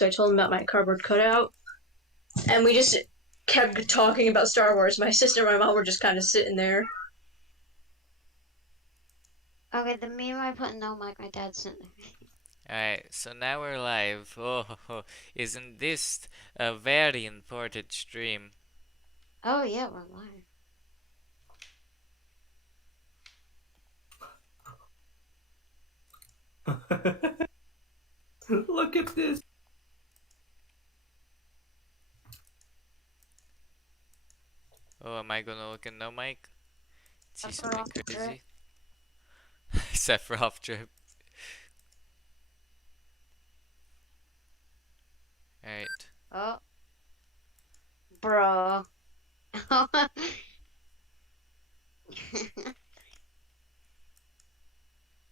So I told him about my cardboard cutout, and we just kept talking about Star Wars. My sister and my mom were just kind of sitting there. Okay, the meme I put no mic, my dad sent me. Alright, so now we're live. Oh, isn't this a very important stream? Oh yeah, we're live. Look at this. Oh, am I gonna look at no mic? See Except for something off crazy? trip. Except for off trip. Alright. Oh. Bro.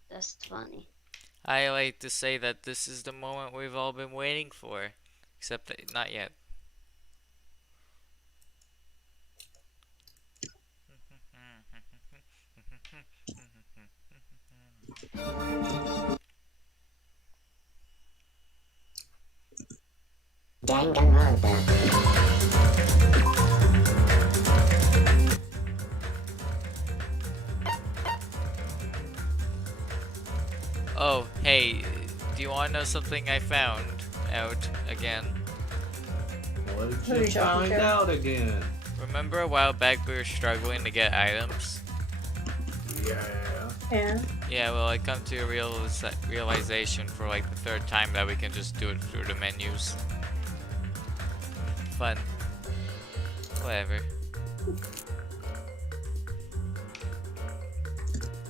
That's funny. I like to say that this is the moment we've all been waiting for. Except that not yet. Danganronpa. Oh, hey, do you want to know something I found out again? What Who did you you talking find to? out again? Remember a while back we were struggling to get items? Yeah. Yeah. Yeah, well, I come to a realization for like the third time that we can just do it through the menus. Fun. Whatever.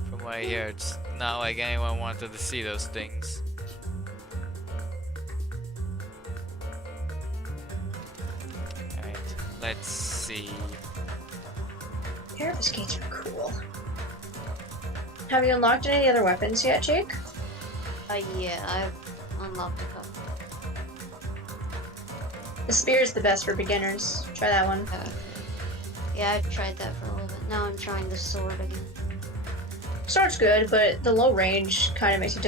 From what I hear, it's not like anyone wanted to see those things. Alright, let's see. Air skates are cool. Have you unlocked any other weapons yet, Jake? Yeah, I've unlocked a couple. The spear is the best for beginners. Try that one. Yeah, I've tried that for a little bit. Now I'm trying the sword again. Sword's good, but the low range kind of makes it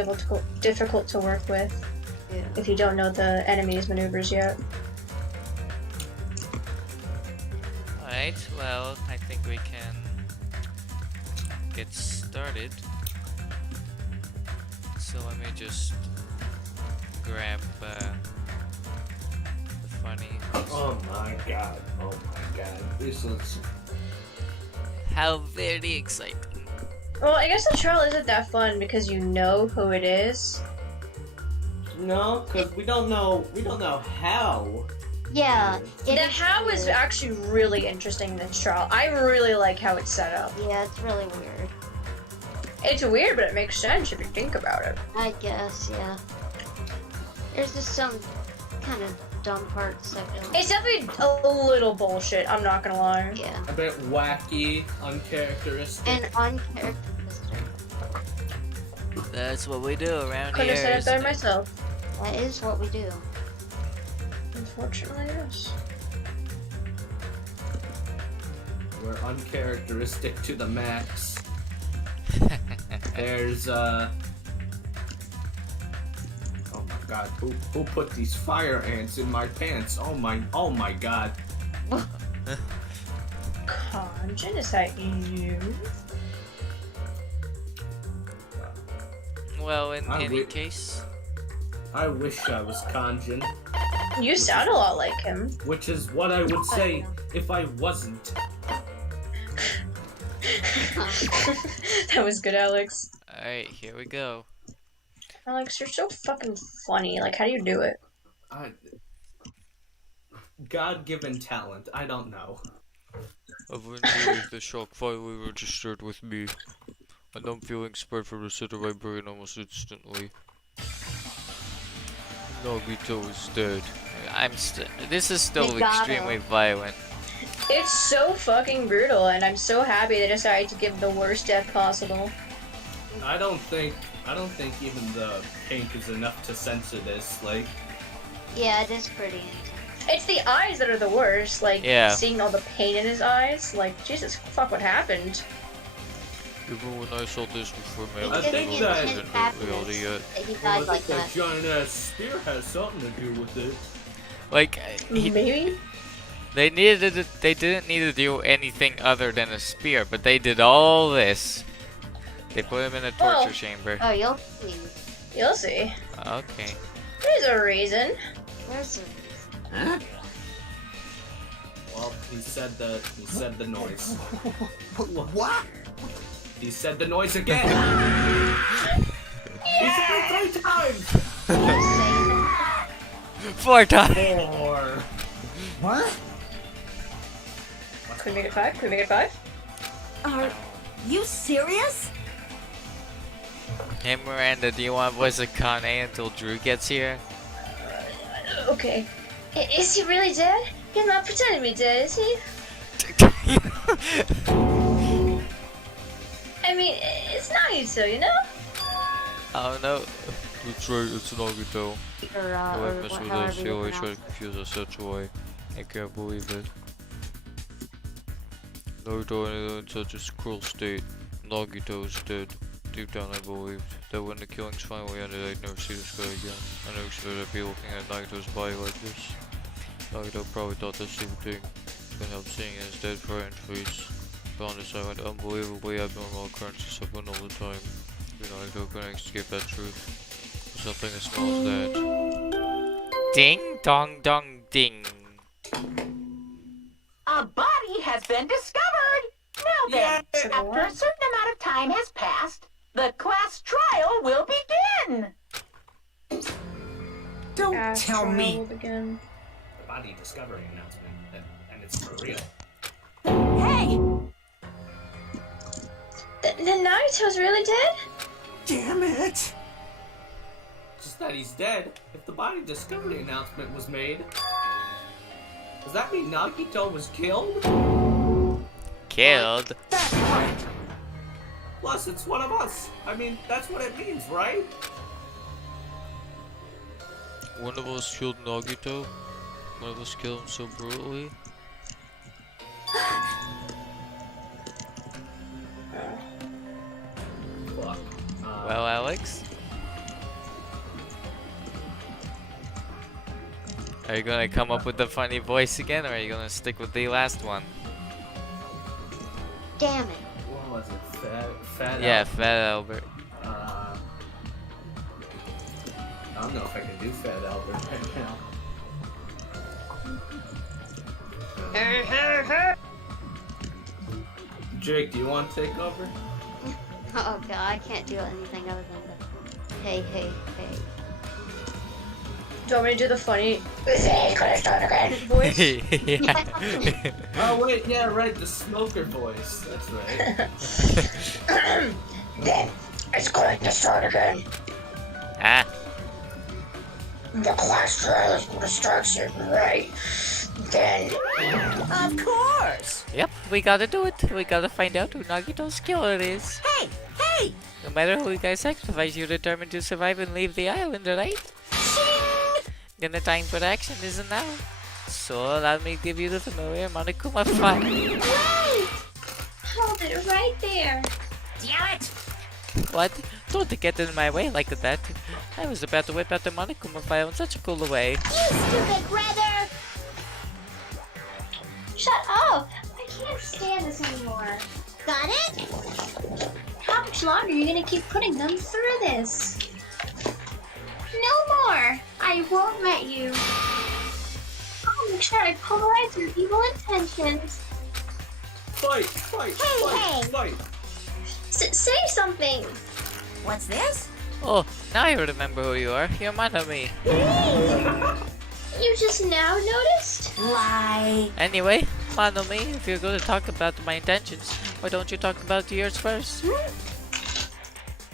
difficult to work with Yeah. if you don't know the enemy's maneuvers yet. Alright, well, I think we can get started. So let me just grab the funny. Oh my god. Oh my god. This is. How very exciting. Well, I guess the trial isn't that fun because you know who it is. No, because we don't know how. Yeah. The how is actually really interesting in this trial. I really like how it's set up. Yeah, it's really weird. It's weird, but it makes sense if you think about it. I guess, yeah. There's just some kind of dumb parts that don't. It's definitely a little bullshit, I'm not gonna lie. Yeah. A bit wacky, uncharacteristic. And uncharacteristic. That's what we do around Couldn't here. have said it better isn't it? myself. That is what we do. Unfortunately, yes. We're uncharacteristic to the max. There's Oh my god, who put these fire ants in my pants? Oh my god. Kanjin, is that you? Well, in I any wi- case, I wish I was Kanjin, You sound a lot like him. which is what I would say if I wasn't. That was good, Alex. alright, here we go. Alex, you're so fucking funny. Like, how do you do it? God-given talent, I don't know. Eventually, the shock finally registered with me, and I'm feeling spread from the center of my brain almost instantly. Nagito is dead. This is still Nagito. extremely violent. It's so fucking brutal, and I'm so happy they decided to give the worst death possible. I don't think even the pink is enough to censor this. Like, Yeah, it is pretty intense. It's the eyes that are the worst. Like, Yeah. seeing all the pain in his eyes. Like, Jesus fuck, what happened? Even when I saw this before, maybe I I think didn't that- even reality yet. That he Well, died I like think that. giant ass spear has something to do with it. Like, Maybe? they didn't need to do anything other than a spear, but they did all this. They put him in a torture Well- chamber. Oh, you'll see. You'll see. Okay. There's a reason. Where's the... Well, he said the noise. What? He said the noise again. He said it 3 times. 4 times. 4. What? Can we make it 5? Can we make it 5? Are you serious? Hey Miranda, do you want to voice Akane until Drew gets here? Okay. Is he really dead? He's not pretending to be dead, is he? I mean, it's Nagito, you know? Oh no. That's right, it's Nagito. Or, The or way mess with however us, he you always pronounce tried to confuse us such a way. I can't believe it. Naruto ended in such a cruel state. Nagito is dead. Deep down I believed that when the killings finally ended, I'd never see this guy again. I never expected I'd be looking at Nagito's body like this. Nagito probably thought that stupid thing. Couldn't help seeing his dead, frightened face. Found this island unbelievably abnormal occurrences happen all the time. Nagito couldn't escape that truth. Something as small as that. Ding dong dong ding. A body has been discovered! Now then, Yay! after a certain amount of time has passed, the class trial will begin! Don't tell me. Again. The body discovery announcement, and it's for real. Hey! The Nagito's really dead? Damn it. Just that he's dead. If the body discovery announcement was made, does that mean Nagito was killed? Killed? That's right. Plus, it's one of us. I mean, that's what it means, right? One of us killed Nagito? One of us killed him so brutally? Fuck. Well, Alex? Are you gonna come up with the funny voice again, or are you gonna stick with the last one? Damn it. What was it? Fat Yeah, Albert. Fat Albert. I don't know if I can do Fat Albert right now. Jake, do you want to take over? Oh god, I can't do anything other than the hey, hey, hey. Do you want me to do the funny voice? Yeah. Oh wait, yeah, right, the smoker voice. That's right. Then it's going to start again. Ah, The class trial is destruction, right? Then Of course! yep, we gotta do it. We gotta find out who Nagito's killer is. Hey! Hey! No matter who you guys sacrifice, you're determined to survive and leave the island, right? Then the time for action isn't now. So allow me to give you the familiar Monokuma fight. Wait! Hold it right there. Damn it! What? Don't get in my way like that. I was about to whip out the Monokuma file in such a cool way. You stupid brother! Shut up! I can't stand this anymore. Got it? How much longer are you gonna keep putting them through this? No more! I won't let you. I'll make sure I pulverize your evil intentions. Fight! Fight! Hey, fight! hey. Fight! Say something! What's this? Oh, now I remember who you are. You're Monomi. You just now noticed? Like... Anyway, Monomi, if you're going to talk about my intentions, why don't you talk about yours first?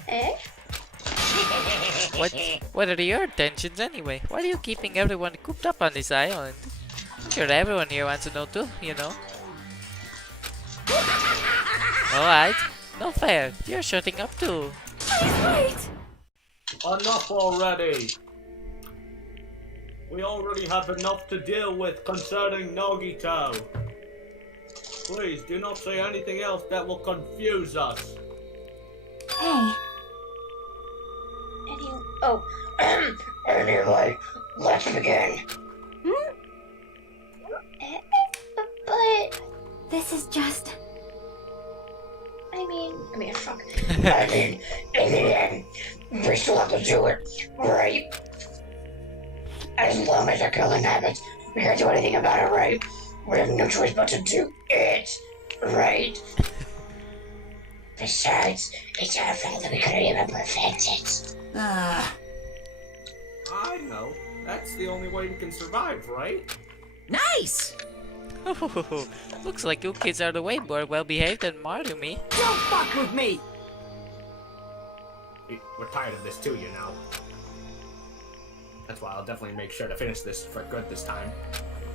Eh? What are your intentions anyway? Why are you keeping everyone cooped up on this island? I'm sure everyone here wants to know too, you know. Alright, no fair. You're shutting up too. Wait! Enough already! We already have enough to deal with concerning Nagito. Please do not say anything else that will confuse us. Hey, Oh, Anyway, let's begin. but this is just... I mean, fuck. I mean, in the end, we still have to do it, right? As long as the killing happens, we can't do anything about it, right? We have no choice but to do it, right? Besides, it's our fault that we couldn't even perfect it. Ah, I know. That's the only way we can survive, right? Nice! Looks like you kids are the way more well behaved than Marumi. Don't fuck with me! We're tired of this too, you know. That's why I'll definitely make sure to finish this for good this time.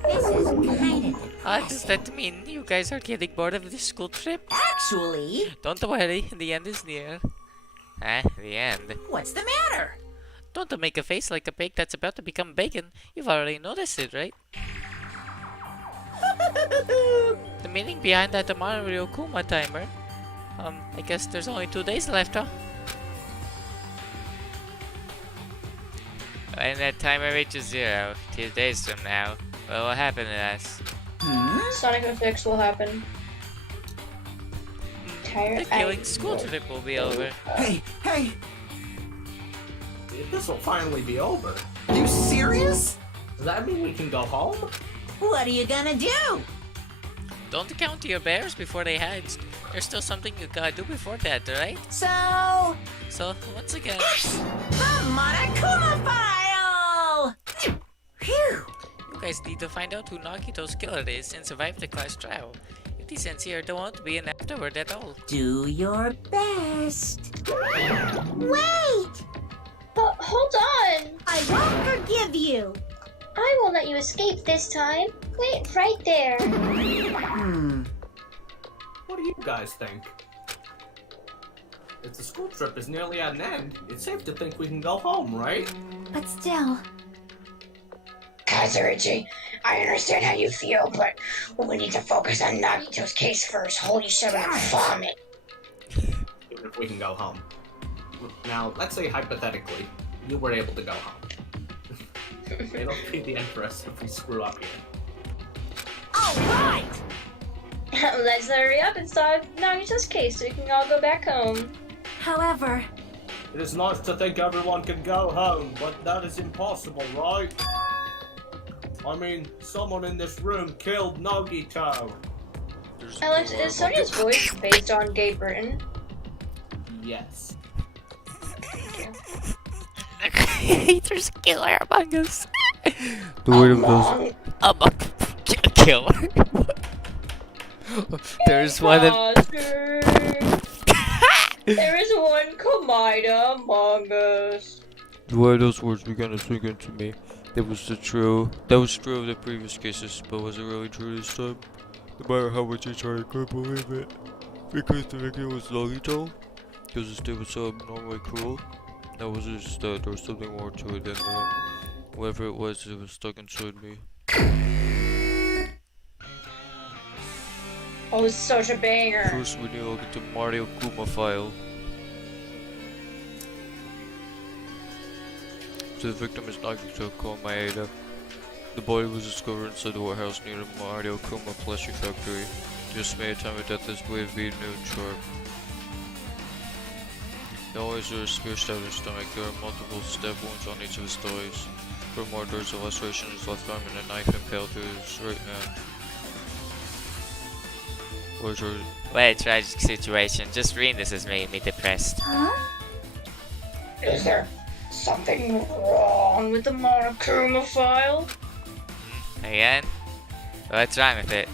This is kind of Does that mean you guys are getting bored of this school trip? Actually, Don't worry, the end is near. The end. what's the matter? Don't make a face like a pig that's about to become bacon. You've already noticed it, right? The meaning behind that Monokuma timer. I guess there's only 2 days left, huh? When that timer reaches 0, 2 days from now, what will happen to us? Sonic Effects will happen. The killing school trip will be over. hey, hey, This will finally be over. are you serious? Does that mean we can go home? What are you gonna do? Don't count your bears before they hatched. There's still something you gotta do before that, right? So, So, once again, the Monokuma file! Phew! you guys need to find out who Nagito's killer is and survive the class trial. If he's sincere, there won't be an afterward at all. Do your best. Wait! But hold on! I won't forgive you. I won't let you escape this time. Wait right there. What do you guys think? If the school trip is nearly at an end, it's safe to think we can go home, right? But still, Kazuichi, I understand how you feel, but we need to focus on Nagito's case first. Holy shit, I'm gonna vomit. Even if we can go home. Now, let's say hypothetically, you were able to go home. It'll be the end for us if we screw up here. Alright! Let's hurry up and solve Nagito's case so we can all go back home. however, It is nice to think everyone can go home, but that is impossible, right? I mean, someone in this room killed Nagito. Alex, is Sonia's voice based on Gabe Burton? Yes. There's a killer among us. The weight of those. Among killer. There's one. There is one Komaeda among us. The way those words began to sink into me. That was true of the previous cases, but was it really true this time? No matter how much I tried, I couldn't believe it. Because the victim was Nagito? Because the state was so abnormally cruel? That was just that there was something more to it than that. Whatever it was stuck inside me. Oh, it's such a banger. First, we need to look at the Monokuma file. So the victim is Nagito Komaeda. The body was discovered inside the warehouse near the Monokuma plushie factory. Just made a time of death is believed to be noon sharp. Not only is there a spear stabbed in his stomach, there are multiple stab wounds on each of his thighs. Furthermore, there is a laceration in his left arm and a knife impaled through his right hand. What a tragic situation. Just reading this has made me depressed. Is there something Wrong with the Monokuma file? Again? What's wrong with it?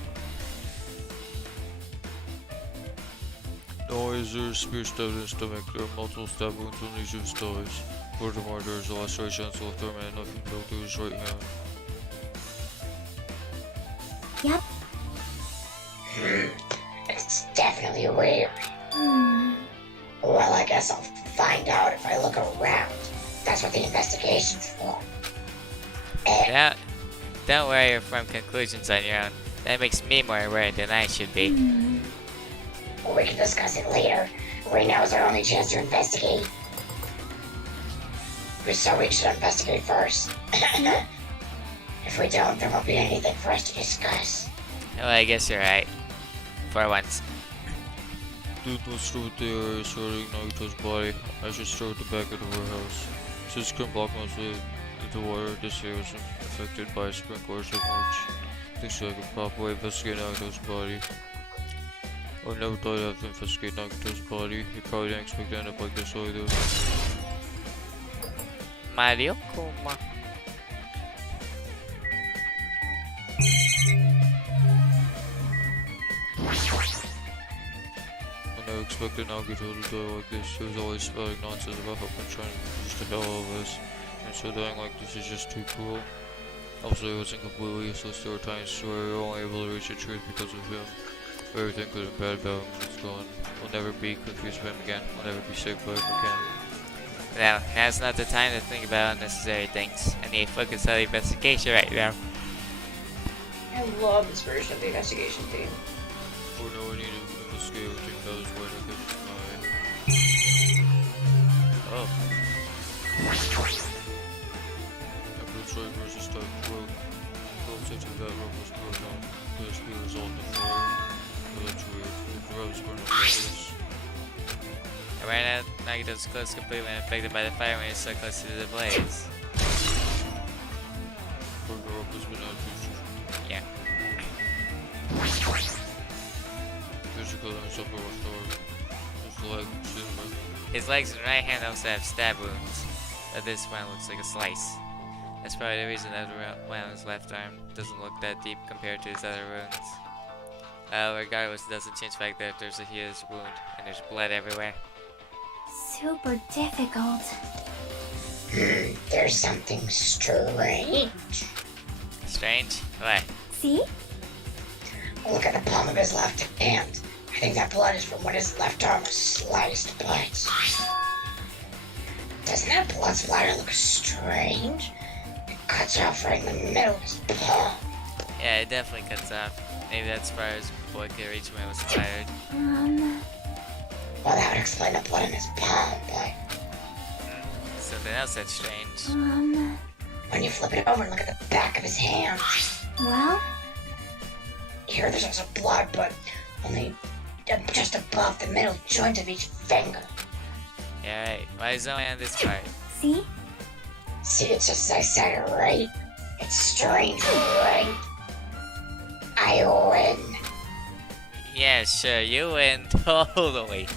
Not only is there a spear stabbed in his stomach, there are multiple stab wounds on each of his thighs. Furthermore, there is a laceration in his left arm and a knife impaled through his right hand. yep. It's definitely weird. Well, I guess I'll find out if I look around. That's what the investigation's for. Don't worry or form conclusions on your own. That makes me more worried than I should be. We can discuss it later. Right now is our only chance to investigate. So we should investigate first. If we don't, there won't be anything for us to discuss. Well, I guess you're right. For once. Dude, let's start with the area surrounding Nagito's body. I should start at the back of the warehouse. Since can block most of the water, this area was affected by sprinklers of much. Looks like a proper way to investigate Nagito's body. I never thought I'd have to investigate Nagito's body. You probably didn't expect to end up like this either. Mario Kuma. I never expected Nagito to die like this. He was always spouting nonsense about how I'm trying to just the hell out of us. And so dying like this is just too cruel. Also, it wasn't completely useless. There were times where we were only able to reach the truth because of him. Everything good and bad about him is gone. We'll never be confused by him again. We'll never be saved by him again. Now, now's not the time to think about unnecessary things. I need to focus on the investigation right now. I love this version of the investigation theme. Oh no, I need to investigate everything that was where I could find. Oh. After Troy versus Type Rogue, closer to that rope was brought down. This be result in fire. Well, that's weird. The ropes were no fires. Right now, Nagito's clothes completely unaffected by the fire when he's so close to the blaze. The rope has been out too. Yeah. Physical and upper restored. His leg, silver. His legs and right hand also have stab wounds, but this one looks like a slice. That's probably the reason that one on his left arm doesn't look that deep compared to his other wounds. Regardless, it doesn't change the fact that there's a huge wound and there's blood everywhere. Super difficult. There's something strange. Strange? What? See? Look at the palm of his left hand. I think that blood is from when his left arm was sliced, but... Doesn't that blood splatter look strange? It cuts off right in the middle of his palm. Yeah, it definitely cuts off. Maybe that's as far as before I could reach when it was splattered. Well, that would explain the blood in his palm, but... Something else that's strange. When you flip it over and look at the back of his hand... Well? Here there's also blood, but only just above the middle joint of each finger. Yeah, right. Why is it only on this part? See? See, it's just as I said it, right? It's strange, right? I win. Yeah, sure, you win totally.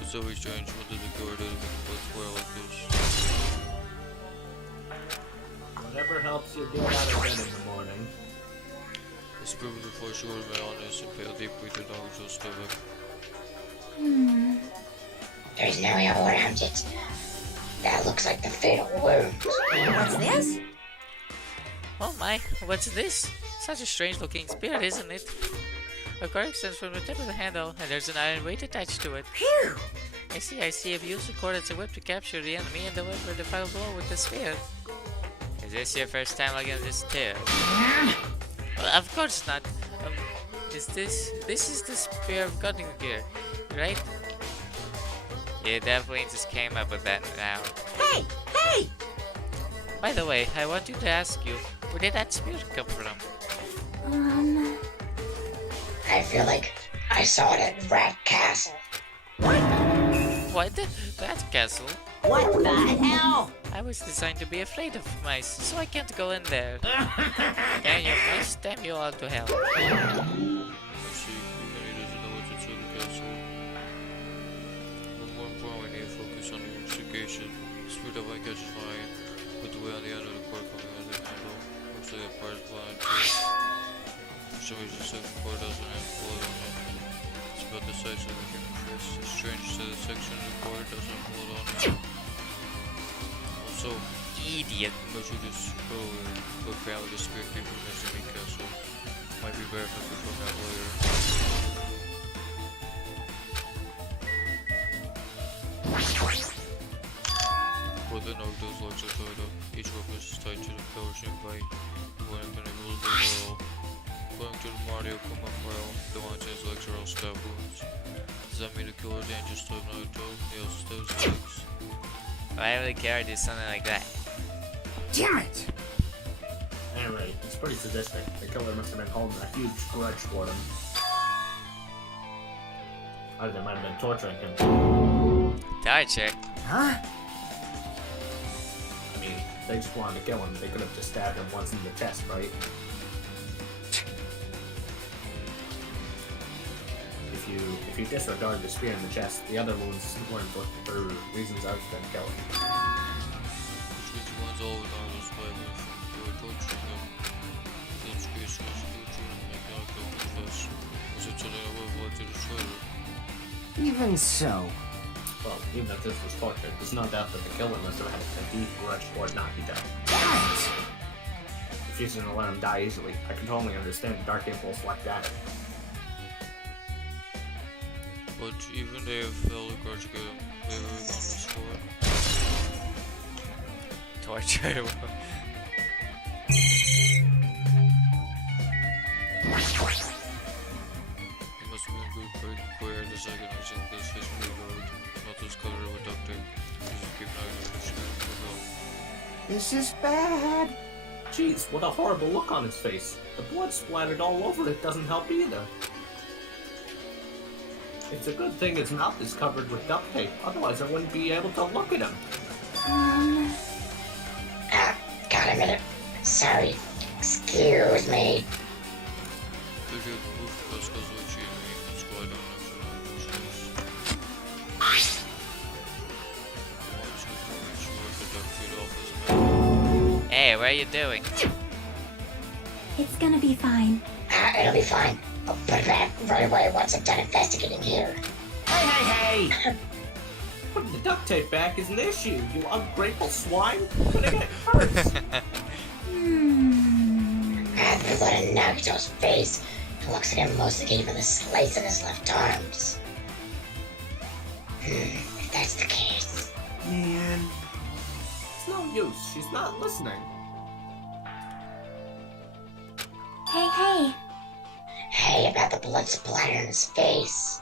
It's always strange what did the guard do to make the blood square like this. Whatever helps you get out of bed in the morning. It's proven before she would have been honest and fell deeply to Nagito's stomach. There's no way around it. That looks like the fatal wound. What's this? Oh my, what's this? Such a strange looking spear, isn't it? A cord extends from the tip of the handle, and there's an iron weight attached to it. Phew! I see. I've used the cord as a whip to capture the enemy and deliver the final blow with the spear. Is this your first time looking at this too? Well, of course not. This is the spear of cutting gear, right? You definitely just came up with that now. Hey! Hey! By the way, I wanted to ask you, where did that spear come from? I feel like I saw it at Rat Castle. What? That castle? What the hell? I was designed to be afraid of mice, so I can't go in there. Damn you mice, damn you all to hell. I see, Yukari doesn't know what's inside the castle. But more importantly, we need to focus on the investigation. The spear definitely catches my eye. Put the weight on the end of the cord coming out of the handle. Looks like that part is blind too. For some reason, the second cord doesn't have blood on it. It's about the size of the human fist. It's strange that the section of the cord doesn't have blood on it. Also, Idiot. I should just earlier, but apparently the spear came from Usami Castle. Might be better if I could find out later. Both the Nagito's legs are tied up. Each rope is tied to the pillars nearby. He wouldn't have been able to move at all. According to the Monokuma file, the ones in his legs are all stab wounds. Does that mean the killer danger still Naruto? He also still sticks. I really care to do something like that. Damn it! Anyway, it's pretty sadistic. The killer must have been holding a huge grudge toward him. Or they might have been torturing him. Torture? Huh? I mean, they just wanted to kill him. They could have just stabbed him once in the chest, right? If you disregard the spear in the chest, the other wounds weren't for reasons other than killing. Which one's always on those flavors? They were torturing him. That's case was torturing him like Naruto confessed. Was it telling him what to destroy her? Even so. Well, even if this was torture, there's no doubt that the killer must have had a deep grudge toward Nagito. Damn it! Refusing to let him die easily, I can totally understand a dark impulse like that. But even they have held a grudge against him, they were on this for Torture? He must have been a good breaking queer the second I seen this face reload. Not just covered with duct tape. Just keep knocking the skin for help. This is bad. Jeez, what a horrible look on his face. The blood splattered all over it doesn't help either. It's a good thing his mouth is covered with duct tape, otherwise I wouldn't be able to look at him. Got a minute. Sorry. Excuse me. They get moved because Kazuichi and Mikan squad don't actually know those days. Once Kazuichi ripped the duct tape off his mouth. Hey, what are you doing? It's gonna be fine. It'll be fine. I'll put it back right away once I'm done investigating here. Hey! Putting the duct tape back is an issue, you ungrateful swine! Putting it first! The blood on Nagito's face. It looks like I mostly gave him a slice in his left arms. If that's the case. Man. It's no use, she's not listening. Hey. Hey, about the blood splatter on his face.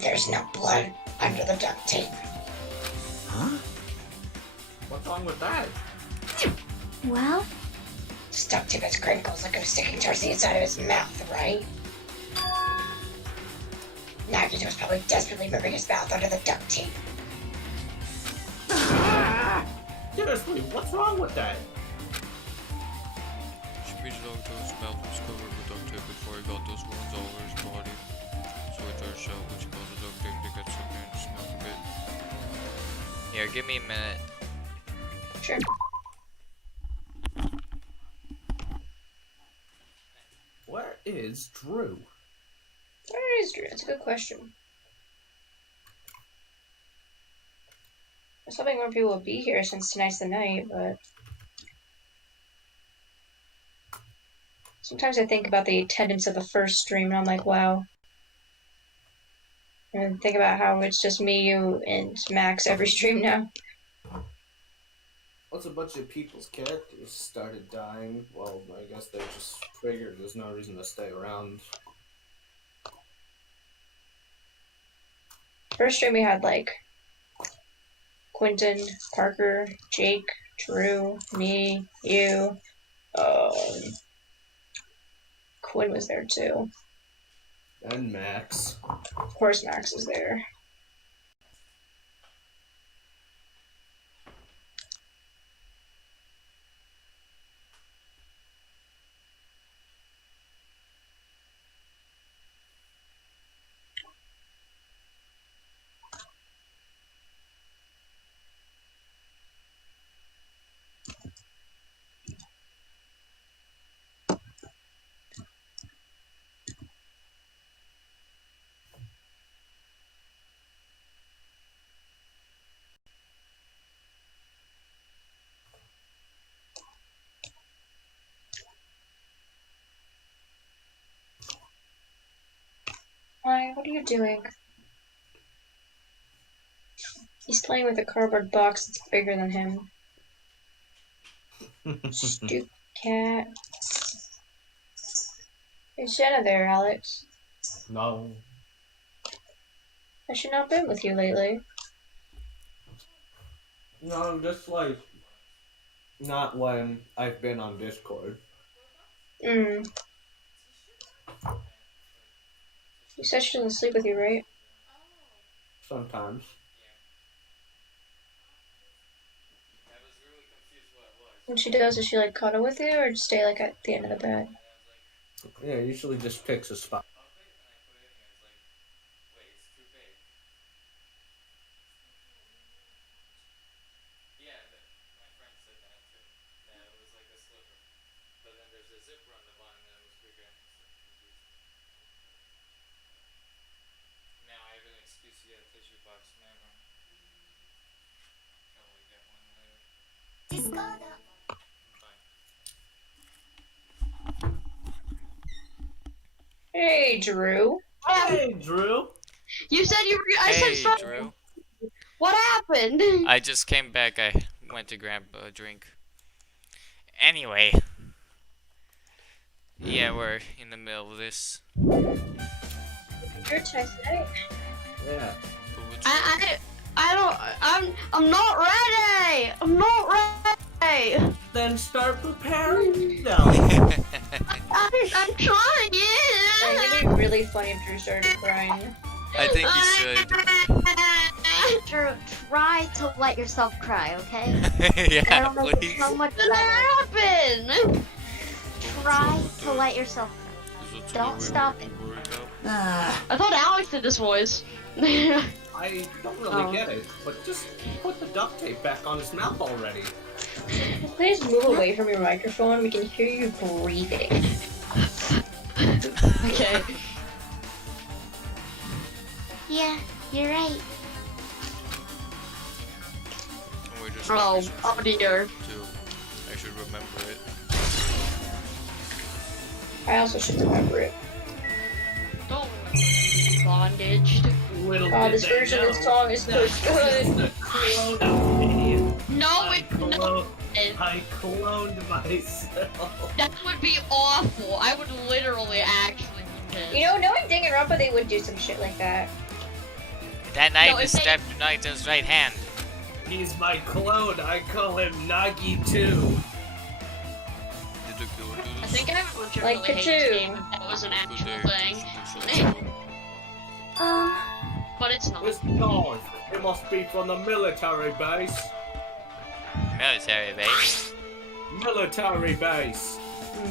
There's no blood under the duct tape. Huh? What's wrong with that? Well, This duct tape has crinkles like it was sticking towards the inside of his mouth, right? Nagito was probably desperately moving his mouth under the duct tape. Seriously, what's wrong with that? Nagito's mouth was covered with duct tape before he got those wounds all over his body. So he tried to shout, which caused the duct tape to get stuck in his mouth a bit. Here, give me a minute. Sure. Where is Drew? Where is Drew? That's a good question. I was hoping more people would be here since tonight's the night, but sometimes I think about the attendance of the first stream and I'm like, wow. And think about how it's just me, you, and Max every stream now. Once a bunch of people's characters started dying, well, I guess they just figured there's no reason to stay around. First stream we had like Quentin, Parker, Jake, Drew, me, you, Quinn was there too. And Max. Of course Max is there. Why? What are you doing? He's playing with a cardboard box that's bigger than him. Stupid cat. There's Jenna there, Alex. No. Has she not been with you lately? No, just like not when I've been on Discord. You said she doesn't sleep with you, right? Sometimes. When she does she like cuddle with you or just stay like at the end of the bed? Yeah, usually just picks a spot. Hey, Drew. Hey, Drew. You said you were. I Hey, said something. Drew. What happened? I just came back. I went to grab a drink. Anyway. Yeah, we're in the middle of this. Your test, eh? Yeah. I'm not ready. I'm not ready. Then start preparing. No. I'm trying. I think it'd be really funny if Drew started crying. I think you should. Drew, try to let yourself cry, okay? Yeah, That'll make it please. so much better. Happen. Try to let yourself cry. Don't stop it. I thought Alex did this voice. I don't really get it, but just put the duct tape back on his mouth already. Please move away from your microphone. We can hear you breathing. Okay. Yeah, you're right. Oh dear. I should remember it. I also should remember it. Don't bondage. Oh, this version of this song is so good. No, it I cloned myself. that would be awful. I would literally actually be pissed. You know, knowing Danganronpa, they would do some shit like that. That knife No, is if they- stabbed to Nagito's right hand. He's my clone. I call him Nagito. I think I would Like legitimately hate this Pikachu. game if that was an actual thing. But it's not. This noise. It must be from the military base. Military base. Military base.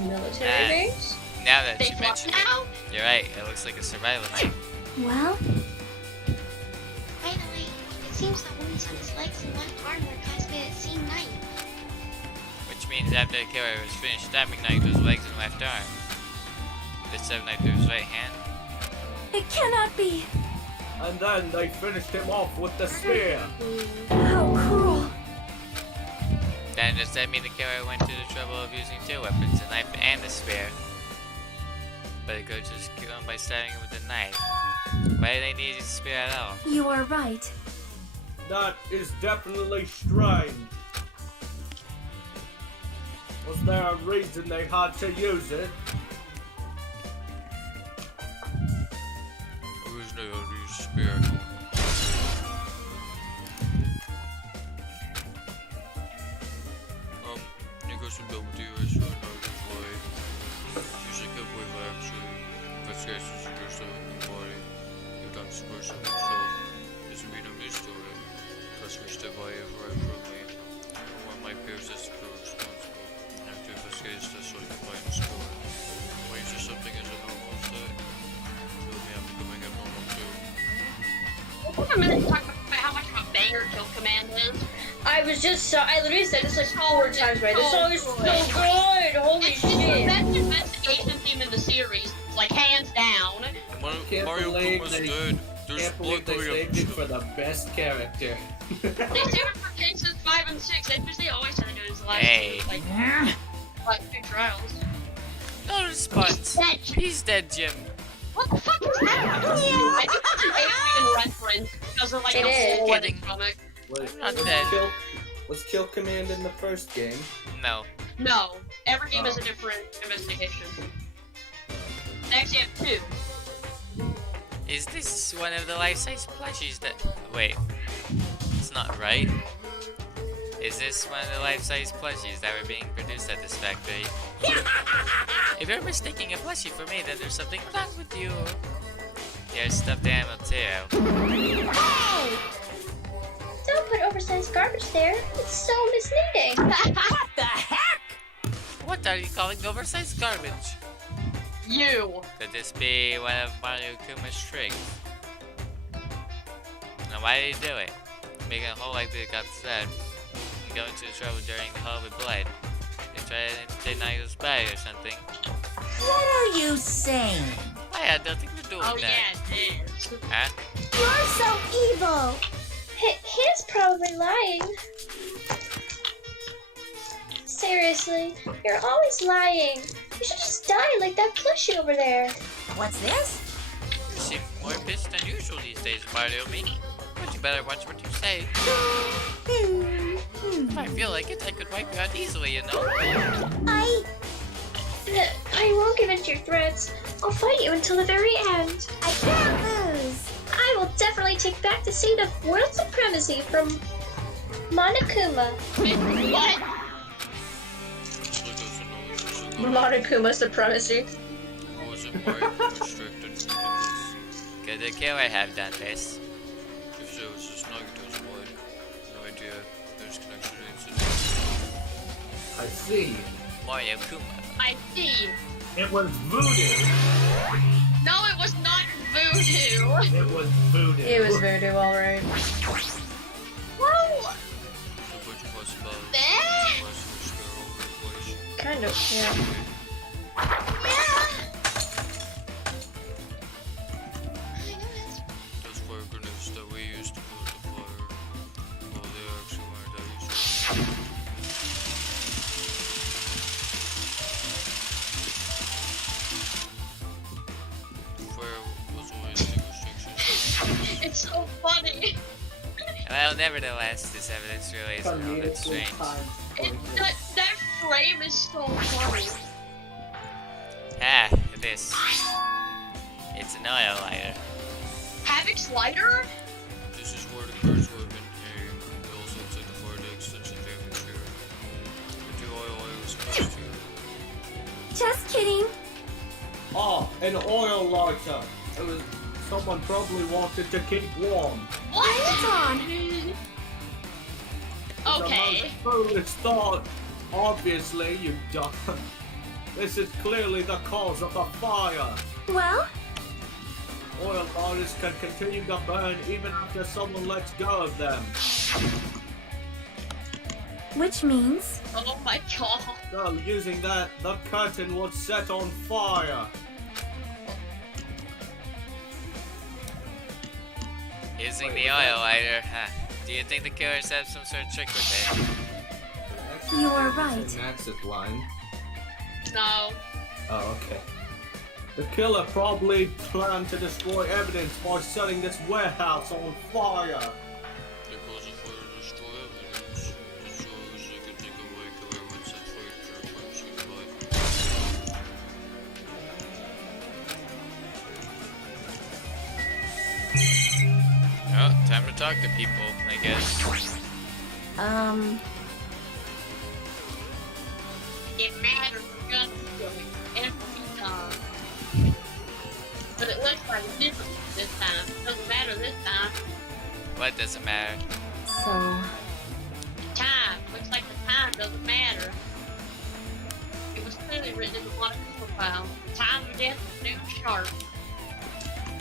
Military base? Now that They you fuck mention it, now? you're right. It looks like a survival knife. Well, By the way, it seems that wounds on his legs and left arm were caused by that same knife. Which means after the killer was finished stabbing Nagito's legs and left arm, they stabbed Nagito's right hand. it cannot be. And then they finished him off with the spear. How cruel. Then does that mean the killer went to the trouble of using two weapons, a knife and a spear? But it could just kill him by stabbing him with a knife. Why do they need a spear at all? You are right. That is definitely strange. Was there a reason they had to use it? Who's not gonna use spear? Nico should go with you as you know this way. You should go with actually investigations of yourself in the body. You don't suppose of yourself. This will be no mystery. Because we step by very quickly. One of my peers is the responsible. I have to investigate this so I can find the score. When you say something is a normal state, tell me I'm becoming abnormal too. We'll take a minute to talk about how much of a banger Kill Command is. I literally said this like 4 times, right? This song is so good! Holy It's the shit! best investigation theme in the series, like hands down. Can't Mario believe Kuma's they- dead. There's Can't blood believe they coming saved it up. for the best character. They saved it for cases 5 and 6. That's because they always try to do it as the last Hey. two, like 2 trials. No response. He's dead, Jim. What the fuck is that? I think it's an alien reference because of like It a is. hole in Kidding. his stomach. Not dead. Was Kill Command in the first game? No. No, every game is a different investigation. They actually have 2. Is this one of the life-size plushies that... Wait. It's not right. Is this one of the life-size plushies that were being produced at this factory? If you're mistaking a plushie for me, then there's something wrong with you. You're a stuffed animal too. Hey! Don't put oversized garbage there. It's so misleading. What the heck? What are you calling oversized garbage? You. Could this be one of Monokuma's tricks? Now why did he do it? Making a hole like they got said. Going to trouble during the Hall with Blood. They try to take Nagito's body or something. What are you saying? I had nothing to do with Oh that. yeah, it is. Huh? You're so evil. He's probably lying. Seriously, you're always lying. You should just die like that plushie over there. What's this? You seem more pissed than usual these days, Mario me. But you better watch what you say. If I feel like it, I could wipe you out easily, you know? I won't give in to your threats. I'll fight you until the very end. I can't lose. I will definitely take back the seat of world supremacy from Monokuma. What? Monokuma supremacy. Wasn't more restricted because Could the killer have done this? if there was just Nagito's blood, no idea there's connection to the incident. I see. Monokuma. I see. It was voodoo. No, it was not voodoo. It was voodoo. It was voodoo, alright. Whoa. There's a bunch of us about Eh? all over the place. Kind of, yeah. Yeah. Those fire grenades that we used to put the fire, well, they actually weren't that useful. The fire was only extinguished. It's so funny. Well, nevertheless, this evidence really is a little bit strange. That frame is so funny. Ah, this. It's an oil lighter. Havoc's lighter? This is where the cards would have been aimed. It also looks like the fire to extension damage here. The oil I was supposed to. Just kidding. Oh, an oil lighter. It was someone probably wanted to keep warm. What? Hold on. Okay. The most foolish thought. Obviously, you dumb. This is clearly the cause of the fire. Well, Oil lighters can continue to burn even after someone lets go of them. which means Oh my god. So, using that, the curtain was set on fire. Using the oil lighter, huh? Do you think the killers have some sort of trick with it? you are right. An exit line. No. Oh, okay. The killer probably planned to destroy evidence by setting this warehouse on fire. Because the fire destroy evidence, just so as they could take away killer would set fire to a crime scene by. Oh, time to talk to people, I guess. It matters for gun killing every time. But it looks like it's different this time. It doesn't matter this time. What doesn't matter? So, Time. Looks like the time doesn't matter. It was clearly written in the Monokuma file. Time of death is noon sharp.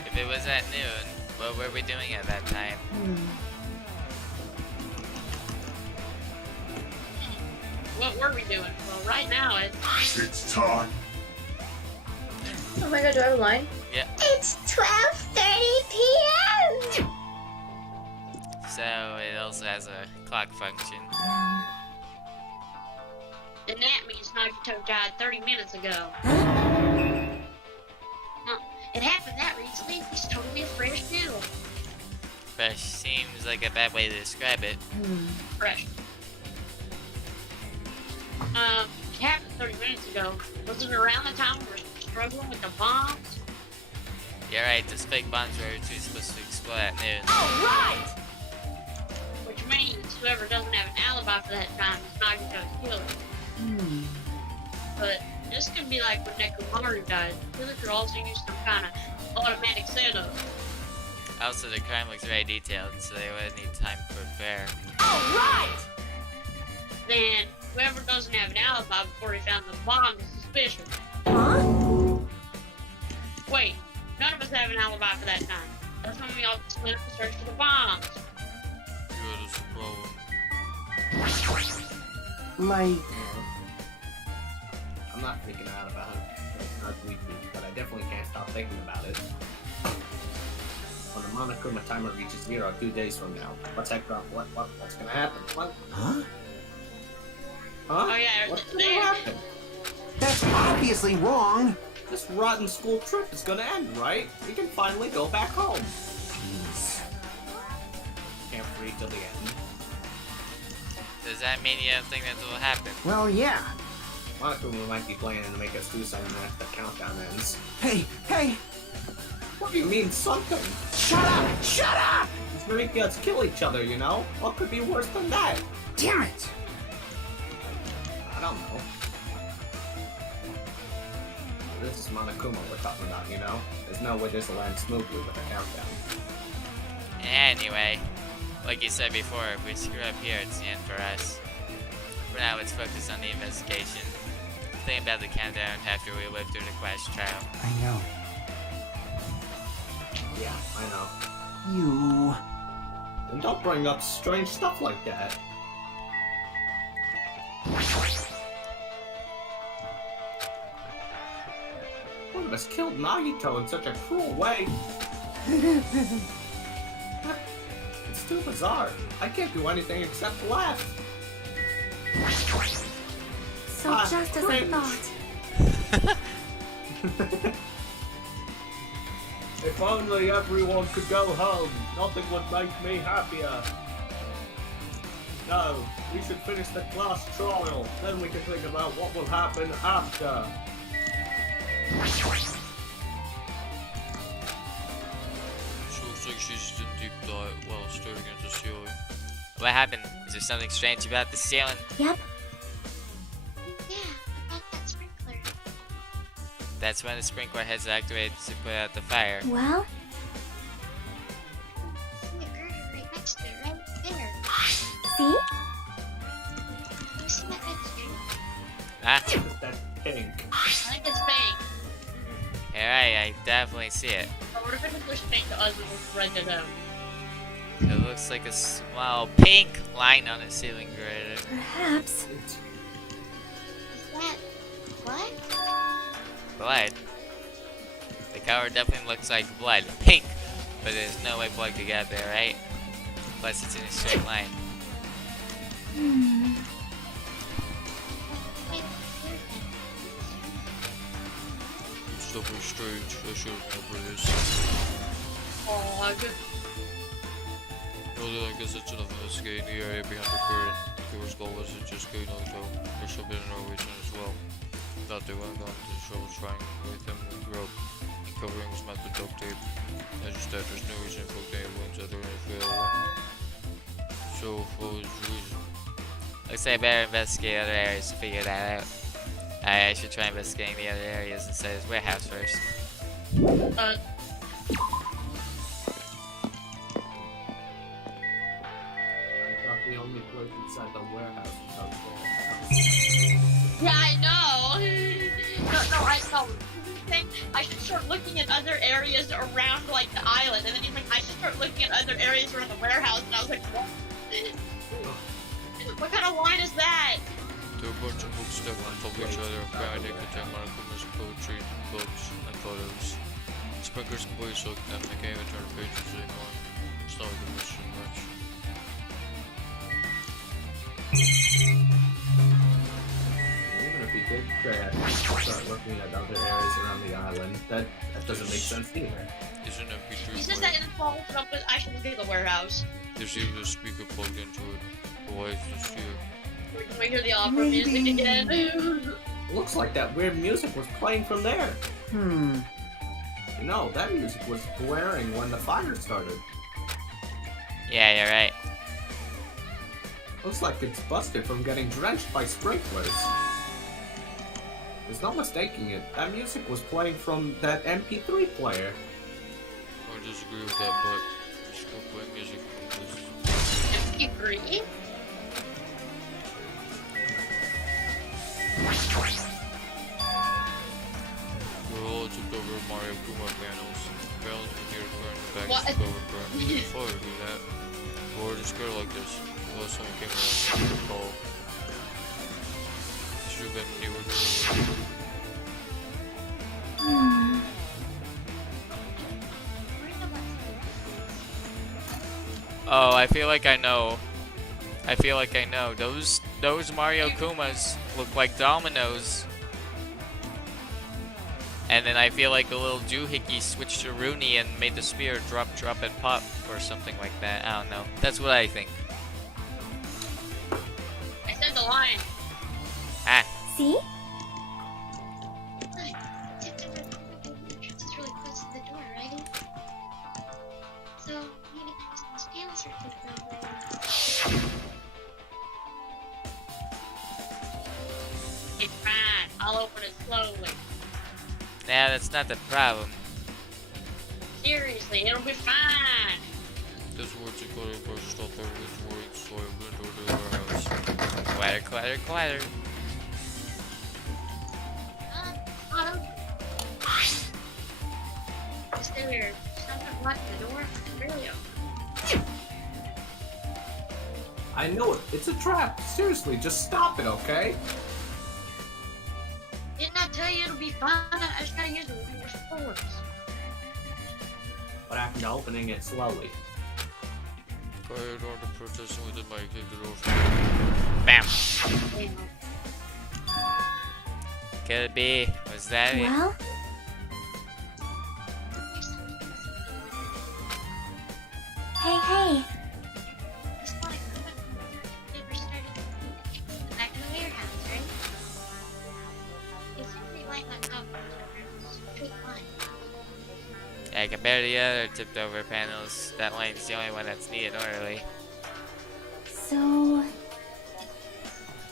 If it was at noon, what were we doing at that time? What were we doing? Well, right now It's time. Oh my god, do I have a line? Yeah. It's 12:30 p.m. So it also has a clock function. and that means Nagito died 30 minutes ago. It happened that recently. He's totally a fresh deal. Fresh seems like a bad way to describe it. Fresh. It happened 30 minutes ago. Was it around the time we were struggling with the bombs? You're right, those fake bombs were originally supposed to explode at noon. Alright! Which means whoever doesn't have an alibi for that time is Nagito's killer. But this could be like when Nekomaru died. Killer could also use some kind of automatic setup. Also, the crime looks very detailed, so they would need time to prepare. Alright! Then whoever doesn't have an alibi before he found the bomb is suspicious. Huh? Wait, none of us have an alibi for that time. That's when we all split up and search for the bombs. Yeah, that's the problem. Like, I'm not freaking out about it. It's not weekly, but I definitely can't stop thinking about it. When the Monokuma timer reaches 0 2 days from now, what's gonna happen? What? huh? Huh? Oh yeah, What's gonna happen? That's obviously wrong. This rotten school trip is gonna end, right? We can finally go back home. Jeez. Can't wait till the end. Does that mean you don't think that will happen? Well, yeah. Monokuma might be planning to make us do something after the countdown ends. Hey, hey! What do you mean something? Shut up! Shut up! These Marine guys kill each other, you know? What could be worse than that? Damn it! I don't know. This is Monokuma we're talking about, you know? There's no way this will end smoothly with a countdown. Anyway, like you said before, if we screw up here, it's the end for us. For now, let's focus on the investigation. Think about the countdown after we live through the quest trial. I know. Yeah, I know. You... And don't bring up strange stuff like that. One of us killed Nagito in such a cruel way. It's too bizarre. I can't do anything except laugh. So just as I great. thought. If only everyone could go home, nothing would make me happier. No, we should finish the class trial, then we can think about what will happen after. So looks like she's in deep thought while staring at the ceiling. What happened? Is there something strange about the ceiling? Yep. Yeah, about that sprinkler. That's when the sprinkler heads activated to put out the fire. Well, See a girl right next to it, right there. see? You see that red string? Ah, That's pink. I think it's pink. alright, I definitely see it. Or what if it was pink to us and was red to them? It looks like a small pink line on the ceiling grid. Perhaps. Is that blood? Blood. The color definitely looks like blood. Pink! But there's no way blood could get there, right? Plus it's in a straight line. Hmm. Wait, It's definitely strange. I should remember this. Oh, I could. Well then, I guess it's enough investigating the area behind the curtain. The killer's goal wasn't just getting Nagito. There should be an reason as well. Thought they went on to the trouble trying with him and grew up and covering his mouth with duct tape. I just thought there's no reason for the ones that are gonna fail one. So for his reason. Looks like I better investigate other areas to figure that out. I should try investigating the other areas instead of his warehouse first. I thought the only place inside the warehouse was out there. Yeah, I know. No, I know. I should start looking at other areas around like the island, and then he's like, I should start looking at other areas around the warehouse, and I was like, what? What kind of line is that? There were a bunch of books stuck on top of each other. Apparently they contain Monokuma's poetry, books, and photos. Sprinklers and boys looked at them, they can't even turn the pages anymore. It's not like they're missing much. Even if he did start looking at other areas around the island, that doesn't make sense either. There's an MP3 He says player. that in the fall, but I should look at the warehouse. There's even a speaker plugged into it. But why is this here? Can we hear the opera music again? Looks like that weird music was playing from there. Hmm. No, that music was blaring when the fire started. Yeah, you're right. Looks like it's busted from getting drenched by sprinklers. There's no mistaking it. That music was playing from that MP3 player. I disagree with that, but just go play music from this. MP3? We're all tipped over Mario Kuma panels. Panels with your current back What? to cover burn. Fire, do that. Or just go like this. The last time we came around, I recall. Should have been newer to Oh, I feel like I know. I feel like I know. Those Mario Kumas look like dominoes. And then I feel like a little doohickey switched to Rooney and made the spear drop, and pop, or something like that. I don't know. That's what I think. I said the line. Ah. See? Tipped over the entrance is really close to the door, right? So, maybe those panels are tipped over. It's fine. I'll open it slowly. Nah, that's not the problem. Seriously, it'll be fine. This word's a clutter burst off everyone's words, so I'm going to the other house. Clatter, clatter, clatter. Not open. Is there something blocking the door? Really open. I know it. It's a trap. Seriously, just stop it, okay? Didn't I tell you it'll be fine? I just gotta use the force. What happened to opening it slowly? Quiet on the protesting with the mic, take the door. Bam. Damn. Could be. Was that it? Well, hey. This one never started back in the warehouse, right? It's simply like that top straight line. Yeah, compared to the other tipped over panels, that line's the only one that's neat and orderly. So,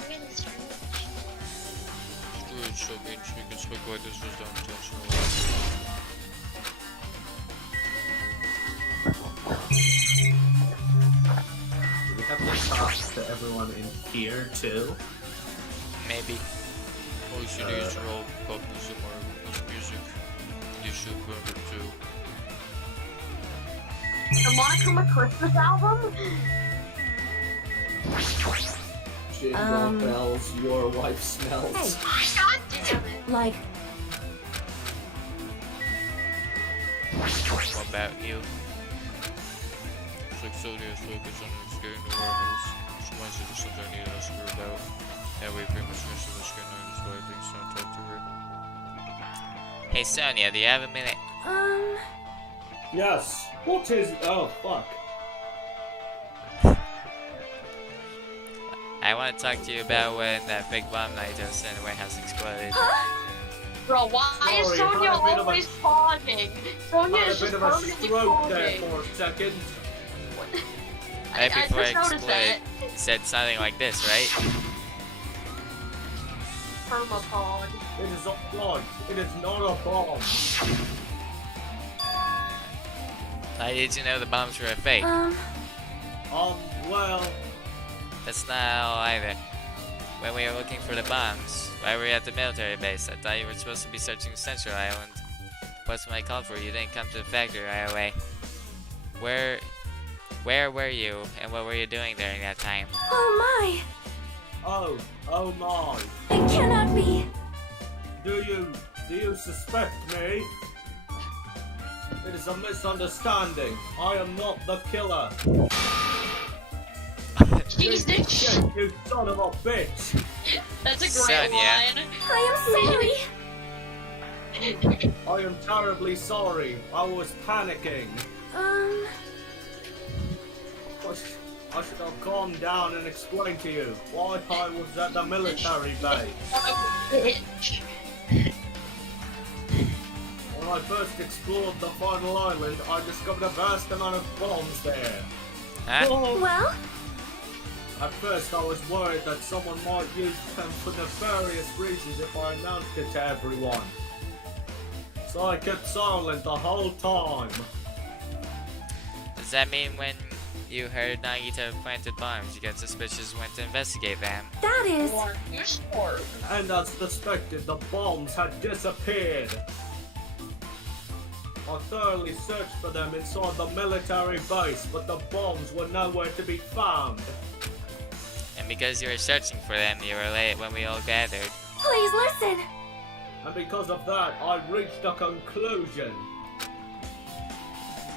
Really strange. Good, so means we can speak like this was done intentionally. Do we have to talk to everyone in here, too? Maybe. All CDs are all copies of Mario's music. You should burn it too. The Monokuma Christmas album? Jingle bells, your wife smells. God damn it. like, What about you? It's like Sodia's focus on escaping the warehouse. She reminds you of something I need to ask her about. Yeah, we pretty much finished the skin night, that's why I think so. Talk to her. Hey Sonia, do you have a minute? Yes. What is? Oh fuck. I want to talk to you about when that big bomb Nagito in the warehouse exploded. Bro, why is Sorry, Sonya had a bit of a- always pausing? Sonya Had a is bit just of a permanently stroke there pausing. for a second. Right I before just I noticed exploded, that. said something like this, right? Permapod. It is a plot. It is not a bomb. How did you know the bombs were a fake? Well, That's not all either. When we were looking for the bombs, why were you at the military base? I thought you were supposed to be searching Central Island. What's when I called for you? You didn't come to the factory right away. Where were you, and what were you doing during that time? oh my, oh my. it cannot be. Do you suspect me? It is a misunderstanding. I am not the killer. Jesus. Shit, you son of a bitch. That's a great Sonya. line. I am sorry. I am terribly sorry. I was panicking. I should have calmed down and explained to you why I was at the military base. Son of a bitch. When I first explored the final island, I discovered a vast amount of bombs there. Huh? Well, At first, I was worried that someone might use them for nefarious reasons if I announced it to everyone. So I kept silent the whole time. Does that mean when you heard Nagito planted bombs, you got suspicious, went to investigate them? that is. Or you scored. And as suspected, the bombs had disappeared. I thoroughly searched for them inside the military base, but the bombs were nowhere to be found. And because you were searching for them, you were late when we all gathered. Please listen. And because of that, I reached a conclusion.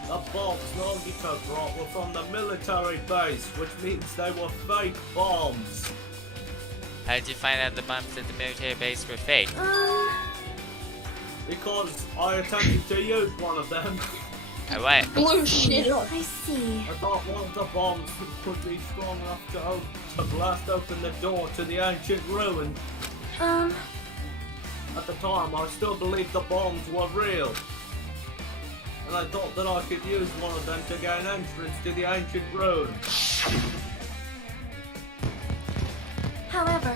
The bombs Nagito brought were from the military base, which means they were fake bombs. How did you find out the bombs at the military base were fake? Because I attempted to use one of them. What? Blue shit. I see. I thought one of the bombs would be strong enough to blast open the door to the ancient ruin. At the time, I still believed the bombs were real. And I thought that I could use one of them to gain entrance to the ancient ruin. However,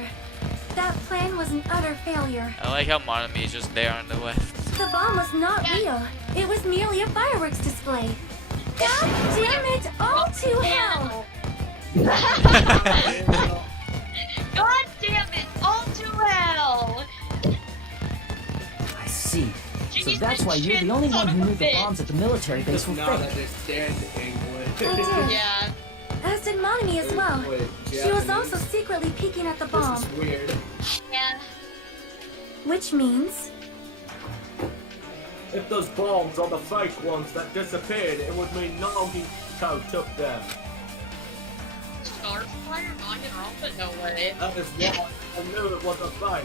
that plan was an utter failure. I like how Monomi is just there on the left. The bomb was not real. It was merely a fireworks display. God damn it! All to hell! God damn it! All too well! I see. So Jesus that's why you're the only son one who of a knew the bitch. bombs at the military base were Not fake. understand English. I did. Yeah. As did Monomi as well. Wait, She was Japanese? also secretly peeking at the This bomb. is weird. Yeah. Which means... If those bombs are the fake ones that disappeared, it would mean Nagito took them. Starfire? Danganronpa? No way. That is why I knew it was a fake.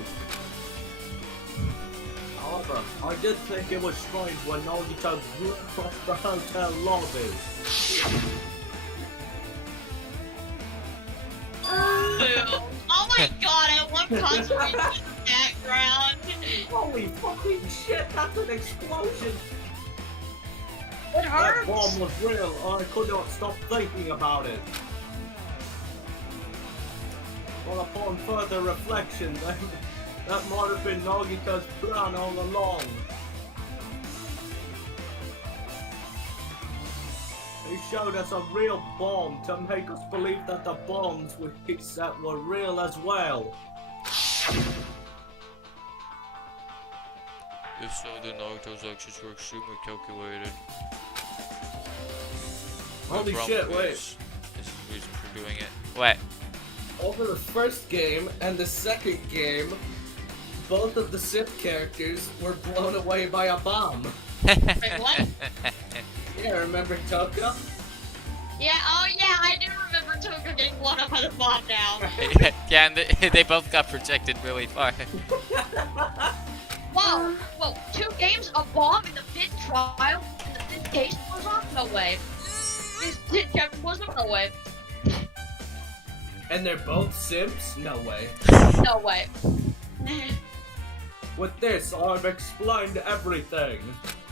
However, I did think it was strange when Nagito left the hotel lobby. Oh my god, I love Kazuichi's background. Holy fucking shit, that's an explosion! It That hurts. bomb was real, and I could not stop thinking about it. But upon further reflection, that might have been Nagito's plan all along. He showed us a real bomb to make us believe that the bombs he set were real as well. If so, then Nagito's actions were extremely calculated. Holy The shit, problem wait. is, this is the reason for doing it. What? Over the first game and the second game, both of the Sith characters were blown away by a bomb. Wait, what? Yeah, remember Toka? Yeah, oh yeah, I do remember Toka getting blown up by the bomb now. Yeah, and they both got projected really far. Whoa, whoa, 2 games, a bomb in the 5th trial, and the 5th case was off? No way. Kevin was off? No way. And they're both Sims? No way. No way. With this, I've explained everything.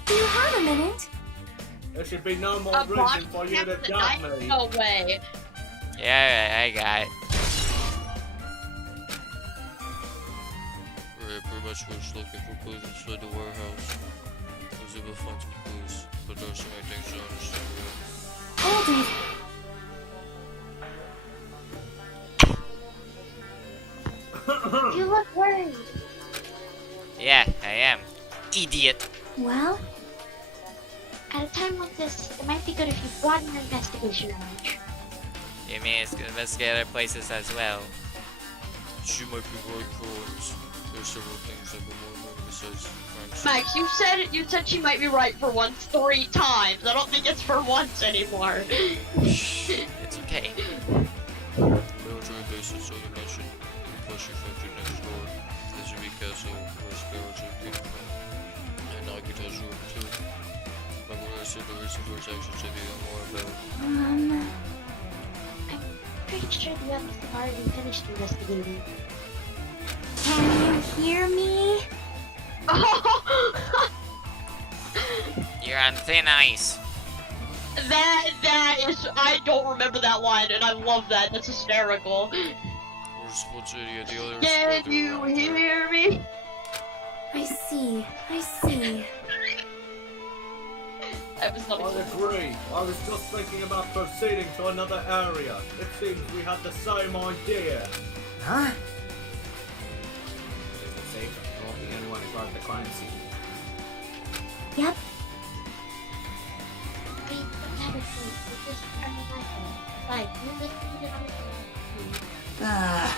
Do you have a minute? There should be no more A reason bomb for you to kept the doubt night? me. No way. Yeah, I got it. We're pretty much just looking for clues inside the warehouse. I was able to find some clues, but there are so many things to understand yet. Hold it. You look worried. Yeah, I am. Idiot. Well, At a time like this, it might be good if you broaden your investigation range. You mean it's gonna investigate other places as well? She might be right for once. There's several things I've been wondering besides friendship. Max, you said she might be right for once 3 times. I don't think it's for once anymore. It's okay. Military bases, so you mentioned. Plus your factory next door. The Tsumiki Castle, where spirits are came from. And Nagito's room, too. But when I said the reason for his actions, I didn't know more about. I'm pretty sure the others have already finished investigating. can you hear me? on thin ice. That is, I don't remember that line, and I love that. That's hysterical. What's idiot? The other Can you hear me? I see. I see. That was not I agree. I was just thinking about proceeding to another area. It seems we had the same idea. Huh? Is it safe? I won't be anyone to guard the crime scene. Yep. We don't have a clue. We're just trying to like it. Like, you listen to it on the Ah.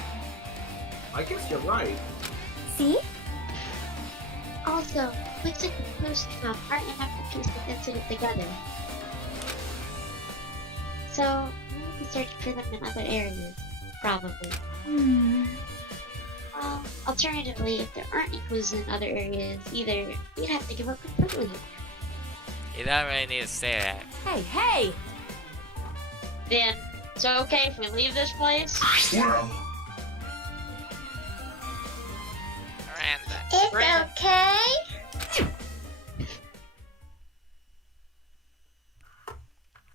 I guess you're right. See? Also, looks like the clues come aren't enough to piece the incident together. So, we'll be searching for them in other areas. Probably. Well, alternatively, if there aren't any clues in other areas either, we'd have to give up completely. You don't really need to say that. Hey, hey! Then, so okay if we leave this place? Miranda. It's Miranda. okay.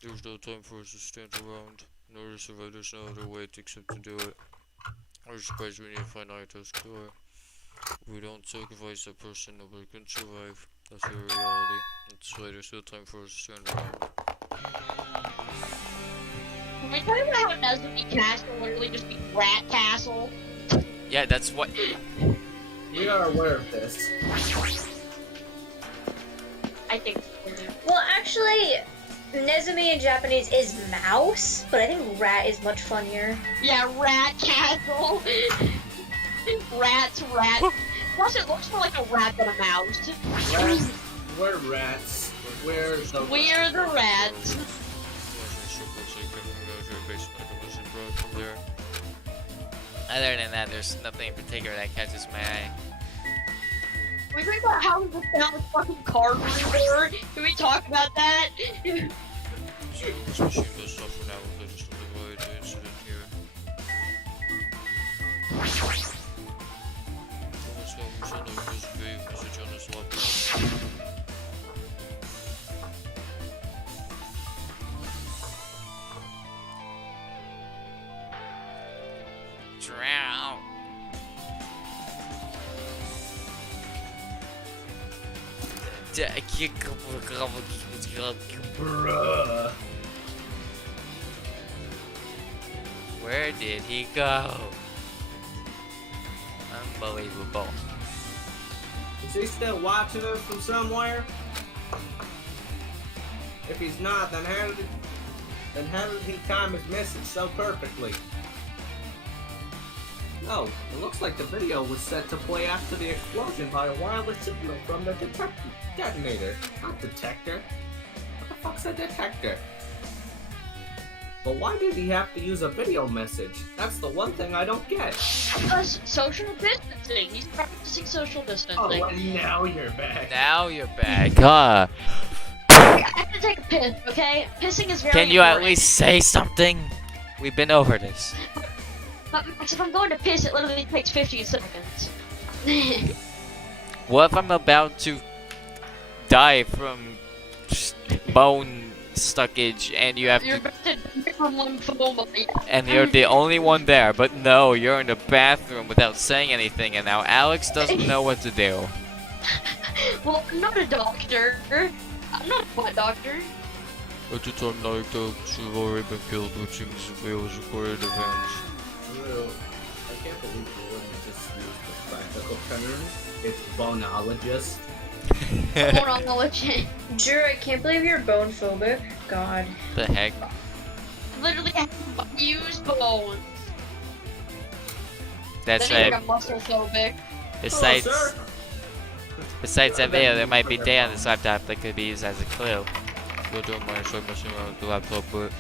There's no time for us to stand around. Notice if there's no other way except to do it. I was surprised we need to find Nagito's killer. If we don't sacrifice that person, nobody can survive. That's the reality. That's why there's still time for us to stand around. Can we talk about how Nezumi Castle literally just be Rat Castle? Yeah, that's what. We are aware of this. I think. Well, actually, Nezumi in Japanese is mouse, but I think rat is much funnier. Yeah, Rat Castle. Rat. Plus, it looks more like a rat than a mouse. Rats, we're rats. We're the rats. Other than that, there's nothing in particular that catches my eye. We talk about how we found the fucking card reader. Can we talk about that? This machine does stuff for now. They just don't avoid the incident here. Almost got send a big message on this laptop. Drown. Bruh. Where did he go? Unbelievable. Is he still watching us from somewhere? If he's not, then how did he time his message so perfectly? No, it looks like the video was set to play after the explosion by a wireless signal from the detonator. Not detector. What the fuck's a detector? But why did he have to use a video message? That's the one thing I don't get. Because social distancing. He's practicing social distancing. Oh, and now you're back. Now you're back, huh? I have to take a piss, okay? Pissing is very Can you at important. least say something? We've been over this. But if I'm going to piss, it literally takes 15 seconds. What if I'm about to die from bone stuckage and you have You're to... about to die from lymphoma. And you're the only one there, but no, you're in the bathroom without saying anything and now Alex doesn't know what to do. Well, I'm not a doctor. I'm not a butt doctor. At the time, Nagito should have already been killed, which seems if it was recorded in advance. I can't believe you wouldn't just use the practical term. It's bonologist. Bonology. Drew, I can't believe you're bone phobic. God. The heck? Literally, I use bones. That's Then right. you're muscle phobic. Besides that video, there might be data on this laptop that could be used as a clue. But don't mind, start messing around with the laptop, but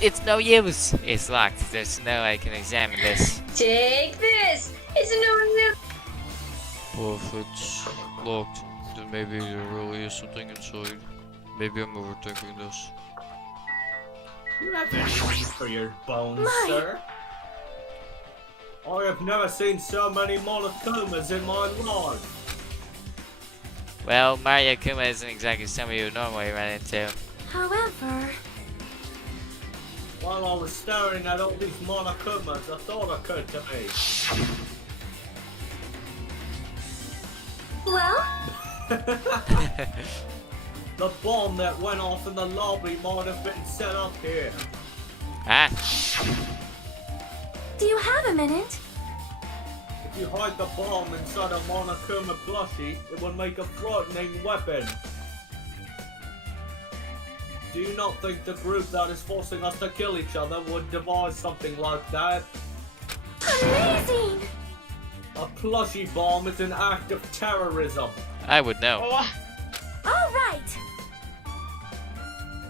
It's no use. It's locked. There's no way I can examine this. Take this! It's no well, if it's locked, then maybe there really is something inside. Maybe I'm overthinking this. You have any need for your bones, My. sir? I have never seen so many Monokumas in my life. Well, Mario Kuma isn't exactly somebody you would normally run into. However, While I was staring at all these Monokumas, a thought occurred to me. well, The bomb that went off in the lobby might have been set up here. Ah, do you have a minute? If you hide the bomb inside a Monokuma plushie, it would make a frightening weapon. Do you not think the group that is forcing us to kill each other would devise something like that? Amazing! A plushie bomb is an act of terrorism. I would know. Oh, All right.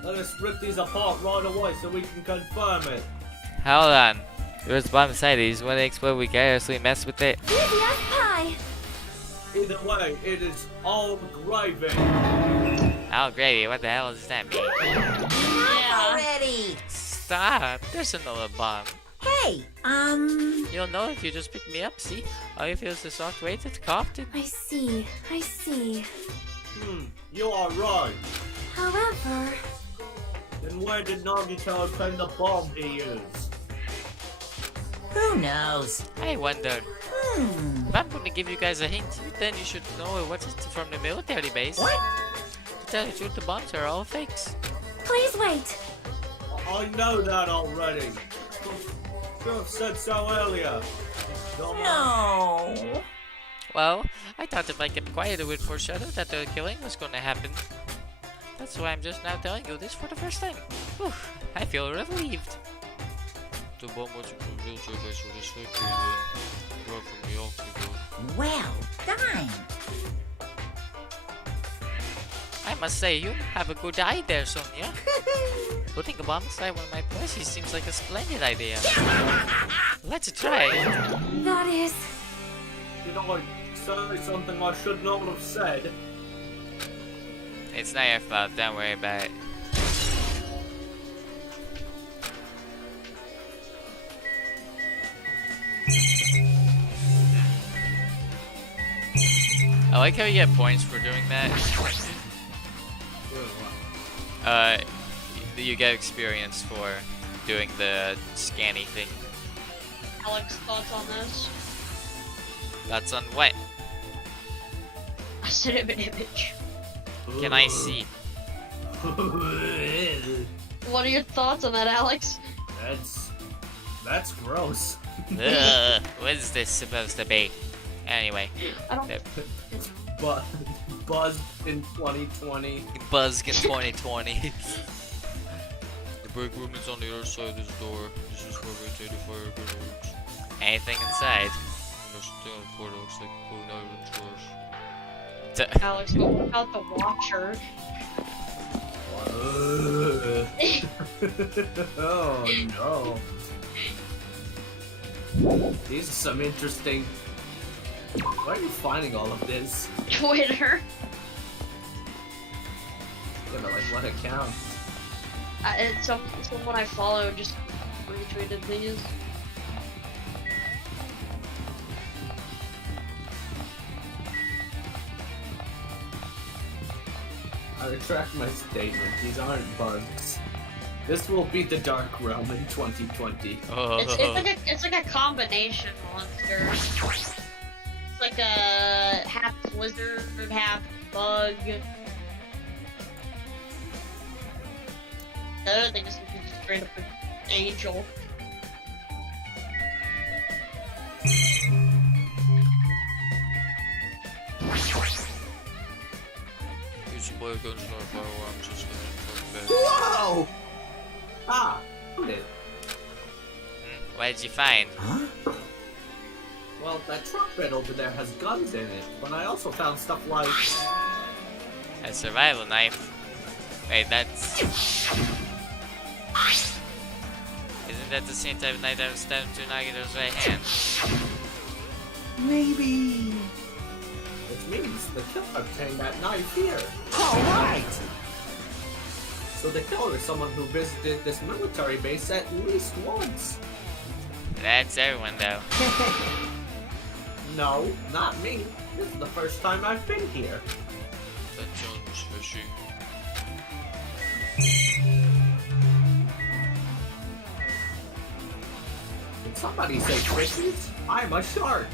Let us rip these apart right away so we can confirm it. Hold on. There's bomb inside these. When they explode, we carelessly mess with it. Easy as pie. Either way, it is all gravy. Oh, gravy. What the hell does that mean? yeah. Already! Stop. There's another bomb. Hey, You'll know if you just pick me up, see? All you feel is the soft weight of the coffin. I see. I see. You are right. However, Then where did Nagito obtain the bomb he used? who knows? I wonder. If I'm gonna give you guys a hint, then you should know what it's from the military base. What? To tell you the truth, the bombs are all fakes. please wait. I know that already. Should have said so earlier. No. Well, I thought if I kept quiet, it would foreshadow that the killing was gonna happen. That's why I'm just now telling you this for the first time. Whew, I feel relieved. The bomb was from the military base for this victory, then. Brought from Hiyoko. Well done. I must say, you have a good eye there, Sonia. Putting a bomb inside one of my plushies seems like a splendid idea. Let's try. That is. Did I say something I should not have said? It's not your fault, don't worry about it. I like how you get points for doing that. You get experience for doing the scanny thing. Alex, thoughts on this? That's on what? I sent him an image. Can I see? What are your thoughts on that, Alex? That's gross. Ugh, what is this supposed to be? Anyway. I don't. But Buzz in 2020. Buzzkin 2020. The break room is on the other side of this door. This is where we take the fire grenades. Anything inside? There's something on the floor that looks like blue drawers. Alex, but what about the Watcher? Oh no. These are some interesting. Where are you finding all of this? Twitter. Yeah, but like what account? It's someone I follow just retweeted these. I retract my statement. These aren't bugs. This will be the Dark Realm in 2020. Oh. It's like a combination monster. It's like a half lizard, half bug. The other thing is just straight up an angel. Use your blade guns and our firearms just gonna Whoa! Ah, found it. What did you find? Well, that truck bed over there has guns in it, but I also found stuff like A survival knife. Wait, that's... Isn't that the same type of knife that was stabbed to Nagito's right hand? Maybe. which means the killer obtained that knife here. Alright! So the killer is someone who visited this military base at least once. That's everyone, though. No, not me. This is the first time I've been here. That sounds fishy. Did somebody say fishies? I'm a shark.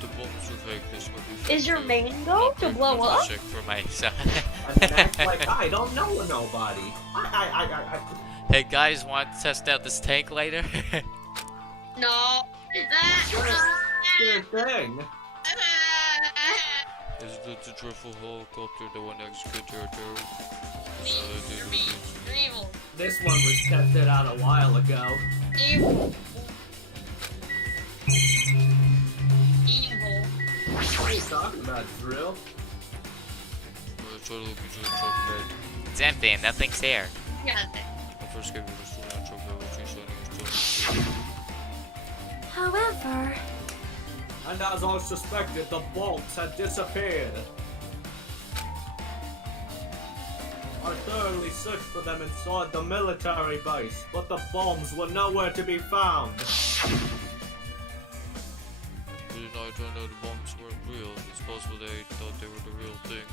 The bombs are fake, this would be fake. Is your too. main goal to blow up? Check for my son. And act like I don't know nobody. I. Hey guys, want to test out this tank later? No. Good thing. Is it the dreadful helicopter that went execute territory? You're mean. You're evil. This one was tested out a while ago. Evil. Evil. What are you talking about, Drill? We're totally between chocolate. It's empty and nothing's here. Yeah. I first gave you the story on chocolate, which you said he was doing. However, And as I suspected, the bolts had disappeared. I thoroughly searched for them inside the military base, but the bombs were nowhere to be found. Did I don't know the bombs weren't real? It's possible they thought they were the real thing.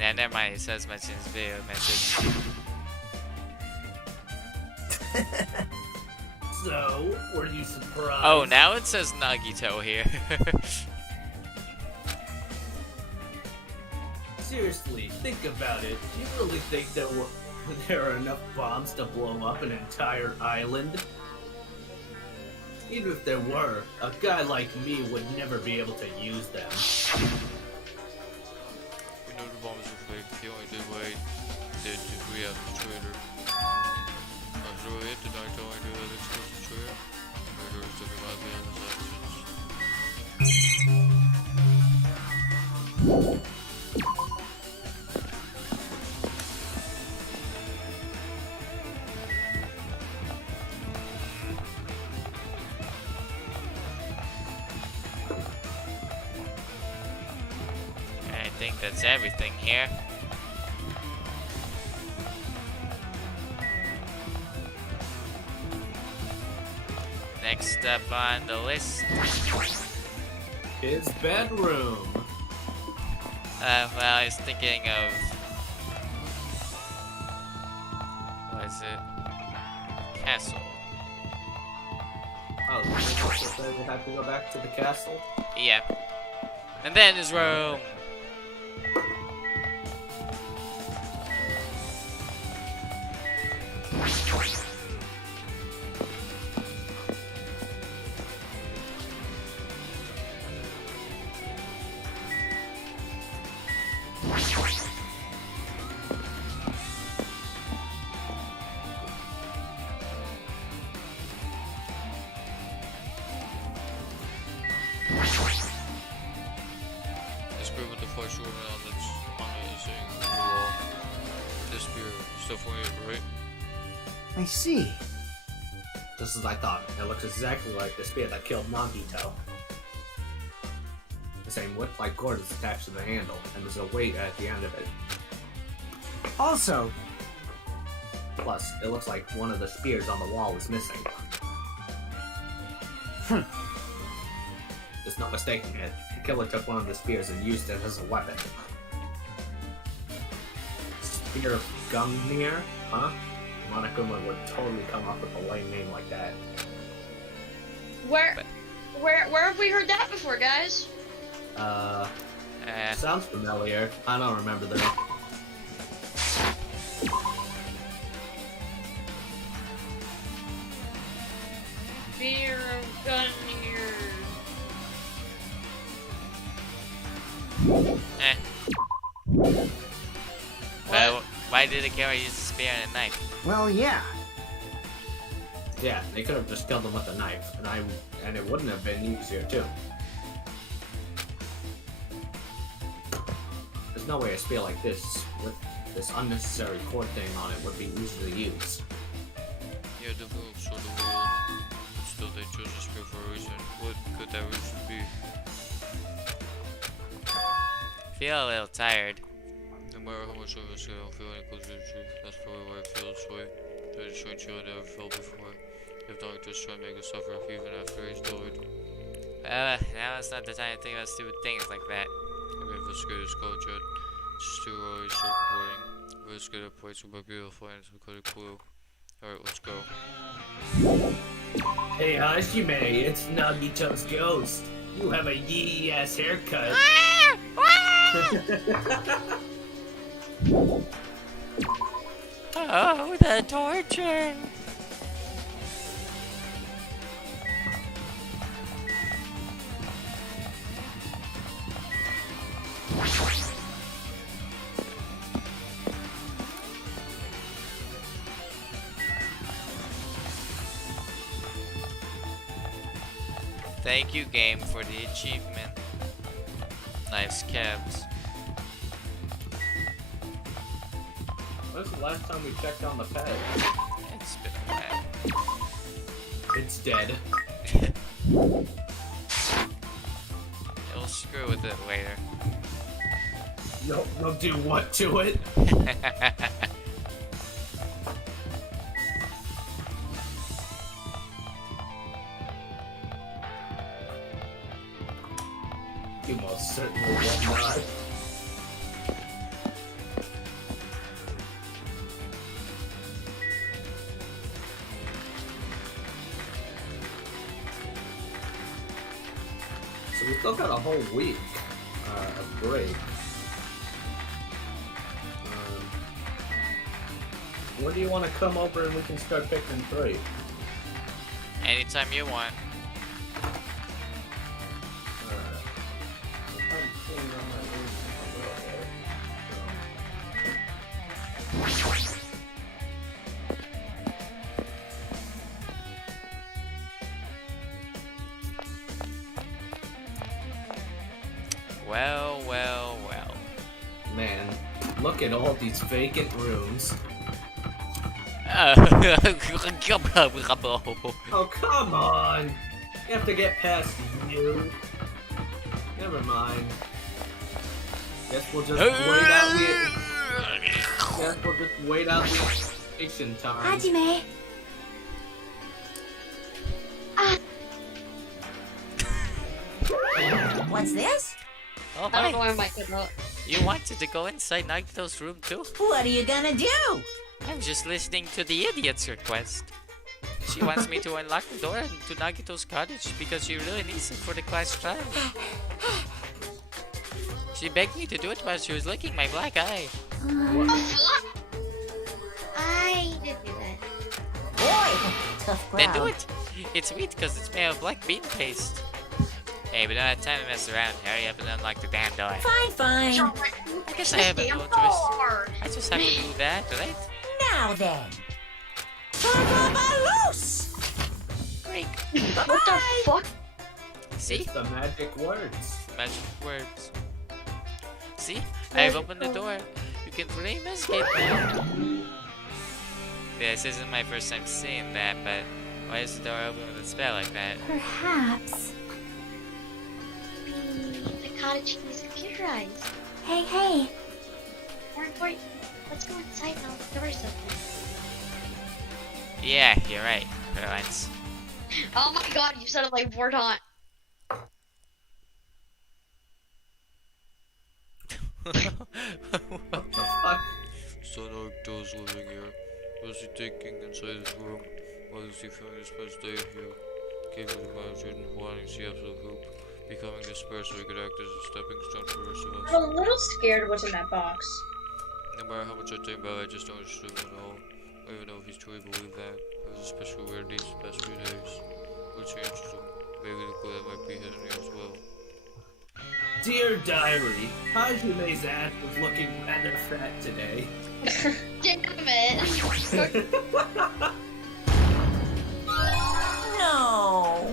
Nah, never mind. It says much in this video message. So, were you surprised? Oh, now it says Nagito here. Seriously, think about it. Do you really think there are enough bombs to blow up an entire island? Even if there were, a guy like me would never be able to use them. We know the bombs are fake. He only did what he did if we have the traitor. So it did I tell you that it's supposed to traitor? Traitor is talking about the other actions. I think that's everything here. Next up on the list. His bedroom. Well, I was thinking of. What is it? Castle. Oh, so then we have to go back to the castle? Yep. And then his room. This group with the first woman on it is saying the wall. This spear stuff for you, right? I see. Just as I thought, it looks exactly like the spear that killed Nagito. The same whip-like cord is attached to the handle, and there's a weight at the end of it. Also, Plus, it looks like one of the spears on the wall is missing. There's no mistaking it. The killer took one of the spears and used it as a weapon. Spear of Gungnir? Huh? Monokuma would totally come up with a lame name like that. Where have we heard that before, guys? Sounds familiar. I don't remember though. Fear of Gungnir. Well, why did the killer use a spear and a knife? well, yeah. Yeah, they could have just killed him with a knife, and it wouldn't have been easier too. There's no way a spear like this, with this unnecessary cord thing on it, would be easy to use. Yeah, the world sort of weird. Still, they chose a spear for a reason. What could that reason be? Feel a little tired. No matter how much of a I don't feel any closer to the truth. That's probably why I feel this way. There's a strange feeling I never felt before. If not, just try to make us suffer even after he's died. Now it's not the time to think about stupid things like that. I mean, if investigators called yet. Just too early, so boring. Investigator points to my beautiful hands we got a clue. Alright, let's go. Hey Hajime, it's Nagito's ghost. You have a yee-ass haircut. Oh, the torture! Thank you, game, for the achievement. Nice kept. When's the last time we checked on the pet? It's been a while. It's dead. You'll screw with it later. You'll do what to it? You most certainly will not. So we still got a whole week of break. When do you want to come over and we can start picking 3? Anytime you want. Well, well, well. Man, look at all these vacant rooms. Oh, Oh, come on! You have to get past you. Never mind. Guess we'll just wait out the... Guess we'll just wait out the station time. Hajime. What's this? Oh, I don't know hi. where my kid wrote. You wanted to go inside Nagito's room too? What are you gonna do? I'm just listening to the idiot's request. She wants me to unlock the door to Nagito's cottage because she really needs it for the class trial. She begged me to do it while she was licking my black eye. I did do that. Boy, tough crowd. Then do it! It's sweet because it's made of black bean paste. Hey, we don't have time to mess around. Hurry up and unlock the damn door. Fine, fine. I guess I have a no choice. I just have to do that, right? Now then. Loose! Break. What the fuck? See? It's the magic words. Magic words. See? I've opened the door. You can free escape now. This isn't my first time seeing that, but why is the door open with a spell like that? Perhaps. The cottage is computerized. Hey, hey. More important, let's go inside and I'll door something. Yeah, you're right. For once. Oh my god, you said it like 4 times. What the fuck? So Nagito's living here. What's he thinking inside his room? Why is he feeling his best day here? Can't even imagine wanting to see absolute hoop. Becoming despair so he could act as a stepping stone for the rest of us. I'm a little scared of what's in that box. No matter how much I think about it, I just don't understand it at all. I don't even know if he's truly believed that. It was especially weird these past few days. What changed him? Maybe the clue that might be hidden here as well. Dear diary, Hajime's ass was looking rather fat today. Damn it. No.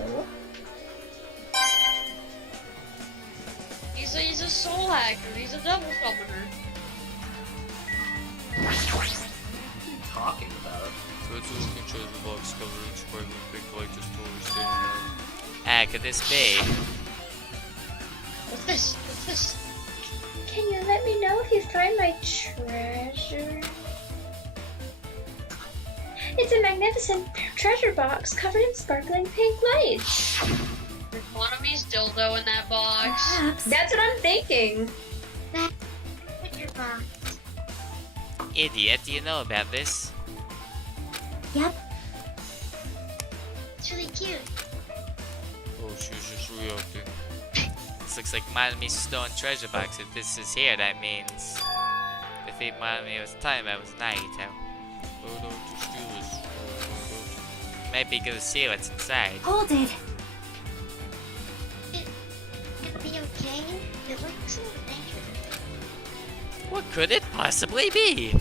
He's a soul hacker. He's a devil summoner. What are you talking about? Try to look inside the box covered in sparkling pink light just totally standing out. Ah, could this be? What's this? What's this? Can you let me know if you find my treasure? It's a magnificent treasure box covered in sparkling pink lights. There's Monomi's dildo in that box. Perhaps. That's what I'm thinking. That put your box. Idiot, do you know about this? Yep. It's really cute. Oh, she's just reacting. This looks like Monomi's stone treasure box. If this is here, that means if he Monomi was time, I was Nagito. Oh no, to steal this. Oh Maybe go see what's inside. Hold it. It'll be okay. It looks so dangerous. What could it possibly be?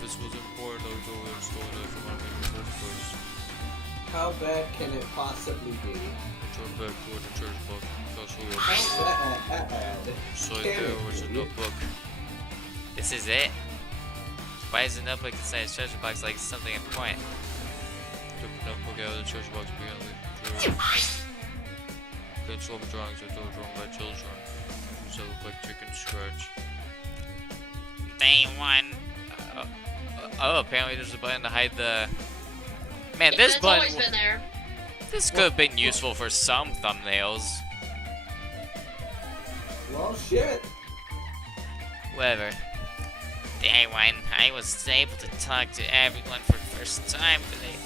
this was important, I told her stolen it from me in the first place. How bad can it possibly be? Turn back toward the church box. Castle How bad? Inside Can there it was a be? notebook. This is it? Why is the notebook inside his treasure box like something important? Took the notebook out of the church box, began to pencil of drawings that were drawn by children. So looked like chicken scratch. Day one. Oh, apparently there's a button to hide the. Man, this It's button. always been there. This could have been useful for some thumbnails. Well, shit. Whatever. Day one, I was able to talk to everyone for the first time today.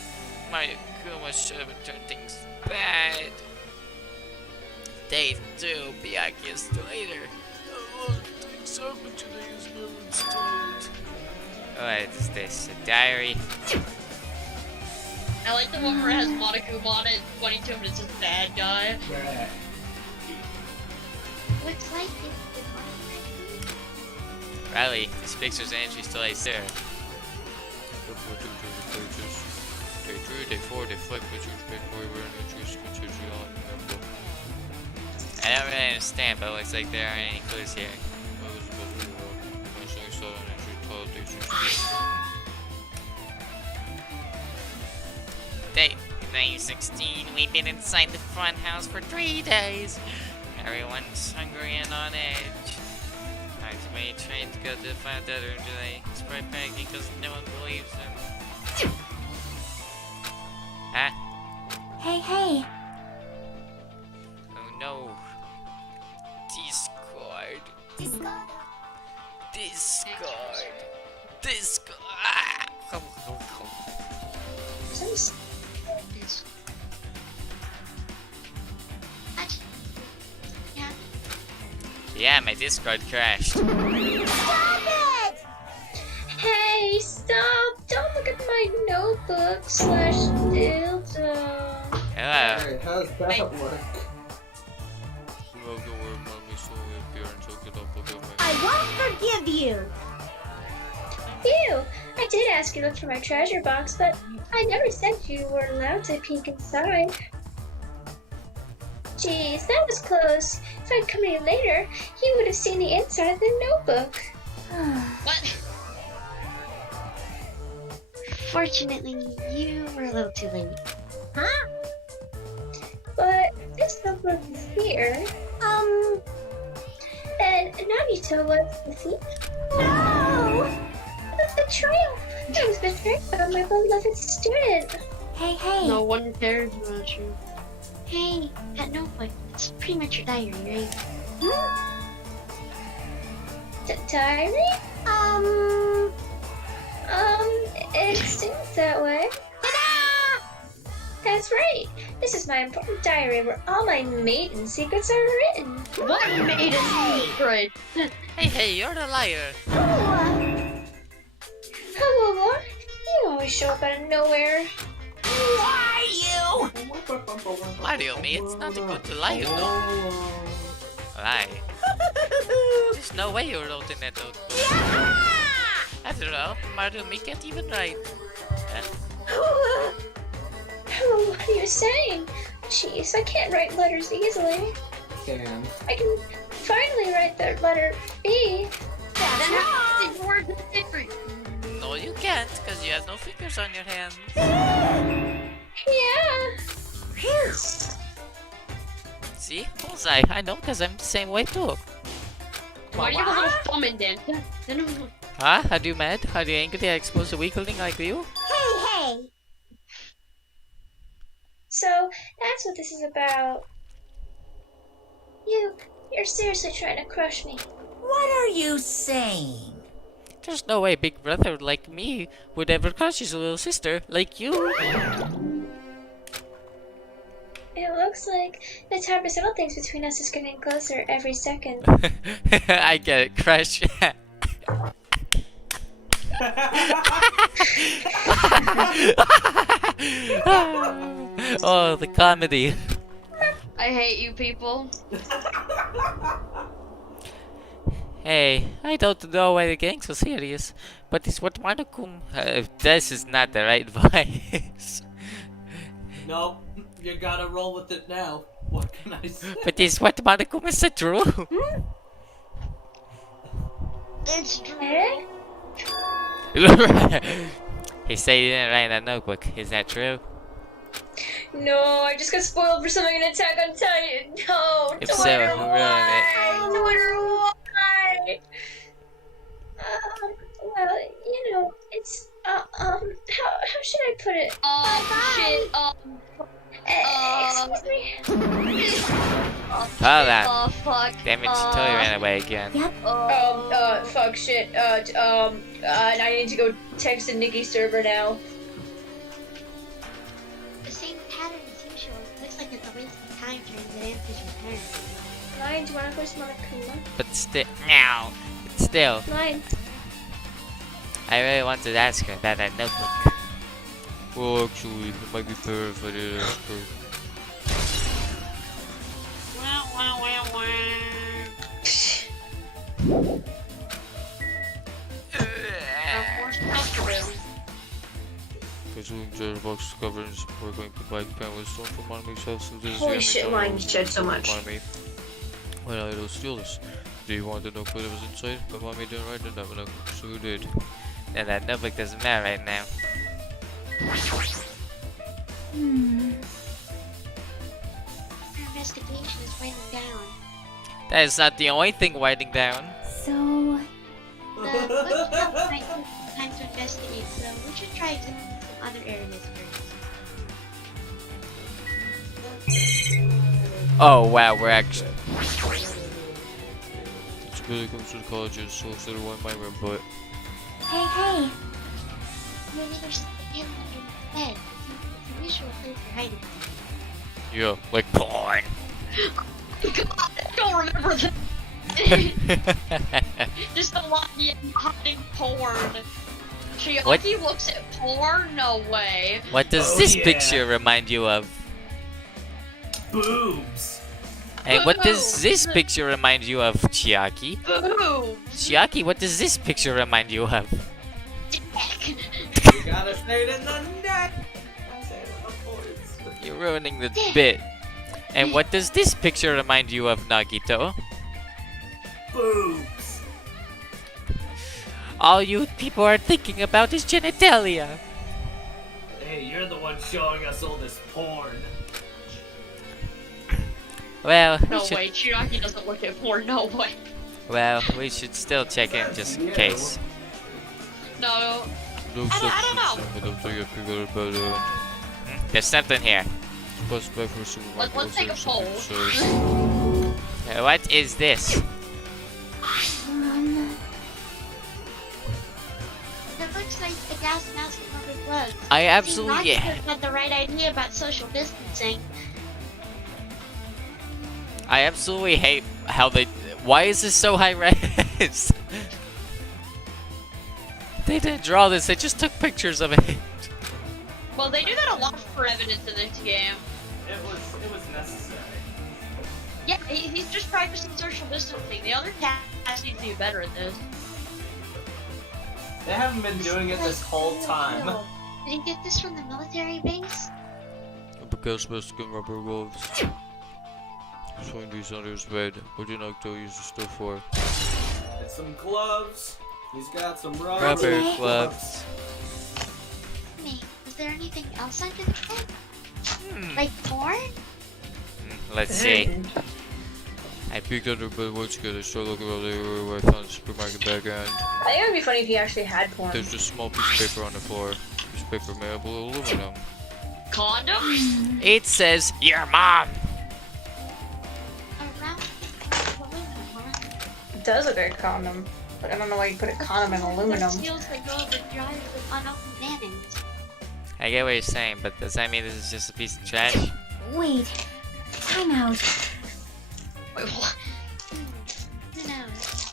Monokuma should have turned things bad. Day 2, Byakuya still later. A lot of things happened today is never started. What is this? A diary? I like the one where it has Monokuma on it, 22 and it's just bad guy. Bruh. Looks like it. Riley, this picture's entry still ain't there. The flipping through the pages. Day 3, day 4, day 5 pictures, big boy wearing entries, consider on the book. I don't really understand, but it looks like there aren't any clues here. I was about to my son saw an entry called day 16. Day 916, we've been inside the front house for 3 days. Everyone's hungry and on edge. Hajime trying to go to the final dead room today. He's probably panicking because no one believes him. Huh? Hey, hey. Oh no. Discord. Discord. Discord. Discord. Ah! Yeah. Yeah, my Discord crashed. Stop it! Hey, stop! Don't look at my notebook slash dildo. Hello. Hey, how's that work? Well, don't worry about me, so if you're and took it up, I'll get my. I won't forgive you. Phew! I did ask you to look for my treasure box, but I never said you were allowed to peek inside. Jeez, that was close. If I'd come in later, you would have seen the inside of the notebook. What? Fortunately, you were a little too late. Huh? But this notebook is here. And Nagito was the thief. No! The betrayal! I was betrayed by my beloved student. Hey, hey. No one cares about you. Hey, that notebook, it's pretty much your diary, right? Diary? It seems that way. That's right. This is my important diary where all my maiden secrets are written. What made it secret? Hey, you're the liar. Hello, Lord. You always show up out of nowhere. Why you? Mario, me, it's not good to lie, you know. Lie. There's no way you wrote in that notebook. After all, Mario, me can't even write. Hello, what are you saying? Jeez, I can't write letters easily. Can. I can finally write the letter B. That's wrong. The word is different. No, you can't, because you have no fingers on your hands. Yeah. Phew. See? Bullseye. I know, because I'm the same way too. Why do you have a little thumb in there? Huh? Are you mad? Are you angry I exposed a weakling like you? Hey, hey. So, that's what this is about. You're seriously trying to crush me. What What are you saying? There's no way big brother like me would ever crush his little sister like you. It looks like the time to settle things between us is getting closer every second. I get it, crush. Oh, the comedy. I hate you people. Hey, I don't know why they're getting so serious, but it's what Monokuma. This is not the right voice. Nope, you gotta roll with it now. What can I say? But is what Monokuma said true? It's true. Eh? He said he didn't write in a notebook. Is that true? No, I just got spoiled for something in Attack on Titan. No, If so, who ruined it? Twitter, why? Well, you know, it's how should I put it? Shit. Excuse me. Hold on. Oh fuck. Damn it, she totally ran away again. Fuck shit. I need to go text the Nikki server now. The same pattern as usual. Looks like it's a waste of time trying to answer your parents. Lion, do you wanna voice Monokuma? But still, now, still, Lion. I really wanted to ask her about that notebook. Well, actually, it might be better if I did ask her. Wow, wow, wow, wow. Considering the box governs, we're going to buy pen with stone from Monomi's house, so this is Holy the shit, only Lion, time you shed so much. Monomi. When I don't steal this. Do you want to know what was inside? But Mommy didn't write it down, so who did? And that notebook doesn't matter right now. Our investigation is winding down. That is not the only thing writing down. So, The book help might take some time to investigate, so we should try examining some other areas first. Oh wow, we're actually. It's good it comes to the colleges, so if they don't want my room, but hey. Maybe there's something in the bed. It's a usual place for hiding. yeah, like Porn. God, I don't remember that. Just a lot of hiding porn. What? He looks at porn? No way. What does Oh, this yeah. picture remind you of? Boobs. And what does this picture remind you of, Chiaki? Boo! Chiaki, what does this picture remind you of? You gotta say it in the neck. Say it in the voice. You're ruining the bit. And what does this picture remind you of, Nagito? Boobs. All you people are thinking about is genitalia. Hey, you're the one showing us all this porn. Well, No we should, way, Chiraki doesn't look at porn, no way. well, we should still check in just in case. No. no I don't know. substance. I don't think I figured out about There's something here. Plus back for supermarket. Let's take a poll. What is this? It looks like the gas mask and rubber gloves. I absolutely See, Nagito had the right idea about social distancing. I absolutely hate how they. Why is this so high res? They didn't draw this. They just took pictures of it. Well, they do that a lot for evidence in this game. It was necessary. Yeah, he's just practicing social distancing. The other cast needs to be better at this. They haven't been doing it this whole time. Did he get this from the military base? Because Mexican rubber gloves. Swing these under his bed. What did Nagito use the stuff for? It's some gloves. He's got some Rubber gloves. Me, is there anything else under the bed? Like porn? Let's see. I peeked under bed once again. I started looking around everywhere where I found the supermarket bag, and I think it would be funny if he actually had porn. there's just a small piece of paper on the floor. Piece of paper made up of aluminum. Condoms? It says your mom. Around aluminum, huh? does look like a condom, but I don't know why you put a condom in aluminum. Seals that go over dryers with unopened mayonnaise. I get what you're saying, but does that mean this is just a piece of trash? Wait. Time out. Wait, what? Who knows?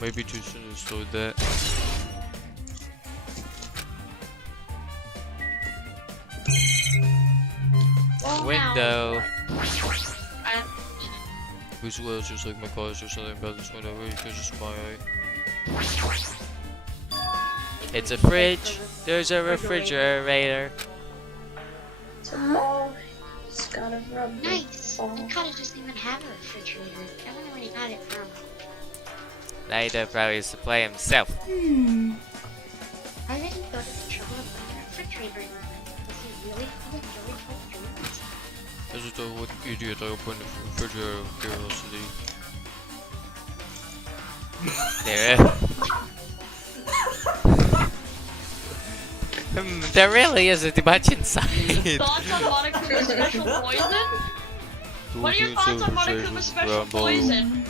Maybe too soon to slow that. Well, Window. Basically, it's just like my cars or something about this window, right? Because it's my eye. It's a fridge. There's a refrigerator. It's a ball. Just gotta rub the Nice. ball. The cottage doesn't even have a refrigerator. I wonder where he got it from. Nida probably used to play himself. I didn't go to the trouble of buying a refrigerator. Does he really enjoy cold drinks? As a total idiot, I opened the refrigerator of curiosity. There really isn't much inside. Thoughts on Monokuma's special poison? What are your thoughts on Monokuma's special poison?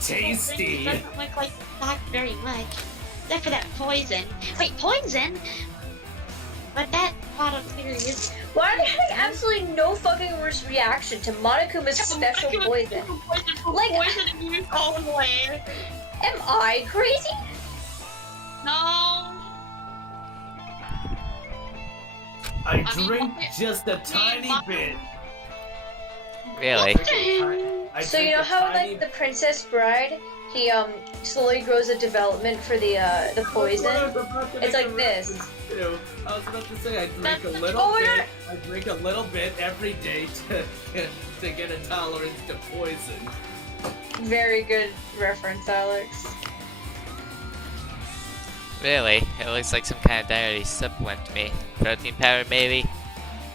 Tasty. Doesn't look like that very much. Except for that poison. Wait, poison? But that bottle clearly is. Why are they having absolutely no fucking reaction to Monokuma's special poison? Like, Poison in your own way. am I crazy? No. I mean, drink just a tiny bit. Really? So you know how like the Princess Bride, he slowly grows a development for the poison. It's like this. I was about to say I drink a little Oh my bit. God. I drink a little bit every day to get a tolerance to poison. Very good reference, Alex. Really? It looks like some kind of dietary supplement to me. Protein powder, maybe?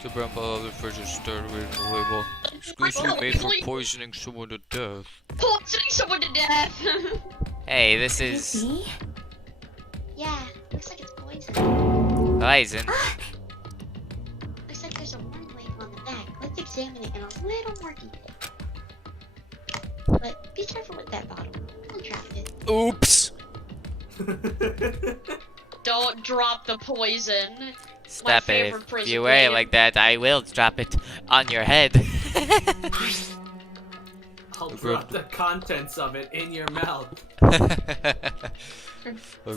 The brown bottle of the fridge is started reading the label. Exclusively made for poisoning someone to death. Poisoning someone to death. Hey, this is See? Yeah, looks like it's poison. poison. Looks like there's a warning label on the back. Let's examine it in a little more detail. But be careful with that bottle. Don't drop it. Oops! Don't drop the poison. Stop it. favorite If prison you wear it game. like that, I will drop it on your head. I'll drop the contents of it in your mouth. I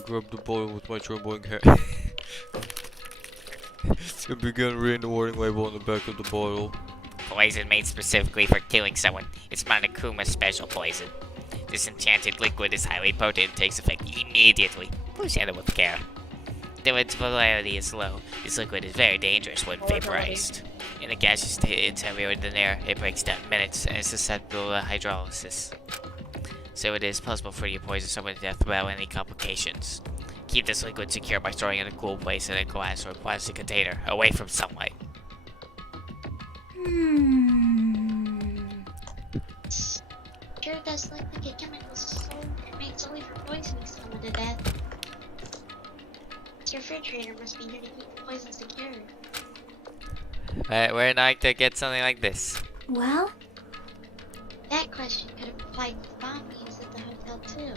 grabbed the bottle with my trembling hand. and began reading the warning label on the back of the bottle. Poison made specifically for killing someone. It's Monokuma's special poison. This enchanted liquid is highly potent and takes effect immediately. Please handle with care. Though its volatility is low, this liquid is very dangerous when vaporized. In a gaseous state, it's heavier than air. It breaks down in minutes and is susceptible to hydrolysis. So it is possible for you to poison someone to death without any complications. Keep this liquid secure by storing it in a cool place in a glass or plastic container, away from sunlight. Sure does look like a chemical made solely for poisoning someone to death. This refrigerator must be here to keep the poison secure. Where not to get something like this? Well? That question could have applied to the bomb we used at the hotel too.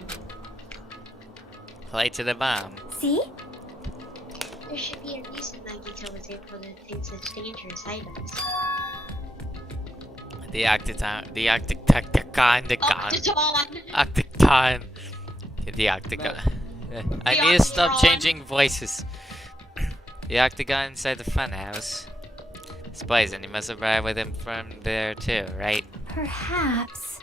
Play to the bomb. See? There should be a reason Nagito was able to obtain such dangerous items. The octagon, the octagon. I need to stop octagon. changing voices. The octagon inside the funhouse. It's poison. You must have arrived with him from there too, right? Perhaps.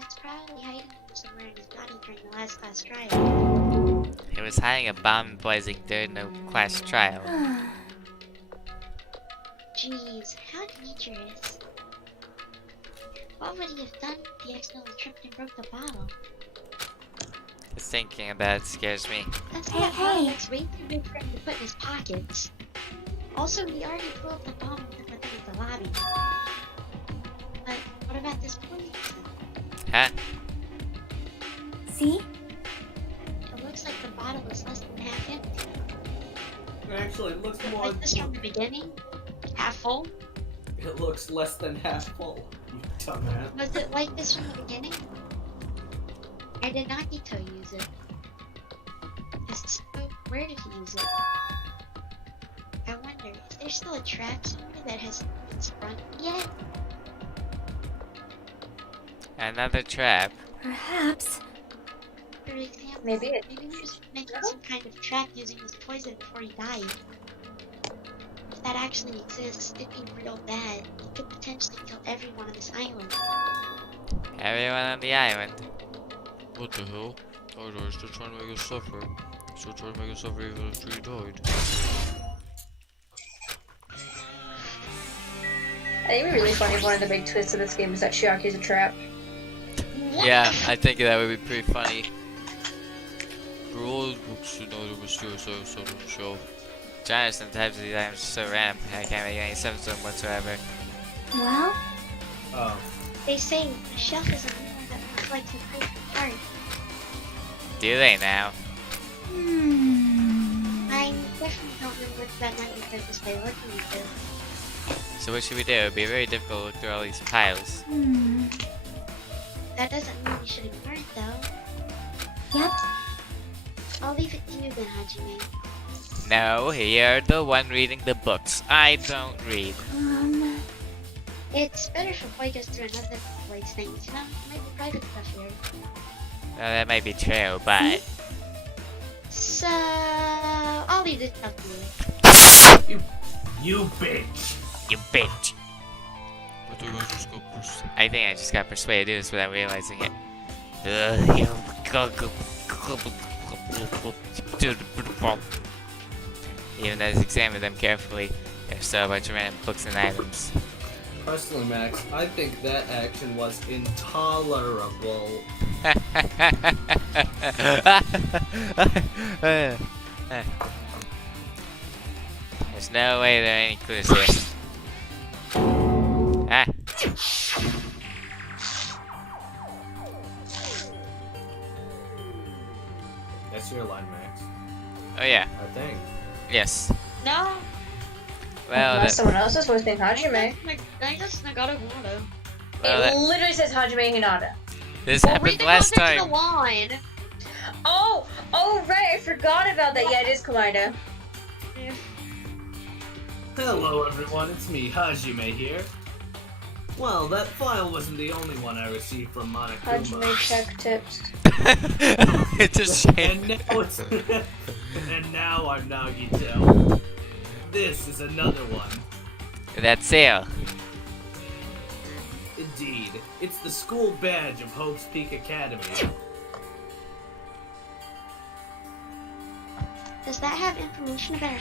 It's probably hiding somewhere in his body during the last class trial. He was hiding a bomb poisoning during the class trial. Jeez, how dangerous. What would he have done if he accidentally tripped and broke the bottle? Just thinking about it scares me. That's Hey, that bottle hey. looks way too big for him to put in his pockets. Also, he already blew up the bomb with the thing at the lobby. But what about this poison? Huh? See? It looks like the bottle is less than half empty. Actually, it looks more Like this from the beginning? Half full? It looks less than half full, you dumbass. Was it like this from the beginning? Or did Nagito use it? If so, where did he use it? I wonder, is there still a trap somewhere that hasn't been sprung yet? Another trap. Perhaps. For example, Maybe maybe there's making some kind of trap using his poison before he died. If that actually exists, it'd be real bad. It could potentially kill everyone on this island. Everyone on the island. What the hell? Narrator's still trying to make us suffer. Still trying to make us suffer even after he died. I think it'd be really funny if one of the big twists of this game is that Chiaki's a trap. Yeah, I think that would be pretty funny. For all the books to know the mysterious episode on the show. Jonathan types of these items are so random, I can't make any sense of them whatsoever. Well, Oh. They say a shelf is a mirror that reflects a great art. Do they now? I definitely don't remember what that might be purpose they looking into. So what should we do? It would be very difficult to look through all these piles. That doesn't mean you should ignore it though. yep. I'll leave it to you then, Hajime. No, you're the one reading the books. I don't read. It's better if a boy goes through another boy's things, you know? Maybe private stuff here. Well, that might be true, but... So, I'll leave this stuff to you. You bitch! You bitch! I think I just got pushed. I think I just got persuaded to do this without realizing it. Even as I examined them carefully, there's still a bunch of random books and items. Personally, Max, I think that action was intolerable. There's no way there are any clues here. Ah! That's your line, Max. Oh yeah. I think. Yes. No! Well, Unless someone else is hosting Hajime. I just Nagito. well, It literally says Hajime Hinata. this Well, happened read the last context of time. the line. Oh right, I forgot about that. Yeah, it is Komaeda. Hello, everyone. It's me, Hajime here. Well, that file wasn't the only one I received from Monokuma. Hajime check tips. It's a shame. And now I'm Nagito. This is another one. That's Sale. Indeed, it's the school badge of Hope's Peak Academy. Does that have information about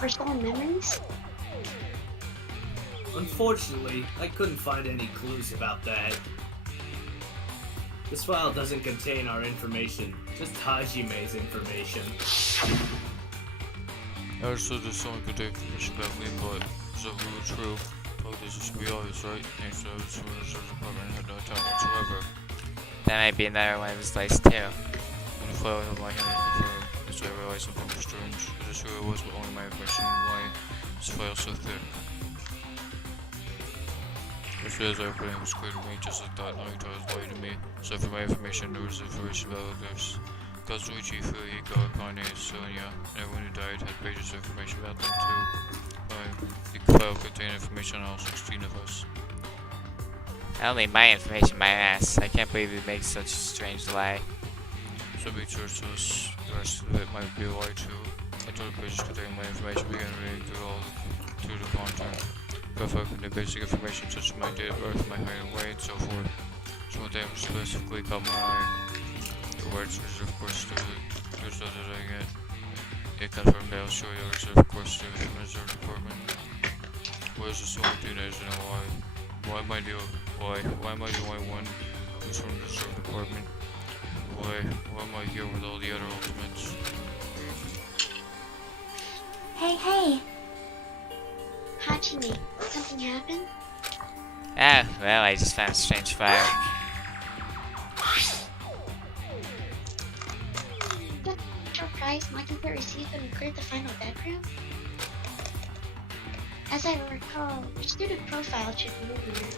our stolen memories? Unfortunately, I couldn't find any clues about that. This file doesn't contain our information, just Hajime's information. I understood there's some good information about me, but is that really true? Oh, this is to be obvious, right? Thanks to the research department had no time whatsoever. That might be another one of his lights too. When the file held my hand and confirmed, this I realized something was strange. It is who it was, but only my information and why this file so thick. As soon as I opened it was clear to me, just like that Nagito was lying to me. So for my information, there was information about others. Kazuichi, Fuyuhiko, Akane, Sonya, and everyone who died had pages of information about them too. The file contained information on all 16 of us. Only my information, my ass. I can't believe he makes such a strange lie. So be sure to us, the rest of it might be a lie too. I told the pages containing my information began reading through the content. But I contained basic information such as my date of birth, my height and weight, and so forth. Some of them specifically caught my eye. The words which of course there's others I get. It confirmed that I'll show you others of course to from the reserve department. What is this only 2 days and why? Why am I the only one who's from the reserve department? Why am I here with all the other ultimates? Hey. Hajime, something happened? Ah, well, I just found a strange file. The prize Nagito received when we cleared the final background? As I recall, your student profile should be in here.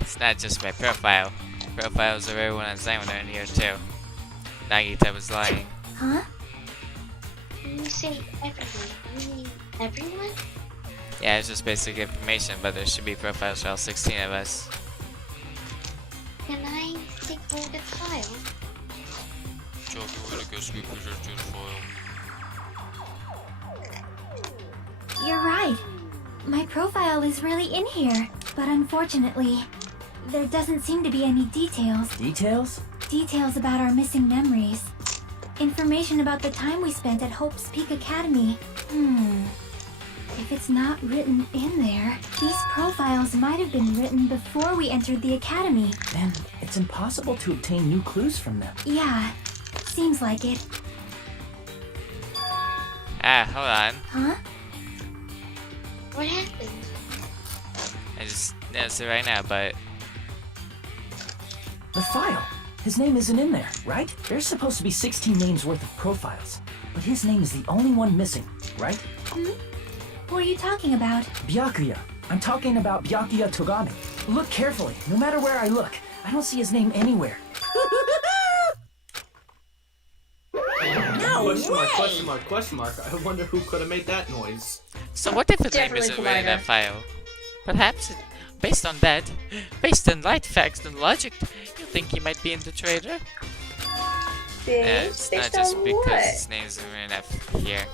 It's not just my profile. Profiles of everyone on Zion are in here too. Nagito was lying. Huh? When you say everyone, you mean everyone? Yeah, it's just basic information, but there should be profiles for all 16 of us. Can I take a look at the file? Jockey, way to go sweep preserve to the file. You're right. My profile is really in here, but unfortunately, there doesn't seem to be any details. Details? Details about our missing memories. Information about the time we spent at Hope's Peak Academy. If it's not written in there, these profiles might have been written before we entered the academy. Then it's impossible to obtain new clues from them. Yeah, seems like it. Ah, hold on. Huh? What happened? I just noticed it right now, but The file. His name isn't in there, right? There's supposed to be 16 names worth of profiles, but his name is the only one missing, right? What are you talking about? Byakuya. I'm talking about Byakuya Togami. Look carefully. No matter where I look, I don't see his name anywhere. No question mark, question mark, question mark. I wonder who could have made that noise. so what if the name Definitely isn't really in that Komaeda. file? Perhaps, based on that, based on light facts and logic, you think he might be in the traitor? It's not Based just on because what? his name's written up here.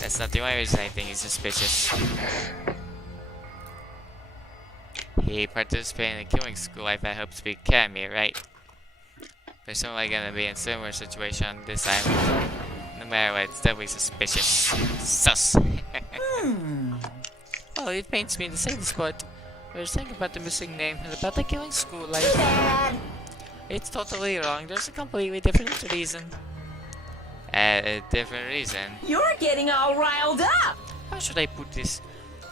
That's not the only reason I think he's suspicious. He participated in the killing school life at Hope Speak Academy, right? There's someone gonna be in a similar situation on this island. No matter what, it's definitely suspicious. Sus. Well, it pains me to say this, but there's thinking about the missing name and about the killing school life. It's totally wrong. There's a completely different reason. A different reason. You're getting all riled up! How should I put this?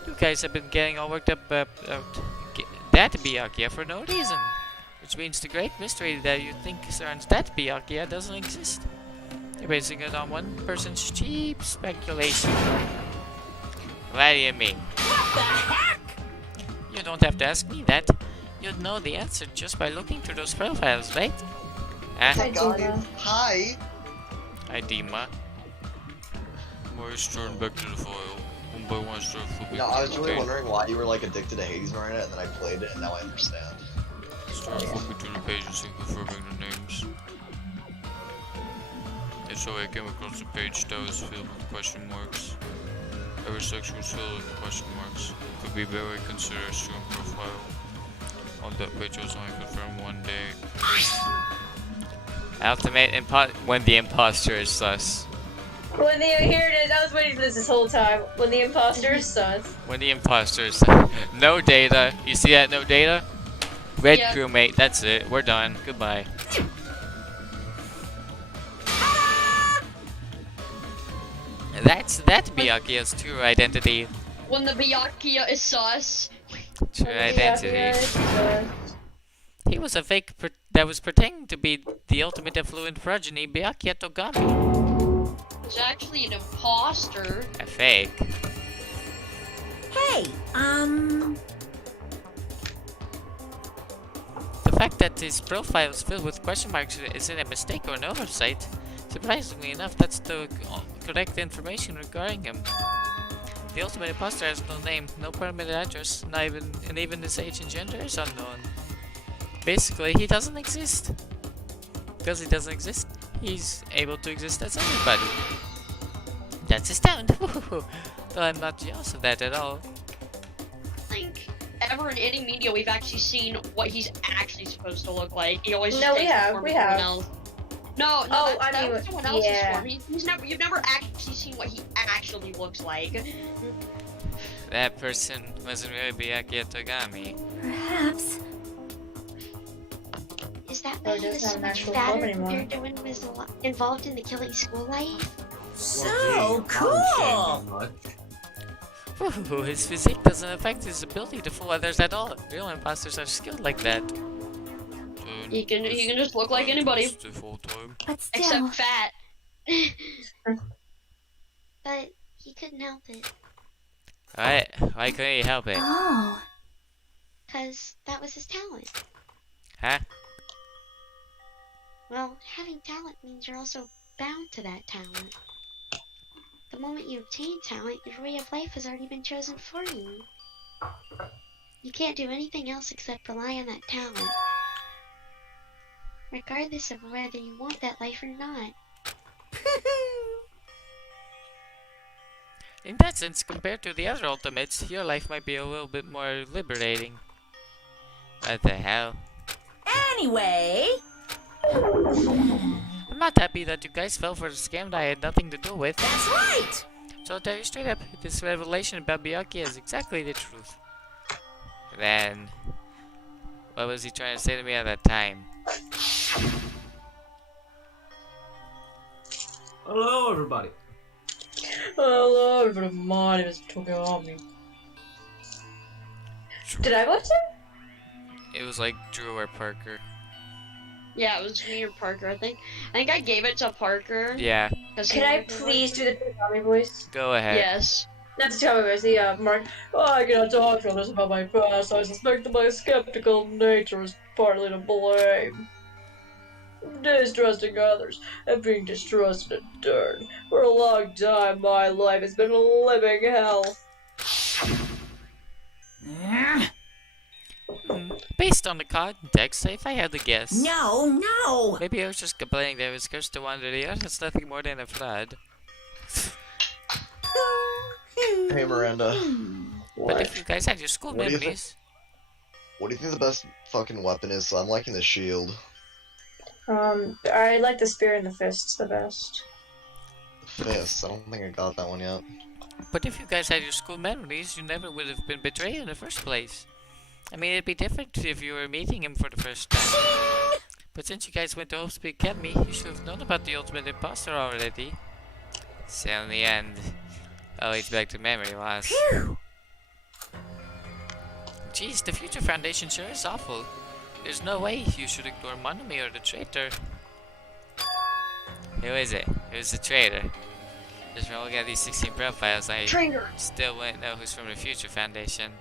You guys have been getting all worked up about that Byakuya for no reason. Which means the great mystery that you think surrounds that Byakuya doesn't exist. You're basing it on one person's cheap speculation. What do you mean? What the heck? You don't have to ask me that. You'd know the answer just by looking through those profiles, right? Huh? Hi. Hi, Dima. Mine's turn back to the file. One by one, start flipping. No, I was really Okay. wondering why you were like addicted to Hades Miranda, and then I played it, and now I understand. Start flipping through the pages and confirming the names. And so I came across the page that was filled with question marks. Every section was filled with question marks. Could be very considered a student profile. On that page was only confirmed one day. Ultimate when the imposter is sus. Here it is. I was waiting for this whole time. When the imposter is sus. When the imposter is no data. You see that? No data? Red Yeah. crewmate. That's it. We're done. Goodbye. That Byakuya's true identity. When the Byakuya is sus. True identity. He was a fake that was pretending to be the ultimate affluent progeny, Byakuya Togami. He's actually an imposter. A fake. Hey, The fact that his profile is filled with question marks isn't a mistake or an oversight. Surprisingly enough, that's the correct information regarding him. The ultimate imposter has no name, no permanent address, and even his age and gender is unknown. Basically, he doesn't exist. Because he doesn't exist, he's able to exist as anybody. That's his talent. Though I'm not jealous of that at all. I think ever in any media we've actually seen what he's actually supposed to look like. He always No, takes we the have, form we of someone have. else. No, Oh, that I mean, was someone else's yeah. form. You've never actually seen what he actually looks like. That person wasn't really Byakuya Togami. Perhaps. Is that Oh, why it he was doesn't have so an much actual fatter form anymore. compared to when he was involved in the killing school life? so cool! Ooh, his physique doesn't affect his ability to fool others at all. Real imposters are skilled like that. He can just look like anybody. But still, Except fat. But he couldn't help it. What? Why couldn't you help it? Oh. Because that was his talent. Huh? Well, having talent means you're also bound to that talent. The moment you obtain talent, your way of life has already been chosen for you. You can't do anything else except rely on that talent. Regardless of whether you want that life or not. In that sense, compared to the other ultimates, your life might be a little bit more liberating. What the hell? Anyway, I'm not happy that you guys fell for the scam that I had nothing to do with. that's right. So I'll tell you straight up, this revelation about Byakuya is exactly the truth. Then, what was he trying to say to me at that time? Hello, everybody. Hello, everybody. My name is Togami. Did I voice it? It was like Drew or Parker. Yeah, it was me or Parker, I think. I think I gave it to Parker. Yeah. Can I please do the Togami voice? Go ahead. Yes. Not the Togami voice, the Mark. Oh, I cannot talk to others about my past. I suspect that my skeptical nature is partly to blame. Distrusting others and being distrusted in turn. For a long time, my life has been a living hell. Based on the context, if I had to guess. No. Maybe I was just complaining that I was cursed to wander the earth. It's nothing more than a flood. Hey Miranda, But if you guys had your school What do you memories. what do you think the best fucking weapon is? So I'm liking the shield. I like the spear and the fists the best. Fist. I don't think I got that one yet. But if you guys had your school memories, you never would have been betrayed in the first place. I mean, it'd be different if you were meeting him for the first time. But since you guys went to Hope Speak Academy, you should have known about the ultimate imposter already. So in the end, oh, it's back to memory loss. Jeez, the Future Foundation sure is awful. There's no way you should ignore Monomi or the traitor. Who is it? Who's the traitor? Just from looking at these 16 profiles, I still wouldn't know who's from the Future Foundation.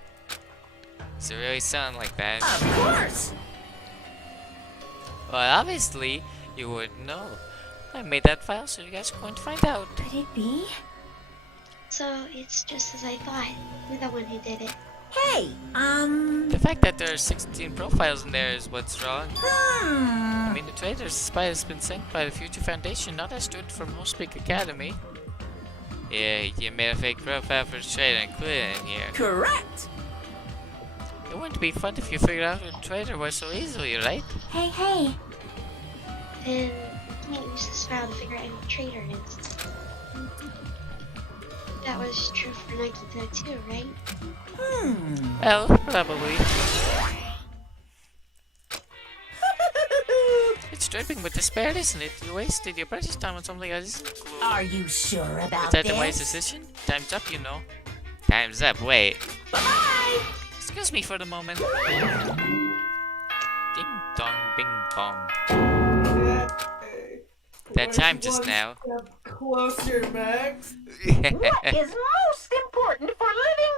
Does it really sound like that? Of course. Well, obviously, you wouldn't know. I made that file so you guys are going to find out. Could it be? So, it's just as I thought. You're the one who did it. Hey, The fact that there are 16 profiles in there is what's wrong. I mean, the traitor's spy has been sent by the Future Foundation, not as student from Hope Speak Academy. Yeah, you made a fake profile for the traitor and included it in here. Correct. It wouldn't be fun if you figured out who the traitor was so easily, right? Hey. Then, you can't use this file to figure out who the traitor is. That was true for Nagito too, right? Well, probably. It's dripping with despair, isn't it? You wasted your precious time on something that isn't cool. Are you sure about Is that the this? wise decision? Time's up, you know. Time's up, wait. Bye-bye. Excuse me for the moment. Ding dong, bing bong. That time just now. Closer, Max. What is most important for living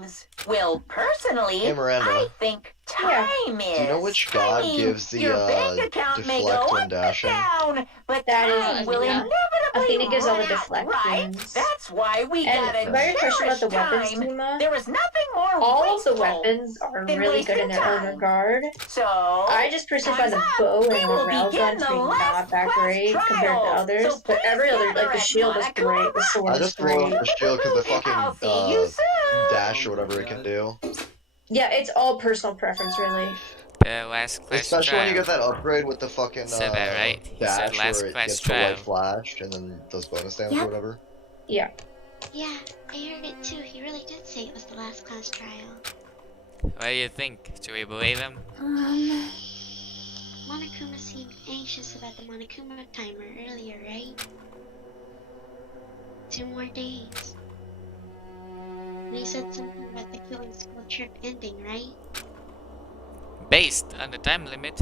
things? Well, personally, Hey, Miranda. I think time is. Do you know which god gives the your bank account may go deflect when up and dashing? down, but That is time will Athena. inevitably Athena gives all the run out, right? deflections. That's why we And gotta about your question about the cherish weapons, time. Tuma, There is nothing more all of the wasteful weapons are than really good in wasting their own time. regard. So, I just personally find the time's up. bow We and the will railgun begin to the be not last that class great compared to trial. others, So but please every other, gather like the at shield is great, the sword I is just rolled great. up the shield because the I'll fucking see you soon. dash or whatever it can do. Yeah, it's all personal preference, really. The last class Especially when you trial. get that upgrade with the fucking Said that right? He said dash last where it class gets trial. the light flashed and then does bonus damage Yep. or whatever. Yeah. Yeah, I heard it too. He really did say it was the last class trial. What do you think? Should we believe him? Monokuma seemed anxious about the Monokuma timer earlier, right? 2 more days. And he said something about the killing school trip ending, right? Based on the time limit,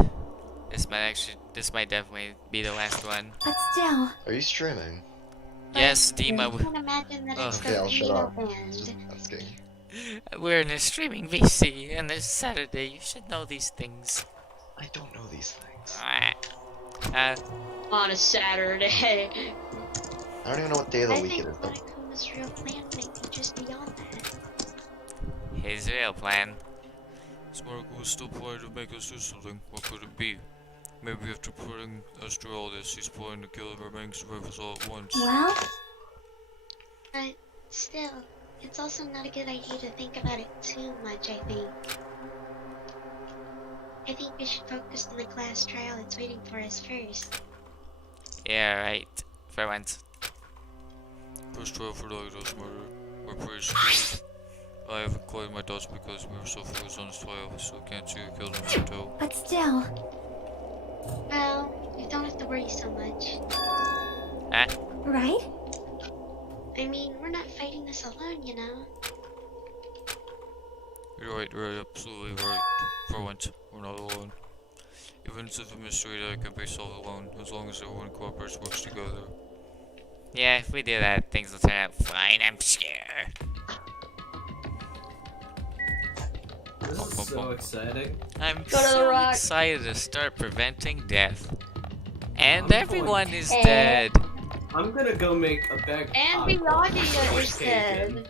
this might definitely be the last one. But still, Are you streaming? Yes, Dima. I can't imagine that it's Okay, the I'll shut Pino up. band. Asking. We're in a streaming VC, and it's Saturday. You should know these things. I don't know these things. On a Saturday. I don't even know what day of the I week think it is. Though. Monokuma's real plan might be just beyond that. His real plan. Is Monokuma still planning to make us do something? What could it be? Maybe after putting us through all this, he's planning to kill the remaining survivors all at once. Well, But still, it's also not a good idea to think about it too much, I think. I think we should focus on the class trial that's waiting for us first. Yeah, right. Ferment. First trial for Nagito's murder. We're pretty screwed. I haven't quite my thoughts because we were so focused on his trial, so I can't see who killed him until. but still. Well, you don't have to worry so much. Right? I mean, we're not fighting this alone, you know? You're absolutely right. For once, we're not alone. Even if it's a mystery that can be solved alone, as long as everyone cooperates, works together. Yeah, if we do that, things will turn out fine, I'm sure. This is so exciting. I'm Go to the so rock. excited to start preventing death. And I'm everyone going- is dead. I'm gonna go make a bag. And Byakuya is dead.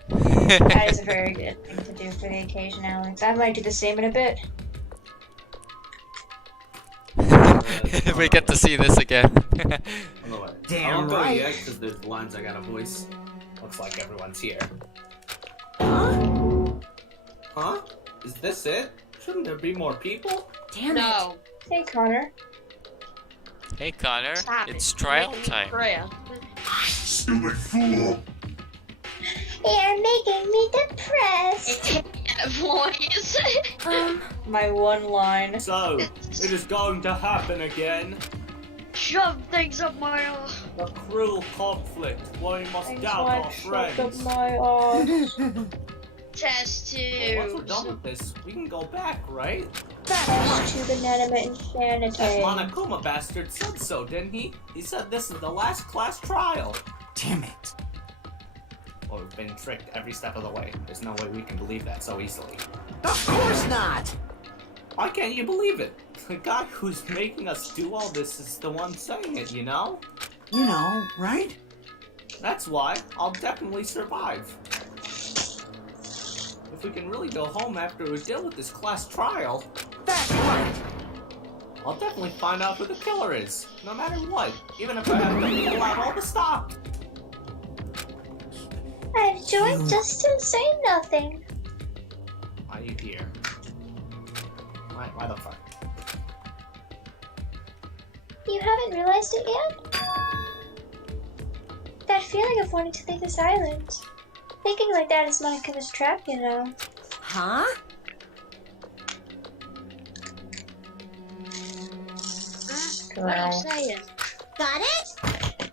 That is a very good thing to do for the occasion, Alex. I might do the same in a bit. We get to see this again. Damn I'll go right. yet because there's lines I gotta voice. Looks like everyone's here. Huh? Is this it? Shouldn't there be more people? Damn No. Hey, Connor. Hey Connor, Stop it's it. trial Making me time. cry. Stupid fool! You're making me depressed. Voice. My one line. So, it is going to happen again. Shove things up my ass. A cruel conflict where we must Thanks, doubt Mike. our Shoved up friends. my ass. Test Once we're done tubes. with this, we can go back, right? Test tube inanimate That insanity. Monokuma bastard said so, didn't he? He said this is the last class trial. Damn it. Well, we've been tricked every step of the way. There's no way we can believe that so easily. Of course not. Why can't you believe it? The guy who's making us do all this is the one saying it, you know? You know, right? That's why I'll definitely survive. If we can really go home after we deal with this class trial, That's right. I'll definitely find out who the killer is, no matter what, even if I have to pull out all the stock. I've joined just to say nothing. Why are you here? Why the fuck? You haven't realized it yet? That feeling of wanting to leave this island. Thinking like that is Monokuma's trap, you know. Huh? What are you saying? Got it?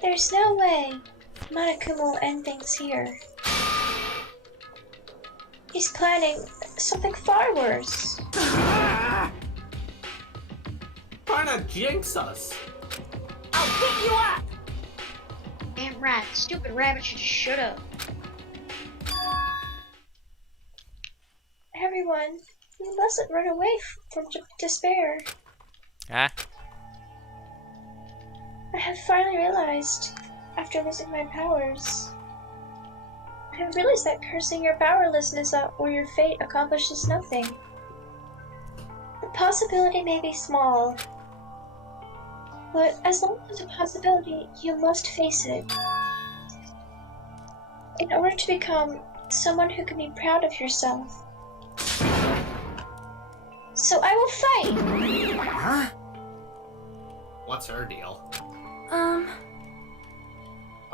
There's no way Monokuma will end things here. He's planning something far worse. Trying to jinx us. I'll pick you up! Damn right. Stupid rabbit should just shut up. Everyone, you mustn't run away from despair. Huh? I have finally realized, after losing my powers, I have realized that cursing your powerlessness or your fate accomplishes nothing. The possibility may be small, but as long as it's a possibility, you must face it. In order to become someone who can be proud of yourself. So I will fight! Huh? What's her deal? I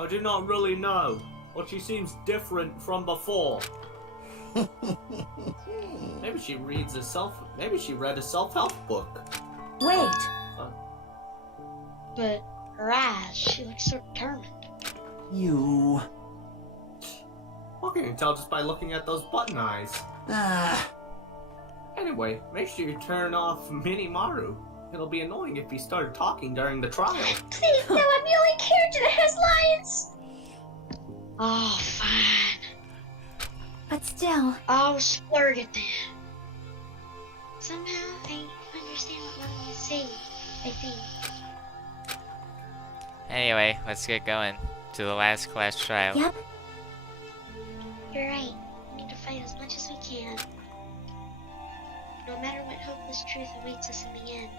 do not really know, but she seems different from before. Maybe she read a self-help book. Wait. But her eyes, she looks so determined. You. What can you tell just by looking at those button eyes? Anyway, make sure you turn off Minimaru. It'll be annoying if he started talking during the trial. Please, no, I'm the only character that has lines! Oh, fine. But still, I'll splurge it then. Somehow, I understand what Monomi is saying, I think. Anyway, let's get going to the last class trial. yep. You're right. We need to fight as much as we can. No matter what hopeless truth awaits us in the end.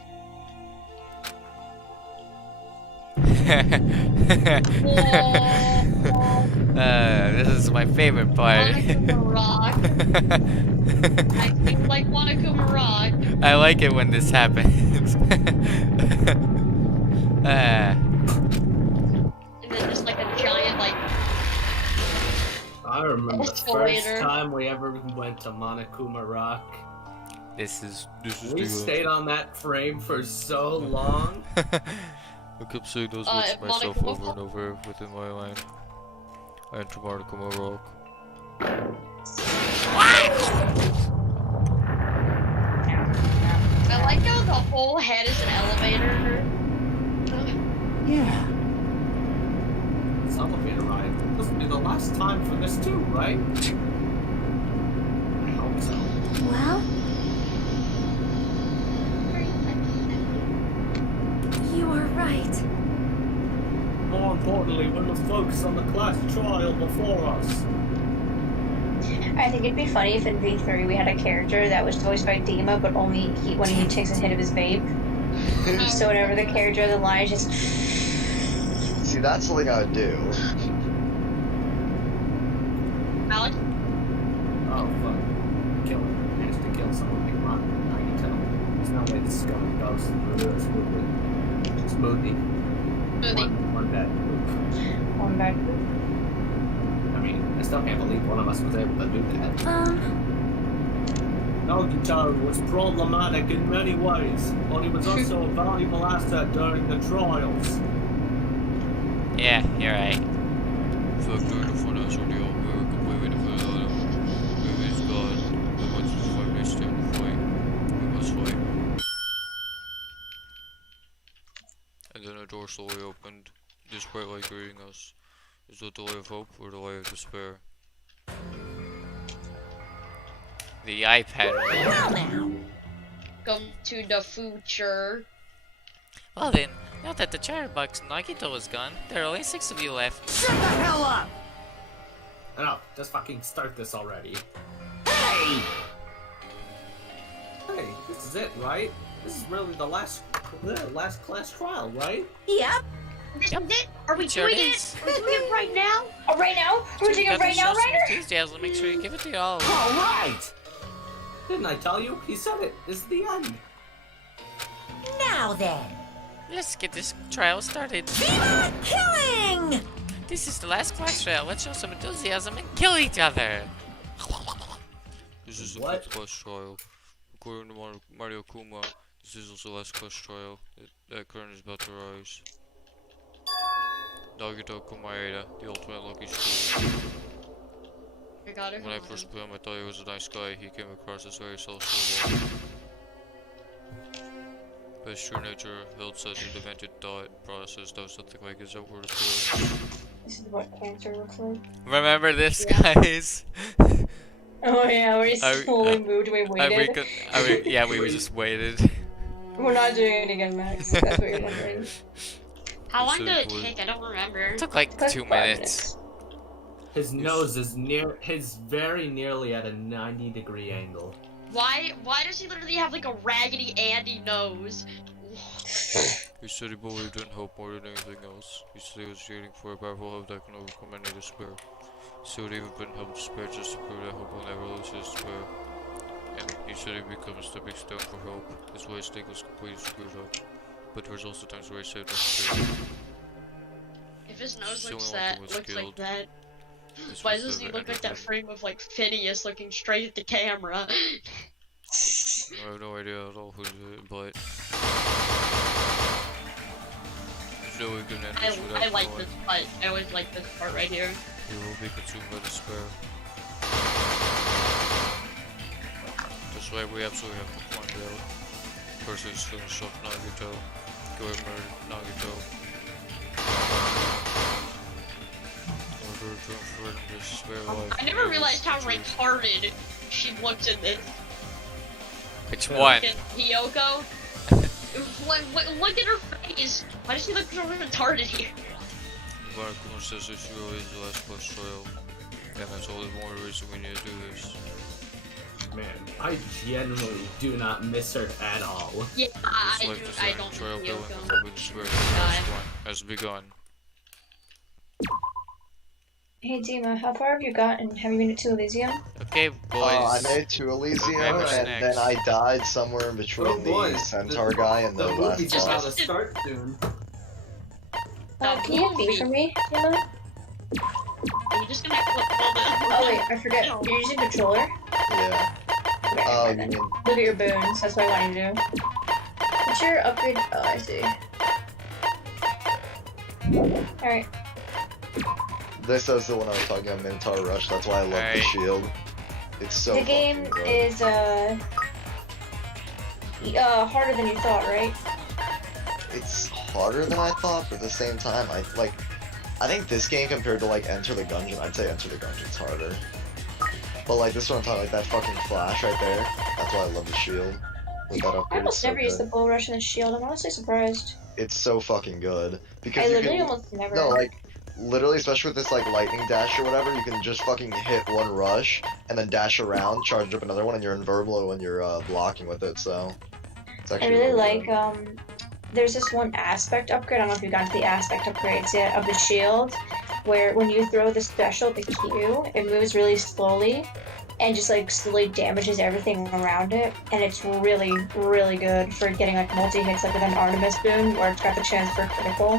This is my favorite part. Monokuma rock. I feel like Monokuma rock. I like it when this happens. And then just like a giant like. I remember the Escalator. first time we ever went to Monokuma Rock. This is We stayed on that frame for so long. I kept saying those words to myself Monokuma over and over within my mind. I enter Monokuma Rock. I like how the whole head is an elevator. Yeah. This elevator ride. This will be the last time for this too, right? I hope so. Well, you are right. More importantly, we must focus on the class trial before us. I think it'd be funny if in V3 we had a character that was voiced by Dima, but only when he takes a hit of his vape. So whenever the character of the line is just... See, that's something I would do. Alex? Oh, fuck. Kill him. Managed to kill someone like Nagito. There's no way this is going to go smoothly. Smoothly. One bad move. One bad move. I mean, I still can't believe one of us was able to do that. Nagito was problematic in many ways, but he was also a valuable asset during the trials. Yeah, you're right. Fuck, during the finals on the we were completely defeated. Maybe it's God. We went to the 5 days to fight. We must fight. And then a door slowly opened. This bright light greeting us. Is that the light of hope or the light of despair? The iPad. Come to the future. Well then, now that the chatterbox Nagito is gone, there are only 6 of you left. Shut the hell up! No, just fucking start this already. Hey! Hey, this is it, right? This is really the last class trial, right? Yep. Yep. Are we Sure doing it it? is. Are we doing it right now? Oh, right now? We're doing it right now, Ryder? Enthusiasm, make sure you give it to y'all. All right! Didn't I tell you? He said it. This is the end. Now then. Let's get this trial started. Keep on killing! This is the last class trial. Let's show some enthusiasm and kill each other. This is the What? 5th class trial. According to Monokuma, this is also the last class trial. That current is about to rise. Nagito Komaeda, the ultimate lucky school. I got it. When I first met him, I thought he was a nice guy. He came across as very self-stable. But his true nature held such a demented thought process that was something like his outward appearance. This is what cancer looks like. Remember this, guys? Oh yeah, we slowly moved and we waited. Yeah, we just waited. We're not doing it again, Max. That's what you're wondering. How long did it take? I don't remember. It took like 2 minutes. His nose is very nearly at a 90-degree angle. Why does he literally have like a Raggedy Andy nose? He said he believed in hope more than anything else. He said he was yearning for a powerful hope that can overcome any despair. He said he even been helped despair just to prove that hope will never lose his despair. And he said he'd become a stepping stone for hope. His way of thinking was completely screwed up. But there was also times where he saved us too. If his nose Still looks one that, was looks like killed. that. This Why was does the he look like that end frame of like Phineas looking straight at the camera? I have no idea at all who did it, but there's no way we can end this without I like knowing. this part. I always like this part right here. We will be consumed by despair. That's why we absolutely have to find out. Versus finish off Nagito. Go ahead and murder Nagito. Murder to inflict this spare life. I never realized how retarded she looked in this. Which one? Hiyoko? Look at her face! Why does she look so retarded here? Monokuma says this really is the last plus trial. And that's all the more reason we need to do this. Man, I genuinely do not miss her at all. Yeah, I don't trial think billing Hiyoko. and the spare last one has begun. Hey Dima, how far have you gotten? Have you been to Elysium? Okay, boys. I made it to Elysium, Okay, what's and next? then I died somewhere in between the centaur guy and the last movie's about to boss. start soon. Can you be for me, Dima? Are you just gonna click all the... Oh wait, I forget. You're using controller? Yeah. Okay, Oh, fine you then. mean... Look at your boons, that's what I want you to do. What's your upgrade? Oh, I see. Alright. This is the one I was talking about, Minotaur Rush. That's why I love the Alright. shield. It's so The game fucking good. is, harder than you thought, right? It's harder than I thought, but at the same time, I think this game compared to like Enter the Gungeon, I'd say Enter the Gungeon's harder. But like this one, I'm talking like that fucking flash right there. That's why I love the shield. With that I upgrade, it's almost so never use the good. bull rush and the shield. I'm honestly surprised. It's so fucking good because I you literally can. almost never. No, like literally, especially with this like lightning dash or whatever, you can just fucking hit one rush and then dash around, charge up another one, and you're invulnerable when you're blocking with it. So it's I actually really really like good. there's this one aspect upgrade. I don't know if you've gotten to the aspect upgrades yet of the shield, where when you throw the special, the Q, it moves really slowly and just like slowly damages everything around it, and it's really, really good for getting like multi-hits like with an Artemis boon where it's got the chance for critical.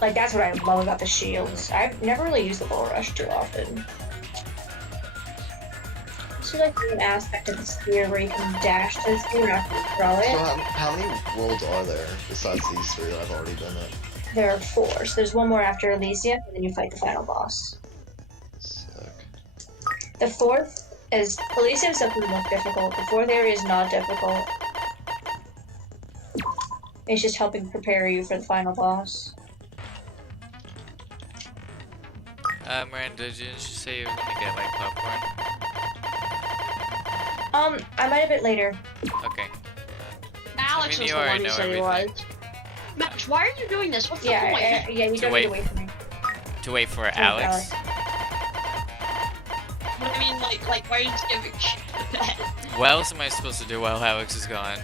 Like that's what I love about the shields. I've never really used the bull rush too often. It's like an aspect of the spear where you can dash to the spear after you throw So it. how many worlds are there besides these three that I've already done it? There are 4, so there's one more after Elysium, and then you fight the final boss. Sick. The 4th is Elysium's definitely the most difficult. The 4th area is not difficult. It's just helping prepare you for the final boss. Miranda, didn't you say you were gonna get like popcorn? I might have it later. Okay. Alex I mean, was you the one already who know said he was. everything. Max, why are you doing this? What's the point? Yeah, you To don't wait. need to wait for me. To wait for Wait for Alex? What I mean, like, why are you just giving shit to that? What else am I supposed to do while Alex is gone?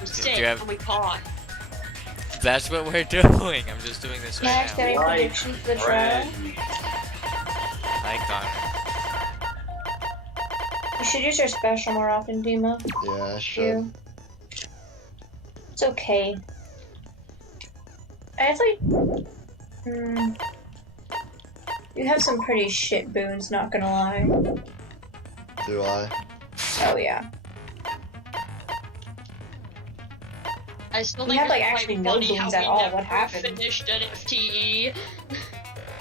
I'm sick, you have- and we caught. That's what we're doing. I'm just doing this right Next, now. any predictions for the trial? Hi, Connor. You should use your special more often, Dima. Yeah, I should. You. It's okay. I actually. You have some pretty shit boons, not gonna lie. Do I? Oh yeah. I still You think have, like, it's actually quite no funny boons how at we all. never What happened? finished an FTE.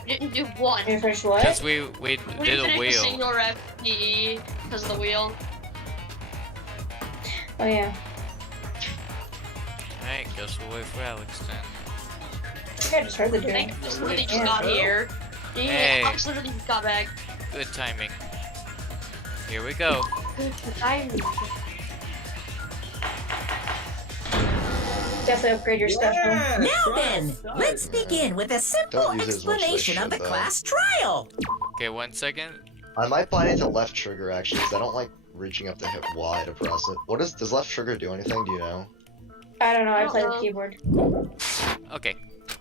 We didn't do one. You finished what? Because we We did didn't a finish a wheel. single FTE because of the wheel. Oh yeah. Alright, guess we'll wait for Alex then. I think I just heard the dude. Thank just literally just Yeah. got here. Yeah, Hey. Alex literally just got back. Good timing. Here we go. Good timing. Definitely upgrade your special. Now then, let's begin with a simple Don't use it as much as I explanation of should, the though. class trial. Okay, 1 second. I might bind it to left trigger actually, because I don't like reaching up to hit Y to press it. Does left trigger do anything? Do you know? I don't know, I play the keyboard. Okay.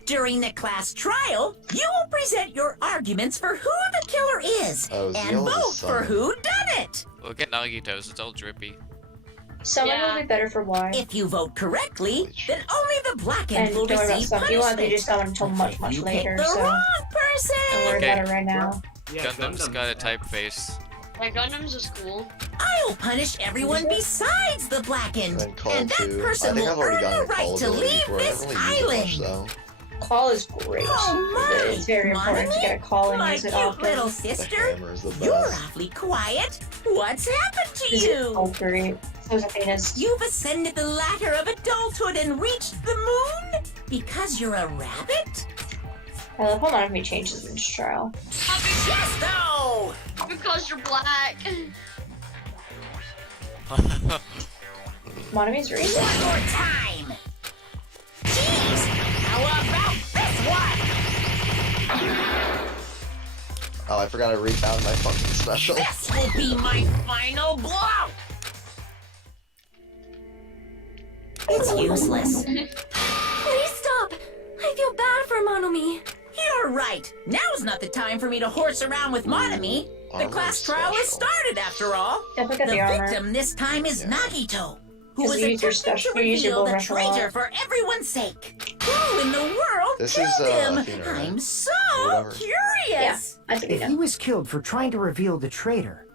During the class trial, you will present your arguments for who the killer is Oh, and Zeal's a vote for son. who done it. Look at Nagito's, it's all drippy. Someone Yeah. will be better for Y. If you vote correctly, then only the blackened And will don't worry about receive stuff. You won't have to do punishment. someone until much, much If you later, pick the so wrong don't person, worry Okay. about it right now. Yeah, Gundam's got a typeface. Yeah, Gundam's is cool. I'll punish everyone besides the blackened, And then call and that 2. I person think will I've already earn gotten the a call right to ability leave before. I this don't really use it much island. though. Call is great. Oh my! It's very important to get a call and My use it cute often. little The sister, hammer is the you're best. awfully quiet. What's happened to Is it you? all great? Those Athena's. You've ascended the ladder of adulthood and reached the moon? Because you're a rabbit? I love how Monomi changes in this trial. Yes, though! Because you're black. Monomi's racist. One more time! Jeez! How about this one? Oh, I forgot I rebound my fucking special. This will be my final blow! It's useless. Please stop! I feel bad for Monomi. You're right. Now's not the time for me to horse around with Monomi. The Armor class trial has special. started, after all. Yeah, look at The the armor. victim this time is Nagito, who Because was you use your attempting special- to you use your reveal bull the rush a lot. traitor for everyone's sake. Who in the world This killed is, him? Athena, right? I'm so Whatever. curious. I think we If know. he was killed for trying to reveal the traitor,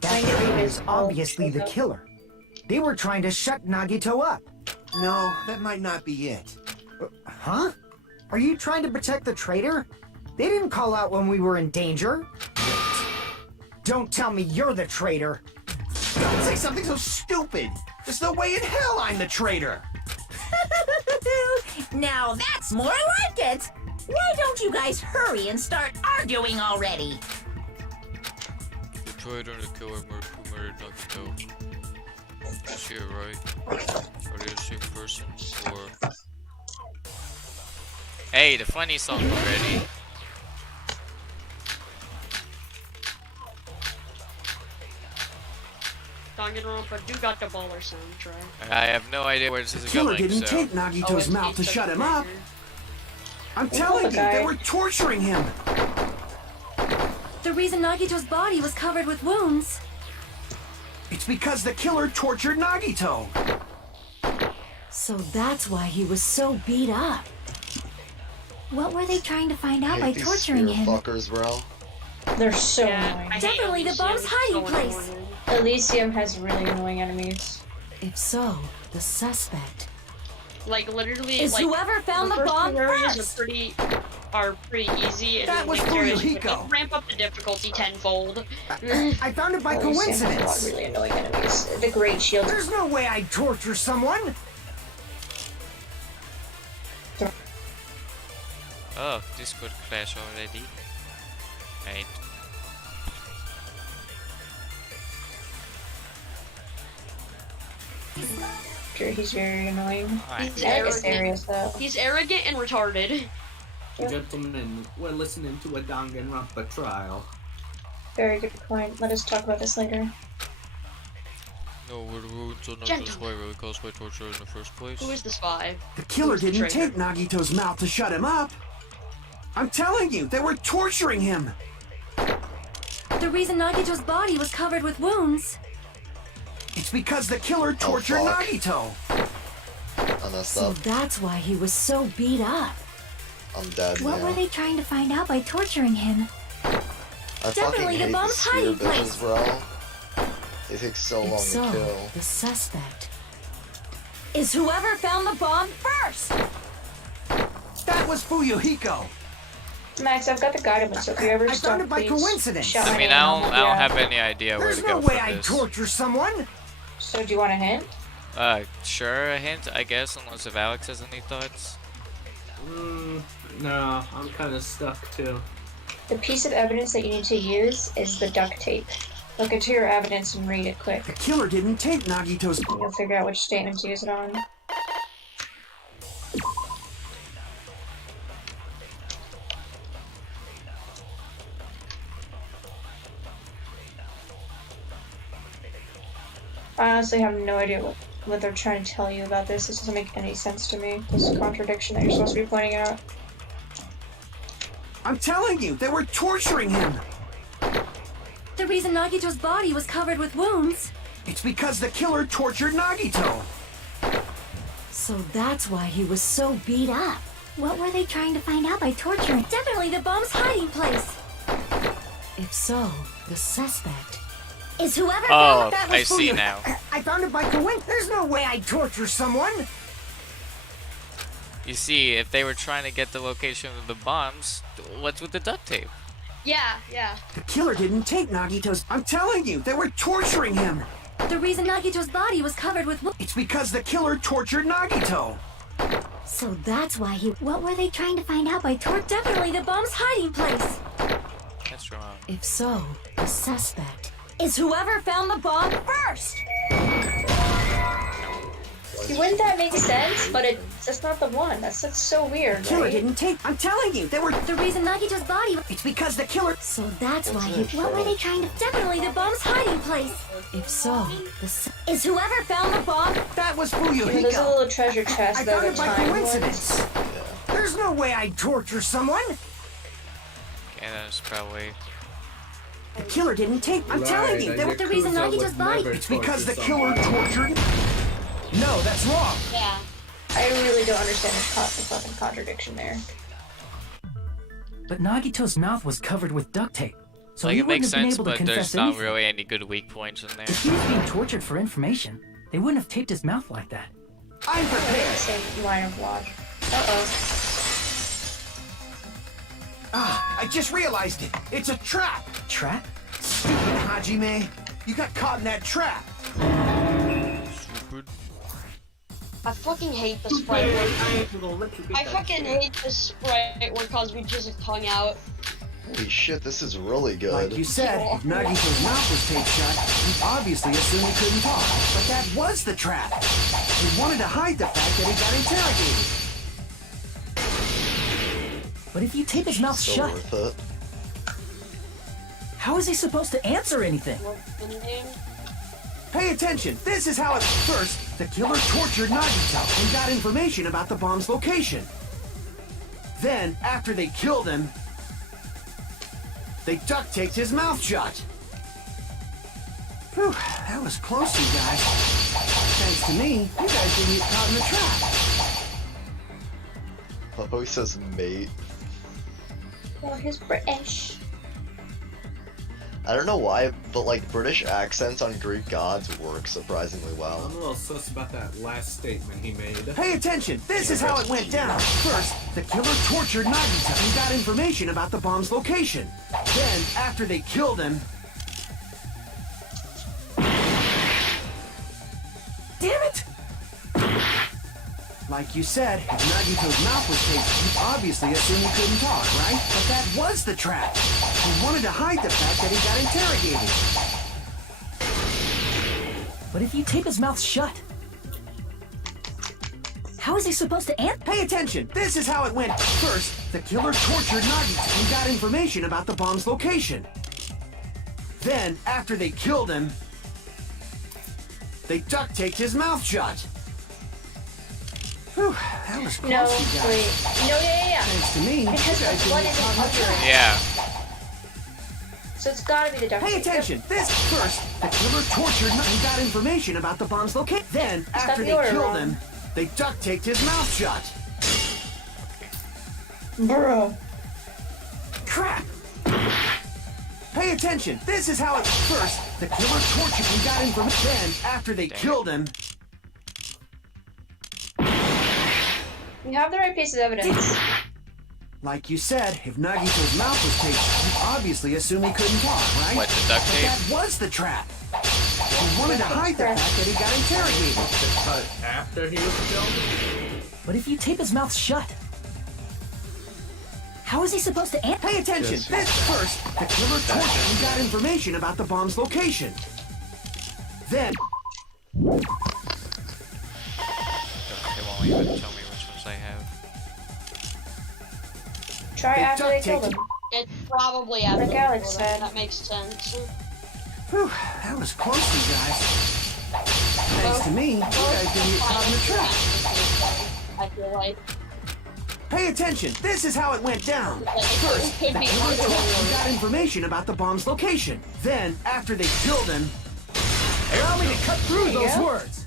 that Trying to traitor reveal is the obviously the traitor. killer. They were trying to shut Nagito up. No, that might not be it. Huh? Are you trying to protect the traitor? They didn't call out when we were in danger. Don't tell me you're the traitor. Don't say something so stupid. There's no way in hell I'm the traitor. Now that's more like it. Why don't you guys hurry and start arguing already? The traitor and the killer who murdered Nagito. Is she right? Are they the same person? Or... Hey, the funny song already. Danganronpa do got the baller soundtrack. I have no idea where this is The killer going, didn't so... take Nagito's mouth to shut him up. I'm telling you, guy. they were torturing him. The reason Nagito's body was covered with wounds. It's because the killer tortured Nagito. So that's why he was so beat up. What were they trying to find out by Hate these torturing spear him? fuckers, bro. They're so Yeah, annoying. I hate Definitely the Elysium. bomb's hiding So place. annoying. Elysium has really annoying enemies. If so, the suspect Like literally, is like whoever found the first bomb two areas first. are pretty easy, and That then was later areas, you Fuyuhiko. can ramp up the difficulty tenfold. I found it by Elysium has a lot of coincidence. really annoying enemies. The Great Shield. There's no way I'd torture someone. Oh, Discord clash already. Right. He's very annoying. Alright. He's I like arrogant. Asterius though. He's arrogant and retarded. Gentlemen, we're listening to a Danganronpa trial. Very good point. Let us talk about this later. No, were the wounds on Nagito's Gentlemen. body really caused by torture in the first place? Who is the spy? The killer Who's the didn't traitor? take Nagito's mouth to shut him up. I'm telling you, they were torturing him. The reason Nagito's body was covered with wounds. It's because the killer tortured fuck. Nagito. I messed So up. that's why he was so beat up. I'm dead What now. were they trying to find out by torturing him? I Definitely fucking the hate bomb's the spear hiding bitches, place. bro. They take so If long so, to kill. the suspect is whoever found the bomb first. That was Fuyuhiko. Max, I've got the guide of it, so if you ever I stop, found it by please coincidence. shout I my mean, name I out. don't Yeah. have any idea where There's to no go way for I'd this. torture someone. So do you want a hint? Sure, a hint, I guess, unless if Alex has any thoughts. No, I'm kind of stuck too. The piece of evidence that you need to use is the duct tape. Look into your evidence and read it quick. The killer didn't take Nagito's. And you'll figure out which statement to use it on. I honestly have no idea what they're trying to tell you about this. This doesn't make any sense to me. This contradiction that you're supposed to be pointing out. I'm telling you, they were torturing him. The reason Nagito's body was covered with wounds. It's because the killer tortured Nagito. So that's why he was so beat up. What were they trying to find out by torturing? Definitely the bomb's hiding place. If so, the suspect is whoever Oh, found that I was see Fuyu. now. I found it by coincidence. There's no way I'd torture someone. You see, if they were trying to get the location of the bombs, what's with the duct tape? Yeah, yeah. The killer didn't take Nagito's. I'm telling you, they were torturing him. The reason Nagito's body was covered with... It's because the killer tortured Nagito. So that's why he... What were they trying to find out by Definitely the bomb's hiding place. That's wrong. If so, the suspect is whoever found the bomb first. Wouldn't that make sense? But that's not the one. That's so weird. The killer right? didn't take. I'm telling you, they were. The reason Nagito's body... It's because the killer... So that's why he... What were they trying to... Definitely the bomb's hiding place. If so, is whoever found the bomb... That was Yeah, there's a Fuyuhiko. little treasure chest I that found the it by time coincidence. There's no way I'd torture someone. Okay, that's probably... The killer didn't take. I'm telling you, they were. The reason Nagito's body... It's because the killer tortured. No, that's wrong. Yeah. I really don't understand the fucking contradiction there. But Nagito's mouth was covered with duct tape, so Like, he it wouldn't makes have been sense, able to but confess there's not anything. really any good weak points in there. If he was being tortured for information, they wouldn't have taped his mouth like that. I'm prepared. Same line of logic. Uh-oh. Ah, I just realized it. It's a trap. Trap? Stupid Hajime. You got caught in that trap. Stupid. I fucking hate the sprite one. I fucking hate the sprite where Kazuichi hung out. Holy shit, this is really good. Like you said, if Nagito's mouth was taped shut, he obviously assumed he couldn't talk. But that was the trap. He wanted to hide the fact that he got interrogated. But if you tape his mouth So shut, worth it. how is he supposed to answer anything? What's the name? Pay attention. This is how it... First, the killer tortured Nagito and got information about the bomb's location. Then, after they killed him, they duct taped his mouth shut. Whew, that was close, you guys. Thanks to me, you guys didn't get caught in the trap. Oh, he says mate. Well, he's British. I don't know why, but like British accents on Greek gods work surprisingly well. I'm a little sus about that last statement he made. Pay attention. This is how it went down. First, the killer tortured Nagito and got information about the bomb's location. Then, after they killed him... Damn it! Like you said, if Nagito's mouth was taped, you obviously assumed he couldn't talk, right? But that was the trap. He wanted to hide the fact that he got interrogated. But if you tape his mouth shut, how is he supposed to answer? Pay attention. This is how it went. First, the killer tortured Nagito and got information about the bomb's location. Then, after they killed him, they duct taped his mouth shut. Whew, that was close, No, you guys. wait. No, yeah. Thanks to me, Because you guys the blood didn't isn't get caught in the trap. covering. Yeah. So it's gotta be the duct Pay tape. attention. This first, the killer tortured Nagito and got information about the bomb's location. Then, got after the they order killed wrong. him, they duct taped his mouth shut. Bro. Crap! Pay attention. This is how it... First, the killer tortured and got information. Then, after they killed him... You have the right piece of evidence. Like you said, if Nagito's mouth was taped, you obviously assumed he couldn't talk, right? What, the duct But tape? that was the trap. He wanted to hide the fact that he got interrogated. Cut after he was killed? But if you tape his mouth shut, how is he supposed to answer? Pay attention. This first, the killer tortured and got information about the bomb's location. Then... They won't even tell me which ones I have. Try They after they duct killed taped him. It's probably after Like the Alex photo. said. That makes sense. Whew, that was close, you guys. Thanks to me, you guys didn't get caught in the trap. I feel like. Pay attention. This is how it went down. First, the killer tortured and got information about the bomb's location. Then, after they killed him... Allow me to cut through those go. words.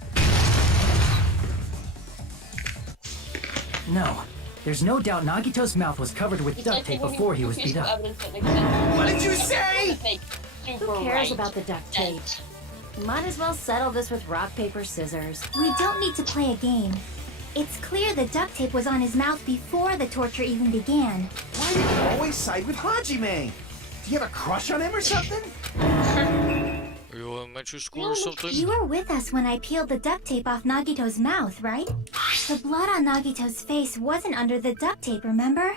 No. There's no doubt Nagito's mouth was covered with duct tape before he was beat up. What did you say? Who cares about the duct tape? Might as well settle this with rock, paper, scissors. We don't need to play a game. It's clear the duct tape was on his mouth before the torture even began. Why do you always side with Hajime? Do you have a crush on him or something? You elementary school or something? You were with us when I peeled the duct tape off Nagito's mouth, right? The blood on Nagito's face wasn't under the duct tape, remember?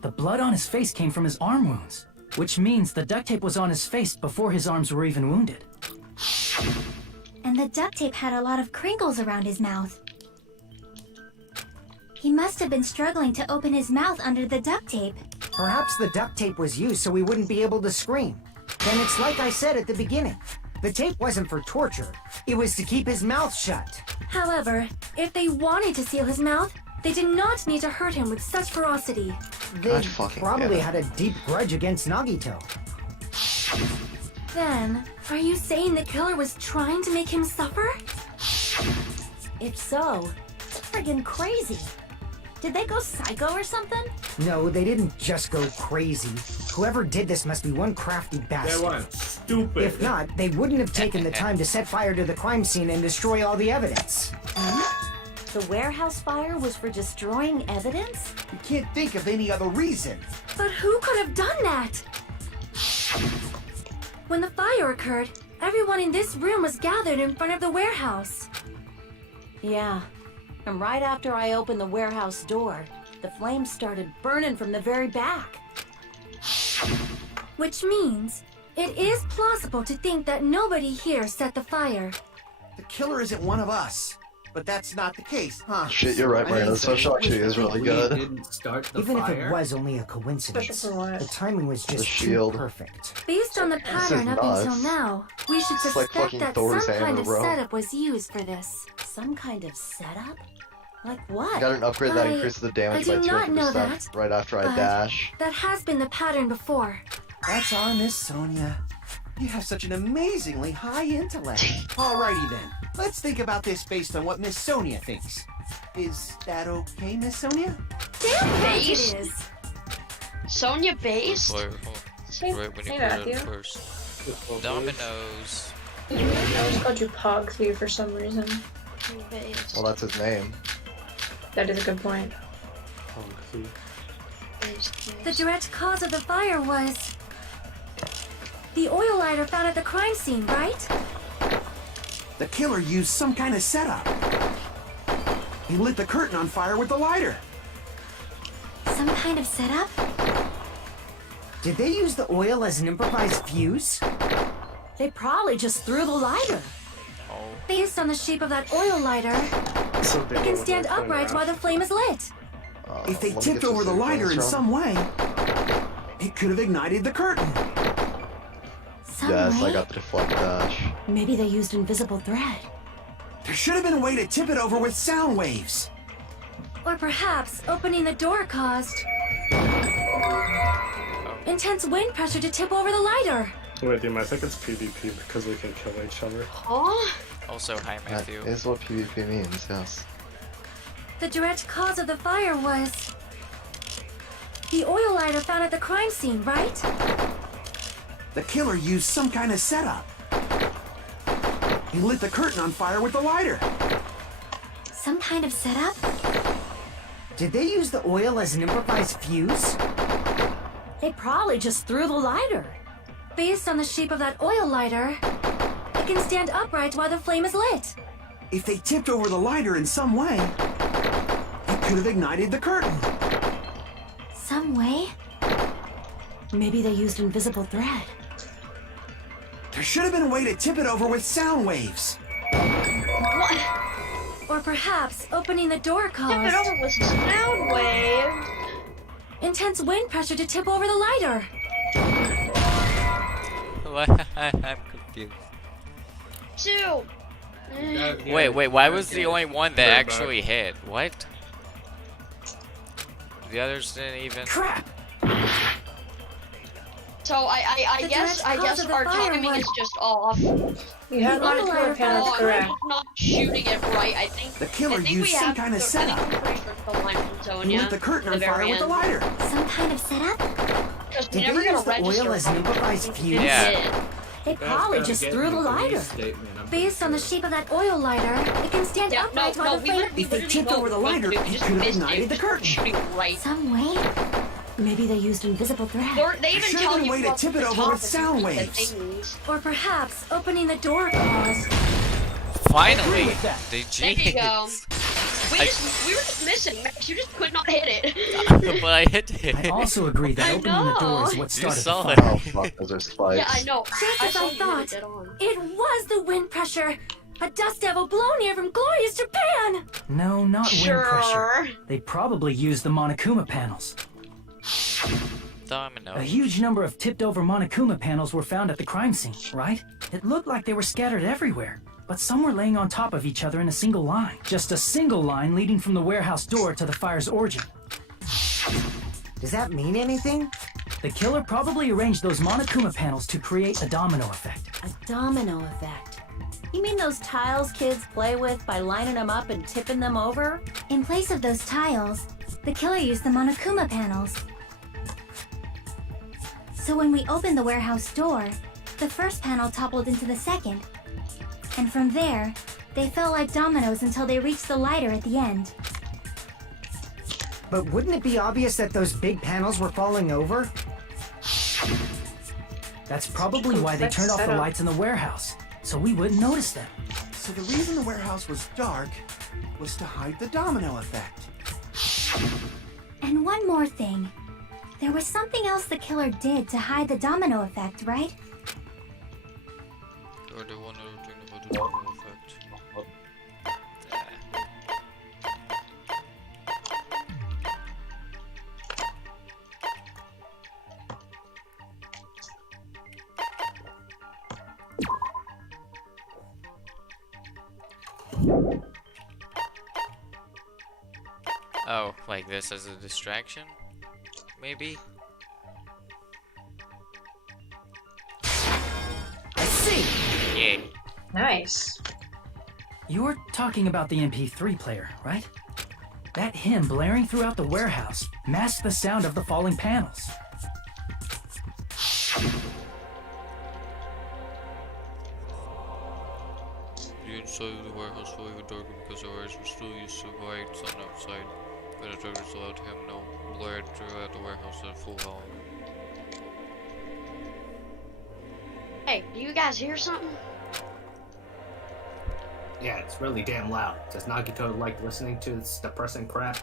The blood on his face came from his arm wounds, which means the duct tape was on his face before his arms were even wounded. And the duct tape had a lot of crinkles around his mouth. He must have been struggling to open his mouth under the duct tape. Perhaps the duct tape was used so he wouldn't be able to scream. Then it's like I said at the beginning. The tape wasn't for torture. It was to keep his mouth shut. However, if they wanted to seal his mouth, they did not need to hurt him with such ferocity. They probably had a deep grudge against Nagito. Then, are you saying the killer was trying to make him suffer? If so, it's friggin' crazy. Did they go psycho or something? No, they didn't just go crazy. Whoever did this must be one crafty bastard. They weren't stupid. If not, they wouldn't have taken the time to set fire to the crime scene and destroy all the evidence. The warehouse fire was for destroying evidence? You can't think of any other reason. But who could have done that? When the fire occurred, everyone in this room was gathered in front of the warehouse. Yeah. And right after I opened the warehouse door, the flames started burning from the very back. Which means, it is plausible to think that nobody here set the fire. The killer isn't one of us. But that's not the case, huh? Shit, you're right, Miranda. The special actually is really good. Even if it was only a coincidence, the timing was just too perfect. Based on the pattern up nuts. until now, we should It's like suspect fucking that Thor's some hammer, kind of bro. setup was used for this. Some kind of setup? Like what? Got an upgrade that I- increases the damage I by do not know 200% that, right after I but dash. That has been the pattern before. That's our Miss Sonia. You have such an amazingly high intellect. Alrighty then. Let's think about this based on what Miss Sonia thinks. Is that okay, Miss Sonia? Damn right it Based? is. Sonya based? Right when you put Matthew. it first. Dominoes. I just called you Pog to you for some reason. Well, that's his name. That is a good point. The direct cause of the fire was the oil lighter found at the crime scene, right? The killer used some kind of setup. He lit the curtain on fire with the lighter. Some kind of setup? Did they use the oil as an improvised fuse? They probably just threw the lighter. Based on the shape of that oil lighter, it can stand upright while the flame is lit. If they tipped over the lighter in some way, it could have ignited the curtain. Yes, I got the deflect dash. Maybe they used invisible thread. There should have been a way to tip it over with sound waves. Or perhaps opening the door caused intense wind pressure to tip over the lighter. Wait, dude, I think it's PvP because we can kill each other. Huh? Also, hi That Matthew. is what PvP means, yes. The direct cause of the fire was the oil lighter found at the crime scene, right? The killer used some kind of setup. He lit the curtain on fire with the lighter. Some kind of setup? Did they use the oil as an improvised fuse? They probably just threw the lighter. Based on the shape of that oil lighter, it can stand upright while the flame is lit. If they tipped over the lighter in some way, it could have ignited the curtain. Some way? Maybe they used invisible thread. There should have been a way to tip it over with sound waves. What? Or perhaps opening the door caused Tip it over with sound wave. intense wind pressure to tip over the lighter. What? I'm confused. 2. Wait, why was the only one that actually hit? What? The others didn't even. Crap! So I guess our timing is just off. You have not not a panel correct. not shooting it right. I think The killer I think used we some have kind of the- setup. I think I'm pretty sure it's the line from He Sonya. lit the curtain at on the fire very with the end. lighter. Some kind of setup? Because Did never they gonna use the register oil as an improvised fuse? Yeah. They probably just threw the lighter. Based on the shape of that oil lighter, it can stand Yeah, no, upright while no, the we flame. literally, If they tipped over the lighter, we it just could have missed ignited it. the curtain. Shooting right. Some way? Maybe they used invisible thread. Or they even Should've tell been a you way to up tip the it over top with if sound you eat the waves. things. Or perhaps opening the door caused. Finally, with that. they There you cheated. go. We were just missing, Max. You just could not hit it. But I hit it. I also agree that I opening the door is know. what You started saw the it. fire. Oh fuck, those are spikes. Yeah, I know. Just I as saw I you hit thought, it dead on. it was the wind pressure. A dust devil blown here from glorious Japan. No, not wind pressure. They probably used the Monokuma panels. Domino. A huge number of tipped-over Monokuma panels were found at the crime scene, right? It looked like they were scattered everywhere, but some were laying on top of each other in a single line. Just a single line leading from the warehouse door to the fire's origin. Does that mean anything? The killer probably arranged those Monokuma panels to create a domino effect. A domino effect. You mean those tiles kids play with by lining them up and tipping them over? In place of those tiles, the killer used the Monokuma panels. So when we opened the warehouse door, the first panel toppled into the second. And from there, they fell like dominoes until they reached the lighter at the end. But wouldn't it be obvious that those big panels were falling over? That's probably why they turned off the lights in the warehouse, so we wouldn't notice them. So the reason the warehouse was dark was to hide the domino effect. And one more thing. There was something else the killer did to hide the domino effect, right? Or the one other thing about the domino effect. Oh, like this as a distraction? Maybe? I see! Yeah. Nice. You're talking about the MP3 player, right? That hymn blaring throughout the warehouse masked the sound of the falling panels. The inside of the warehouse was even darker because our eyes were still used to the bright sun outside. Penetrators allowed him no blared throughout the warehouse at full volume. Hey, do you guys hear something? Yeah, it's really damn loud. Does Nagito like listening to this depressing crap?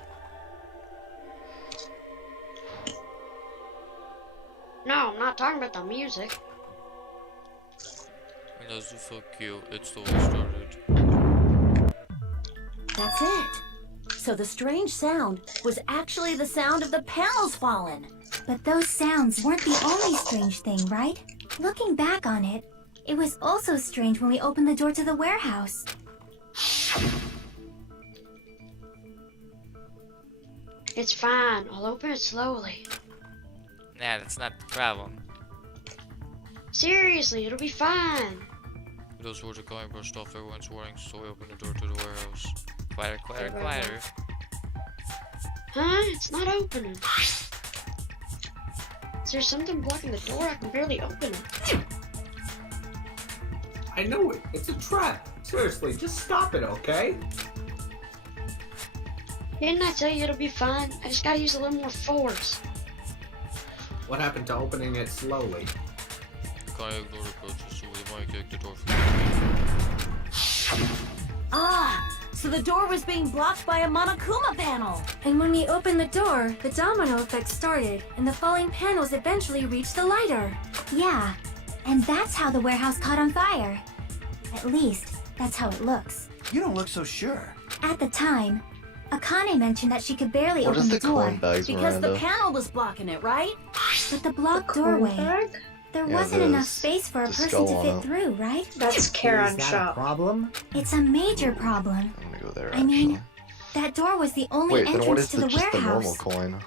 No, I'm not talking about the music. And as you fuck you, it still started. That's it. So the strange sound was actually the sound of the panels falling. But those sounds weren't the only strange thing, right? Looking back on it, it was also strange when we opened the door to the warehouse. It's fine. I'll open it slowly. Nah, that's not the problem. Seriously, it'll be fine. Those words Akane brushed off everyone's warnings, so we opened the door to the warehouse. Quieter, quieter, quieter. Huh? It's not opening. Is there something blocking the door? I can barely open it. I know it. It's a trap. Seriously, just stop it, okay? Didn't I tell you it'll be fine? I just gotta use a little more force. What happened to opening it slowly? Akane ignored approaches, so we might kick the door Ah, so the door was being blocked by a Monokuma panel. And when we opened the door, the domino effect started, and the falling panels eventually reached the lighter. Yeah, and that's how the warehouse caught on fire. At least, that's how it looks. You don't look so sure. At the time, Akane mentioned that she could barely What open is the the door. coin bags, Because Miranda? the panel was blocking it, right? But the blocked doorway, there Yeah, wasn't the enough space for a the person skull to on fit it. through, right? That's Charon Is that a shop. problem? It's a major problem. I'm gonna go there, I mean, that door was the only Wait, then what entrance is to the just the normal warehouse. coin?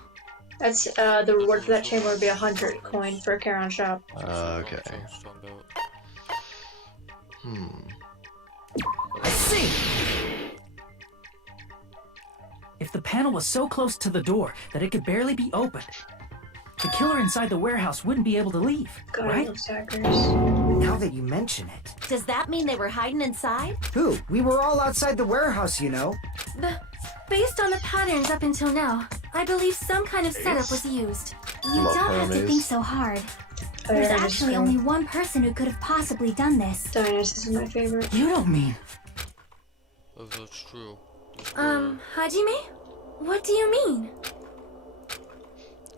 That's the reward for that chamber would be 100 coin for a Charon shop. Okay. I see! If the panel was so close to the door that it could barely be opened, the killer inside the warehouse wouldn't be able to leave, right? Now that you mention it. Does that mean they were hiding inside? Who? We were all outside the warehouse, you know. Based on the patterns up until now, I believe some kind of setup was used. You Love don't have to Hermes. think so hard. There's actually only one person who could have possibly done this. Dynast is my favorite. You don't mean... If that's true. Hajime? What do you mean?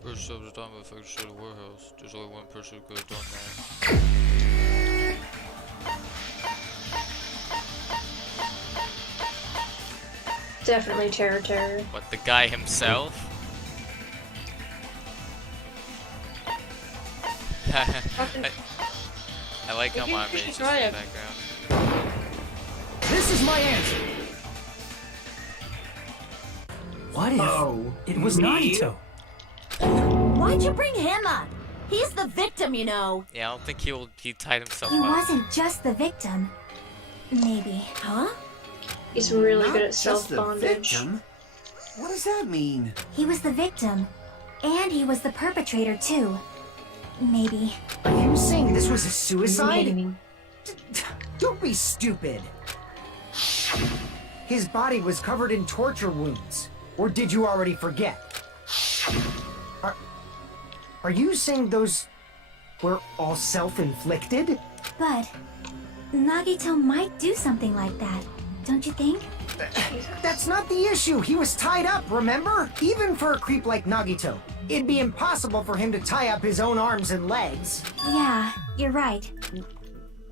First of the time I figured to the warehouse. There's only one person who could have done that. Definitely Terror. What, the guy himself? I like how my is just in the background. This is my answer. What if it was Nagito? Why'd you bring him up? He's the victim, you know. Yeah, I don't think he tied himself He up. wasn't just the victim. Maybe. Huh? He's really Not good at just the self-bondage. victim? What does that mean? He was the victim. And he was the perpetrator, too. Maybe. Are you saying this was a suicide? Maybe. Don't be stupid. His body was covered in torture wounds. Or did you already forget? Are you saying those were all self-inflicted? But Nagito might do something like that, don't you think? That's not the issue. He was tied up, remember? Even for a creep like Nagito, it'd be impossible for him to tie up his own arms and legs. Yeah, you're right.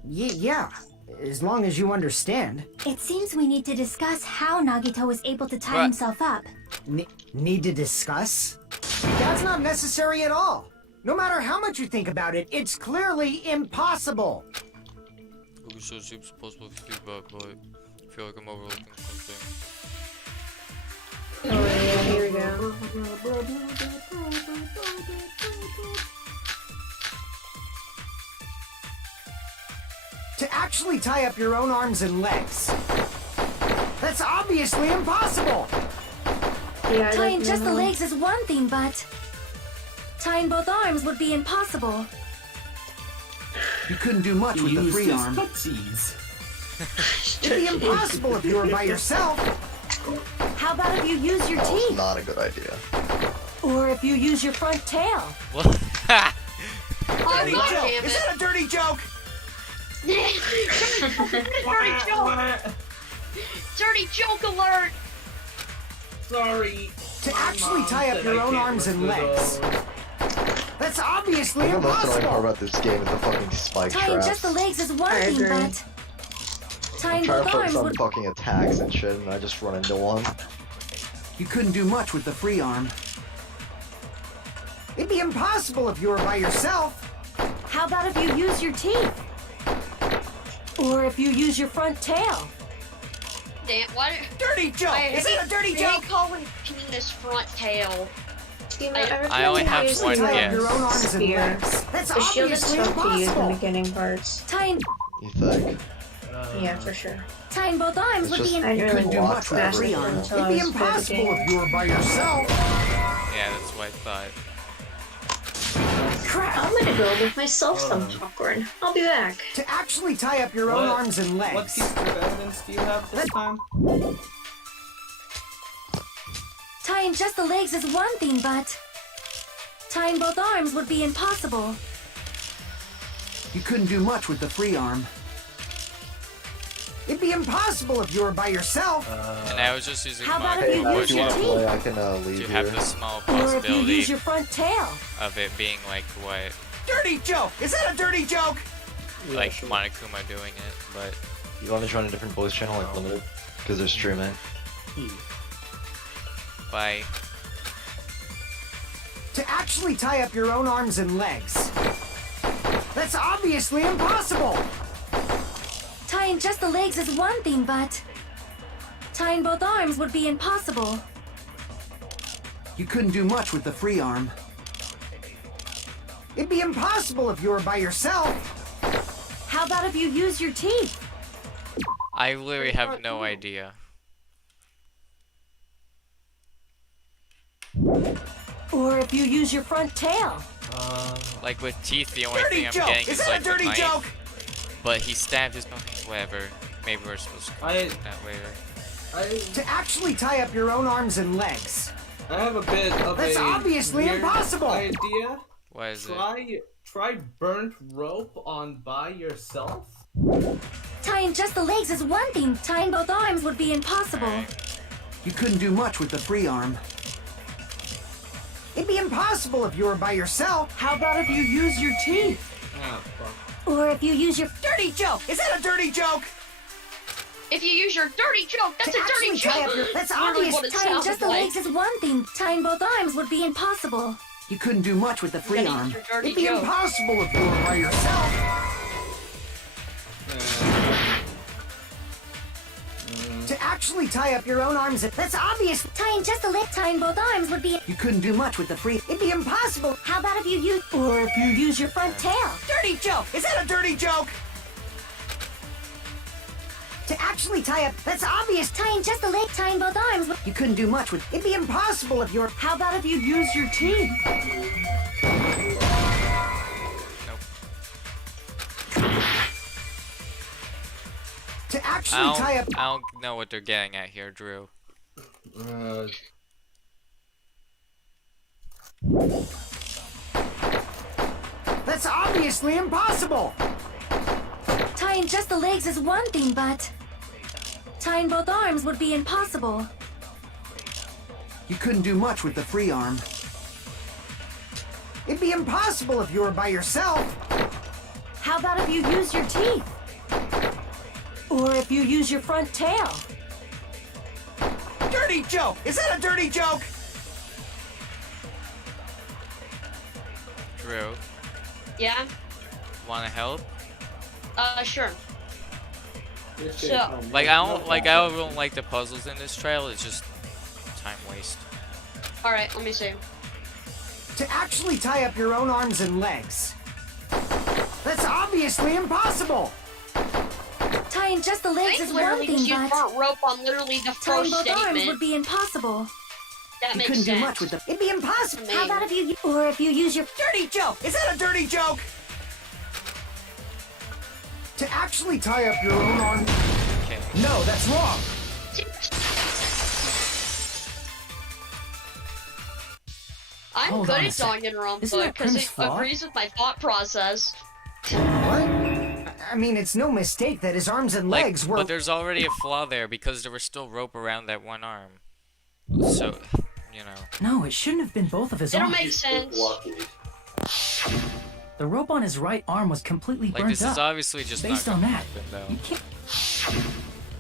Yeah, as long as you understand. It seems we need to discuss how Nagito was able to tie What? himself up. Need to discuss? That's not necessary at all. No matter how much you think about it, it's clearly impossible. Okay, so it seems possible if you think back, but I feel like I'm overlooking something. Oh yeah, here we go. To actually tie up your own arms and legs. That's obviously impossible. Yeah, Tying just the legs is one thing, but tying both arms would be impossible. You couldn't do much with the free arm. It'd be impossible if you were by yourself. How about if you use your That was teeth? not a good idea. Or if you use your front tail? Oh, Dirty God joke! damn Is it. that a dirty joke? Dirty joke! Dirty joke alert! Sorry. To actually tie up your own arms and legs. That's obviously The most annoying part impossible. about this game is the fucking spike Tying traps. just the legs is one I thing, agree. but I'm tying trying both to arms focus on would... fucking attacks and shit, and I just run into one. You couldn't do much with the free arm. It'd be impossible if you were by yourself. How about if you use your teeth? Or if you use your front tail? Damn, what? Dirty joke! Is that a dirty joke? They call it penis front tail. You know, I only have one Tie up guess. your own arms and Spear. legs. That's The shield is obviously tough to use in the impossible. beginning parts. Tying You think? Yeah, for sure. tying both arms It's would just be... I You really couldn't do Lock much with the that free right arm. now. until I It'd be was playing the impossible game. if you were by yourself. Yeah, that's what I thought. Crap, I'm gonna go with myself some popcorn. I'll be back. To actually tie up your own What? arms and What legs. piece of evidence do you have this time? Tying just the legs is one thing, but tying both arms would be impossible. You couldn't do much with the free arm. It'd be impossible if you were by yourself. And I was just using How my about if you wood use If you your want to teeth? play, I can leave to here. have the small Or if you possibility use your front tail? of it being like what, Dirty joke! Is that a dirty joke? like Monokuma doing it, but You want to join a different voice channel like Limited? Because they're streaming. by To actually tie up your own arms and legs. That's obviously impossible. Tying just the legs is one thing, but tying both arms would be impossible. You couldn't do much with the free arm. It'd be impossible if you were by yourself. How about if you use your teeth? I literally have no idea. Or if you use your front tail? Like with teeth, the only Dirty thing I'm joke! getting Is is that like a the dirty knife. joke? But he stabbed his whatever. Maybe we're supposed to I- that later. To actually tie up your own arms and legs. I have a bit of That's a obviously weird impossible. idea. Why is Try burnt rope on by yourself. Tying just the legs is one thing. Tying both arms would be impossible. You couldn't do much with the free arm. It'd be impossible if you were by yourself. How about if you use your teeth? Oh, fuck. Or if you use your Dirty joke! Is that a dirty joke? If you use your dirty joke, that's To a dirty actually tie joke. up your- that's Literally obvious. what it Tying sounds just the like. legs is one thing. Tying both arms would be impossible. You couldn't do much with the free Gotta use arm. your dirty It'd be joke. impossible if you were by yourself. To actually tie up your own arms, that's obvious. Tying just the leg, tying both arms would be. You couldn't do much with the free. It'd be impossible. How about if you use. Or if you use your front tail? Dirty joke! Is that a dirty joke? To actually tie up, that's obvious. Tying just the leg, tying both arms would. You couldn't do much with. It'd be impossible if you were. How about if you use your teeth? To actually tie up. I don't know what they're getting at here, Drew. That's obviously impossible. Tying just the legs is one thing, but. Tying both arms would be impossible. You couldn't do much with the free arm. It'd be impossible if you were by yourself. How about if you use your teeth? Or if you use your front tail? Dirty joke! Is that a dirty joke? Drew, Yeah? wanna help? Sure. I don't like the puzzles in this trail. It's just time waste. Alright, let me see. To actually tie up your own arms and legs. That's obviously impossible. Tying just the legs is one Literally thing, just use but. burnt rope on literally the Tying first both arms statement. would be impossible. That You makes couldn't sense. do much with the. It'd be impossible. How about if you. Or if you use your. Dirty joke! Is that a dirty joke? To actually tie up your own arms. Okay. No, that's wrong. I'm Hold good on a at sec. Danganronpa Isn't that because Prince it Flaw? agrees with my thought process. What? I mean, it's no mistake that his arms and legs were. But there's already a flaw there because there was still rope around that one arm. So, you know. No, it shouldn't have been both of his It'll arms. make sense. The rope on his right arm was completely Like, burnt this up. is obviously just Based not on gonna that, happen, though. you can't.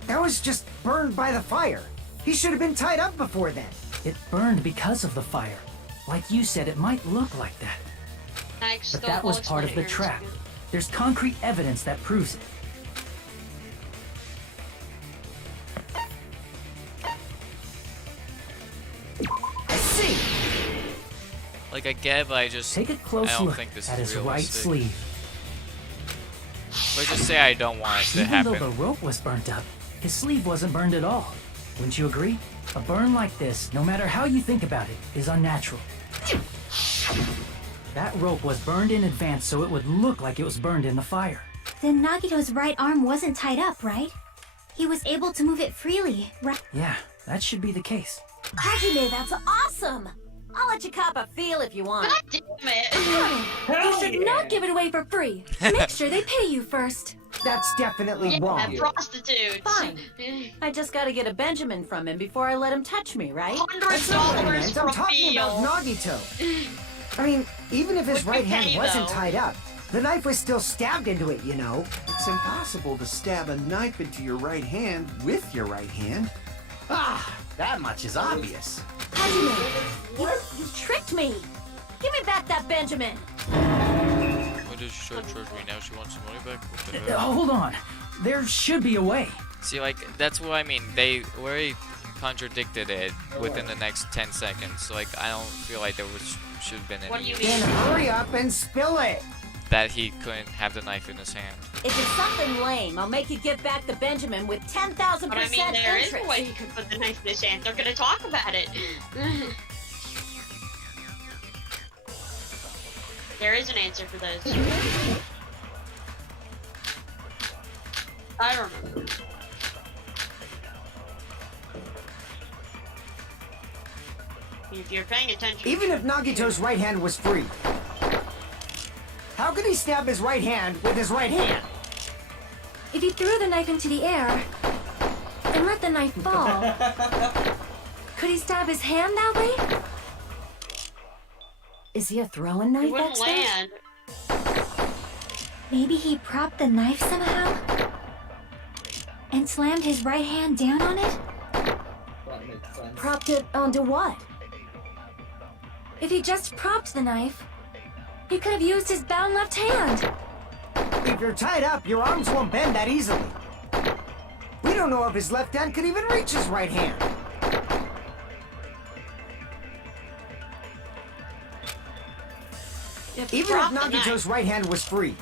That was just burned by the fire. He should have been tied up before then. It burned because of the fire. Like you said, it might look like that. But that was part of the trap. There's concrete evidence that proves it. I see. Like, I get, but I just. Take a close I don't look think this at is his right realistic. sleeve. Let's just say I don't want it to Even happen. though the rope was burnt up, his sleeve wasn't burned at all. Wouldn't you agree? A burn like this, no matter how you think about it, is unnatural. That rope was burned in advance so it would look like it was burned in the fire. Then Nagito's right arm wasn't tied up, right? He was able to move it freely, right? Yeah, that should be the case. Hajime, that's awesome! I'll let you cop a feel if you want. God damn it! You should not give it away for free. Make sure they pay you first. That's definitely Yeah, wrong. prostitutes. Fine. I just gotta get a Benjamin from him before I let him touch me, right? That's not what I $100 meant. for I'm a talking feel. about Nagito. I mean, even if his Would right you hand pay, wasn't though? tied up, the knife was still stabbed into it, you know. It's impossible to stab a knife into your right hand with your right hand. Ah, that much is obvious. Hajime, you tricked me! Give me back that Benjamin! Why did she try to charge me now? She wants some money back? What the hell? Hold on. There should be a way. See, like, that's what I mean. They already contradicted it within the next 10 seconds. Like, I don't feel like there should have been What do any you Then mean? hurry up and spill it. that he couldn't have the knife in his hand. If it's something lame, I'll make you give back the Benjamin with 10,000% But I mean, there is interest. a way he could put the knife in his hand. They're gonna talk about it. There is an answer for this. I don't remember. If you're paying attention. Even if Nagito's right hand was free, how could he stab his right hand with his right hand? If he threw the knife into the air and let the knife fall, could he stab his hand that way? Is he a throwing knife It wouldn't expert? land. Maybe he propped the knife somehow? And slammed his right hand down on it? That makes sense. Propped it onto what? If he just propped the knife, he could have used his bound left hand. If you're tied up, your arms won't bend that easily. We don't know if his left hand could even reach his right hand. Even if Nagito's right hand was free,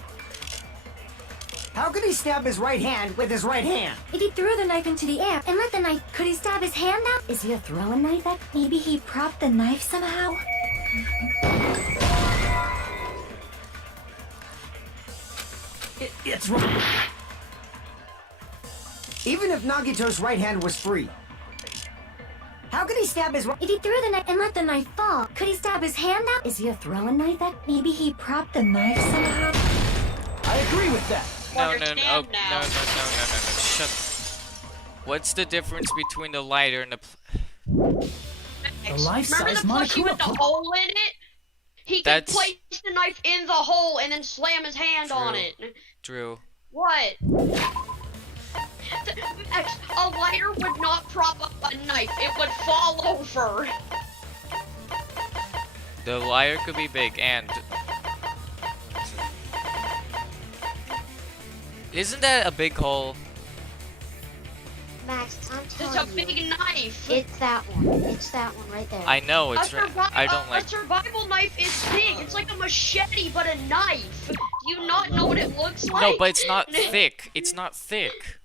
how could he stab his right hand with his right hand? If he threw the knife into the air and let the knife, could he stab his hand out? Is he a throwing knife expert? Maybe he propped the knife somehow? It's wrong. Even if Nagito's right hand was free, how could he stab his right? If he threw the knife and let the knife fall, could he stab his hand out? Is he a throwing knife expert? Maybe he propped the knife somehow? I agree with that. No. Shut. What's the difference between the lighter and the? The life-size Remember the plushie with the Monokuma. hole in it? He could place the knife in the hole and then slam his hand on it. Drew. What? Max, a lighter would not prop up a knife. It would fall over. The lighter could be big and. Isn't that a big hole? Max, I'm It's telling a you. big knife. It's that one. It's that one right there. I know it's right. I don't like. A survival knife is big. It's like a machete, but a knife. Do you not know what it looks like? No, but it's not thick. It's not thick.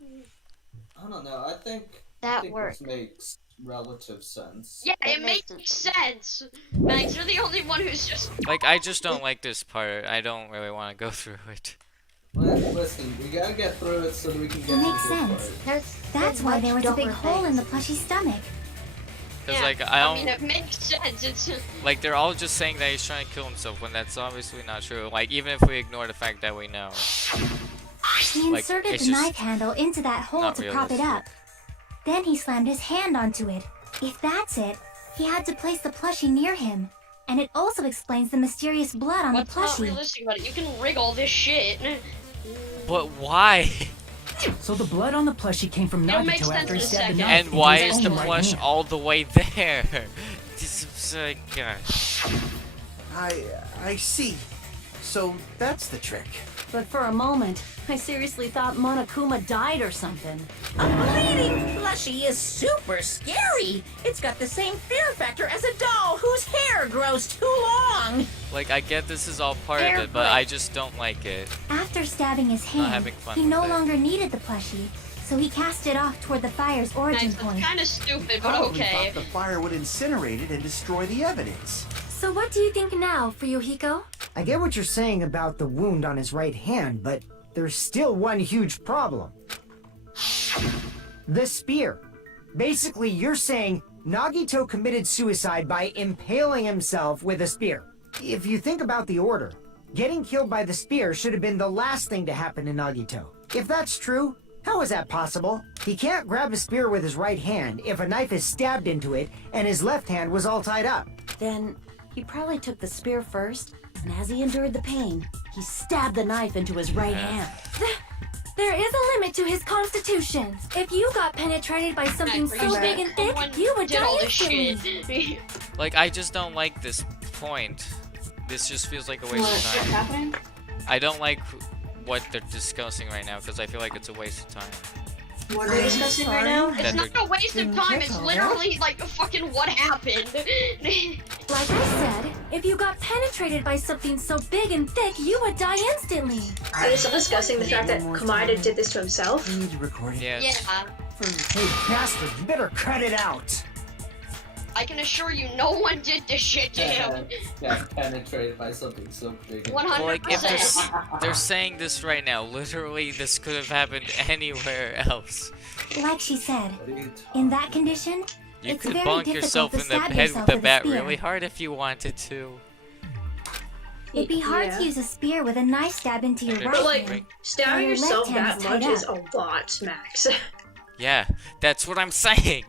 I don't know. I think works. this makes relative sense. Yeah, it makes sense. Max, you're the only one who's just. Like I just don't like this part. I don't really want to go through it. Listen, we gotta get through it so that we can get That to makes the good sense. part. That's why there was a big hole in the plushie's stomach. Cause Yeah, like I I don't mean, it makes sense. It's. like they're all just saying that he's trying to kill himself when that's obviously not true. Like even if we ignore the fact that we know. He Like, inserted it's the just knife handle into that hole not to prop it up. Then he slammed his hand onto it. If that's it, he had to place the plushie near him. And it also explains the mysterious blood on What's the not plushie. realistic about it? You can rig all this shit. But why? So the blood on the plushie came from It'll make Nagito sense after in he a stabbed the second. knife And into why his is the own right plush hand. all the way there? This is like, I see. So that's the trick. But for a moment, I seriously thought Monokuma died or something. A bleeding plushie is super scary. It's got the same fear factor as a doll whose hair grows too long. like I get this is all part of it, but I just don't like it. After stabbing his Not hand, having fun he with no it. longer needed the plushie, so he cast it off toward the fire's origin Nice, point. it's kind of stupid, but Probably okay. thought the fire would incinerate it and destroy the evidence. So what do you think now, Fuyuhiko? I get what you're saying about the wound on his right hand, but there's still one huge problem. The spear. Basically, you're saying Nagito committed suicide by impaling himself with a spear. If you think about the order, getting killed by the spear should have been the last thing to happen to Nagito. If that's true, how is that possible? He can't grab a spear with his right hand if a knife is stabbed into it and his left hand was all tied up. Then he probably took the spear first, and as he endured the pain, he stabbed the knife into his right hand. There is a limit to his constitution. If you got penetrated by something so big and thick, you would Did die all this instantly. shit. Like I just don't like this point. This just feels like a waste What's of time. happening? I don't like what they're discussing right now because I feel like it's a waste of time. What are we discussing right now? It's not a waste of time, it's literally like fucking what happened. Like I said, if you got penetrated by something so big and thick, you would die instantly. Are they still discussing the fact that Komaeda did this to himself? We need to record it. Yes. Hey, bastard, you better cut it out. I can assure you, no one did this shit to him. Got penetrated by something so big. 100%. Like if they're saying this right now, literally this could have happened anywhere else. Like she said, in that condition, You It's could very bonk difficult yourself to in the stab head yourself with a with a bat spear. really hard if you wanted to. It'd be hard Yeah. to use a spear with a knife stab into your But, right But like, hand. stabbing While your yourself left hand that is tied much is up. a lot, Max. Yeah, that's what I'm saying.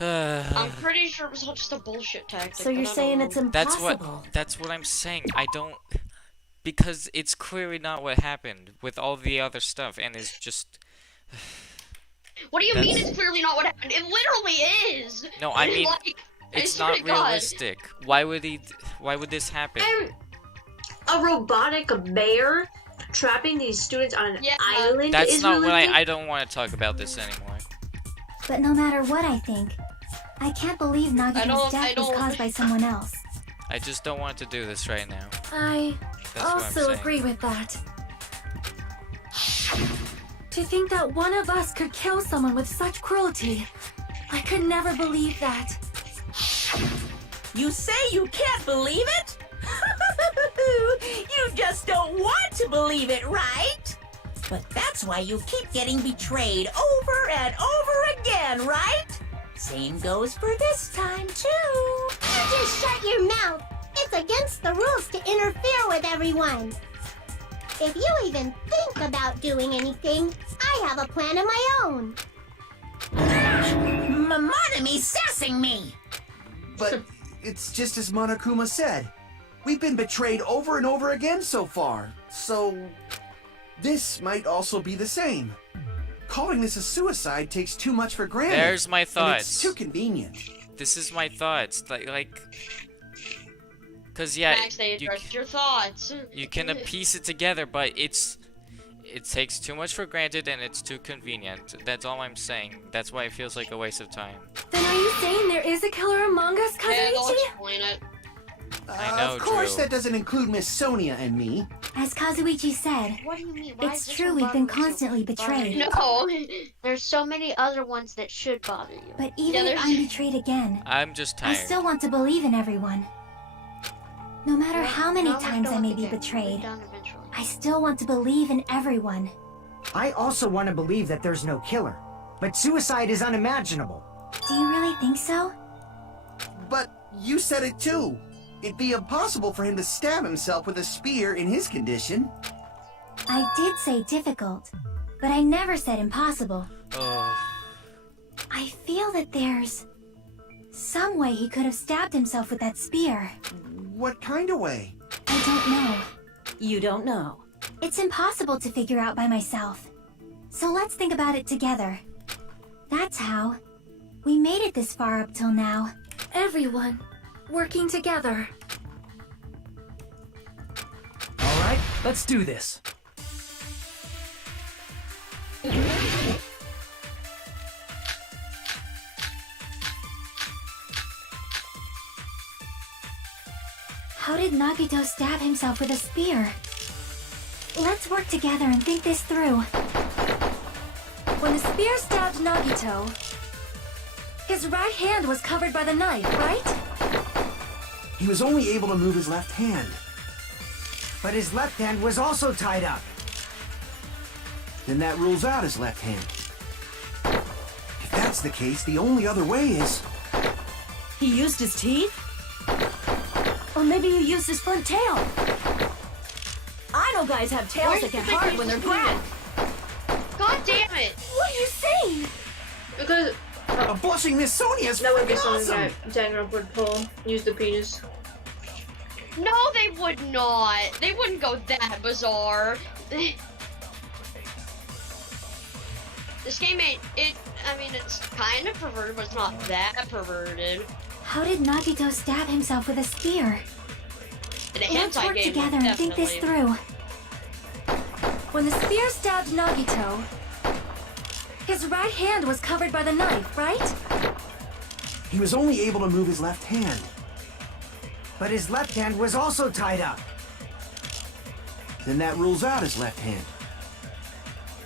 I'm pretty sure it was all just a bullshit tactic. So you're but I don't saying know. it's impossible? That's what I'm saying. I don't, because it's clearly not what happened with all the other stuff, and it's just. What do you mean That's- it's clearly not what happened? It literally is! No, I mean, Like, I it's swear not to God. realistic. Why would this happen? And a robotic bear trapping these students on an island That's is not what realistic? I don't want to talk about this anymore. But no matter what I think, I can't believe Nagito's I death was don't- caused by someone else. I just don't want to do this right now. I That's what I'm also saying. agree with that. To think that one of us could kill someone with such cruelty, I could never believe that. You say you can't believe it? You just don't want to believe it, right? But that's why you keep getting betrayed over and over again, right? Same goes for this time, too. You just shut your mouth. It's against the rules to interfere with everyone. If you even think about doing anything, I have a plan of my own. Monomi's sassing me. But it's just as Monokuma said. We've been betrayed over and over again so far. So this might also be the same. Calling this a suicide takes too much for granted. There's my and thoughts. It's too convenient. This is my thoughts. Cause yeah, Max, they addressed your thoughts. you can piece it together, but it takes too much for granted and it's too convenient. That's all I'm saying. That's why it feels like a waste of time. Then are you saying there is a killer among us, Yeah, they'll Kazuichi? explain it. I know, Of course, Drew. that doesn't include Miss Sonia and me. As Kazuichi said, What do you mean? Why it's is this true one we've been bothering you so constantly betrayed. No. There's so many other ones that should bother you. But even if I'm betrayed again, I'm just I tired. still want to believe in everyone. No matter how many No, times I don't may look be again. betrayed, We're done eventually. I still want to believe in everyone. I also want to believe that there's no killer. But suicide is unimaginable. Do you really think so? But you said it too. It'd be impossible for him to stab himself with a spear in his condition. I did say difficult, but I never said impossible. Oh, I feel that there's some way he could have stabbed himself with that spear. What kind of way? I don't know. You don't know. It's impossible to figure out by myself. So let's think about it together. That's how we made it this far up till now. Everyone working together. All right, let's do this. How did Nagito stab himself with a spear? Let's work together and think this through. When the spear stabbed Nagito, his right hand was covered by the knife, right? He was only able to move his left hand. But his left hand was also tied up. Then that rules out his left hand. If that's the case, the only other way is... He used his teeth? Or maybe he used his front tail. I know guys have tails that get hard when they're grabbed. God damn it! What are you saying? Because blushing Miss Sonia is that would be freaking something awesome! that Danganronpa would pull. Use the penis. No, they would not. They wouldn't go that bizarre. This game ain't it. I mean, it's kind of perverted, but it's not that perverted. How did Nagito stab himself with a spear? In a Let's hentai work game, together and think this definitely. through. When the spear stabbed Nagito, his right hand was covered by the knife, right? He was only able to move his left hand. But his left hand was also tied up. Then that rules out his left hand.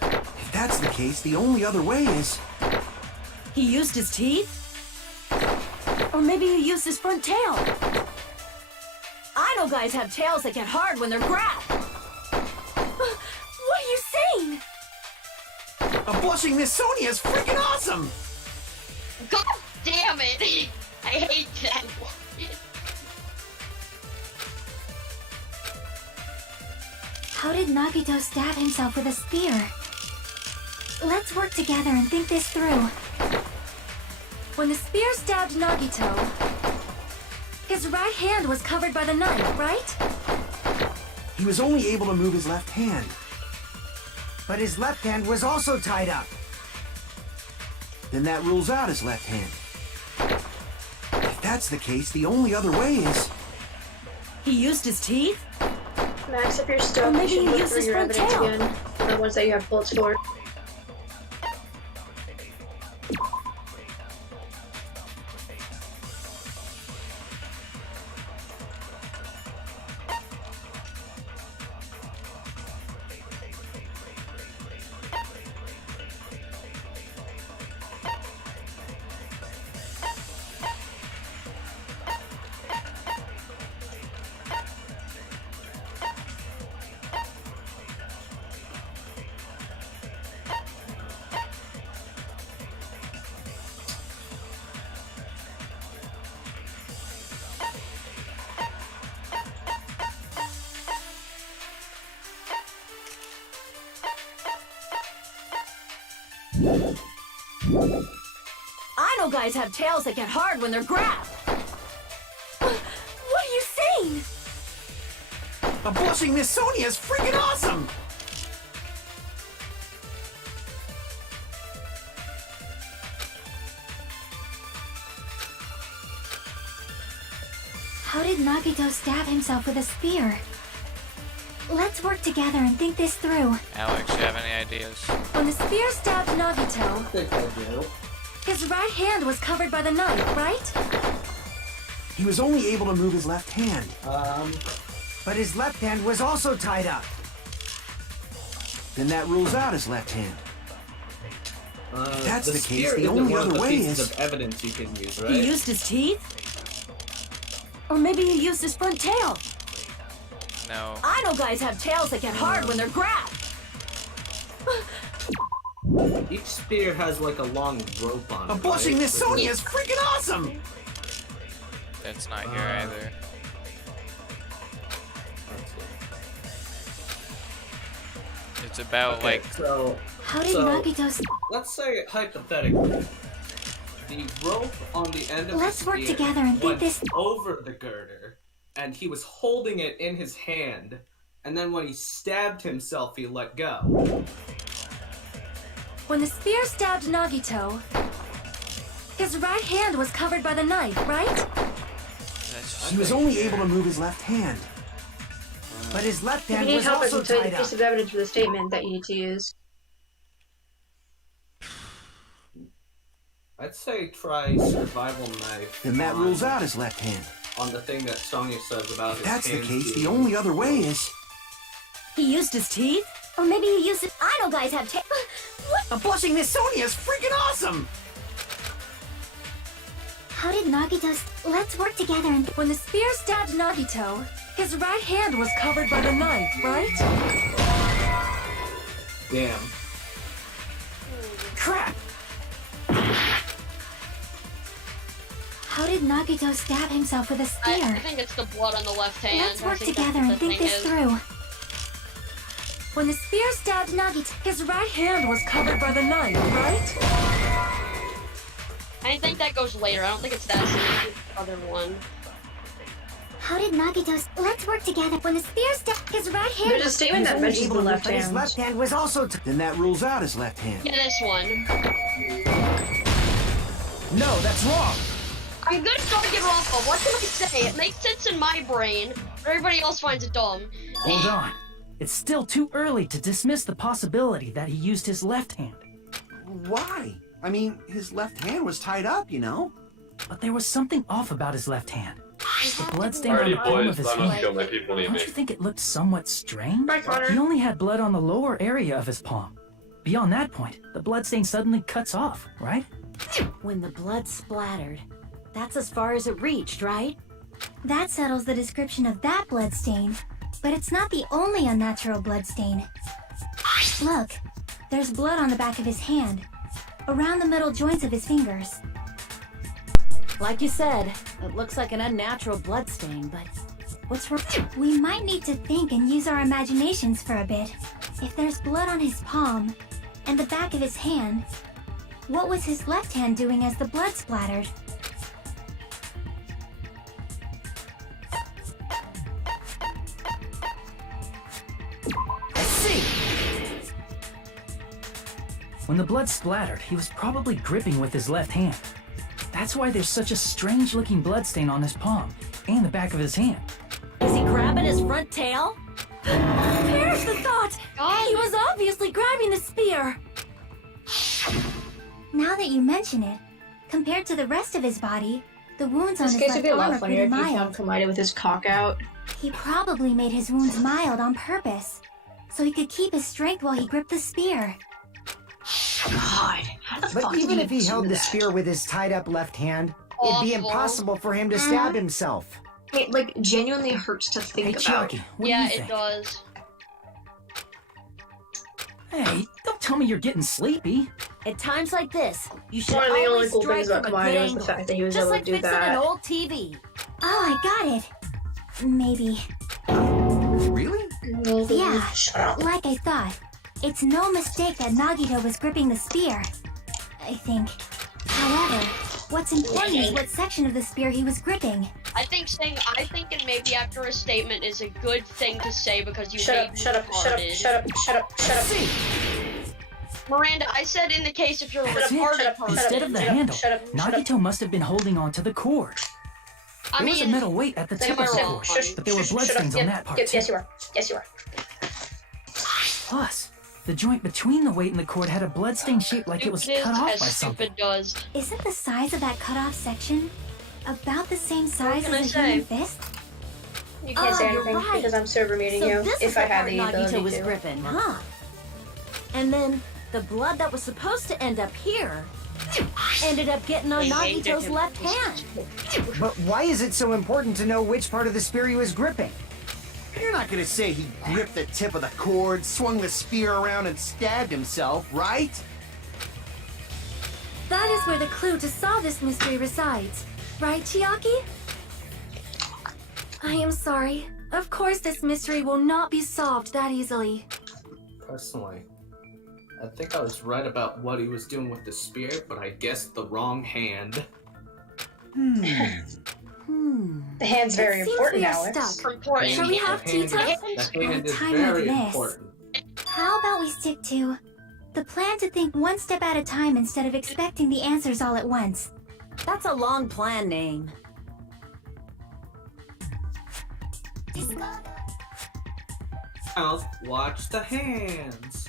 If that's the case, the only other way is... He used his teeth? Or maybe he used his front tail. I know guys have tails that get hard when they're grabbed. What are you saying? A blushing Miss Sonia is freaking awesome! God damn it! I hate that one. How did Nagito stab himself with a spear? Let's work together and think this through. When the spear stabbed Nagito, his right hand was covered by the knife, right? He was only able to move his left hand. But his left hand was also tied up. Then that rules out his left hand. If that's the case, the only other way is... He used his teeth? Max, if you're stuck, Or maybe you should he look used through his your front evidence tail. again. The ones that you have bullets for. I know guys have tails that get hard when they're grabbed. What are you saying? A blushing Miss Sonia is freaking awesome! How did Nagito stab himself with a spear? Let's work together and think this through. Alex, you have any ideas? When the spear stabbed I Nagito, think I do. his right hand was covered by the knife, right? He was only able to move his left hand. But his left hand was also tied up. Then that rules out his left hand. If that's the case, spear the isn't only one of other the way pieces is... of evidence you can use, right? He used his teeth? Or maybe he used his front tail. No. I know guys have tails that get hard when they're grabbed. Each spear has like a long rope on it. A blushing right? Miss Sonia is freaking awesome! That's not here either. It's about Okay, like so How did So- Nagito... let's say hypothetically, the rope on the end of Let's the work spear together and think went this... over the girder, and he was holding it in his hand, and then when he stabbed himself, he let go. When the spear stabbed Nagito, his right hand was covered by the knife, right? He was only able to move his left hand. But his left If you hand need was help, I also can tell you tied the up. piece of evidence for the statement that you need to use. I'd say try survival knife. Then that rules out his left hand. On the thing that Sonya says about If his that's the hands case, the being- only other way is... He used his teeth? Or maybe he used it... I know guys have A blushing Miss Sonia is freaking awesome! How did Nagito... Let's work together and... When the spear stabbed Nagito, his right hand was covered by the knife, right? Damn. Crap! How did Nagito stab himself with a spear? I think it's the blood on the left hand. Let's I work think together that's and what the think thing this is. through. When the spear stabbed Nagito, his right hand was covered by the knife, right? I think that goes later. I don't think it's that scene. It's the other one. How did Nagito... Let's work together. When the spear stabbed... His right hand There's a was... statement that He was mentions only the able to- left but his hand. left hand was also Then that rules out his left hand. Yeah, this one. No, that's wrong. I'm good at Danganronpa. What can I say? It makes sense in my brain, but everybody else finds it dumb. Hold on. It's still too early to dismiss the possibility that he used his left hand. Why? I mean, his left hand was tied up, you know? But there was something off about his left hand. The bloodstain on Alrighty, the palm boys, of his I must hand. go. My people need Don't me. you think it looked somewhat strange? Bye, Connor. He only had blood on the lower area of his palm. Beyond that point, the bloodstain suddenly cuts off, right? When the blood splattered, that's as far as it reached, right? That settles the description of that bloodstain. But it's not the only unnatural bloodstain. Look, there's blood on the back of his hand, around the middle joints of his fingers. Like you said, it looks like an unnatural bloodstain, but what's wrong? We might need to think and use our imaginations for a bit. If there's blood on his palm and the back of his hand, what was his left hand doing as the blood splattered? I see! When the blood splattered, he was probably gripping with his left hand. That's why there's such a strange-looking bloodstain on his palm and the back of his hand. Is he grabbing his front tail? Perish the thought! He was obviously grabbing the spear! Now that you mention it, compared to the rest of his body, the wounds on This his case would left be a arm lot are funnier pretty if you found mild. Komaeda with his cock out. He probably made his wounds mild on purpose, so he could keep his strength while he gripped the spear. God, how the But fuck even did if he do held the that? spear with his tied-up left hand, it'd be Awful. impossible for him to stab himself. It like genuinely hurts to think about. Chiaki, what do Yeah, you it think? does. Hey, don't tell me you're getting sleepy. At times like this, you should One of the only always cool strike things about from a good Komaeda was the angle. fact that he was Just able like to do fixing that. an old TV. Oh, I got it. Maybe. Really? Maybe. Yeah, Shut up. like I thought. It's no mistake that Nagito was gripping the spear, I think. However, what's important is what section of the spear he was gripping. I think and maybe after a statement is a good thing to say because you Shut may up, be shut up, shut up, retarded. shut up, shut up, shut up. Miranda, I said in the case if you're a That's it. retarded person. Instead of the shut up, handle, shut up, shut up. Nagito must have been holding on to the cord. I There was a mean, metal weight at the tip am I of the wrong? cord, Shush, but there were bloodstains on that part too. Yes, you are. Yes, you are. Plus, the joint between the weight and the cord had a bloodstain shaped like it was stupid cut off as by something. stupid does. Isn't the size of that cut-off section about the same size can I as a say? human fist? You can't say you're anything right. because I'm server muting So you this if is I the have part the ability Nagito was to. gripping, huh? And then the blood that was supposed to end up here ended up getting on They made Nagito's him- left hand. But why is it so important to know which part of the spear he was gripping? You're not gonna say he gripped the tip of the cord, swung the spear around, and stabbed himself, right? That is where the clue to solve this mystery resides. Right, Chiaki? I am sorry. Of course this mystery will not be solved that easily. Personally, I think I was right about what he was doing with the spear, but I guessed the wrong hand. The hand's very It seems important, we are Alex. stuck. Important. Shall we have tea time? The hand is Time like very this. important. How about we stick to the plan to think one step at a time instead of expecting the answers all at once? That's a long plan name. Now, watch the hands.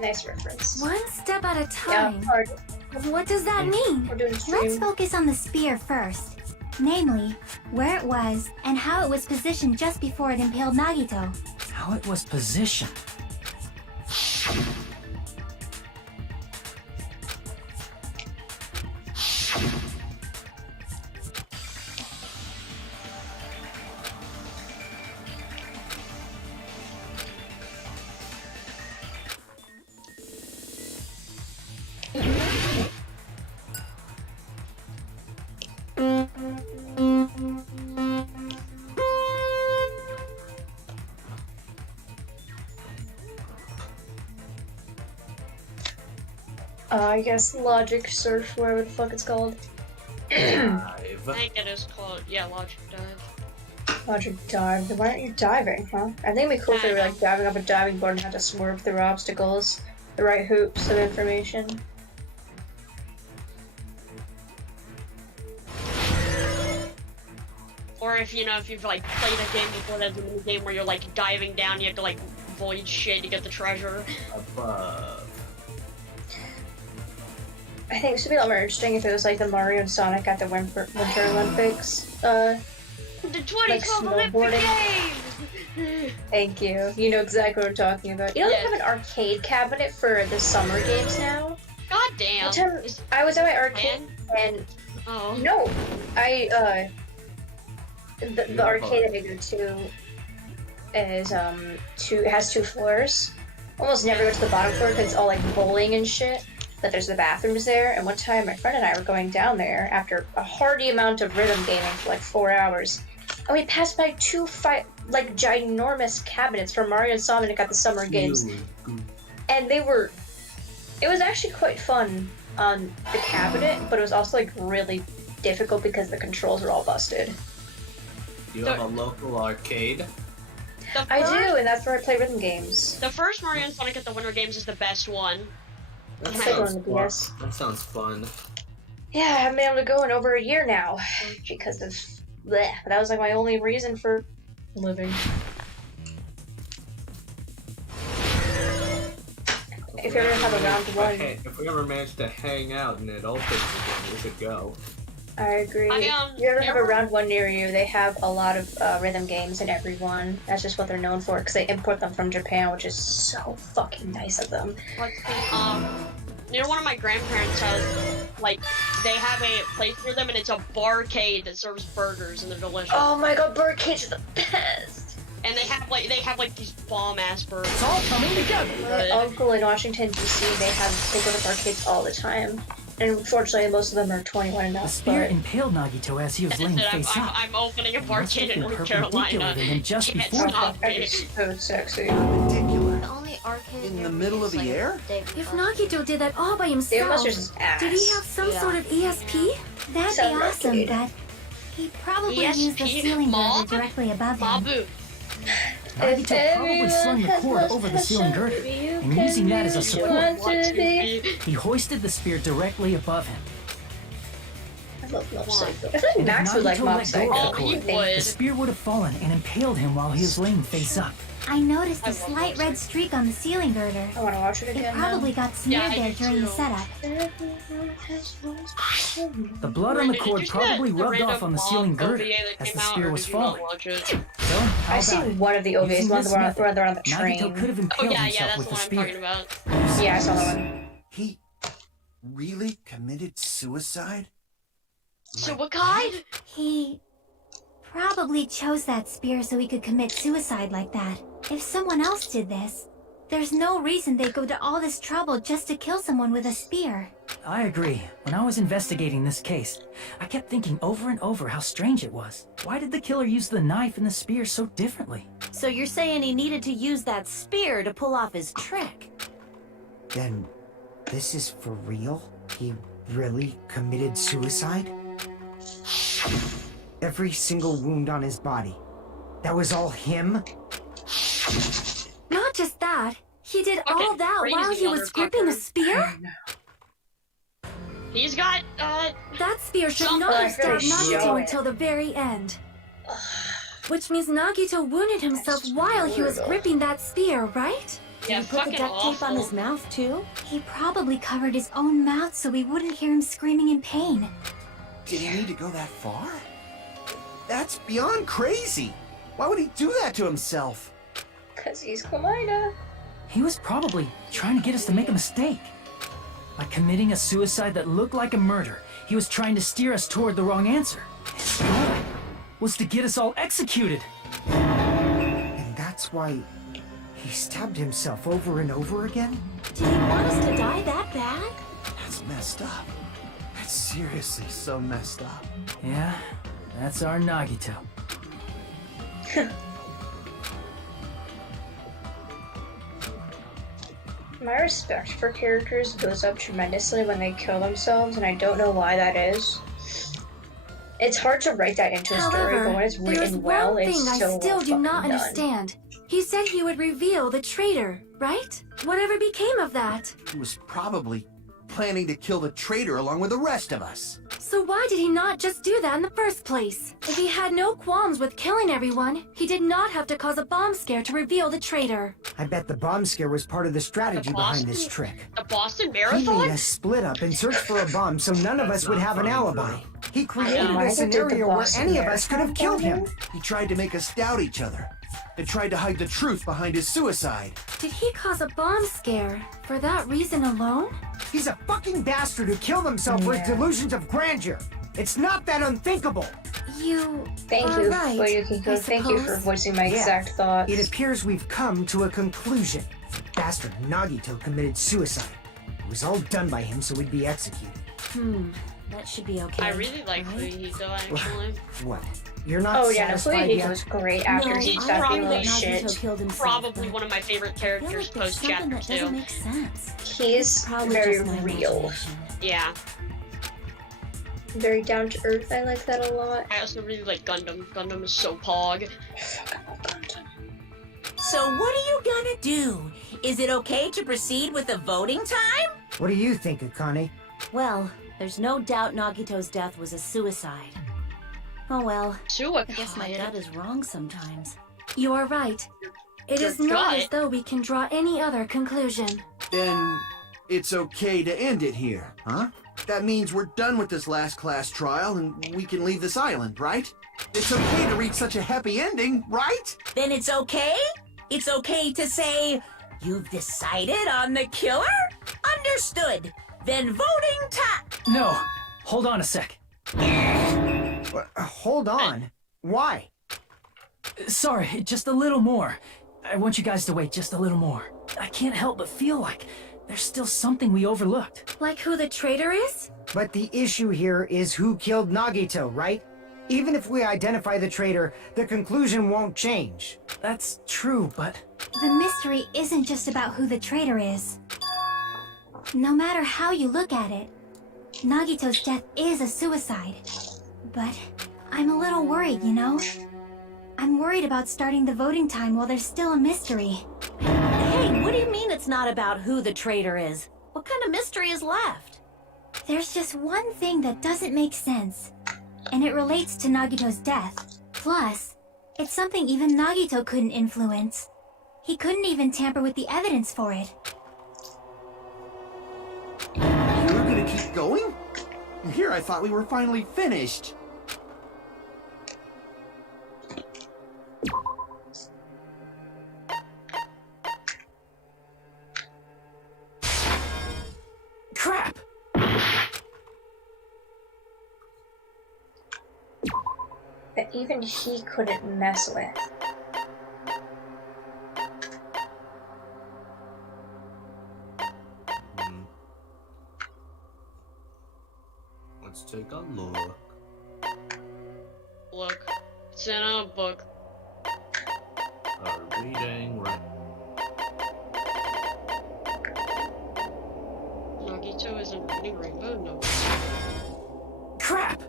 Nice reference. One step at a Yeah, time. hard. What does that mean? We're doing Let's stream. focus on the spear first. Namely, where it was and how it was positioned just before it impaled Nagito. How it was positioned. I guess logic search, whatever the fuck it's called. I think it is called, yeah, Logic Dive. Logic dive. Then why aren't you diving, huh? I think it'd be cool if they were like diving up a diving board and had to swerve through obstacles, the right hoops of information. Or if, if you've like played a game before, that's a mini game where you're like diving down, you have to like avoid shit to get the treasure. Above. I think this would be a lot more interesting if it was like the Mario and Sonic at the Winter Olympics. The 2012 like Olympic snowboarding. Games! Thank you. You know exactly what I'm talking about. You know Yes. they have an arcade cabinet for the summer games now? God damn. One time I was at my arcade and Oh. no, the arcade that I go to is has two floors. Almost never go to the bottom floor because it's all like bowling and shit. but there's the bathrooms there. And one time, my friend and I were going down there after a hearty amount of rhythm gaming for like 4 hours, and we passed by two ginormous cabinets from Mario and Sonic at the summer games, and they were. It was actually quite fun on the cabinet, but it was also like really difficult because the controls were all busted. Do you have a local arcade? I do, and that's where I play rhythm games. The first Mario and Sonic at the Winter Games is the best one. That I played one on sounds the fun. DS. That sounds fun. Yeah, I haven't been able to go in over a year now because of bleh. That was like my only reason for living. If you ever have a round one, If we ever manage to hang out and it opens again, we should go. I agree. If you ever have a round one near you, they have a lot of rhythm games in every one. That's just what they're known for because they import them from Japan, which is so fucking nice of them. Let's see, near one of my grandparents' house, like, they have a place near them and it's a barcade that serves burgers and they're delicious. Oh my god, barcades are the best! And they have like these bomb-ass burgers. It's all coming together! My uncle in Washington, D.C., they go to barcades all the time. And unfortunately, most of them are 21 and up. The spear but... impaled Nagito as he was laying face up. I'm opening a It must have barcade in been North perpendicular Carolina. to him just Can't before. stop That me. is so sexy. Perpendicular. The only arcade In the middle of the air? If Nagito did that all by Dave himself, Buster's is ass. did he have some sort of ESP? That'd Some be awesome, arcade. but he probably ESP used the ceiling girder directly above him. Babu. Nagito probably slung the cord over the ceiling girder, and using that as a support, he hoisted the spear directly above him. I love Mob Psycho. I feel like Max would like Mob Psycho. Oh, he would. The spear would have fallen and impaled him while he was laying face up. I noticed a slight red streak on the ceiling girder. I want to watch it It again probably got smeared Yeah, I there do during the too. setup. The blood on the Did you cord see probably the rubbed random off on the Bob ceiling girder OVA that as came the out, spear or was did you not falling. watch it? So, how I've about seen it? one of the OVAs, Using one this where method, they're on the train. Nagito could have Oh impaled yeah, himself that's with the the one I'm spear. talking about. Yeah, I saw that one. He really committed suicide? Suicide? He probably chose that spear so he could commit suicide like that. If someone else did this, there's no reason they'd go to all this trouble just to kill someone with a spear. I agree. When I was investigating this case, I kept thinking over and over how strange it was. Why did the killer use the knife and the spear so differently? So you're saying he needed to use that spear to pull off his trick? Then, this is for real? He really committed suicide? Every single wound on his body. That was all him? Not just that, he did Okay, all that while crazy he was gripping the spear? He's got That spear should Something not have like stabbed really show Nagito it. until the very end. Which means Nagito wounded himself while he was gripping that spear, right? yeah, Did he put the fucking duct tape on awful. his mouth too? He probably covered his own mouth so we wouldn't hear him screaming in pain. Did he need to go that far? That's beyond crazy. Why would he do that to himself? Because he's Komaeda. He was probably trying to get us to make a mistake. By committing a suicide that looked like a murder, he was trying to steer us toward the wrong answer. His goal was to get us all executed. And that's why he stabbed himself over and over again? Did he want us to die that bad? That's messed up. That's seriously so messed up. Yeah, that's our Nagito. My respect for characters goes up tremendously when they kill themselves, and I don't know why that is. It's hard to write that into a story, but However, when it's there's written well, one thing it's I so still do well not fucking done. understand. He said he would reveal the traitor, right? Whatever became of that? He was probably planning to kill the traitor along with the rest of us. So why did he not just do that in the first place? If he had no qualms with killing everyone, he did not have to cause a bomb scare to reveal the traitor. I bet the bomb scare was part of the strategy behind this trick. The Boston He Marathon? made us split up and search for a bomb so none of us would have an alibi. He created Why a did the scenario where Boston any of us could have killed him. He tried to make us doubt each other and tried to hide the truth behind his suicide. Did he cause a bomb scare for that reason alone? He's a fucking bastard who killed himself with delusions of grandeur. It's not that unthinkable. You Thank are you, right, Fuyuhiko. I Thank you for suppose. voicing my Yeah. exact thoughts. It appears we've come to a conclusion. Bastard Nagito committed suicide. It was all done by him so we'd be executed. That should be okay. I really like Fuyuhiko, actually. What? You're not Oh yeah, no, satisfied Fuyuhiko yet? was great after No, he I stopped being probably little shit. killed himself, Probably but one of my favorite I feel characters like there's post something chapter that doesn't 2. make sense. He's Probably very just my real. imagination. Yeah. Very down to earth. I like that a lot. I also really like Gundham. Gundham is so pog. So what are you gonna do? Is it okay to proceed with the voting time? What do you think, Akane? Well, there's no doubt Nagito's death was a suicide. Oh well, I guess my gut is wrong sometimes. You are right. It is Your not gut? as though we can draw any other conclusion. Then it's okay to end it here, huh? That means we're done with this last class trial and we can leave this island, right? It's okay to reach such a happy ending, right? Then it's okay? It's okay to say, you've decided on the killer? Understood. Then voting time. No, hold on a sec. Hold on. Why? Sorry, just a little more. I want you guys to wait just a little more. I can't help but feel like there's still something we overlooked. Like who the traitor is? But the issue here is who killed Nagito, right? Even if we identify the traitor, the conclusion won't change. That's true, but... The mystery isn't just about who the traitor is. No matter how you look at it, Nagito's death is a suicide. But I'm a little worried, you know? I'm worried about starting the voting time while there's still a mystery. Hey, what do you mean it's not about who the traitor is? What kind of mystery is left? There's just one thing that doesn't make sense, and it relates to Nagito's death. Plus, it's something even Nagito couldn't influence. He couldn't even tamper with the evidence for it. You're gonna keep going? Here I thought we were finally finished. Crap! That even he couldn't mess with. Let's take a look. Look, it's in a book. Reading right. Nagito isn't reading Rainbow? No. Crap!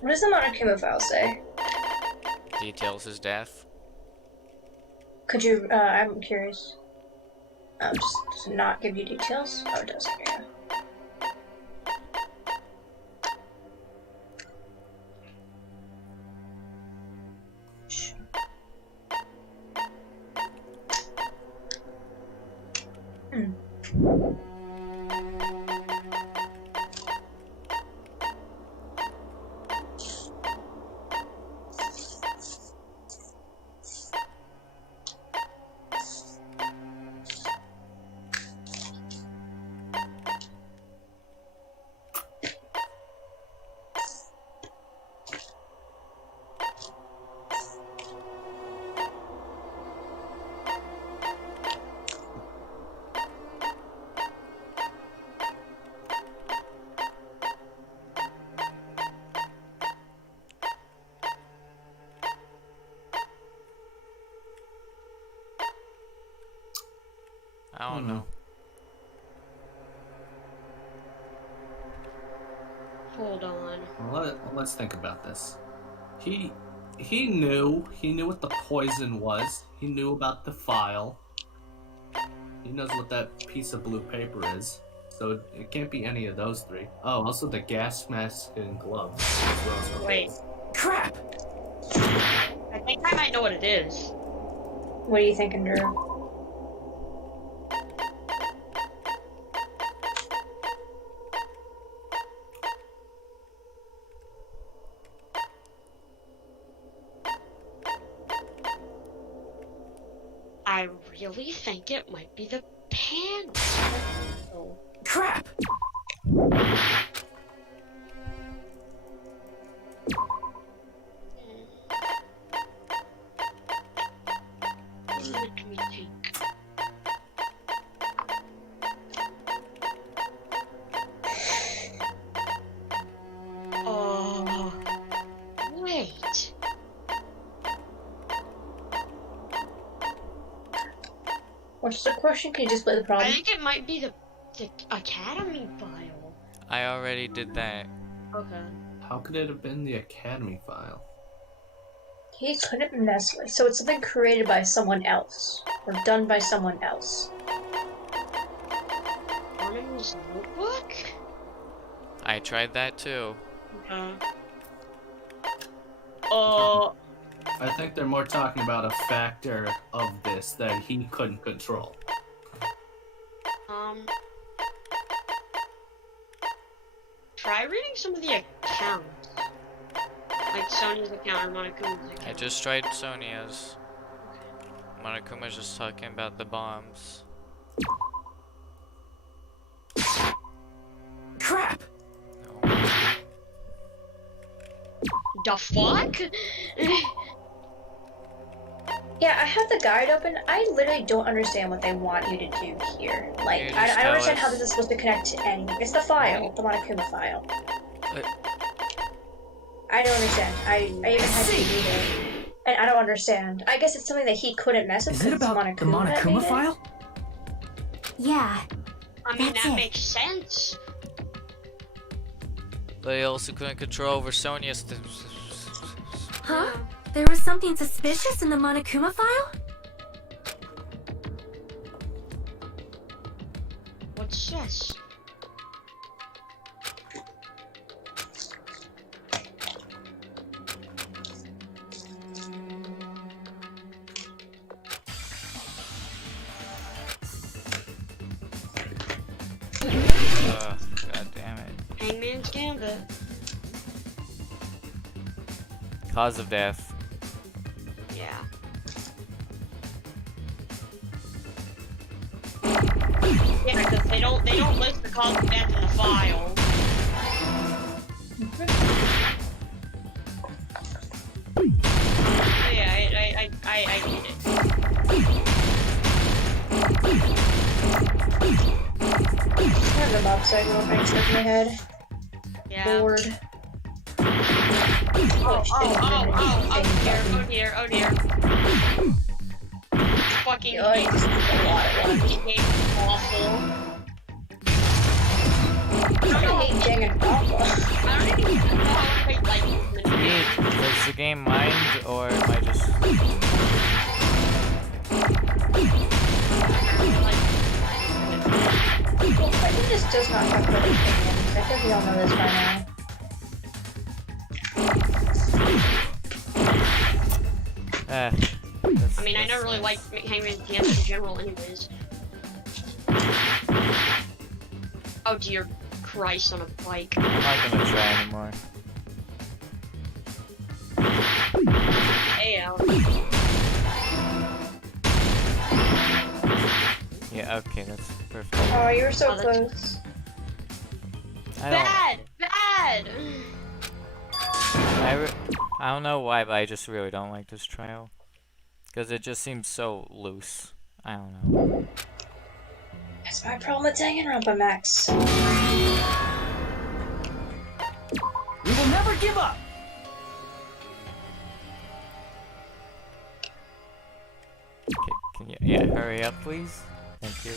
What does the Monokuma file say? Details his death. Could you, I'm curious. Just to not give you details? Oh, it does, yeah. I don't know. Hold on. Well, let's think about this. He knew what the poison was. He knew about the file. He knows what that piece of blue paper is. So it can't be any of those three. Oh, also the gas mask and gloves. Wait. Crap! I think I might know what it is. What are you thinking, Drew? I really think it might be the pan. Crap! What's the question? Can you just play the problem? I think it might be the Academy file. I already did that. Okay. How could it have been the Academy file? He couldn't mess with. So it's something created by someone else. Or done by someone else. Monomi's notebook? I tried that too. Okay. I think they're more talking about a factor of this that he couldn't control. Try reading some of the accounts. Like Sonya's account or Monokuma's account. I just tried Sonya's. Monokuma's just talking about the bombs. Crap! The fuck? Yeah, I have the guide open. I literally don't understand what they want you to do here. Like, I don't understand how this is supposed to connect to anything. It's the file, the Monokuma file. I don't understand. I even had to read it. And I don't understand. I guess it's something that he couldn't mess with. Is it about the Monokuma file? Yeah. I mean, that makes sense. But he also couldn't control over Sonya's. Huh? There was something suspicious in the Monokuma file? What's this? God damn it. Hangman's Gambit. Cause of death. Yeah. Yeah, because they don't list the cause of death in the file. Yeah, I get it. I have the motorcycle thing stuck in my head. Yeah. Lord. Oh dear. Fucking hate this game awful. I hate Danganronpa. I don't even know how I like Does the game mind, or am I just... Well, Quentin just does not have good opinions. I think we all know this by now. I mean, I never really liked Hangman's Gambit in general anyways. Oh dear Christ on a bike. I'm not gonna try anymore. Hey, Alex. Yeah, okay, that's perfect. Oh, you were so close. Bad! I don't know why, but I just really don't like this trial. Because it just seems so loose. I don't know. That's my problem with Danganronpa, Max. We will never give up! Okay, can you hurry up, please? Thank you.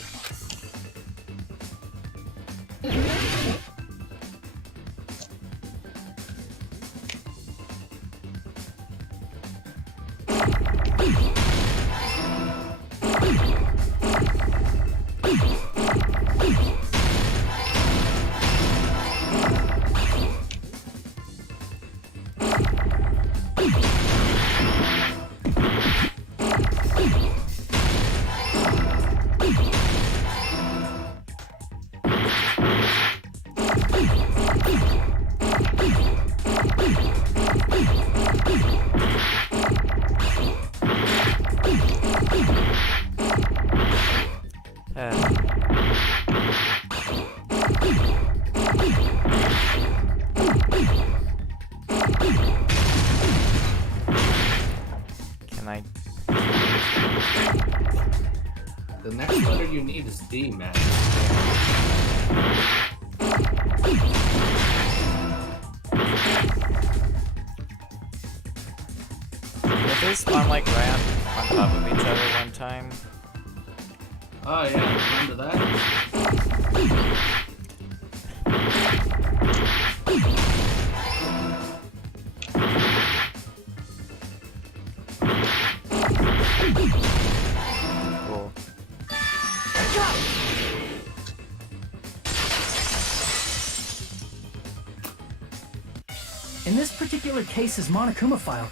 The next letter you need is D, man. Did they spawn like right on top of each other one time? Oh yeah, remember that? Cool. In this particular case's Monokuma file,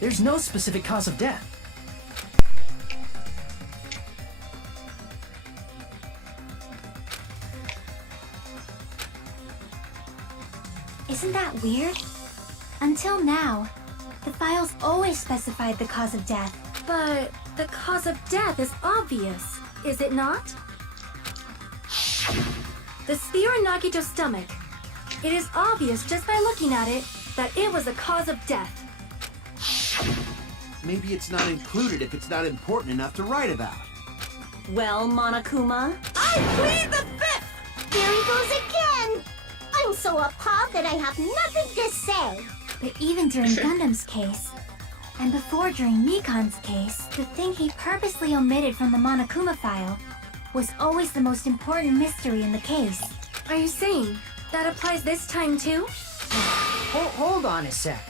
there's no specific cause of death. Isn't that weird? Until now, the files always specified the cause of death. But the cause of death is obvious, is it not? The spear in Nagito's stomach. It is obvious just by looking at it that it was a cause of death. Maybe it's not included if it's not important enough to write about. Well, Monokuma, I plead the fifth! There he goes again! I'm so appalled that I have nothing to say. But even during Gundham's case, and before during Mikan's case, the thing he purposely omitted from the Monokuma file was always the most important mystery in the case. Are you saying that applies this time too? Hold on a sec.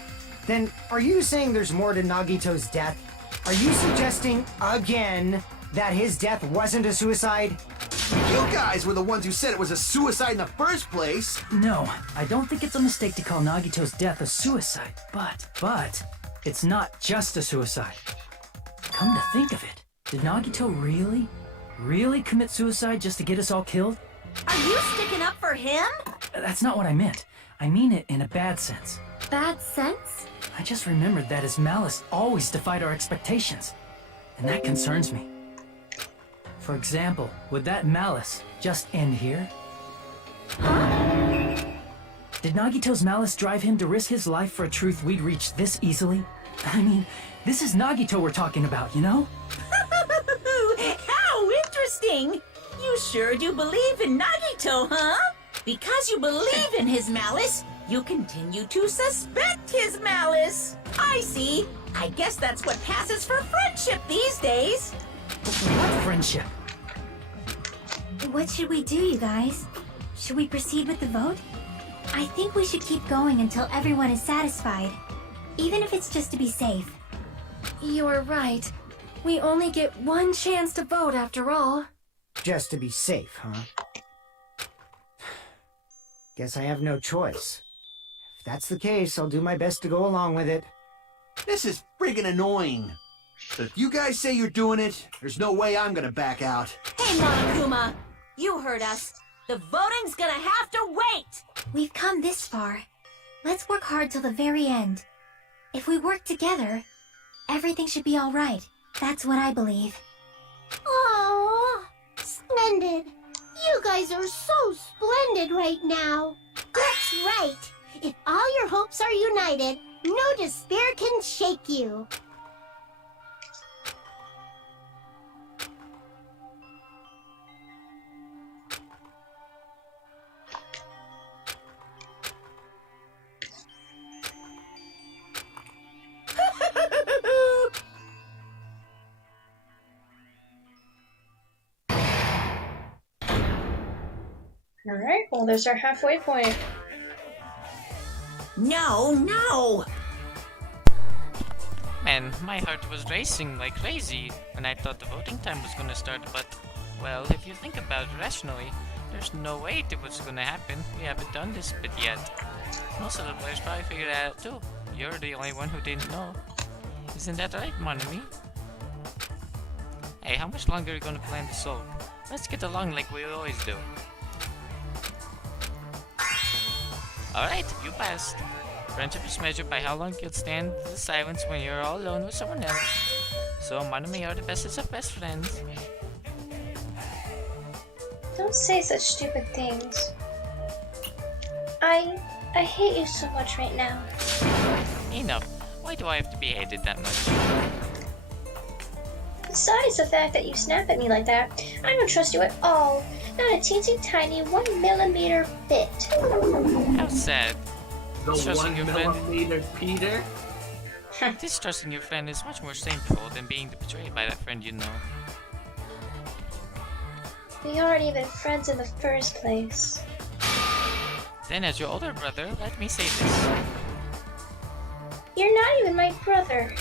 Then, are you saying there's more to Nagito's death? Are you suggesting, again, that his death wasn't a suicide? You guys were the ones who said it was a suicide in the first place! No, I don't think it's a mistake to call Nagito's death a suicide, but it's not just a suicide. Come to think of it, did Nagito really commit suicide just to get us all killed? are you sticking up for him? That's not what I meant. I mean it in a bad sense. Bad sense? I just remembered that his malice always defied our expectations, and that concerns me. For example, would that malice just end here? Did Nagito's malice drive him to risk his life for a truth we'd reach this easily? I mean, this is Nagito we're talking about, you know? How interesting! You sure do believe in Nagito, huh? Because you believe in his malice, you continue to suspect his malice. I see. I guess that's what passes for friendship these days. What friendship? What should we do, you guys? Should we proceed with the vote? I think we should keep going until everyone is satisfied, even if it's just to be safe. You're right. We only get one chance to vote after all. Just to be safe, huh? Guess I have no choice. If that's the case, I'll do my best to go along with it. This is friggin' annoying. But if you guys say you're doing it, there's no way I'm gonna back out. Hey, Monokuma, you heard us. The voting's gonna have to wait! We've come this far. Let's work hard till the very end. If we work together, everything should be all right. That's what I believe. Oh, splendid. You guys are so splendid right now. That's right. If all your hopes are united, no despair can shake you. Alright, well, there's our halfway point. No! Man, my heart was racing like crazy when I thought the voting time was gonna start, but, well, if you think about it rationally, there's no way it was gonna happen. We haven't done this bit yet. Most of the players probably figured it out too. You're the only one who didn't know. Isn't that right, Monomi? Hey, how much longer are you gonna plan to solve? Let's get along like we always do. Alright, you passed. Friendship is measured by how long you'll stand the silence when you're all alone with someone else. So, Monomi are the bestest of best friends. Don't say such stupid things. I hate you so much right now. Enough. Why do I have to be hated that much? Besides the fact that you snap at me like that, I don't trust you at all. Not a teensy tiny 1mm bit. How sad. The Distrusting 1 your friend. millimeter Peter? Distrusting your friend is much more shameful than being betrayed by that friend you know. We aren't even friends in the first place. Then as your older brother, let me say this. You're not even my brother.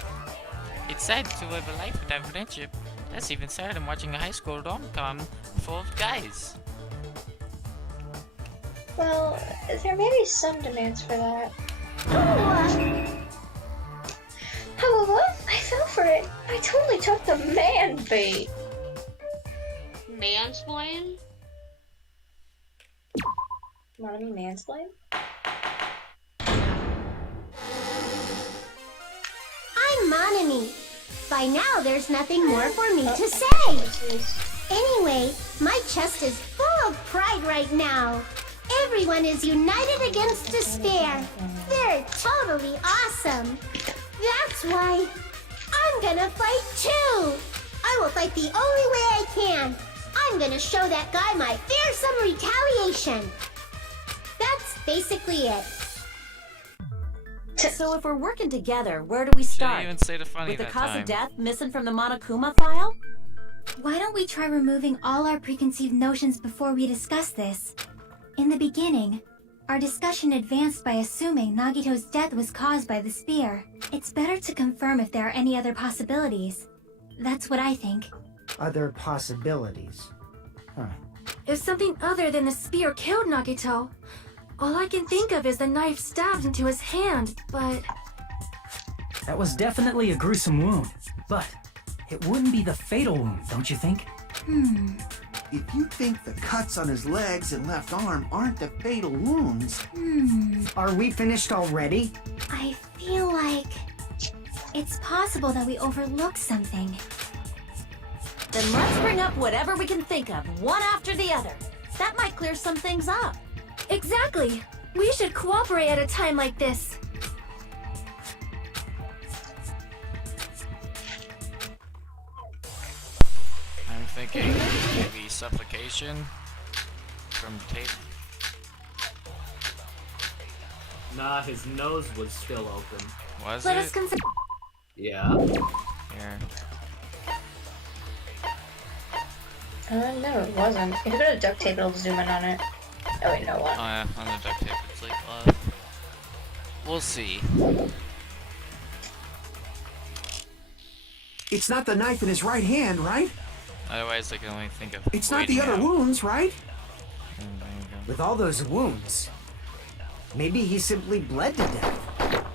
It's sad to live a life without friendship. That's even sadder than watching a high school rom-com full of guys. Well, there may be some demands for that. Oh, what? I fell for it. I totally took the man bait. Mansplain? Monomi mansplain? I'm Monomi. By now, there's nothing more for me to say. Anyway, my chest is full of pride right now. Everyone is united against despair. They're totally awesome. That's why I'm gonna fight too. I will fight the only way I can. I'm gonna show that guy my fearsome retaliation. That's basically it. So if we're working together, where do we start? Didn't even say the funny With the that cause time. of death missing from the Monokuma file? Why don't we try removing all our preconceived notions before we discuss this? In the beginning, our discussion advanced by assuming Nagito's death was caused by the spear. It's better to confirm if there are any other possibilities. That's what I think. Other possibilities. Huh. If something other than the spear killed Nagito, all I can think of is the knife stabbed into his hand, but... That was definitely a gruesome wound, but it wouldn't be the fatal wound, don't you think? If you think the cuts on his legs and left arm aren't the fatal wounds... Are we finished already? I feel like... it's possible that we overlooked something. Then let's bring up whatever we can think of, one after the other. That might clear some things up. Exactly! We should cooperate at a time like this. I'm thinking maybe suffocation from tape. Nah, his nose was still open. Was Let it? us consider... Yeah. Here. No, it wasn't. If you go to duct tape, it'll zoom in on it. Oh wait, no, what? Oh yeah, on the duct tape it's like, we'll see. It's not the knife in his right hand, right? Otherwise I can only think of It's not the bleeding other out. wounds, right? There you go. With all those wounds, maybe he simply bled to death.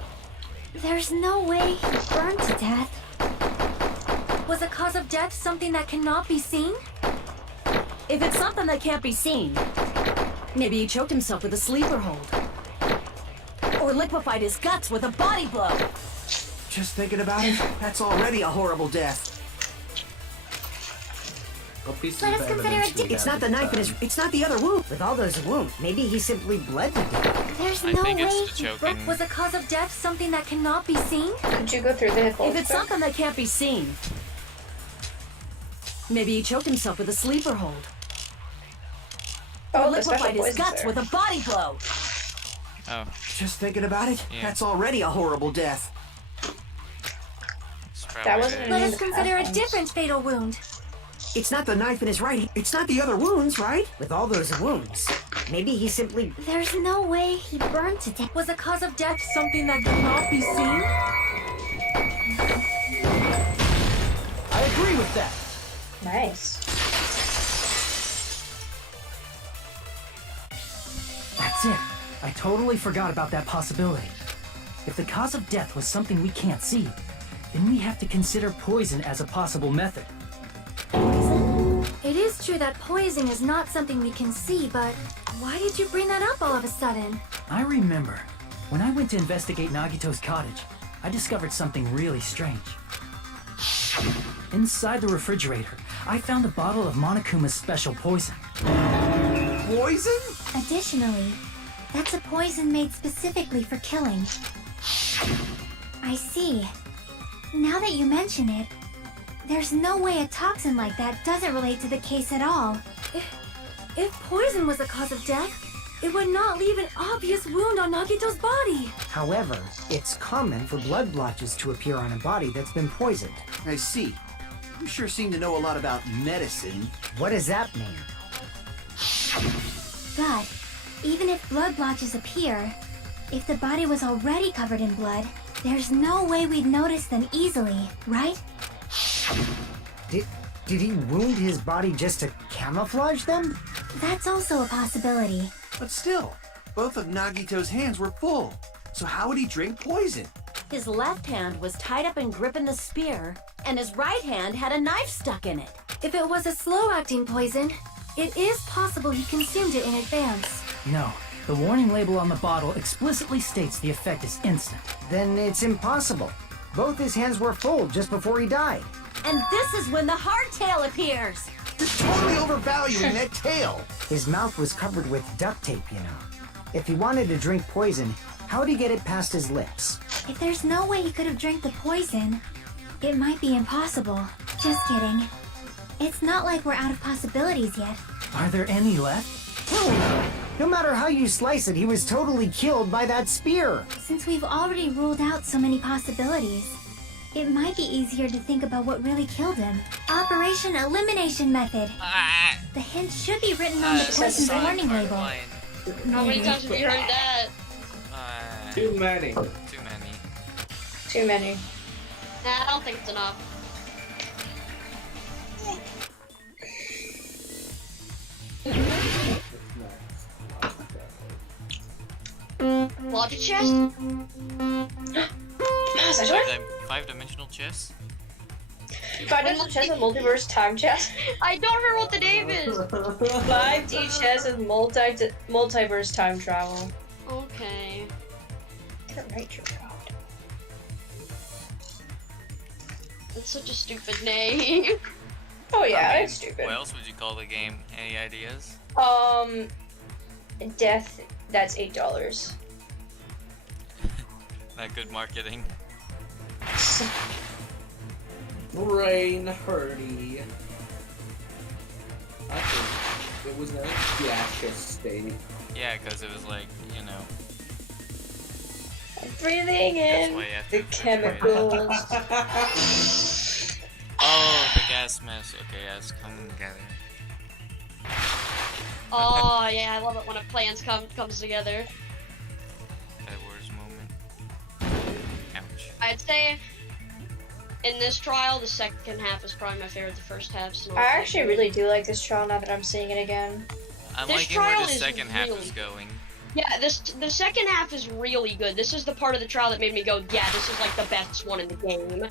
There's no way he burned to death. Was the cause of death something that cannot be seen? If it's something that can't be seen, maybe he choked himself with a sleeper hold. Or liquefied his guts with a body blow. Just thinking about it, that's already a horrible death. What pieces Let of us consider evidence it do we It's have not the at knife in time? his... It's not the other wound. With all those wounds, maybe he simply bled to death. There's I no think way it's the he choking. Was the cause of death something that cannot be seen? Could you go through the hip If holes it's first? something that can't be seen, maybe he choked himself with a sleeper hold. Oh, Or the special liquefied his poison's guts there. with a body blow. Oh, Just thinking about it, Yeah. that's already a horrible death. it's probably That wasn't it. Let any us of the consider a past ones. different fatal wound. It's not the knife in his right... It's not the other wounds, right? With all those wounds, maybe he simply... There's no way he burned to death. Was the cause of death something that cannot be seen? I agree with that. Nice. That's it. I totally forgot about that possibility. If the cause of death was something we can't see, then we have to consider poison as a possible method. It is true that poison is not something we can see, but why did you bring that up all of a sudden? I remember, when I went to investigate Nagito's cottage, I discovered something really strange. Inside the refrigerator, I found a bottle of Monokuma's special poison. Poison? Additionally, that's a poison made specifically for killing. I see. Now that you mention it, there's no way a toxin like that doesn't relate to the case at all. If poison was the cause of death, it would not leave an obvious wound on Nagito's body. However, it's common for blood blotches to appear on a body that's been poisoned. I see. You sure seem to know a lot about medicine. What does that mean? But even if blood blotches appear, if the body was already covered in blood, there's no way we'd notice them easily, right? Did he wound his body just to camouflage them? That's also a possibility. But still, both of Nagito's hands were full. So how would he drink poison? His left hand was tied up and gripping the spear, and his right hand had a knife stuck in it. If it was a slow-acting poison, it is possible he consumed it in advance. No, the warning label on the bottle explicitly states the effect is instant. Then it's impossible. Both his hands were full just before he died. And this is when the hardtail appears. You're totally overvaluing that tail. His mouth was covered with duct tape, you know. If he wanted to drink poison, how'd he get it past his lips? If there's no way he could have drank the poison, it might be impossible. Just kidding. It's not like we're out of possibilities yet. Are there any left? No matter how you slice it, he was totally killed by that spear. Since we've already ruled out so many possibilities, it might be easier to think about what really killed him. Operation Elimination Method. The hint should be written on the poison's warning label. How many times have you heard that? Too many. Too many. Too many. Nah, I don't think it's enough. Logic chest? Five-dimensional chess? 5D chess with multiverse time chess? I don't remember what the name is! 5D chess with multiverse time travel. Okay. That's such a stupid name. Oh yeah, I mean, it's stupid. What else would you call the game? Any ideas? Death, that's $8. Not good marketing. Brain hurty. I think it was a gaseous state. Yeah, because it was like, you know. I'm breathing in the chemicals. Oh, the gas mask. Okay, yeah, it's coming together. Oh yeah, I love it when a plan comes together. That worst moment. Ouch. I'd say in this trial, the second half is probably my favorite. The first half's not. I actually really do like this trial now that I'm seeing it again. I'm This liking where trial the is second half really is going. Yeah, the second half is really good. This is the part of the trial that made me go, yeah, this is like the best one in the game.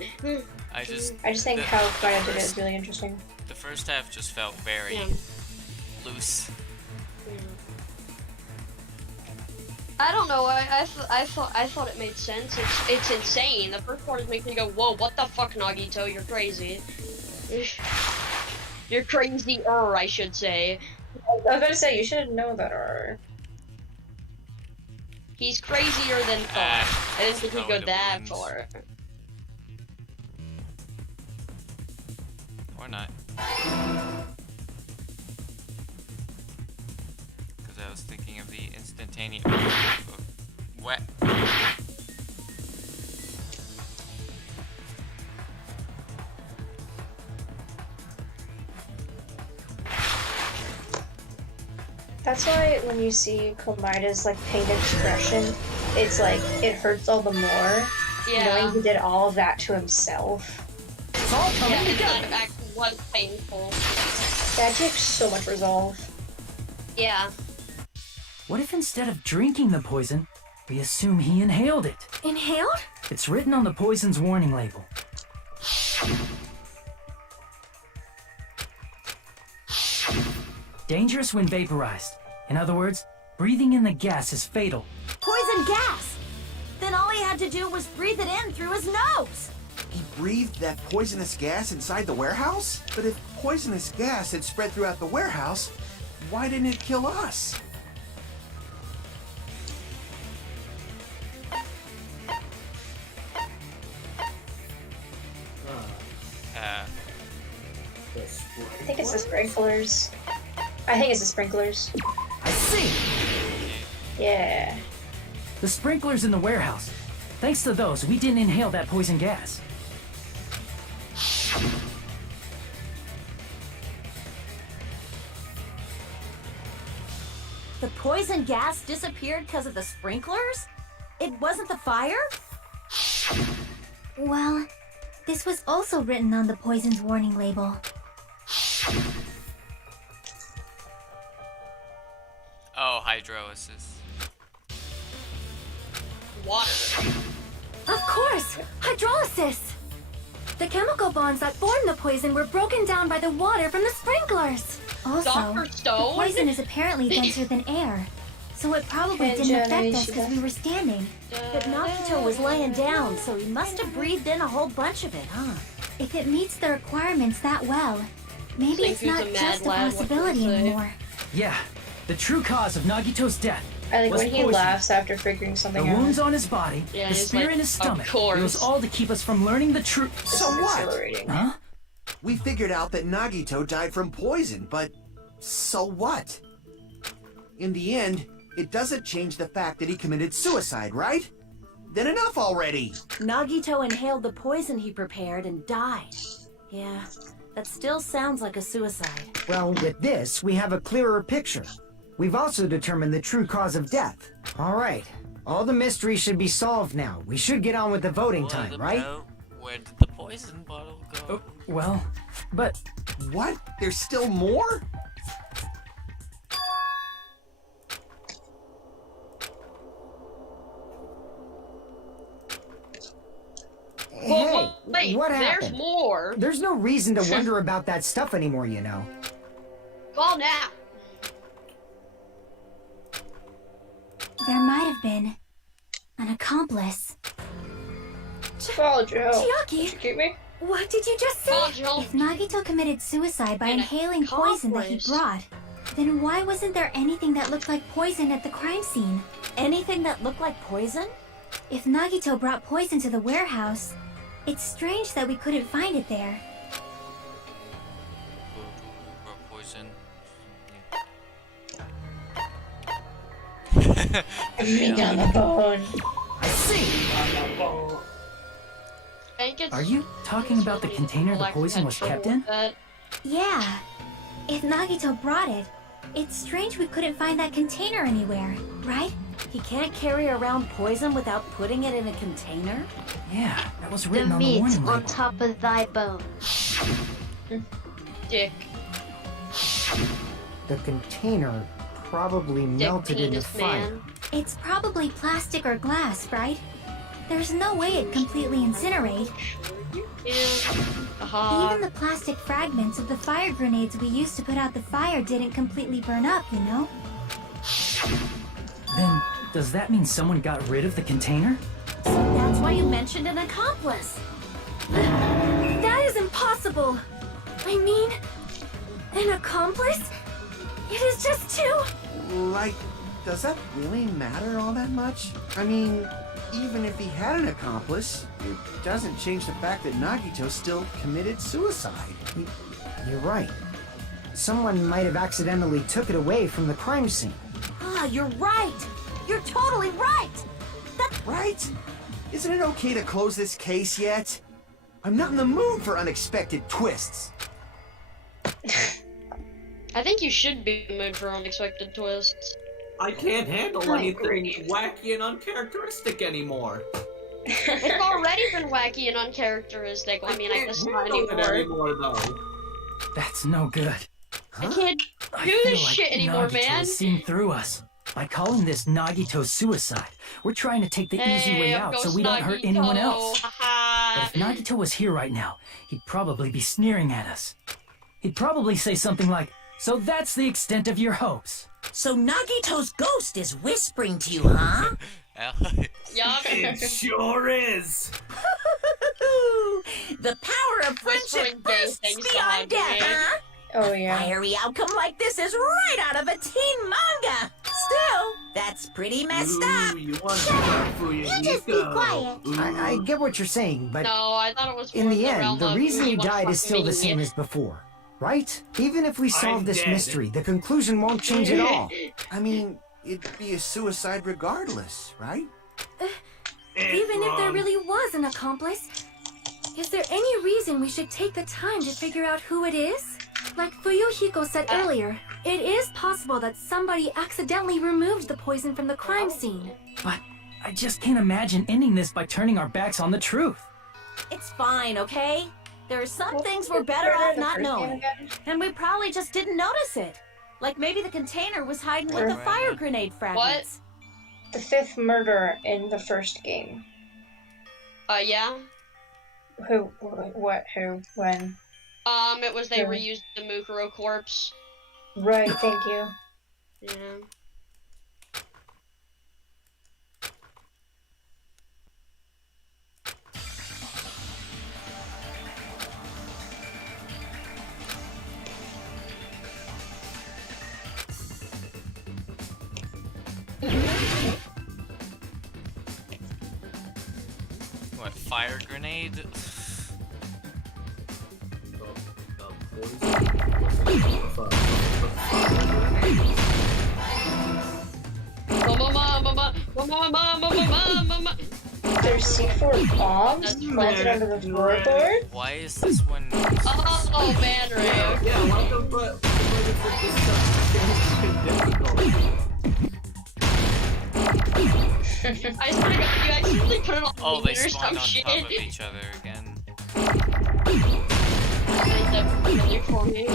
I just think how Komaeda did it is really interesting. The first half just felt very loose. I don't know. I thought it made sense. It's insane. The first part is making me go, whoa, what the fuck, Nagito? You're crazy. You're crazy-er, I should say. I was about to say you should know better. He's crazier than thought. I didn't think he'd go that far. Or not. Because I was thinking of the instantaneous wet. That's why when you see Komaeda's like pain expression, it's like it hurts all the more. Yeah. Knowing he did all of that to himself. It's all coming together. That was painful. That takes so much resolve. Yeah. What if instead of drinking the poison, we assume he inhaled it? Inhaled? It's written on the poison's warning label. Dangerous when vaporized. In other words, breathing in the gas is fatal. Poison gas! Then all he had to do was breathe it in through his nose! He breathed that poisonous gas inside the warehouse? But if poisonous gas had spread throughout the warehouse, why didn't it kill us? I think it's the sprinklers. I think it's the sprinklers. I see! Yeah. The sprinklers in the warehouse. Thanks to those, we didn't inhale that poison gas. The poison gas disappeared because of the sprinklers? It wasn't the fire? Well, this was also written on the poison's warning label. Oh, hydrolysis. Water. Of course! Hydrolysis! The chemical bonds that formed the poison were broken down by the water from the sprinklers. Also, Dr. the Stone? poison is apparently denser than air, so it probably didn't affect us because we were standing. But Nagito was laying down, so he must have breathed in a whole bunch of it, huh? If it meets the requirements that well, maybe Think it's he's not a mad just a lad, what can possibility you say? anymore. Yeah, the true cause of Nagito's death I like was when he poison. laughs after figuring The something out. wounds on his body, Yeah, the he's spear like, in his "Of stomach. It course." was all to keep us from learning the truth. So what? Exhilarating. Huh? We figured out that Nagito died from poison, but so what? In the end, it doesn't change the fact that he committed suicide, right? Then enough already! Nagito inhaled the poison he prepared and died. Yeah, that still sounds like a suicide. Well, with this, we have a clearer picture. We've also determined the true cause of death. All right. All the mysteries should be solved now. We should get on with the voting time, right? Where did the poison bottle go? Well, but... What? There's still more? Hey, Wait, what there's happened? more. There's no reason to wonder about that stuff anymore, you know. Call now. There might have been an accomplice. Follow Joe. Chiaki! Did you keep me? What did you just say? Call Joe. If Nagito committed suicide by An inhaling poison that he accomplice. brought, then why wasn't there anything that looked like poison at the crime scene? Anything that looked like poison? If Nagito brought poison to the warehouse, it's strange that we couldn't find it there. Poison. Meat on the bone. I see! Are you talking about the container the poison was kept in? Yeah. If Nagito brought it, it's strange we couldn't find that container anywhere, right? He can't carry around poison without putting it in a container? Yeah, that was The written on the meat warning on label. top of thy bones. Dick. The container probably melted in the penis fire. man. It's probably plastic or glass, right? There's no way it'd completely incinerate. Even the plastic fragments of the fire grenades we used to put out the fire didn't completely burn up, you know? Then, does that mean someone got rid of the container? So that's why you mentioned an accomplice. That is impossible! I mean, an accomplice? It is just too... Like, does that really matter all that much? I mean, even if he had an accomplice, it doesn't change the fact that Nagito still committed suicide. You're right. Someone might have accidentally took it away from the crime scene. Ah, you're right! You're totally right! Right? Isn't it okay to close this case yet? I'm not in the mood for unexpected twists. I think you should be in the mood for unexpected twists. I can't handle anything wacky and uncharacteristic anymore. It's already been wacky and uncharacteristic. I mean, I guess not anymore. Though. That's no good. I can't I do feel this like shit anymore, Nagito man. is seeing through us. By calling this Nagito suicide, we're trying to take the easy way out so we don't hurt anyone else. But if Nagito was here right now, he'd probably be sneering at us. He'd probably say something like, "So that's the extent of your hopes." So Nagito's ghost is whispering to you, huh? Yup. It sure is. The power of friendship bursts beyond death, huh? Oh yeah. Fiery outcome like this is right out of a teen manga. Still, that's pretty messed up. You want to You just be quiet. I get what you're saying, but No, I thought it was in more the realm end, the of reason you he wanna died fuck is still the me. same as before, right? Even if we solve I'm this dead. mystery, the conclusion won't change at all. I mean, it'd be a suicide regardless, right? Even if there really was an accomplice, is there any reason we should take the time to figure out who it is? Like Fuyuhiko said earlier, it is possible that somebody accidentally removed the poison from the crime scene. But I just can't imagine ending this by turning our backs on the truth. It's fine, okay? There are some things we're better off not knowing. And we probably just didn't notice it. Like maybe the container was hiding with the fire grenade fragments. The 5th murder in the first game. Yeah. Who? What? Who? When? It was they reused the Mukuro corpse. Right, thank you. Yeah. What, fire grenade? There's C4 bombs planted under the floorboard. Why is this one? Oh man, Ray. Yeah, why the but I swear to God, you accidentally put it on Oh, me they or spawned some on shit. top of each other again. Made that really for me.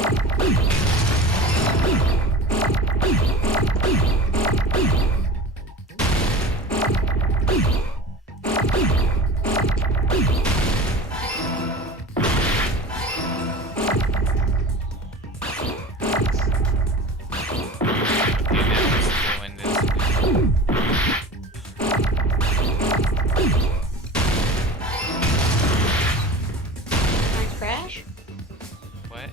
Crash? What?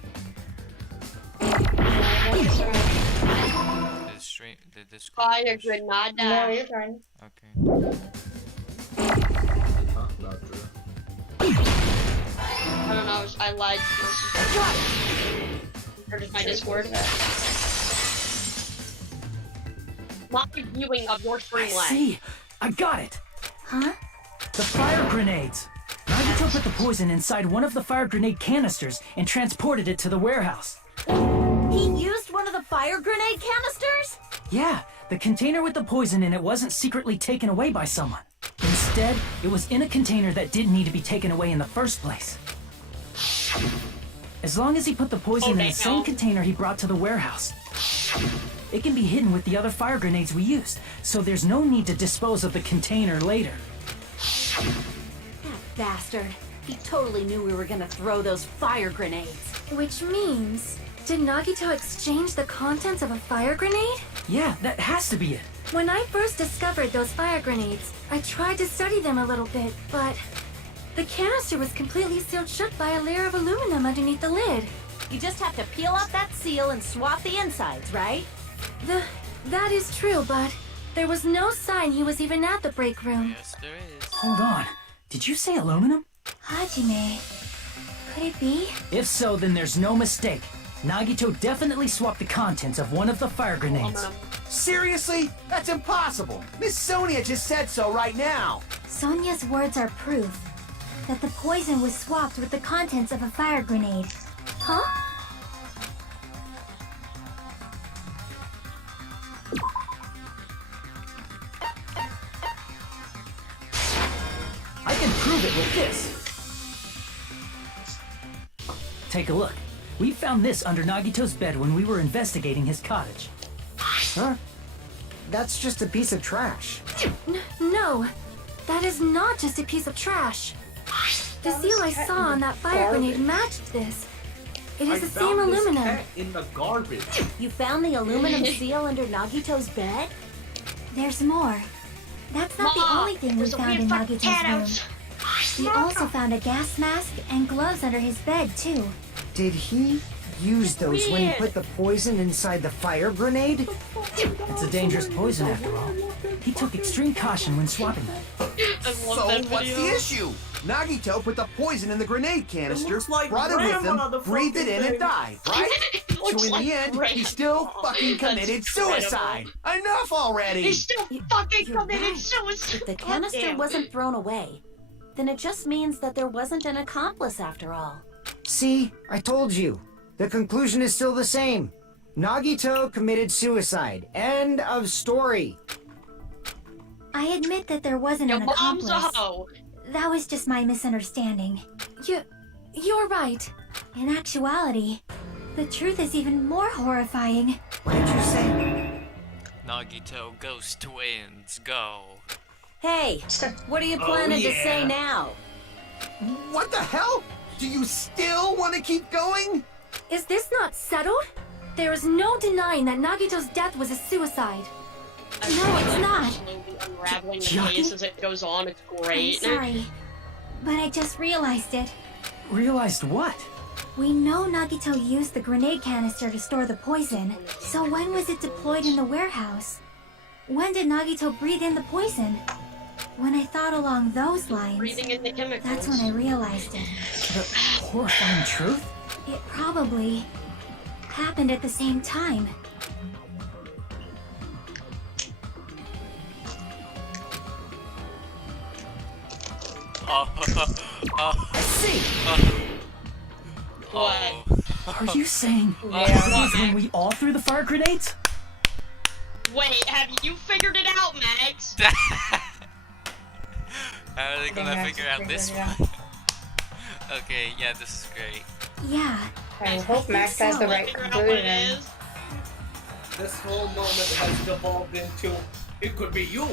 Did this Fire grenade. No, you're fine. Okay. I don't know, I lied to myself. Or just my Discord. My viewing of your stream lag. See, I got it. Huh? The fire grenades. Nagito put the poison inside one of the fire grenade canisters and transported it to the warehouse. He used one of the fire grenade canisters? Yeah, the container with the poison in it wasn't secretly taken away by someone. Instead, it was in a container that didn't need to be taken away in the first place. As long as he put the poison in the same container he brought to the warehouse, it can be hidden with the other fire grenades we used, so there's no need to dispose of the container later. That bastard. He totally knew we were gonna throw those fire grenades. Which means, did Nagito exchange the contents of a fire grenade? Yeah, that has to be it. When I first discovered those fire grenades, I tried to study them a little bit, but the canister was completely sealed shut by a layer of aluminum underneath the lid. You just have to peel off that seal and swap the insides, right? That is true, but there was no sign he was even at the break room. Yes, there is. Hold on. Did you say aluminum? Hajime. Could it be? If so, then there's no mistake. Nagito definitely swapped the contents of one of the fire grenades. Seriously? That's impossible! Miss Sonia just said so right now! Sonia's words are proof that the poison was swapped with the contents of a fire grenade. Huh? I can prove it with this. Take a look. We found this under Nagito's bed when we were investigating his cottage. Huh? That's just a piece of trash. No, that is not just a piece of trash. The seal I saw on that fire grenade matched this. It is the same aluminum. In the garbage. You found the aluminum seal under Nagito's bed? There's more. That's not the only thing we found in Nagito's room. We also found a gas mask and gloves under his bed, too. Did he use those when he put the poison inside the fire grenade? It's a dangerous poison after all. He took extreme caution when swapping them. So what's the issue? Nagito put the poison in the grenade canister, like brought it with him, grandma, the breathed it in, fucking and died, right? So in the end, he still fucking committed suicide. Enough already! He still fucking committed suicide! If the canister wasn't thrown away, then it just means that there wasn't an accomplice after all. See, I told you. The conclusion is still the same. Nagito committed suicide. End of story. I admit that there wasn't Your an mom's a accomplice. hoe. That was just my misunderstanding. You're right. In actuality, the truth is even more horrifying. What did you say? Nagito Ghost Twins, go. Hey, what are you planning to say yeah. now? What the hell? Do you still want to keep going? Is this not settled? There is no denying that Nagito's death was a suicide. No, it's not. Slowly unraveling the case as it goes on. It's great. I'm sorry, but I just realized it. Realized what? We know Nagito used the grenade canister to store the poison, so when was it deployed in the warehouse? When did Nagito breathe in the poison? When I thought along those lines, Breathing in the chemicals. that's when I realized it. The horrifying truth? It probably happened at the same time. I see! What? Are you saying Yeah, it what, was when Max? we all threw the fire grenades? Wait, have you figured it out, Max? How are they gonna Max figure out figured this it one? Okay, yeah, this is great. Yeah. I hope Max has the right conclusion. This whole moment has devolved into, it could be you.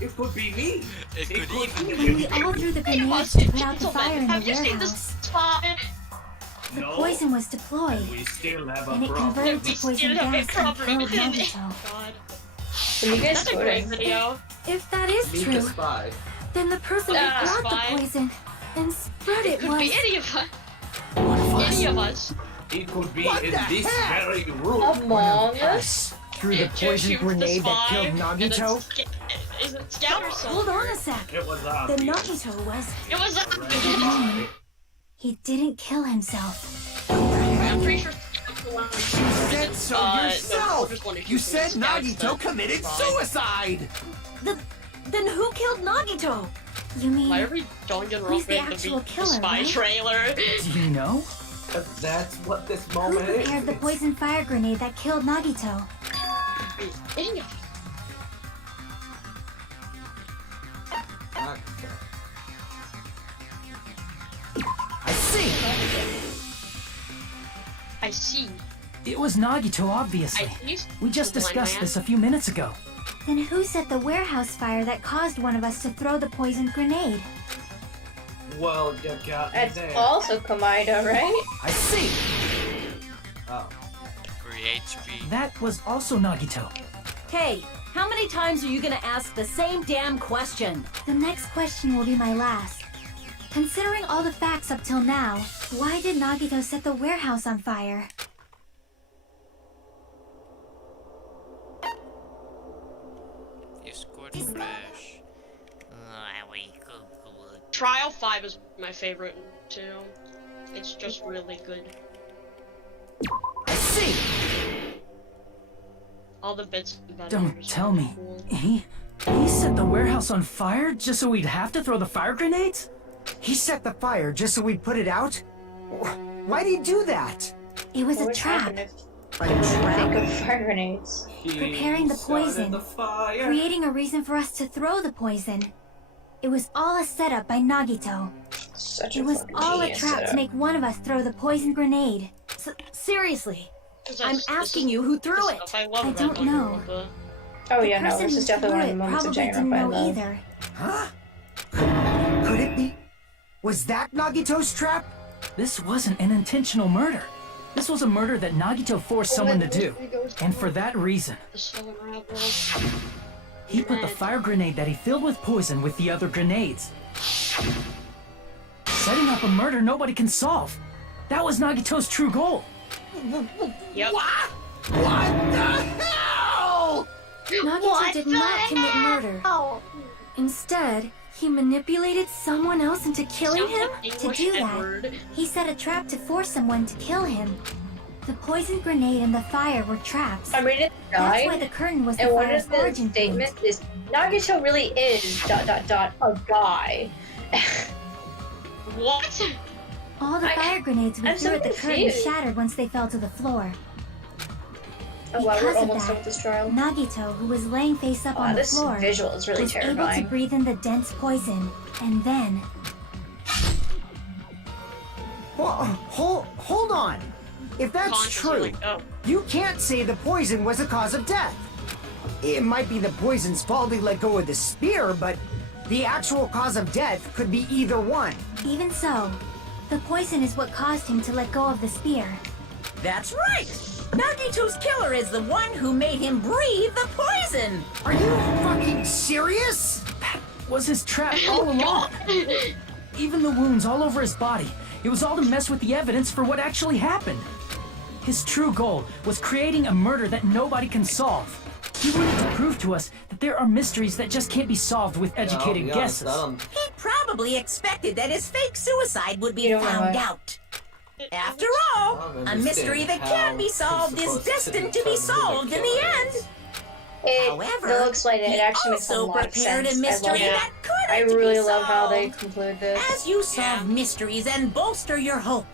It could be me. It could even When we all threw the grenades to put out the fire in the Have you seen this warehouse, spot? the No. poison was deployed, We still have a and it problem. converted to We poison still have a gas and problem. killed Nagito. God. Are you guys That's a great voting? video. If that is Meet true, the spy. then the person who Ah, brought spy. the poison and spread It it could was... be any of us. Any of us. It could be What in the this heck? very room. Among Us? Through the It just poison shoots the grenade that spy, killed and Nagito? Is it Scout or something? Hold on a sec. It was The obvious. Nagito was... It was No, he didn't kill himself. I'm pretty sure Scout's the one who You said so no, yourself! just one who You shoots said the Scouts, Nagito but committed it's fine. suicide! Then who killed Nagito? You mean Why are we Danganronpa Who's the in actual the killer, spy right? trailer? Do you know? That's what this who moment is. prepared the poison fire grenade that killed Nagito? Any of us. I see! I see. It was Nagito, obviously. We just discussed this a few minutes ago. Then who set the warehouse fire that caused one of us to throw the poisoned grenade? Well, you got me That's there. also Komaeda, right? I see! Oh. Free HP. That was also Nagito. Hey, how many times are you gonna ask the same damn question? The next question will be my last. Considering all the facts up till now, why did Nagito set the warehouse on fire? You scored fresh. Trial 5 is my favorite too. It's just really good. I see! All the bits about it are Don't just tell really me. cool. He set the warehouse on fire just so we'd have to throw the fire grenades? He set the fire just so we'd put it out? Why'd he do that? It was What a would trap. happen if A they think trap? of fire grenades? Preparing the poison. The fire. Creating a reason for us to throw the poison. It was all a setup by Nagito. Such It a was fucking all a genius trap to setup. make one of us throw the poison grenade. Seriously, 'Cause I'm that's- asking this you who threw is it. stuff I love I about don't know. Danganronpa. Oh The yeah, no, person this who is definitely one of the threw it moments of probably didn't Danganronpa I know love. either. Huh? Could it be? Was that Nagito's trap? This wasn't an intentional murder. This was a murder that Nagito forced someone to do. And for that reason, The slow unravel. he put the fire grenade that he filled with poison with the other grenades. Setting up a murder nobody can solve. That was Nagito's true goal. Yep. What the hell? Nagito did not commit murder. Instead, he manipulated someone else into killing Sounds him? like To English do that, N-word. he set a trap to force someone to kill him. The poison grenade and the fire were traps. I mean, it That's why died, the curtain was the and one fire's of the origin point. statements is Nagito really is ... a guy. What? All the fire grenades we I'm threw so at the curtain confused. shattered once they fell to the floor. Oh wow, we're Because of almost done with this trial. Nagito, who was laying face up on the This floor, visual is really was able to terrifying. breathe in the dense poison, and then Hold on. If that's Consciously true, let go. you can't say the poison was the cause of death. It might be the poison's fault he let go of the spear, but the actual cause of death could be either one. even so, the poison is what caused him to let go of the spear. That's right! Nagito's killer is the one who made him breathe the poison! Are you fucking serious? That was his trap all along. Even the wounds all over his body. It was all to mess with the evidence for what actually happened. His true goal was creating a murder that nobody can solve. He wanted to prove to us that there are mysteries that just can't be solved with educated guesses. He probably expected that his fake suicide would be found out. After all, a mystery that can be solved is destined to be solved in the end. However, looks like it actually makes a also lot of prepared sense. a mystery I love that couldn't I really be love how they solved. conclude this. As you solve mysteries and bolster your hope,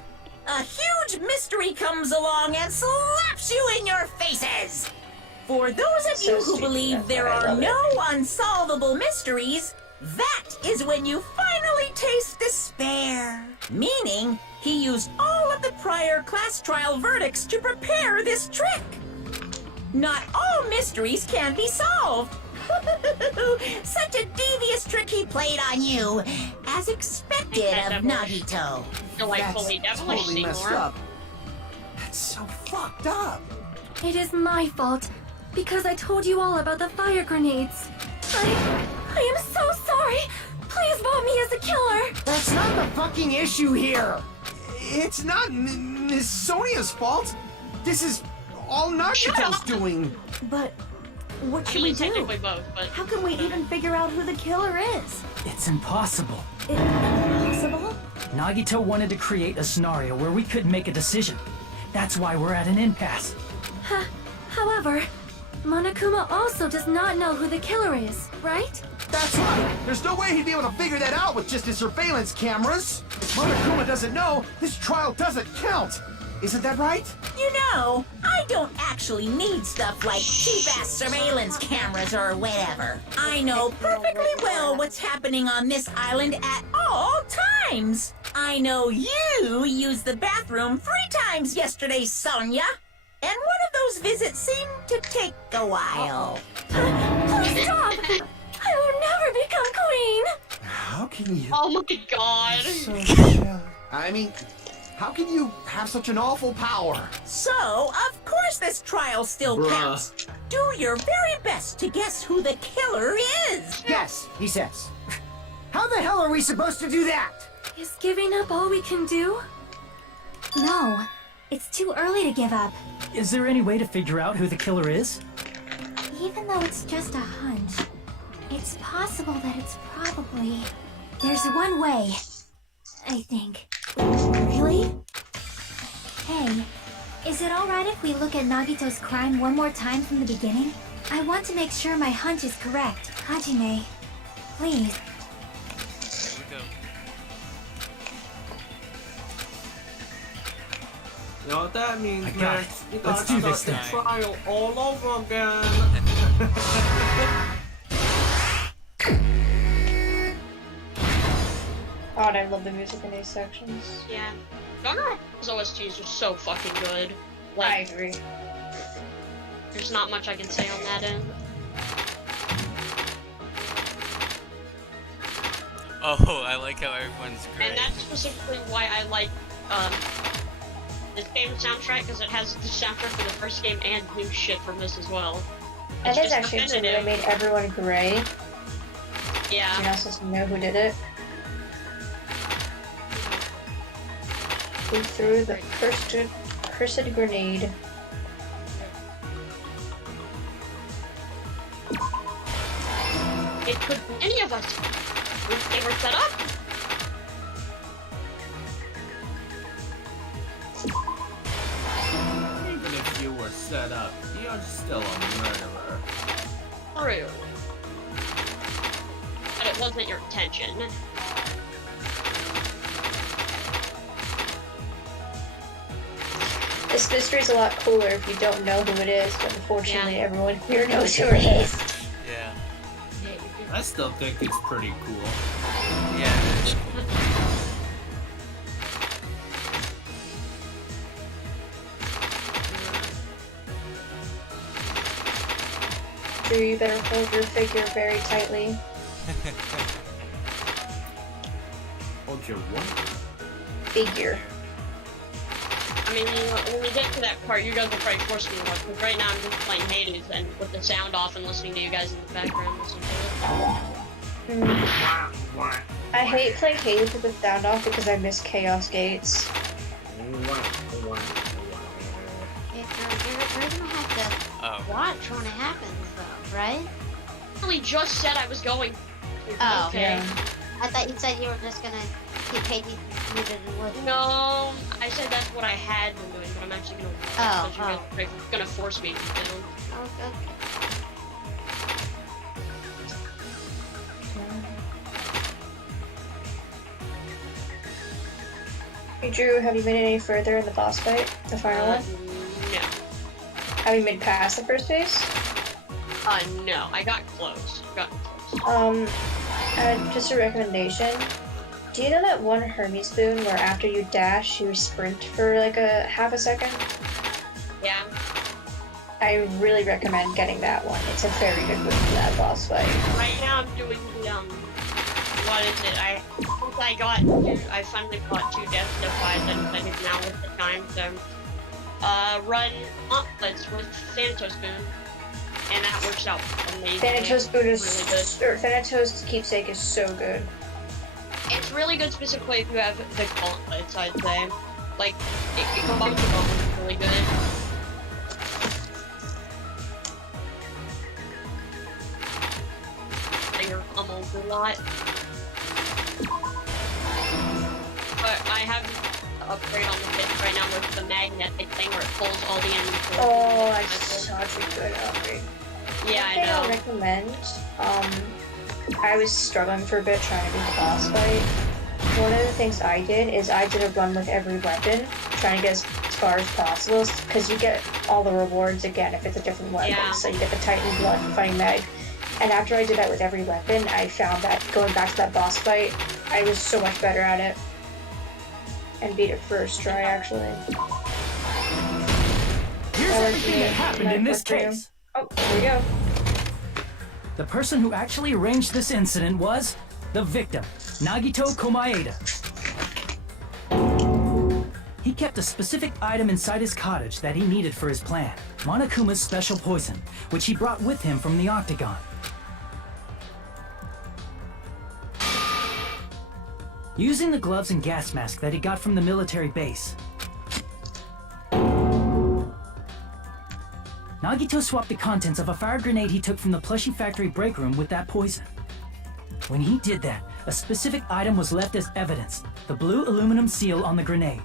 a huge mystery comes along and slaps you in your faces. For those of So you who stupid, believe that's there why I are love no unsolvable mysteries, that is when you finally taste despair. Meaning, he used all of the prior class trial verdicts to prepare this trick. Not all mysteries can be solved. Such a devious trick he played on you, as expected of Nagito. Delightfully devilish, totally messed Seymour. up. That's so fucked up. It is my fault, because I told you all about the fire grenades. I am so sorry. Please vote me as a killer. That's not the fucking issue here. It's not Miss Sonia's fault. This is all Nagito's doing. But what I should mean, we do? technically both, but How can we even figure out who the killer is? It's impossible. Impossible? Nagito wanted to create a scenario where we couldn't make a decision. That's why we're at an impasse. However, Monokuma also does not know who the killer is, right? That's right. There's no way he'd be able to figure that out with just his surveillance cameras. If Monokuma doesn't know, this trial doesn't count. Isn't that right? You know, I don't actually need stuff like cheap-ass surveillance cameras or whatever. I know perfectly well what's happening on this island at all times. I know you used the bathroom 3 times yesterday, Sonia. And one of those visits seemed to take a while. Please stop! I will never become queen! How can you? oh my god. I mean, how can you have such an awful power? So, of course this trial still Bruh. counts. Do your very best to guess who the killer is. Yes, he says. How the hell are we supposed to do that? Is giving up all we can do? No, it's too early to give up. Is there any way to figure out who the killer is? Even though it's just a hunch, it's possible that it's probably... There's one way, I think. Really? Hey, is it alright if we look at Nagito's crime one more time from the beginning? I want to make sure my hunch is correct. Hajime, please. Here we go. You know what that means, I got man? it. You Let's gotta do this start the thing. trial all over again. God, I love the music in these sections. Yeah. Danganronpa's OSTs are so fucking good. I Like, agree. there's not much I can say on that end. Oh, I like how everyone's great. And that's specifically why I like this game's soundtrack, because it has the soundtrack for the first game and new shit from this as well. And It's it's just actually interesting that repetitive. they made everyone gray. Yeah. You're not supposed to know who did it. Who threw the cursed grenade? It could be any of us. If they were set up. Even if you were set up, you're still a murderer. True. But it wasn't your intention. This mystery's a lot cooler if you don't know who it is, but unfortunately everyone here knows who it is. Yeah. I still think it's pretty cool. Yeah, it is. Drew, you better hold your figure very tightly. Hold your what? Figure. I mean, when we get to that part, you guys will probably force me to watch, because right now I'm just playing Hades and with the sound off and listening to you guys in the background listening to it. I hate playing Hades with the sound off because I miss Chaos Gates. You're gonna have to watch when it happens, though, right? I really just said I was going. Oh, okay. I thought you said you were just gonna keep Hades muted and listen. No, I said that's what I had been doing, but I'm actually gonna watch because you guys are gonna force me to film. Okay. Hey Drew, have you made it any further in the boss fight? The final one? No. Have you made past the first phase? No. I got close. Just a recommendation. Do you know that one Hermes spoon where after you dash, you sprint for like a half a second? Yeah. I really recommend getting that one. It's a very good move for that boss fight. Right now I'm doing the, what is it? I finally got 2 death defies and I think now with the time, so, run gauntlets with Thanatos Spoon, and that works out amazing. Thanatos Spoon is really good. Thanatos Keepsake is so good. It's really good specifically if you have the gauntlets, I'd say. Like, it combines the gauntlets really good. You're almost a lot. But I have the upgrade on the pit right now with the magnetic thing where it pulls all the enemies. Oh, that's such a good upgrade. Yeah, One thing I know. I'll recommend, I was struggling for a bit trying to beat the boss fight. One of the things I did is I did a run with every weapon, trying to get as far as possible, because you get all the rewards again if it's a different weapon. Yeah. So you get the Titan Blood for fighting Meg. And after I did that with every weapon, I found that going back to that boss fight, I was so much better at it. And beat it first try, actually. Here's everything that happened in this case. Oh, here we go. The person who actually arranged this incident was the victim, Nagito Komaeda. He kept a specific item inside his cottage that he needed for his plan, Monokuma's special poison, which he brought with him from the Octagon. Using the gloves and gas mask that he got from the military base, Nagito swapped the contents of a fire grenade he took from the plushie factory break room with that poison. When he did that, a specific item was left as evidence, the blue aluminum seal on the grenade.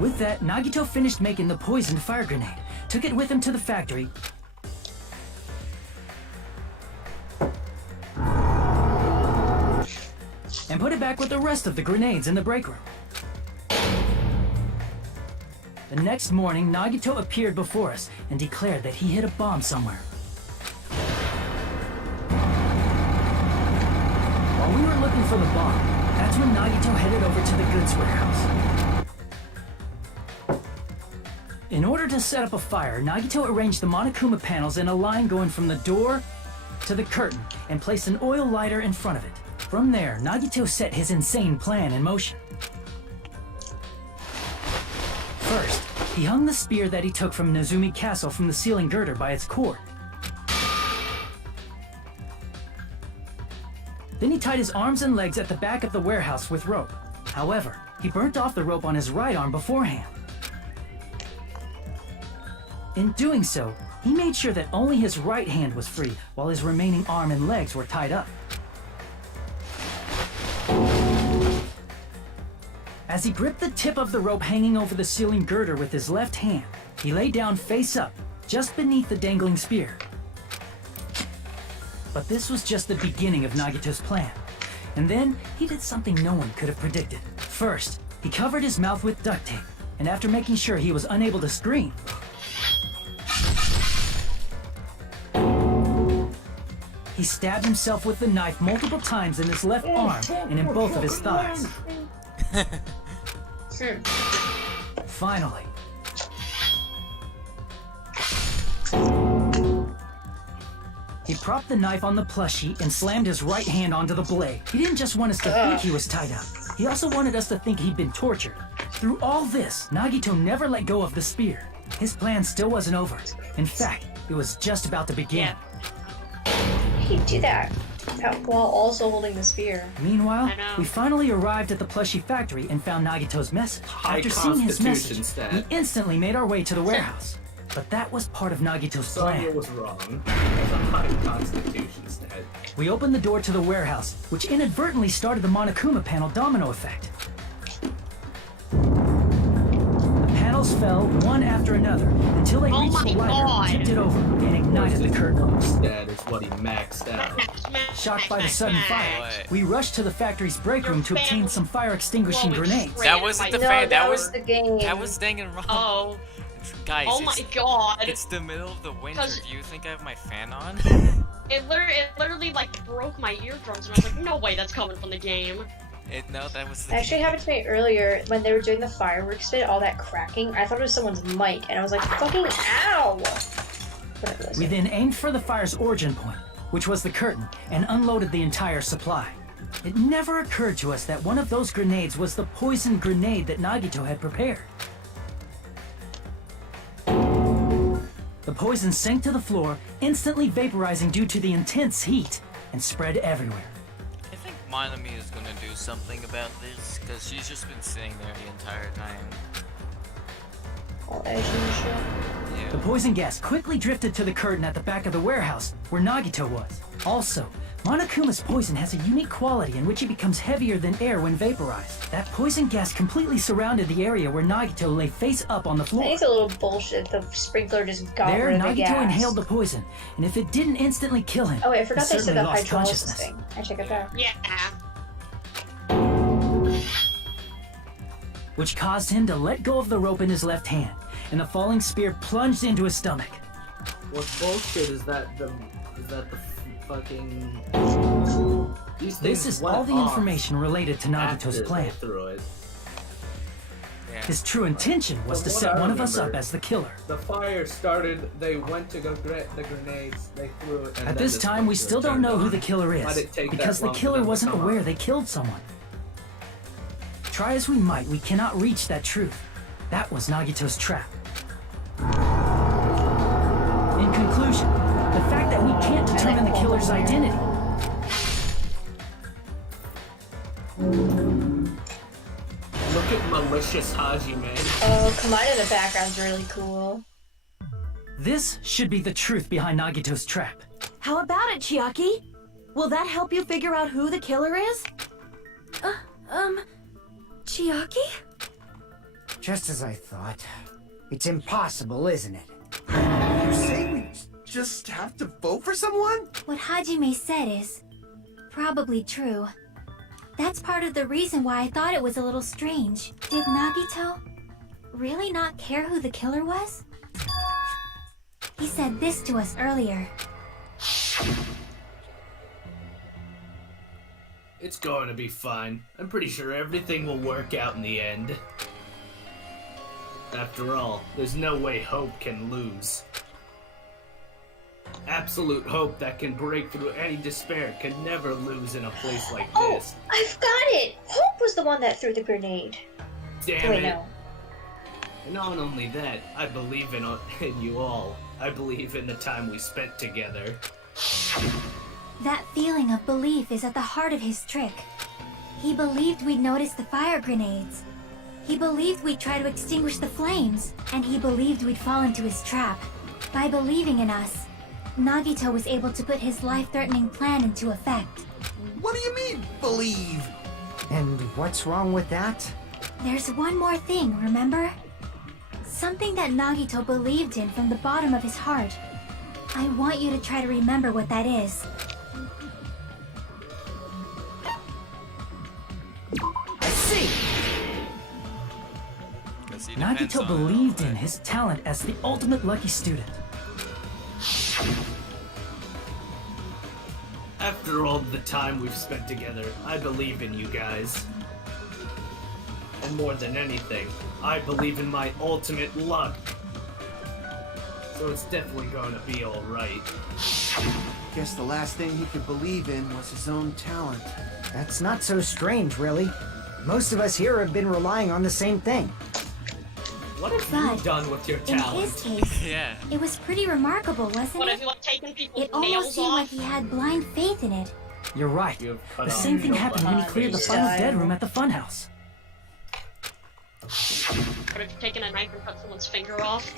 With that, Nagito finished making the poisoned fire grenade, took it with him to the factory, and put it back with the rest of the grenades in the break room. The next morning, Nagito appeared before us and declared that he hid a bomb somewhere. While we were looking for the bomb, that's when Nagito headed over to the goods warehouse. In order to set up a fire, Nagito arranged the Monokuma panels in a line going from the door to the curtain and placed an oil lighter in front of it. From there, Nagito set his insane plan in motion. First, he hung the spear that he took from Nezumi Castle from the ceiling girder by its cord. Then he tied his arms and legs at the back of the warehouse with rope. However, he burnt off the rope on his right arm beforehand. In doing so, he made sure that only his right hand was free, while his remaining arm and legs were tied up. As he gripped the tip of the rope hanging over the ceiling girder with his left hand, he lay down face up, just beneath the dangling spear. But this was just the beginning of Nagito's plan. And then, he did something no one could have predicted. First, he covered his mouth with duct tape, and after making sure he was unable to scream, he stabbed himself with the knife multiple times in his left arm and in both of his thighs. Finally, he propped the knife on the plushie and slammed his right hand onto the blade. He didn't just want us to think he was tied up. He also wanted us to think he'd been tortured. Through all this, Nagito never let go of the spear. His plan still wasn't over. In fact, it was just about to begin. He'd do that while also holding the spear. Meanwhile, we finally arrived at the plushie factory and found Nagito's message. After seeing his message, we instantly made our way to the warehouse. But that was part of Nagito's plan. Sonya was wrong. It's a high constitution stat. We opened the door to the warehouse, which inadvertently started the Monokuma panel domino effect. The panels fell one after another until they reached the lighter, tipped it over, and ignited the curtain. That is what he maxed out. Shocked by the sudden fire, we rushed to the factory's break room to obtain some fire extinguishing grenades. That wasn't the fan. That was the game. That was Danganronpa. Oh. Guys, Oh my god. It's the middle of the winter. Do you think I have my fan on? It literally like broke my eardrums, and I was like, no way, that's coming from the game. No, that was. That actually happened to me earlier when they were doing the fireworks bit. All that cracking, I thought it was someone's mic, and I was like, "Fucking ow!" We then aimed for the fire's origin point, which was the curtain, and unloaded the entire supply. It never occurred to us that one of those grenades was the poison grenade that Nagito had prepared. The poison sank to the floor, instantly vaporizing due to the intense heat, and spread everywhere. I think Monomi is gonna do something about this, because she's just been sitting there the entire time. The poison gas quickly drifted to the curtain at the back of the warehouse, where Nagito was. Also, Monokuma's poison has a unique quality in which it becomes heavier than air when vaporized. That poison gas completely surrounded the area where Nagito lay face up on the I floor. think it's a little bullshit. The sprinkler just got There, rid of the Nagito gas. inhaled the poison, and if it didn't instantly kill him, Oh wait, I he forgot they said certainly the lost hydrolysis consciousness. thing. I check it out. Yeah. Which caused him to let go of the rope in his left hand, and the falling spear plunged into his stomach. What's bullshit is that the fucking. These This things is went all the off information related to Nagito's after plan. they threw it. His true intention was to From what set I one of us up remember, as the killer. The fire started, they went to go get the grenades, they threw it, and At then this the time, we sprinkler still don't turned know who on. the killer Why is, did it take that because the long for killer them to wasn't come aware up? they killed someone. Try as we might, we cannot reach that truth. That was Nagito's trap. In conclusion, the fact that we can't determine the killer's identity. Look at malicious Hajime. Oh, Komaeda in the background's really cool. This should be the truth behind Nagito's trap. How about it, Chiaki? Will that help you figure out who the killer is? Chiaki? Just as I thought. It's impossible, isn't it? You say we just have to vote for someone? What Hajime said is probably true. That's part of the reason why I thought it was a little strange. Did Nagito really not care who the killer was? He said this to us earlier. It's going to be fine. I'm pretty sure everything will work out in the end. After all, there's no way hope can lose. Absolute hope that can break through any despair can never lose in a place like this. I've got it! Hope was the one that threw the grenade. Damn Wait, it. no. Not only that, I believe in you all. I believe in the time we spent together. That feeling of belief is at the heart of his trick. He believed we'd notice the fire grenades. He believed we'd try to extinguish the flames. And he believed we'd fall into his trap. By believing in us, Nagito was able to put his life-threatening plan into effect. What do you mean, believe? And what's wrong with that? There's one more thing, remember? Something that Nagito believed in from the bottom of his heart. I want you to try to remember what that is. I see! See, depends Nagito on- believed in his talent as the ultimate lucky student. After all the time we've spent together, I believe in you guys. And more than anything, I believe in my ultimate luck. So it's definitely gonna be alright. Guess the last thing he could believe in was his own talent. That's not so strange, really. Most of us here have been relying on the same thing. What have But you done with your in talent? his case, Yeah. it was pretty remarkable, wasn't What it? have you like taken people's It almost nails seemed off? like he had blind faith in it. You're right. You've cut The off same thing your happened when he cleared the final Style. dead room at the funhouse. What have you taken a knife and cut someone's finger off?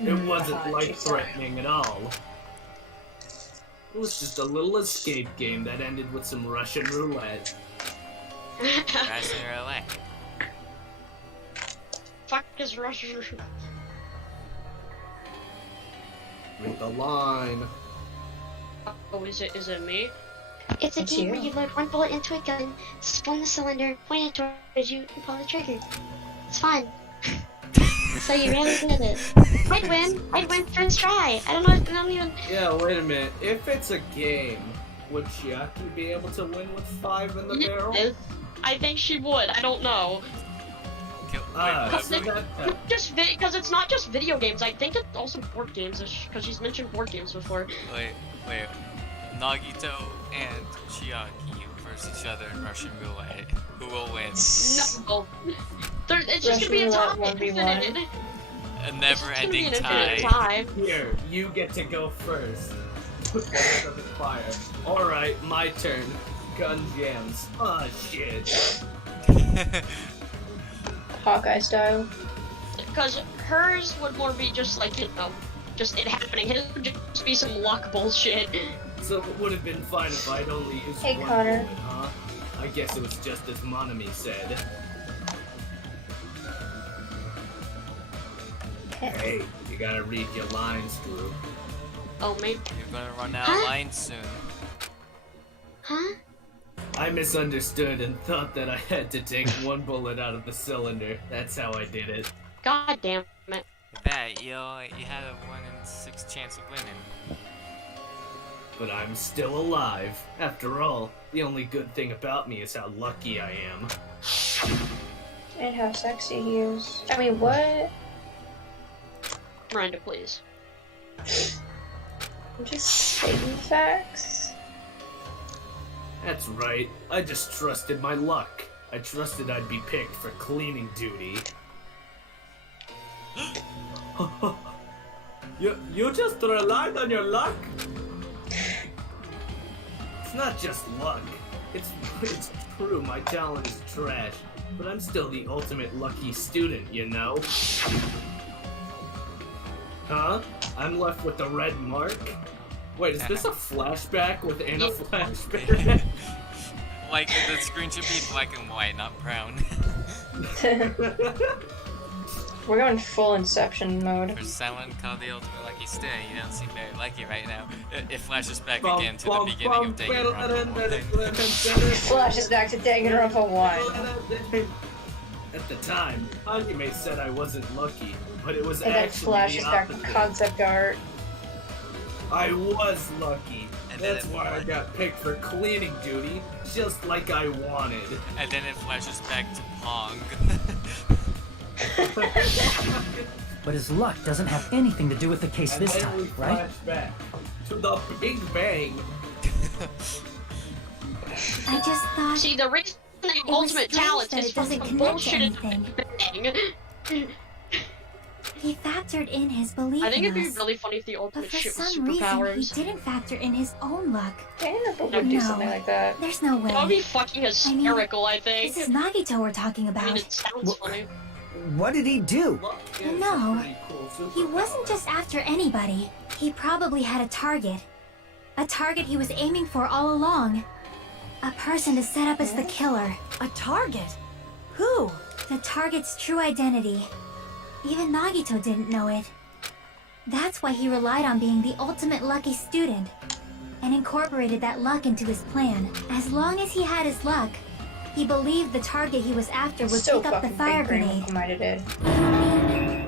It wasn't life-threatening at all. It was just a little escape game that ended with some Russian roulette. Russian roulette. Fuck is Russian? Read the line. Oh, is it me? It's a It's game you. where you load one bullet into a gun, spin the cylinder, point it towards you, and pull the trigger. It's fun. So you really did it. I'd win first try. I don't even... Yeah, wait a minute. If it's a game, would Chiaki be able to win with 5 in the barrel? Yes. I think she would. I don't know. Because it's not just video games. I think it's also board games. Because she's mentioned board games before. Wait. Nagito and Chiaki versus each other in Russian roulette. Who will win? No. It's just gonna be a Russian tie. roulette 1v1. Infinite. A never-ending It's gonna be an infinite tie. tie. Here, you get to go first. Put that on the fire. Alright, my turn. Gun jams. Ah, shit. Hawkeye style. Because hers would more be just like, just it happening. His would just be some luck bullshit. So it would have been fine if I'd only used Hey, one Connor. bullet, huh? I guess it was just as Monomi said. Hey, you gotta read your lines, Drew. Oh, maybe. You're gonna run out of lines soon. Huh? I misunderstood and thought that I had to take one bullet out of the cylinder. That's how I did it. God damn it. That you had a 1 in 6 chance of winning. But I'm still alive. After all, the only good thing about me is how lucky I am. And how sexy he is. I mean, what? Miranda, please. I'm just stating facts. That's right. I just trusted my luck. I trusted I'd be picked for cleaning duty. You just relied on your luck? It's not just luck. It's true my talent is trash, but I'm still the ultimate lucky student, you know? Huh? I'm left with the red mark? Wait, is this a flashback within a flashback? Like, the screen should be black and white, not brown. We're going full Inception mode. For someone called the ultimate lucky student, you don't seem very lucky right now. It flashes back Bum, again to bum, the beginning of Danganronpa. Flashes back to Danganronpa 1. At the time, Hajime said I wasn't lucky, but it was And then actually flashes the back to opposite. concept art. I was lucky. And then That's it why I got picked for cleaning duty, just like I wanted. And then it flashes back to Pong. But his luck doesn't have anything to do with the case And this then we time, right? flash back to the Big Bang. I just thought See, the reason the it was ultimate strange talent that is it from doesn't some connect to bullshit anything. thing. He factored in his belief I think in it'd be us. really funny if the But ultimate for shit was some reason, he superpowers. didn't factor in his own luck. Danganronpa would do something like that. There's no way. That would be fucking hysterical, I think. This is Nagito we're talking I about. mean, it sounds funny. What did he do? No, he wasn't just after anybody. He probably had a target. A target he was aiming for all along. A person to set up as the killer. A target? Who? The target's true identity. Even Nagito didn't know it. That's why he relied on being the ultimate lucky student, and incorporated that luck into his plan. As long as he had his luck, He believed the target he was after would So pick up the fucking fire big brain grenade. what Komaeda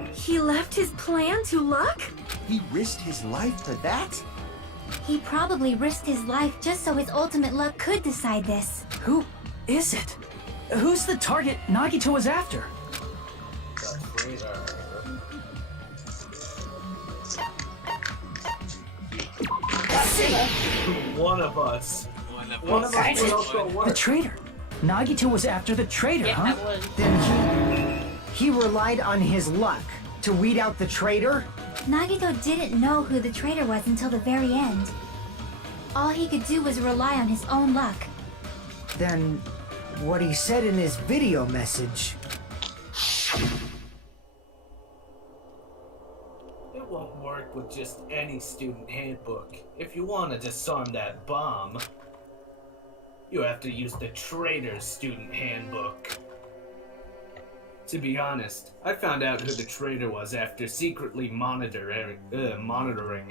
did. He left his plan to luck? He risked his life for that? He probably risked his life just so his ultimate luck could decide this. Who is it? Who's the target Nagito was after? One of us. One of us would also work. The traitor. Nagito was after the traitor, huh? that was. Then he relied on his luck to weed out the traitor? Nagito didn't know who the traitor was until the very end. All he could do was rely on his own luck. Then what he said in his video message. It won't work with just any student handbook. If you want to disarm that bomb, you have to use the traitor's student handbook. To be honest, I found out who the traitor was after secretly monitoring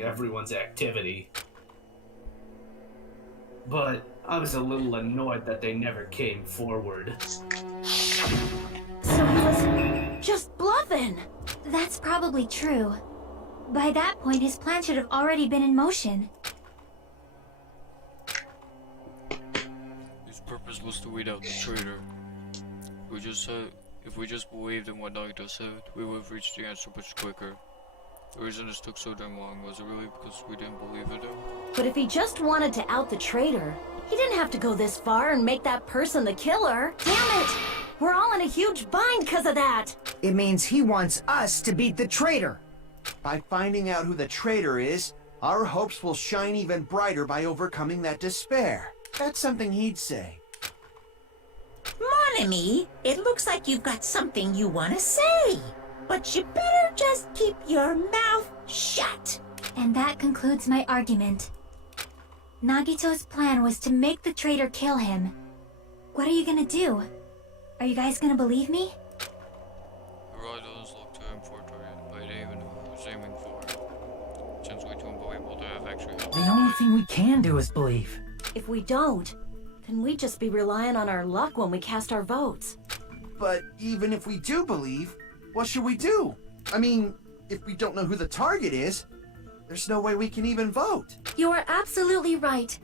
everyone's activity. But I was a little annoyed that they never came forward. So he was just bluffing. That's probably true. By that point, his plan should have already been in motion. His purpose was to weed out the traitor. If we just believed in what Nagito said, we would have reached the answer much quicker. The reason this took so damn long was it really because we didn't believe in him? But if he just wanted to out the traitor, he didn't have to go this far and make that person the killer. Damn it! We're all in a huge bind because of that! It means he wants us to beat the traitor. By finding out who the traitor is, our hopes will shine even brighter by overcoming that despair. That's something he'd say. Monomi, it looks like you've got something you want to say. But you better just keep your mouth shut. And that concludes my argument. Nagito's plan was to make the traitor kill him. What are you gonna do? Are you guys gonna believe me? The riders looked to him for a target, but he didn't even know who he was aiming for. Since we too unbelievable to have actually helped. The only thing we can do is believe. If we don't, then we'd just be relying on our luck when we cast our votes. But even if we do believe, what should we do? I mean, if we don't know who the target is, there's no way we can even vote. You are absolutely right.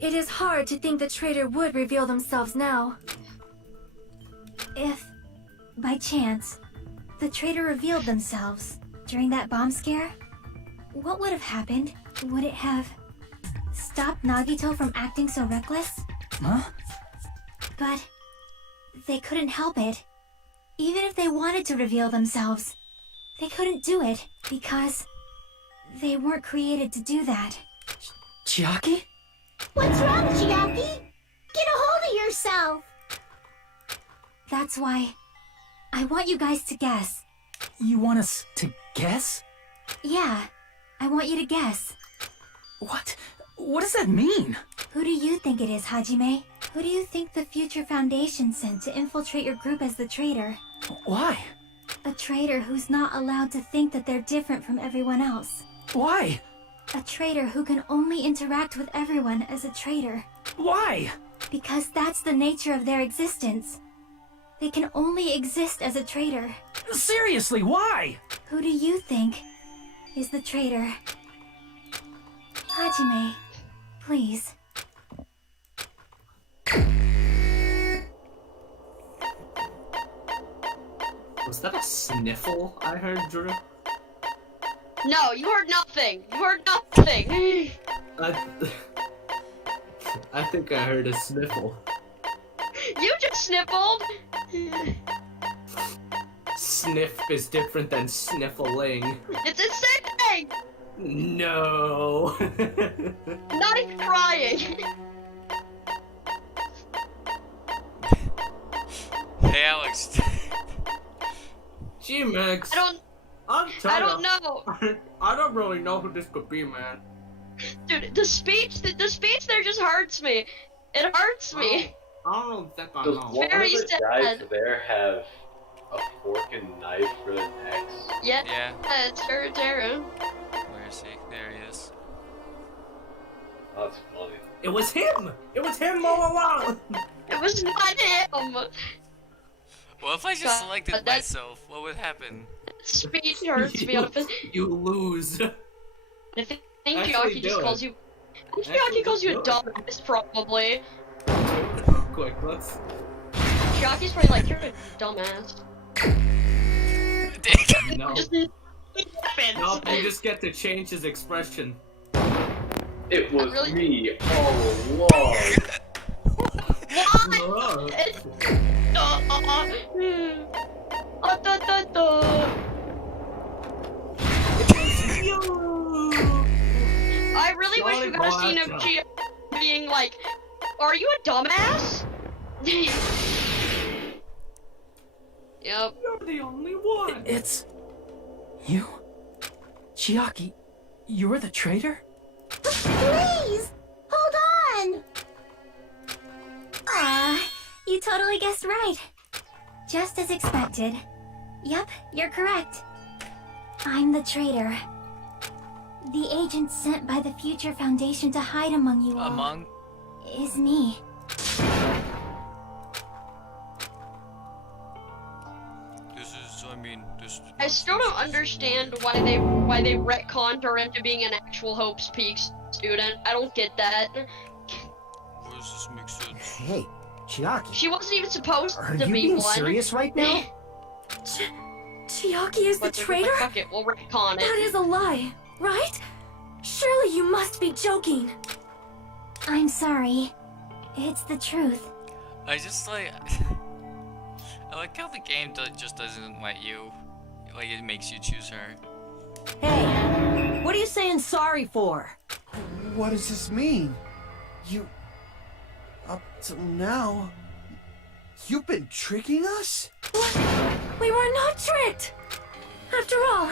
It is hard to think the traitor would reveal themselves now. If, by chance, the traitor revealed themselves during that bomb scare, what would have happened? Would it have stopped Nagito from acting so reckless? Huh? But they couldn't help it. Even if they wanted to reveal themselves, they couldn't do it because they weren't created to do that. Chiaki? What's wrong, Chiaki? Get a hold of yourself! That's why I want you guys to guess. You want us to guess? Yeah, I want you to guess. What? What does that mean? Who do you think it is, Hajime? Who do you think the future Foundation sent to infiltrate your group as the traitor? Why? A traitor who's not allowed to think that they're different from everyone else. Why? A traitor who can only interact with everyone as a traitor. Why? Because that's the nature of their existence. They can only exist as a traitor. Seriously, why? Who do you think is the traitor? Hajime, please. Was that a sniffle I heard, Drew? No, you heard nothing. You heard nothing. I think I heard a sniffle. You just sniffled. Sniff is different than sniffling. It's the same thing. No. Not even crying. Hey, Alex. Gee, Max. I don't know. I don't really know who this could be, man. Dude, the speech there just hurts me. It hurts me. I don't think I Does know. one Very of the guys sad. there have a fork and knife for the necks? Yeah, Yeah. it's Tara. Where is he? There he is. That's funny. It was him! It was him all along! It was not him. Well, if I just selected myself, what would happen? Speech hurts me on You lose. I think Chiaki just calls you. Chiaki calls you a dumbass, probably. Quick, let's. Chiaki's probably like, you're a dumbass. No. Just Nope, you just get to change his expression. It was me all along. I really wish we got a scene of Chia being like, are you a dumbass? Yep. You're the only one. It's you, Chiaki. You're the traitor. Please, hold on. You totally guessed right. Just as expected. Yep, you're correct. I'm the traitor. The agent sent by the Future Foundation to hide among you all. Is me. I still don't understand why they retconned her into being an actual Hope's Peak student. I don't get that. What does this make sense? Hey, Chiaki. She wasn't even supposed Are to you be being one. serious right now? Chiaki is the traitor? Fuck it, we'll retcon it. That is a lie, right? Surely you must be joking. I'm sorry. It's the truth. I just like... I like how the game just doesn't let you... Like, it makes you choose her. Hey, what are you saying sorry for? What does this mean? You... Up till now... You've been tricking us? We were not tricked! After all,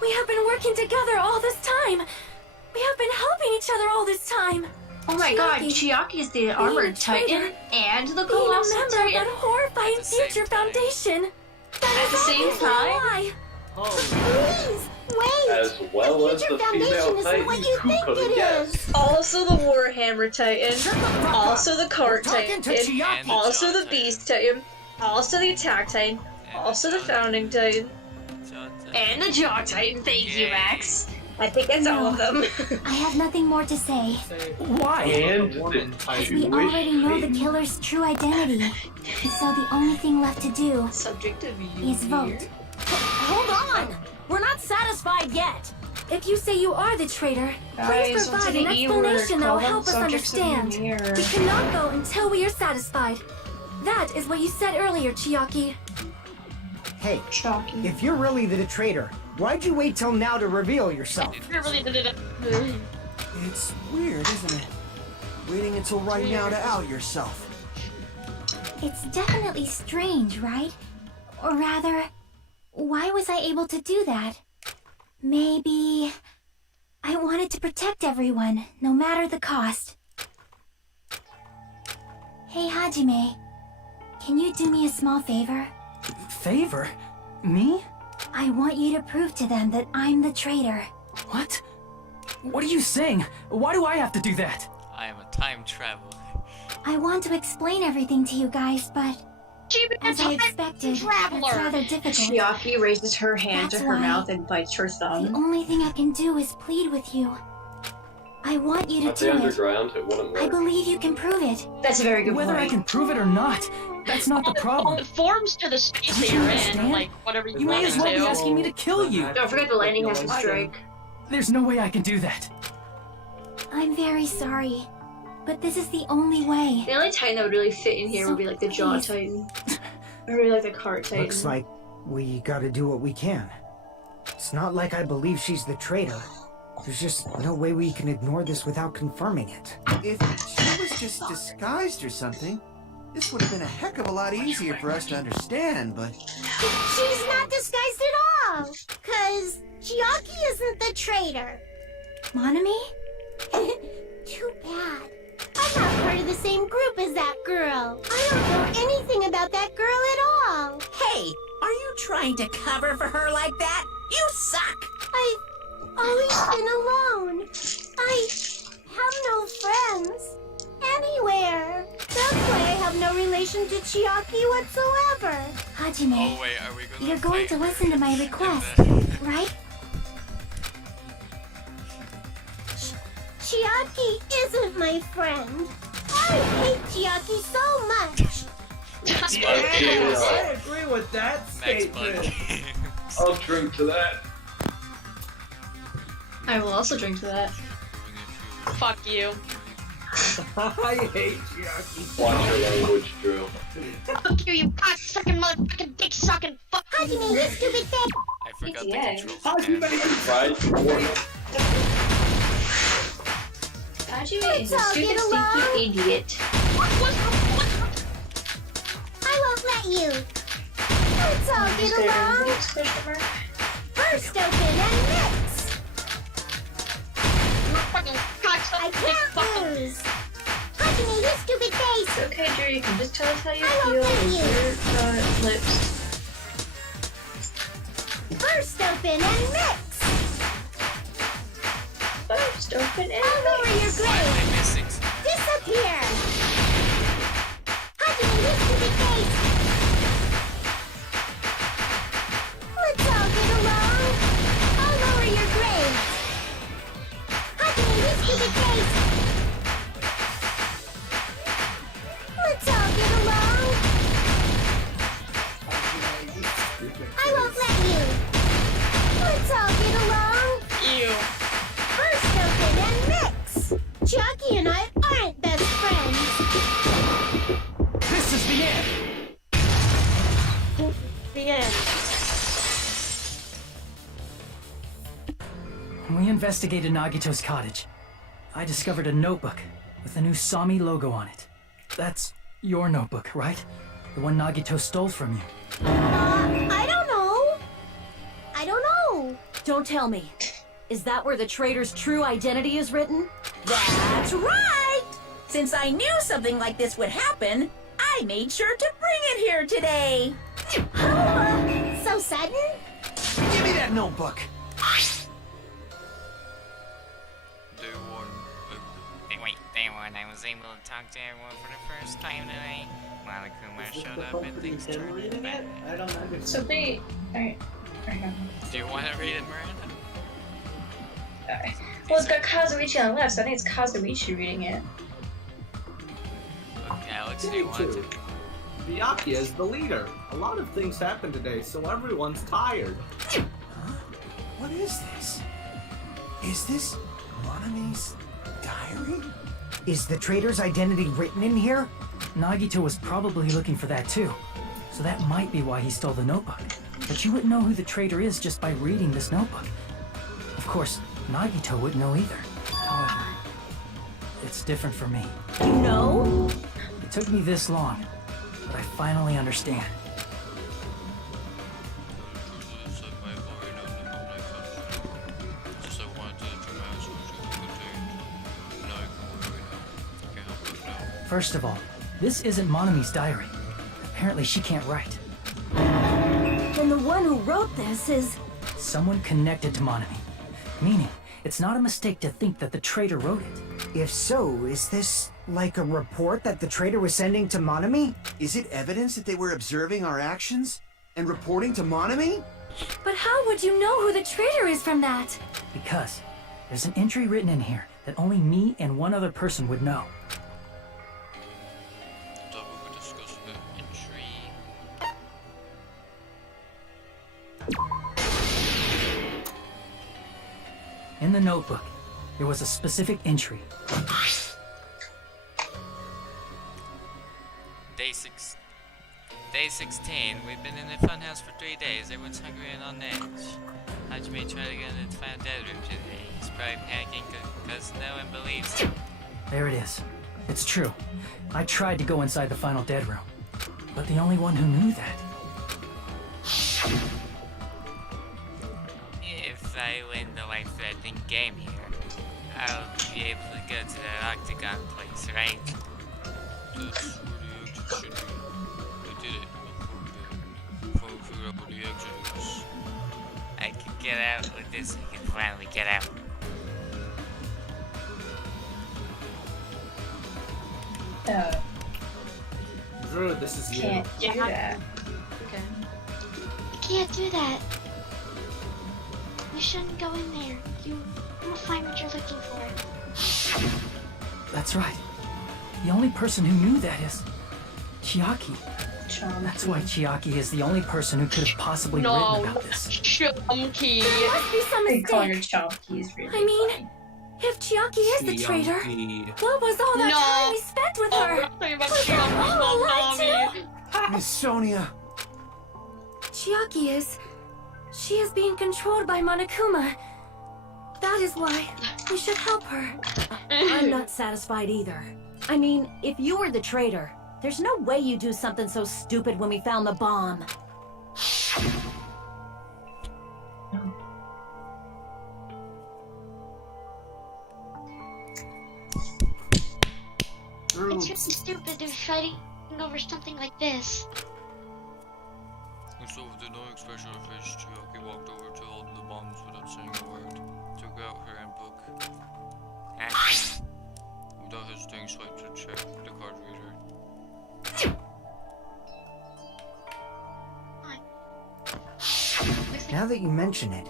we have been working together all this time. We have been helping each other all this time. Oh my god, Chiaki's the armored titan and the colossal member titan. of that horrifying Future Foundation. At the same time? Please, wait. As well as Future the Foundation female isn't what Titan, you who think could have it guessed? is. Also the Warhammer Titan. Also the Cart talking to Titan. Chiaki. Also the Beast Titan. Also the Attack Titan. Also the Founding Titan. And the Jaw Titan, thank you, Max. I think that's all of them. I have nothing more to say. Why? And the We already know the killer's true identity. So the only thing left to do Subject of you. is vote. Hold on! We're not satisfied yet. If you say you are the traitor, Guys, please what's provide an an E word? explanation that will Call them help us subjects of your understand. mirror. We cannot go until we are satisfied. That is what you said earlier, Chiaki. Hey, if you're really the traitor, why'd you wait till now to reveal yourself? It's weird, isn't it? Waiting until right now to out yourself. It's definitely strange, right? Or rather, why was I able to do that? Maybe... I wanted to protect everyone, no matter the cost. Hey, Hajime. Can you do me a small favor? Favor? Me? I want you to prove to them that I'm the traitor. What? What are you saying? Why do I have to do that? I am a time traveler. I want to explain everything to you guys, but... As I expected, it's rather difficult. Chiaki raises her hand to That's her why mouth and bites her The thumb. only thing I can do is plead with you. I want you to At the do it. underground, it wouldn't I work. believe you can prove it. That's a very good Whether I point. can prove it or not, that's not the problem. It forms to the space Don't that you you're in, understand? like whatever you You may want as to well be do. asking me to kill you. Don't forget the landing has to strike. There's no way I can do that. I'm very sorry, but this is the only way. The only Titan that would really fit in here would be like the Jaw please. Titan. Or maybe like the Cart Titan. Looks like we gotta do what we can. It's not like I believe she's the traitor. There's just no way we can ignore this without confirming it. If she was just disguised or something, this would have been a heck of a lot easier for us to understand, but... She's not disguised at all. 'Cause Chiaki isn't the traitor. Monomi? Too bad. I'm not part of the same group as that girl. I don't know anything about that girl at all. Hey, are you trying to cover for her like that? You suck! I've always been alone. I have no friends. anywhere. That's why I have no relation to Chiaki whatsoever. Hajime, Oh wait, are we gonna you're going to fight listen to my in request, the- right? Chiaki isn't my friend. I hate Chiaki so much. I agree with that Next plug. statement. I'll drink to that. I will also drink to that. Fuck you. I hate Chiaki. Watch your language, Drew. Fuck you, you cock-sucking motherfucking dick-sucking fuck. Hajime, you stupid thing. I forgot the PTA. controls. Right? Hajime is a Let's all stupid, get along. stinky idiot. I won't let you. Let's all Is get there along. an exclamation mark? First open and mix. Fucking I cock-sucking can't lose. Hajime, you stupid face. It's okay, Drew. You can just tell us how you I feel won't let with you. your lips. First open and mix. First open and I'll lower your Why grade. am I missing? Disappear. Hajime, you stupid face. Let's all get along. I'll lower your grade. Hajime, you stupid face. Let's all get along. I won't let you. Let's all get along. Ew. First open and mix. Chucky and I aren't best friends. This is the end! The end. When we investigated Nagito's cottage, I discovered a notebook with the new Usami logo on it. That's your notebook, right? The one Nagito stole from you. I don't know. I don't know. Don't tell me. Is that where the traitor's true identity is written? That's right! Since I knew something like this would happen, I made sure to bring it here today. So sudden? Give me that notebook. Day one. Wait, day one, I was able to talk to everyone for the first time today. Monokuma showed up and things turned bad. I don't know. So they. Alright. Do you want to read it, Miranda? Well, it's got Kazuichi on the left, so I think it's Kazuichi reading it. Okay, Alex, do you want to? Byakuya is the leader. A lot of things happened today, so everyone's tired. Huh? What is this? Is this Monomi's diary? Is the traitor's identity written in here? Nagito was probably looking for that too. So that might be why he stole the notebook. But you wouldn't know who the traitor is just by reading this notebook. Of course, Nagito wouldn't know either. However, it's different for me. You know? It took me this long, but I finally understand. First of all, this isn't Monomi's diary. Apparently she can't write. Then the one who wrote this is... Someone connected to Monomi. Meaning, it's not a mistake to think that the traitor wrote it. If so, is this like a report that the traitor was sending to Monomi? Is it evidence that they were observing our actions and reporting to Monomi? But how would you know who the traitor is from that? Because there's an entry written in here that only me and one other person would know. In the notebook, there was a specific entry. Day 16. We've been in the funhouse for 3 days. Everyone's hungry and on edge. Hajime tried to get into the final dead room today. He's probably panicking because no one believes him. There it is. It's true. I tried to go inside the final dead room, but the only one who knew that. If I win the life-threatening game here, I'll be able to go to that octagon place, right? That's where the exit should be. I did it. Follow figure out where the exit is. I can get out with this. I can finally get out. Drew, this is you. Can't do that. Okay. You can't do that. You shouldn't go in there. You will find what you're looking for. That's right. The only person who knew that is Chiaki. That's why Chiaki is the only person who could have possibly written about this. Chunky. There must be some They call her mistake. Chunky is really I mean, if Chiaki is the traitor, what was all that time we spent with her? Was that all a lie too? Miss Sonia. Chiaki is... She is being controlled by Monokuma. That is why we should help her. I'm not satisfied either. I mean, if you were the traitor, there's no way you'd do something so stupid when we found the bomb. It's really stupid to be fighting over something like this. So with the no expression of face, Chiaki walked over to all the bombs without saying a word. Took out her handbook. Without hesitating, swiped to check the card reader. Now that you mention it,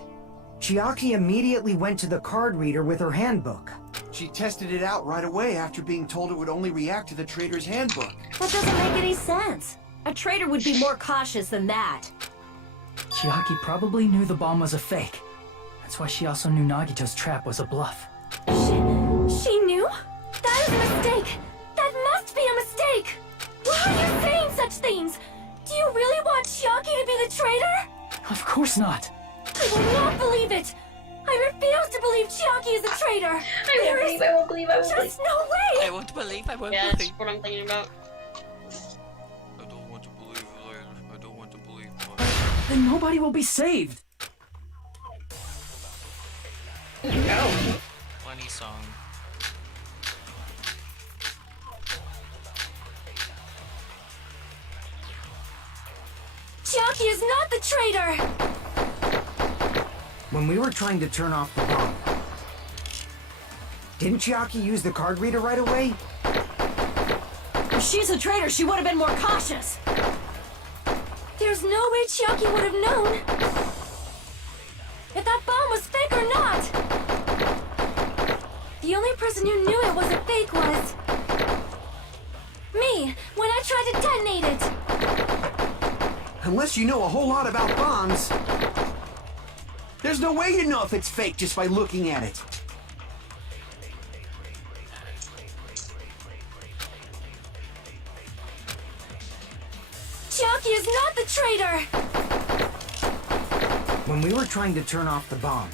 Chiaki immediately went to the card reader with her handbook. She tested it out right away after being told it would only react to the traitor's handbook. That doesn't make any sense. A traitor would be more cautious than that. Chiaki probably knew the bomb was a fake. That's why she also knew Nagito's trap was a bluff. She knew? That is a mistake! That must be a mistake! Why are you saying such things? Do you really want Chiaki to be the traitor? Of course not. I will not believe it! I refuse to believe Chiaki is a traitor! I won't believe. Just no way! I won't believe. Yeah, that's what I'm thinking about. I don't want to believe it later. I don't want to believe much. Then nobody will be saved. No. Funny song. Chiaki is not the traitor! When we were trying to turn off the bomb, didn't Chiaki use the card reader right away? If she's a traitor, she would have been more cautious. There's no way Chiaki would have known if that bomb was fake or not. The only person who knew it was a fake was me when I tried to detonate it. Unless you know a whole lot about bombs, there's no way to know if it's fake just by looking at it. Chiaki is not the traitor! When we were trying to turn off the bomb,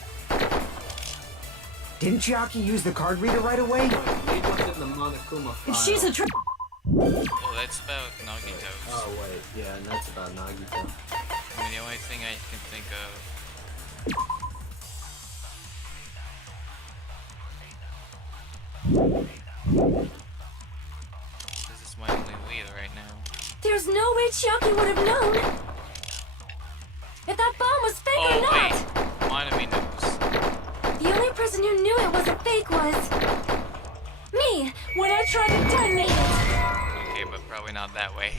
didn't Chiaki use the card reader right away? Read what's in the Monokuma file. If she's a traitor... Oh, that's about Nagito. Oh wait, yeah, and that's about Nagito. I mean, the only thing I can think of. This is my only lead right now. There's no way Chiaki would have known if that bomb was fake or not. Monomi knows. The only person who knew it was a fake was me when I tried to detonate it. Okay, but probably not that way.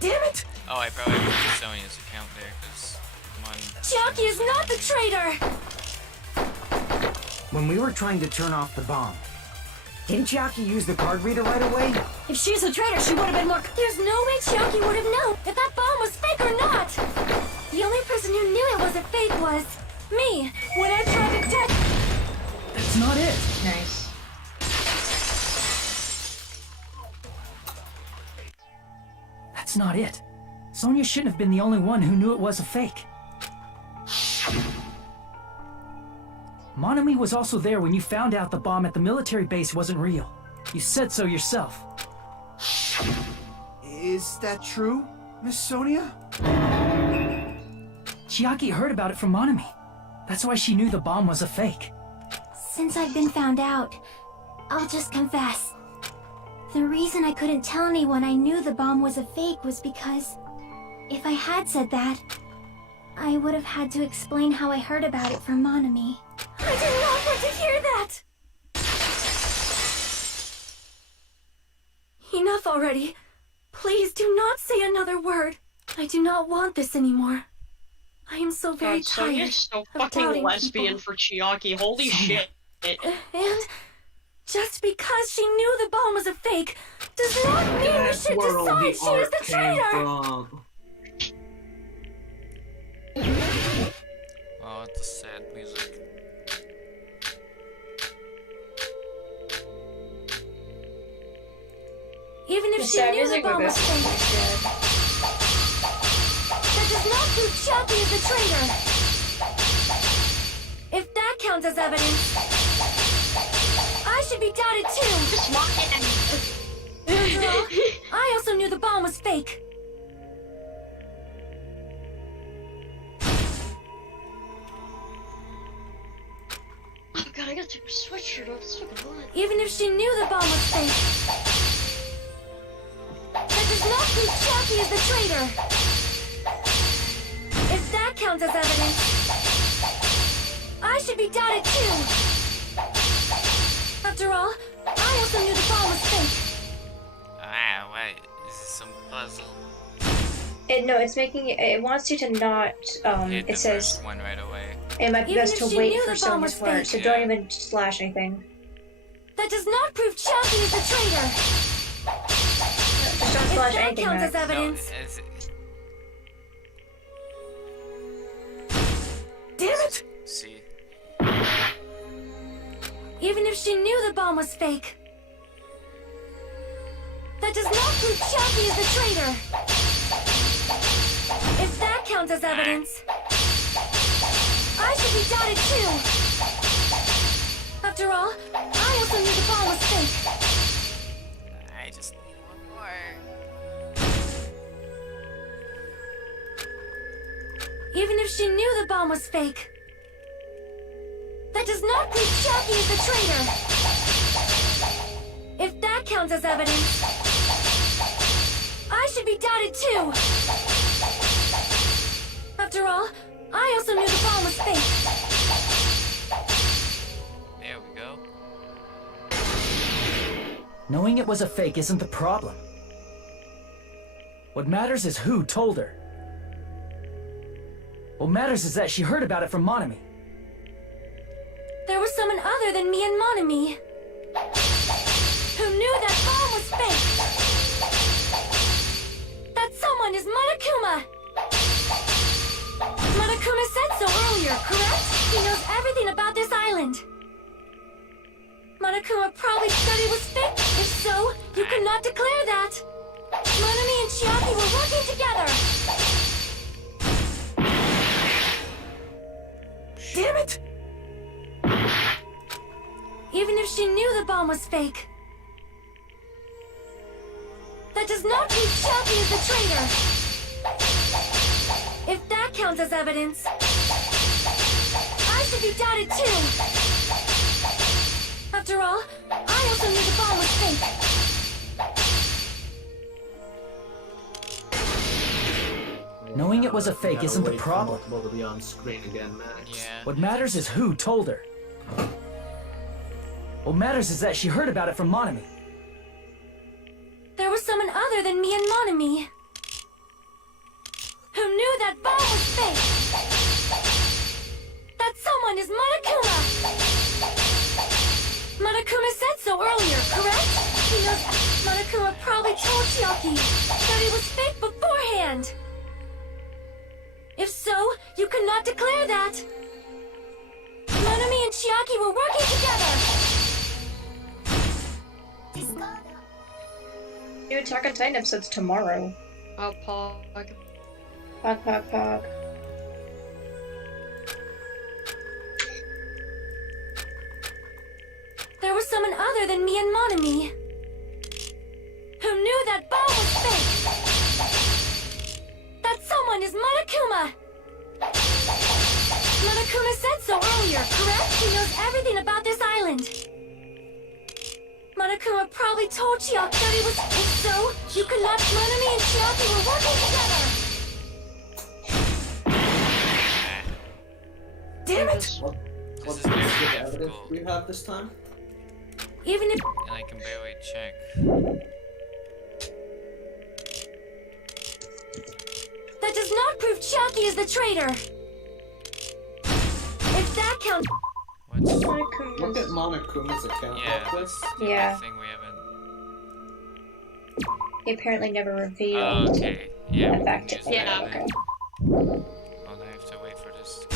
Damn it! Oh, I probably went to Sonia's account there, because Chiaki is not the traitor! When we were trying to turn off the bomb, didn't Chiaki use the card reader right away? If she's a traitor, she would have been more... There's no way Chiaki would have known if that bomb was fake or not! The only person who knew it was a fake was me when I tried to detonate. That's not it. Nice. That's not it. Sonia shouldn't have been the only one who knew it was a fake. Monomi was also there when you found out the bomb at the military base wasn't real. You said so yourself. Is that true, Miss Sonia? Chiaki heard about it from Monomi. That's why she knew the bomb was a fake. Since I've been found out, I'll just confess. The reason I couldn't tell anyone I knew the bomb was a fake was because if I had said that, I would have had to explain how I heard about it from Monomi. I did not want to hear that! Enough already. Please do not say another word. I do not want this anymore. I am so very God, so tired you're so of fucking doubting lesbian people. for Chiaki. Holy shit. And just because she knew the bomb was a fake does not mean we should decide she is the traitor. Oh, it's the sad music. Even if she knew the bomb was fake, that does not prove Chiaki is the traitor. If that counts as evidence, I should be doubted too. After all, I also knew the bomb was fake. Oh god, I gotta take my sweatshirt off. It's fucking hot. Even if she knew the bomb was fake, that does not prove Chiaki is the traitor. If that counts as evidence, I should be doubted too. After all, I also knew the bomb was fake. Ah, wait. Is this some puzzle? No, it's making it wants you to not. Hit It the says first one right away. it might be Even best if to she wait knew for the some bomb of was his words, so fake. don't even slash anything. That does not prove Chiaki is the traitor. Just don't If slash that anything. counts Max. as evidence, Damn it! See? even if she knew the bomb was fake, that does not prove Chiaki is the traitor. If that counts as evidence, I should be doubted too. After all, I also knew the bomb was fake. I just need one more. Even if she knew the bomb was fake, that does not prove Chiaki is the traitor. If that counts as evidence, I should be doubted too. After all, I also knew the bomb was fake. There we go. Knowing it was a fake isn't the problem. What matters is who told her. What matters is that she heard about it from Monomi. There was someone other than me and Monomi who knew that bomb was fake. That someone is Monokuma. Monokuma said so earlier, correct? He knows everything about this island. Monokuma probably said it was fake. If so, you could not declare that. Monomi and Chiaki were working together. Damn it! Even if she knew the bomb was fake, that does not prove Chiaki is the traitor. If that counts as evidence, I should be doubted too. After all, I also knew the bomb was fake. Knowing it was a fake isn't the problem. To be on screen again, Max. Yeah. What matters is who told her. What matters is that she heard about it from Monomi. There was someone other than me and Monomi who knew that bomb was fake. That someone is Monokuma. Monokuma said so earlier, correct? He knows Monokuma probably told Chiaki that it was fake beforehand. If so, you could not declare that. Monomi and Chiaki were working together. New Attack on Titan episodes tomorrow. Oh, Pog. Pog. There was someone other than me and Monomi who knew that bomb was fake. That someone is Monokuma. Monokuma said so earlier, correct? He knows everything about this island. Monokuma probably told Chiaki that it was... If so, you could not... Monomi and Chiaki were working together. Damn it! What's the evidence we have this time? Even if... And I can barely check. That does not prove Chiaki is the traitor. If that counts. Look at Monokuma's account. Yeah, that's the Yeah. only thing we haven't. He apparently never revealed Okay, yeah. the fact. Yeah. Okay. I'll have to wait for this.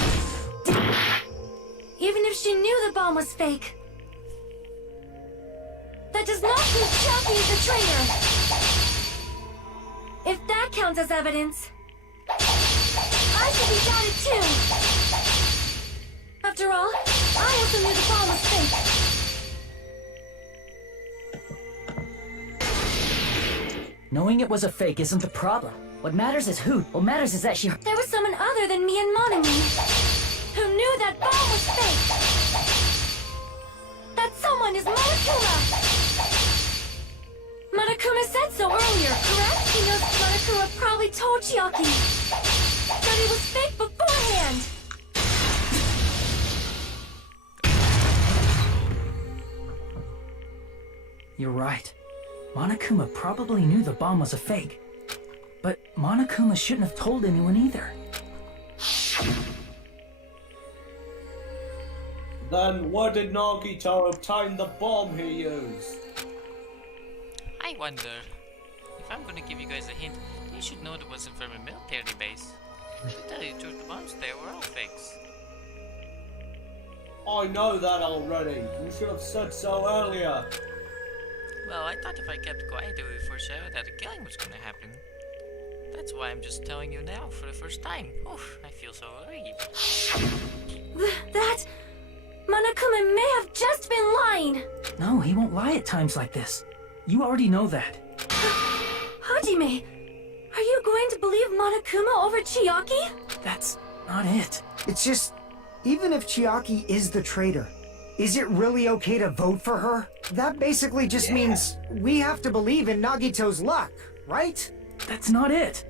Even if she knew the bomb was fake, that does not prove Chiaki is the traitor. If that counts as evidence, I should be doubted too. After all, I also knew the bomb was fake. Knowing it was a fake isn't the problem. What matters is who. What matters is that she... There was someone other than me and Monomi who knew that bomb was fake. That someone is Monokuma. Monokuma said so earlier, correct? He knows Monokuma probably told Chiaki that it was fake beforehand. You're right. Monokuma probably knew the bomb was a fake. But Monokuma shouldn't have told anyone either. Then where did Nagito obtain the bomb he used? I wonder. If I'm gonna give you guys a hint, you should know it wasn't from a military base. To tell you the truth, the bombs there were all fakes. I know that already. You should have said so earlier. Well, I thought if I kept quiet, it would foreshadow that a killing was gonna happen. That's why I'm just telling you now for the first time. Oof, I feel so relieved. That... Monokuma may have just been lying. No, he won't lie at times like this. You already know that. Hajime, are you going to believe Monokuma over Chiaki? That's not it. It's just, even if Chiaki is the traitor, is it really okay to vote for her? That basically just means we have to believe in Nagito's luck, right? That's not it.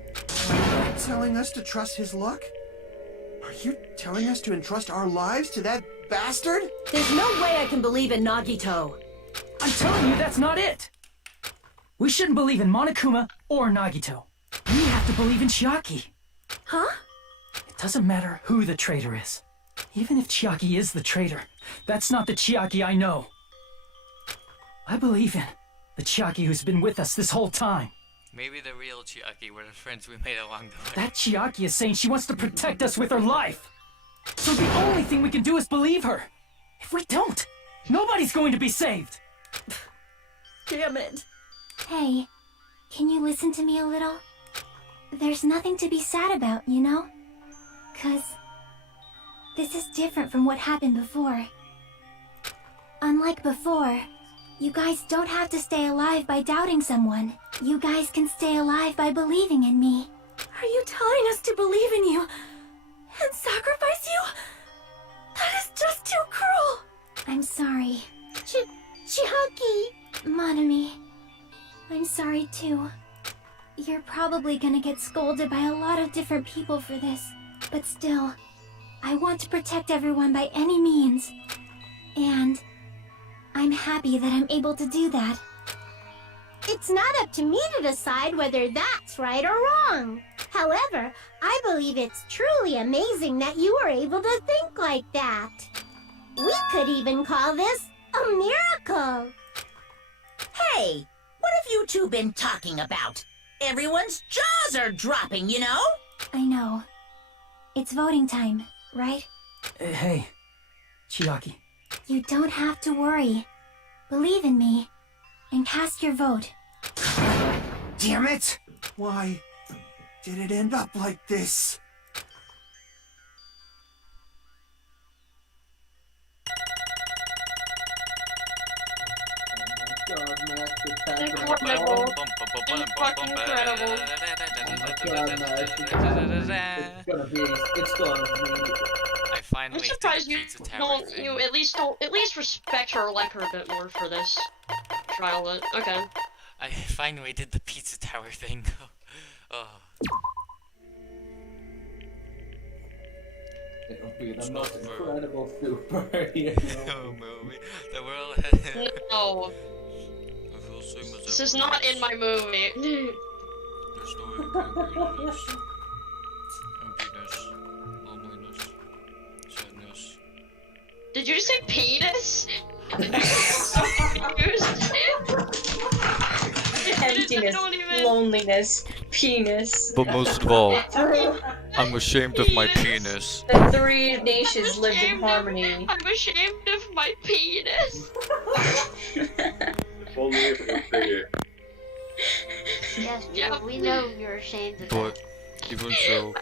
Are you telling us to trust his luck? Are you telling us to entrust our lives to that bastard? There's no way I can believe in Nagito. I'm telling you, that's not it. We shouldn't believe in Monokuma or Nagito. We have to believe in Chiaki. Huh? It doesn't matter who the traitor is. Even if Chiaki is the traitor, that's not the Chiaki I know. I believe in the Chiaki who's been with us this whole time. Maybe the real Chiaki were the friends we made along the way. That Chiaki is saying she wants to protect us with her life. So the only thing we can do is believe her. If we don't, nobody's going to be saved. Damn it. Hey, can you listen to me a little? There's nothing to be sad about, you know? 'Cause this is different from what happened before. Unlike before, you guys don't have to stay alive by doubting someone. You guys can stay alive by believing in me. Are you telling us to believe in you and sacrifice you? That is just too cruel. I'm sorry. Chiaki! Monomi, I'm sorry too. You're probably gonna get scolded by a lot of different people for this, but still, I want to protect everyone by any means. And I'm happy that I'm able to do that. It's not up to me to decide whether that's right or wrong. However, I believe it's truly amazing that you were able to think like that. We could even call this a miracle. Hey, what have you two been talking about? Everyone's jaws are dropping, you know? I know. It's voting time, right? Hey, Chiaki. You don't have to worry. Believe in me, and cast your vote. Damn it! Why did it end up like this? Incredible. Fucking incredible. It's gonna be. I finally I'm did surprised the you pizza tower don't. thing. You at least respect her, like her a bit more for this trial. But okay. I finally did the pizza tower thing. Oh. It'll be the most incredible superhero movie. The world. No. This is not in my movie. There's story of happiness, loneliness, sadness. Did you just say penis? So confused. Emptiness, loneliness, penis. But most of all, I'm ashamed of my penis. The three nations lived in harmony. I'm ashamed of my penis. If only if you figure. Yes, Joe, we know you're ashamed of But even so,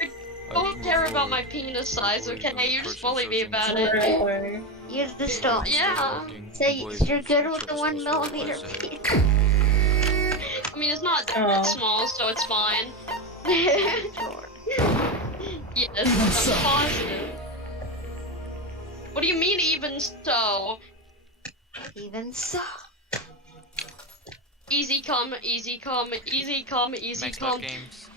I don't care about my penis size, okay? You just bully me about it. You just don't. Yeah. Say you're good with the 1 millimeter penis. I mean, it's not that small, so it's fine. Yes, I'm positive. What do you mean, even so? Even so. Easy come, easy come, easy come, easy come. Games.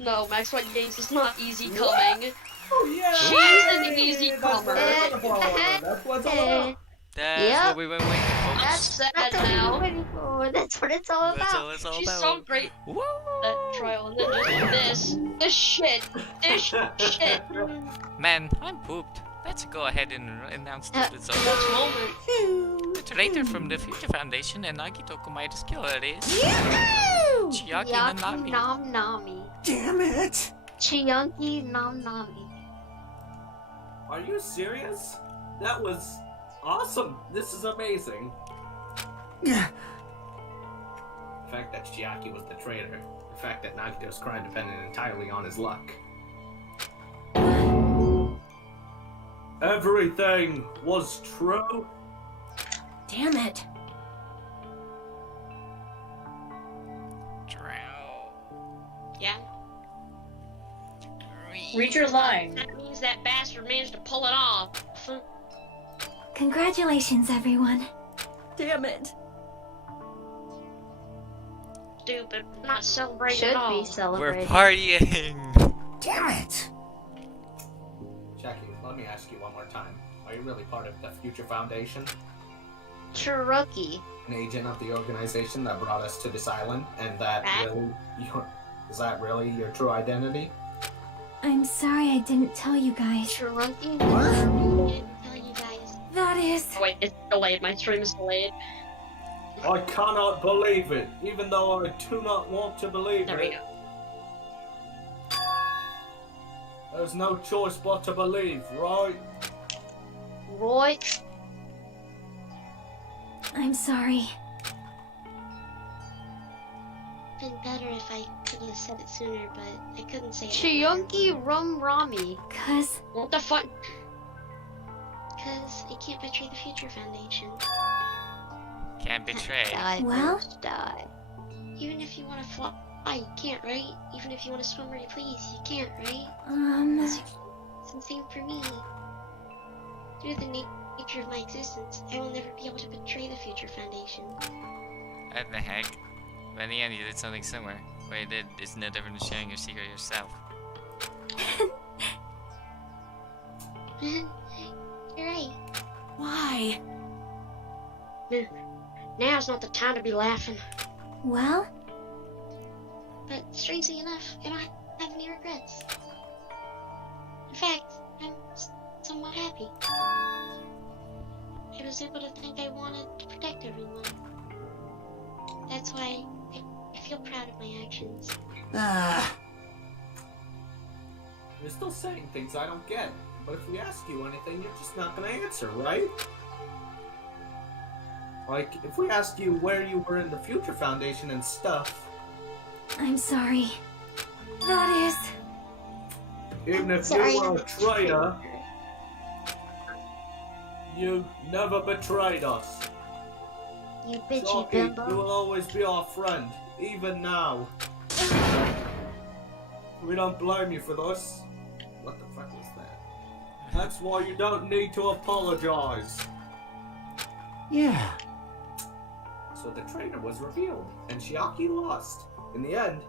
No, Max White Games is not easy coming. Oh yeah! She's an easy comer. That's what's all about. That's what we were waiting for. That's sad That's what now. we're waiting for. That's what it's all That's about. all it's all She's about. so great. That trial, and then just this shit. Man, I'm pooped. Let's go ahead and announce the results. Next moment. The traitor from the Future Foundation and Nagito Komaeda's killer is Chiaki Nanami. Nom Nami. Damn it! Chiaki Nom Nami. Are you serious? That was awesome. This is amazing. Yeah. The fact that Chiaki was the traitor. The fact that Nagito's crime depended entirely on his luck. Everything was true. Damn it. Yeah. Read your line. That means that bastard managed to pull it off. Congratulations, everyone. Damn it. Stupid. I'm not celebrating Should at all. be celebrating. We're partying. Damn it! Jackie, let me ask you one more time. Are you really part of the Future Foundation? Cherokee. An agent of the organization that brought us to this island? And that really... Is that really your true identity? I'm sorry I didn't tell you guys. Cherokee? That is... Oh, wait, it's delayed. My stream is delayed. I cannot believe it, even though I do not want to believe There we it. go. There's no choice but to believe, right? Right. I'm sorry. Been better if I could have said it sooner, but I couldn't say it. Chiyunki Rum Rami. Cause... What the fuck? Because you can't betray the Future Foundation. Can't betray. Well? Die. Even if you want to fly, you can't, right? Even if you want to swim where you please, you can't, right? It's the same for me. Due to the nature of my existence, I will never be able to betray the Future Foundation. What the heck? But in the end, you did something similar. What you did is no different than sharing your secret yourself. You're right. Why? Now's not the time to be laughing. Well? But strangely enough, I don't have any regrets. In fact, I'm somewhat happy. I was able to think I wanted to protect everyone. That's why I feel proud of my actions. You're still saying things I don't get. But if we ask you anything, you're just not gonna answer, right? Like, if we ask you where you were in the Future Foundation and stuff... I'm sorry. That is... Even if Sorry. you were a traitor, you never betrayed us. You bitchy Saki, you bimbo. will always be our friend, even now. We don't blame you for this. What the fuck was that? That's why you don't need to apologize. Yeah. So the traitor was revealed, and Chiaki lost. In the end,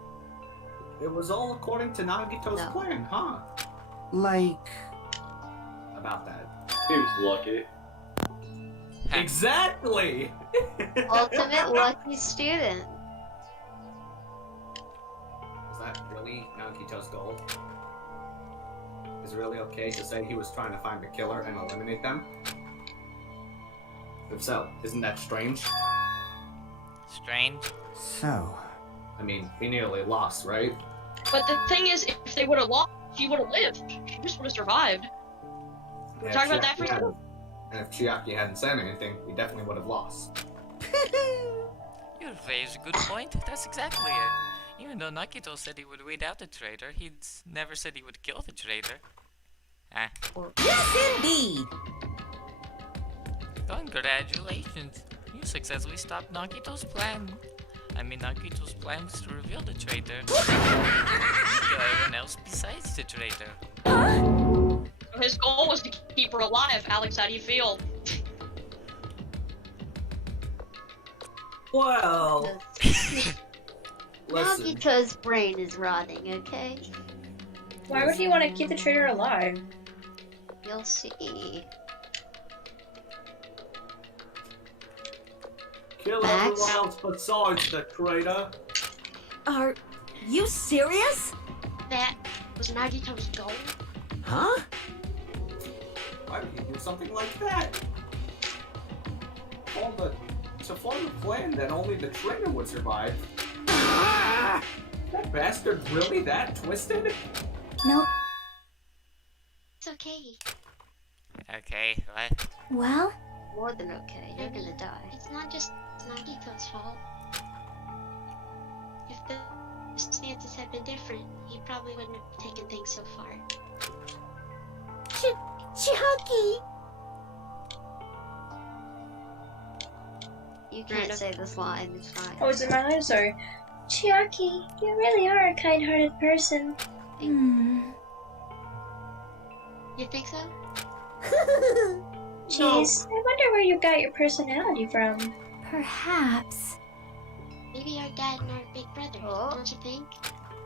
it was all according to Nagito's plan, huh? Like... About that. Seems lucky. Exactly! Ultimate lucky student. really Nagito's goal? Is it really okay to say he was trying to find the killer and eliminate them? If so, isn't that strange? Strange? So... I mean, he nearly lost, right? But the thing is, if they would have lost, she would have lived. She just would have survived. We talked about that for a second. And if Chiaki hadn't said anything, he definitely would have lost. You raise a good point. That's exactly it. Even though Nagito said he would weed out the traitor, he'd never said he would kill the traitor. Ah. Yes, indeed! Congratulations! You successfully stopped Nagito's plan. Nagito's plans to reveal the traitor. Kill everyone else besides the traitor. His goal was to keep her alive. Alex, how do you feel? Well... Nagito's brain is rotting, okay? Why would he want to keep the traitor alive? You'll see. Kill everyone else besides the traitor. Are you serious? That was Nagito's goal? Huh? Why would he do something like that? To form a plan that only the traitor would survive. That bastard really that twisted? Nope. It's okay. Okay, what? Well? More than okay. You're gonna die. It's not just Nagito's fault. If the stances had been different, he probably wouldn't have taken things so far. Chiaki! You can't say this line, it's fine. Oh, is it my line? Sorry. Chiaki, you really are a kind-hearted person. Hmm. You think so? Jeez, I wonder where you got your personality from. Perhaps. Maybe our dad and our big brother, don't you think?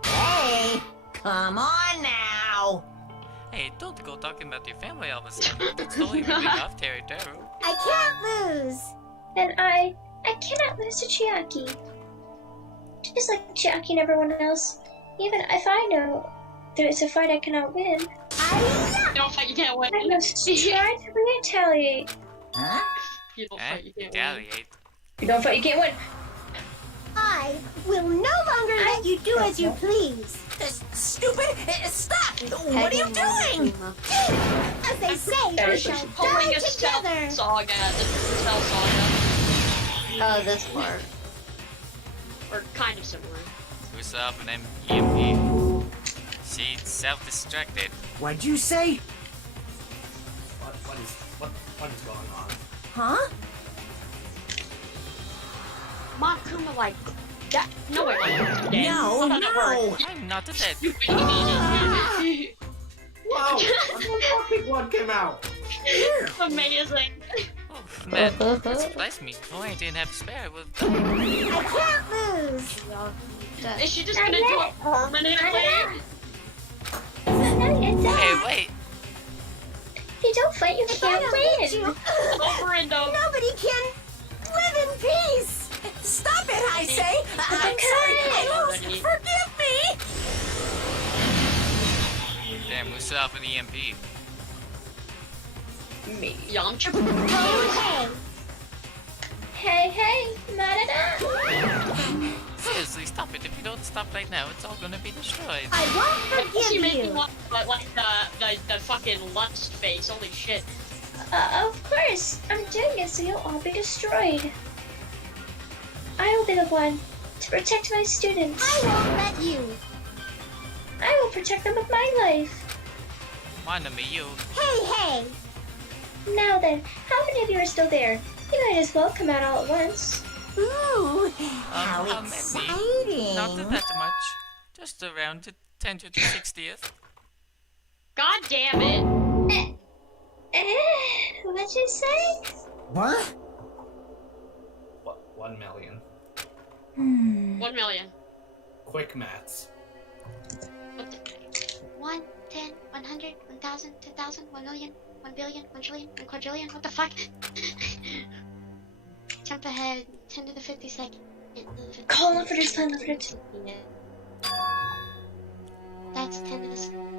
Hey! Come on now! Hey, don't go talking about your family all of a sudden. It's totally moving off territory. I can't lose! And I cannot lose to Chiaki. Just like Chiaki and everyone else. Even if I know there's a fight I cannot win. You don't fight, you can't win. I must try to retaliate. Huh? You don't fight, you can't retaliate. You don't fight, you can't win. I will no longer let you do as you please. Stupid! Stop! What are you doing? As they say, we shall die together. Saga, the Cell Saga. Oh, this part. Or kind of similar. Who's up an EMP? She's self-destructed. What'd you say? What is going on? Huh? Monokuma like that. No way, Monokuma's dead. No, no! I'm not a dead. Wow! A fucking one came out! Amazing. Oh, man, that surprised me. Oh, I didn't have a spare. Well, I can't lose. Is she just gonna do it permanently? hey, wait. If you don't fight, you can't win. Over and over. Nobody can live in peace. Stop it, I say! I'm sorry, I lose! Forgive me! Damn, who's up an EMP? Me. Yamcha. Hey, Miranda. Seriously, stop it. If you don't stop right now, it's all gonna be destroyed. I won't She forgive made me you. want like the fucking lust face. Holy shit. Of course. I'm doing it so you'll all be destroyed. I will be the one to protect my students. I won't let you. I will protect them with my life. Monomi, you. Hey! Now then, how many of you are still there? You might as well come out all at once. Ooh, how many? exciting. Not that much. Just around the 10 to the 60th. God damn it. What'd you say? What? 1 million. 1 million. Quick maths. What the? 1, 10, 100, 1,000, 2,000, 1 million, 1 billion, 1 trillion, 1 quadrillion. What the fuck? Jump ahead. 10 to the 52nd. Call for this plan, for it. It's 10 to the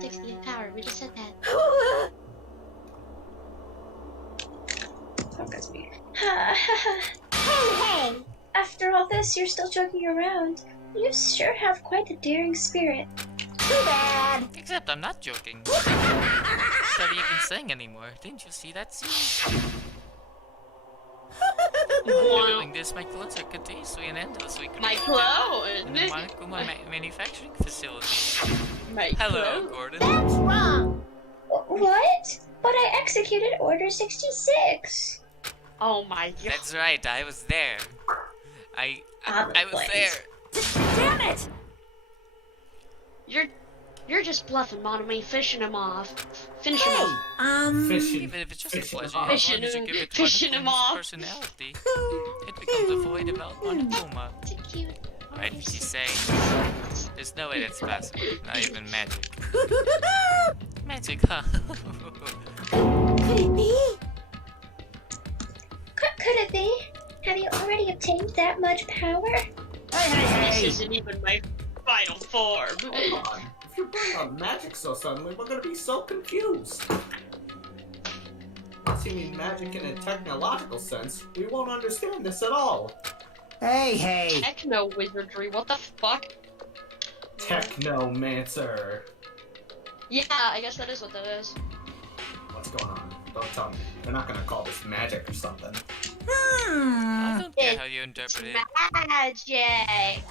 60th power. We just said that. That's me. Hey! After all this, you're still joking around. You sure have quite a daring spirit. Too bad. Except I'm not joking. Not even saying anymore. Didn't you see that scene? While doing this, my clothes are continuously and endlessly My created clothes? in the Monokuma manufacturing facility. My Hello, clothes? Gordon. That's wrong! What? But I executed Order 66! Oh my god. That's right, I was there. I was there. Damn it! You're just bluffing, Monomi, fishing him off. Finish him Hey, off. Even if it's just a pleasure, as long as you give it Fishing him Monokuma's off. personality, it becomes a fully developed Monokuma. Right, you say? There's no way that's possible. Not even magic. Magic, huh? Could it be? Could it be? Have you already obtained that much power? This isn't even my final form. Hold on. If you bring up magic so suddenly, we're gonna be so confused. Unless you mean magic in a technological sense, we won't understand this at all. Hey! Techno wizardry, what the fuck? Technomancer. Yeah, I guess that is what that is. What's going on? Don't tell me. They're not gonna call this magic or something. I don't care how you interpret it. Magic!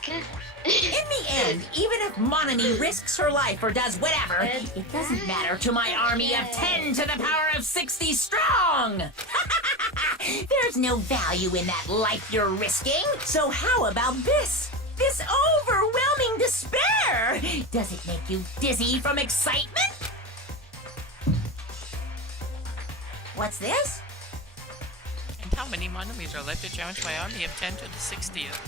In the end, even if Monomi risks her life or does whatever, it doesn't matter to my army of 10 to the power of 60 strong! There's no value in that life you're risking. So how about this? This overwhelming despair! Does it make you dizzy from excitement? What's this? And how many Monomis are left to challenge my army of 10 to the 60th?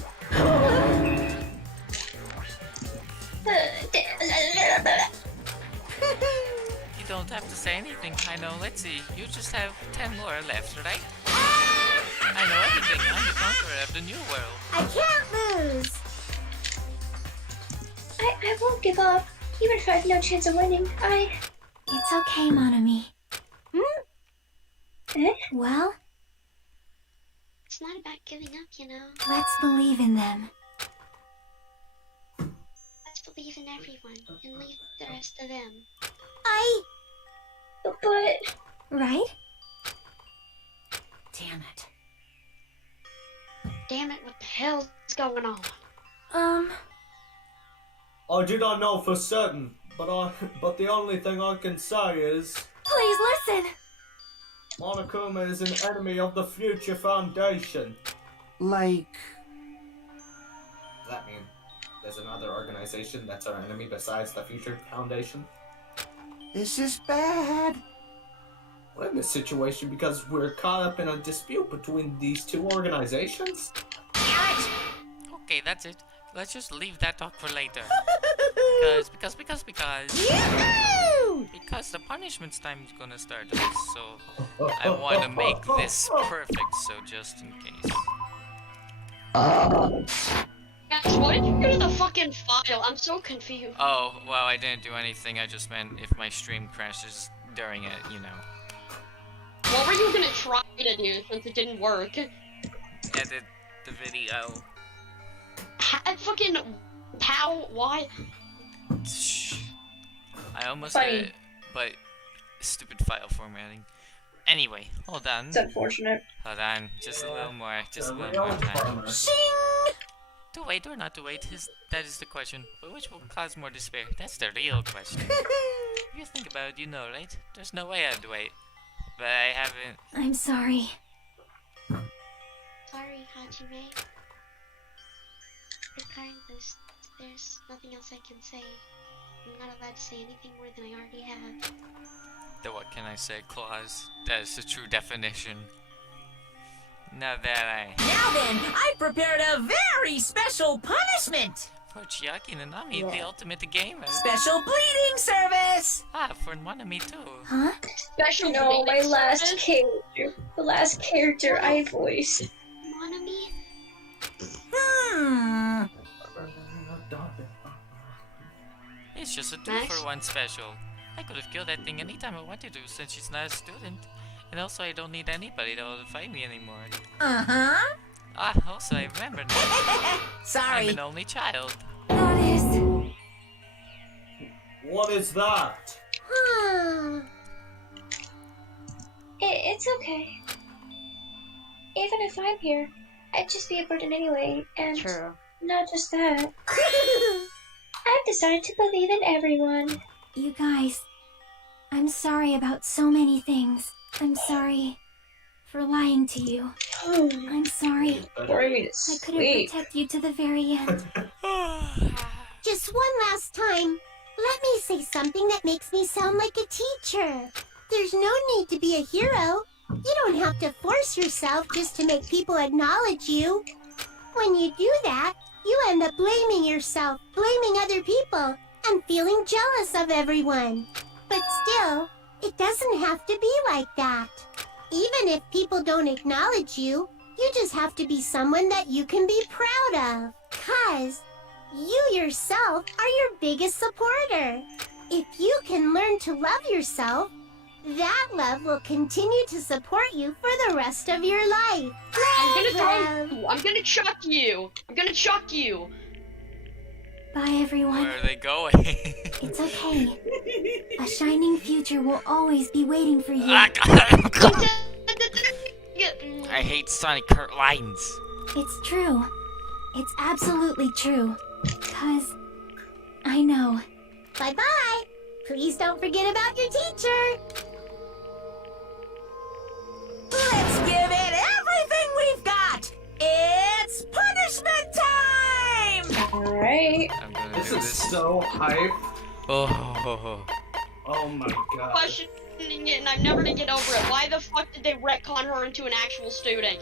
You don't have to say anything, I know. Let's see, you just have 10 more left, right? I know everything, I'm the conqueror of the new world. I can't lose. I won't give up, even if I have no chance of winning. It's okay, Monomi. Well, It's not about giving up, you know. let's believe in them. Let's believe in everyone and leave the rest to them. But... Right? Damn it. Damn it, what the hell's going on? I do not know for certain, but the only thing I can say is Please listen! Monokuma is an enemy of the Future Foundation. Like... Does that mean there's another organization that's our enemy besides the Future Foundation? This is bad. We're in this situation because we're caught up in a dispute between these two organizations? Okay, that's it. Let's just leave that talk for later. Because the punishments time is gonna start, so I want to make this perfect, so just in case. Guys, why did you go to the fucking file? I'm so confused. Oh, well, I didn't do anything, I just meant if my stream crashes during it, you know. What were you gonna try to do since it didn't work? Edit the video. Fucking... How? Why? I almost did it, but stupid file formatting. Anyway, hold on. It's unfortunate. Hold on, just a little more time. Shing! To wait or not to wait, that is the question. But which will cause more despair? That's the real question. If you think about it, you know, right? There's no way I'd wait. But I haven't... I'm sorry. Sorry, Hajime. Regardless, there's nothing else I can say. I'm not allowed to say anything more than I already have. Then what can I say, Claus? That is the true definition. Now that Now then, I prepared a very special punishment! For Chiaki and Nami, the ultimate gamer. Special bleeding service! Ah, for Monomi too. Huh? Special No, my bleeding last service? character. The last character I voiced. Monomi? It's just a 2-for-1 special. I could have killed that thing anytime I wanted to since she's not a student. And also I don't need anybody to fight me anymore. Uh-huh. Ah, also I remember now. Sorry. I'm an only child. That is... What is that? It's okay. Even if I'm here, I'd just be a burden anyway, and not just that. I've decided to believe in everyone. You guys, I'm sorry about so many things. I'm sorry for lying to you. I'm sorry. I couldn't protect you to the very end. Just one last time, let me say something that makes me sound like a teacher. There's no need to be a hero. You don't have to force yourself just to make people acknowledge you. When you do that, you end up blaming yourself, blaming other people, and feeling jealous of everyone. But still, it doesn't have to be like that. Even if people don't acknowledge you, you just have to be someone that you can be proud of. 'Cause you yourself are your biggest supporter. If you can learn to love yourself, that love will continue to support you for the rest of your life. I'm gonna throw you. I'm gonna chuck you. I'm gonna chuck you. Bye, everyone. Where are they going? It's okay. A shining future will always be waiting for you. I hate Sonic Kurt lines. It's true. It's absolutely true. 'Cause I know. Bye-bye. Please don't forget about your teacher. Let's give it everything we've got! It's punishment time! Alright. This is so hype. Oh. Oh my god. Questioning it, and I'm never gonna get over it. Why the fuck did they retcon her into an actual student?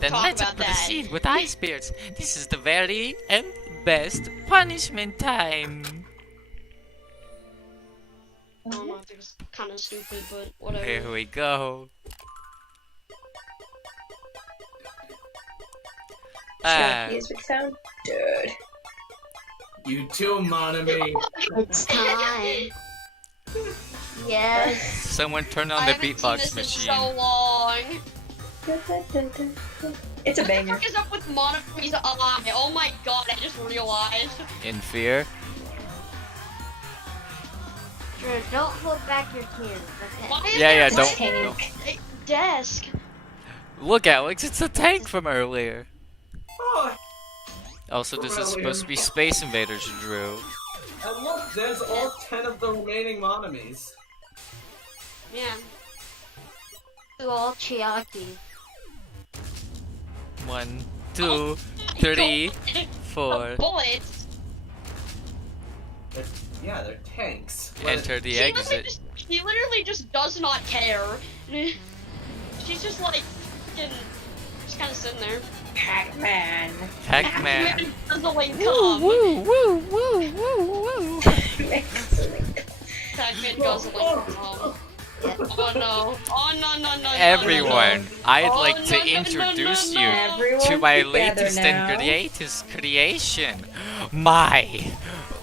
Then Talk let's about that. proceed with Ice Spirits. This is the very and best punishment time. I don't know if it was kind of stupid, but whatever. Here we go. Music sound good. You too, Monomi. It's time. Yes. Someone turn on I the haven't beatbox seen this machine. in so long. It's a banger. What the fuck is up with Monomi's eye? Oh my god, I just realized. In fear? Drew, don't hold back your tears, okay? Why is Yeah, there don't. a desk? Look, Alex, it's a tank from earlier. Oh, Also, this is supposed to be Space Invaders, Drew. and look, there's all 10 of the remaining Monomis. Yeah. You all Chiaki. 1, 2, 3, 4. Bullets. Yeah, they're tanks. Enter the exit. She literally just does not care. She's just like, just kind of sitting there. Pac-Man. Pac-Man. Doesn't Woo, come. woo, woo, woo, woo, woo. Pac-Man doesn't come. Oh no. Oh no. Everyone, I'd Oh, like to no, introduce no. you Everyone to my together latest now. and greatest creation. My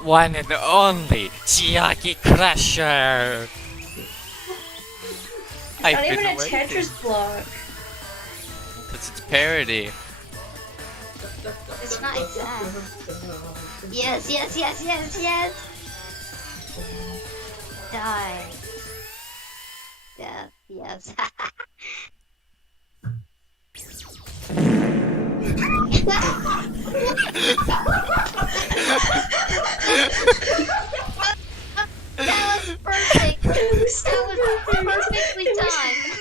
one and only Chiaki Crusher. I've Not even been a waiting. Tetris block. It's its parody. It's not exact. Yes. Die. Death, yes. That was perfect. That was perfectly timed.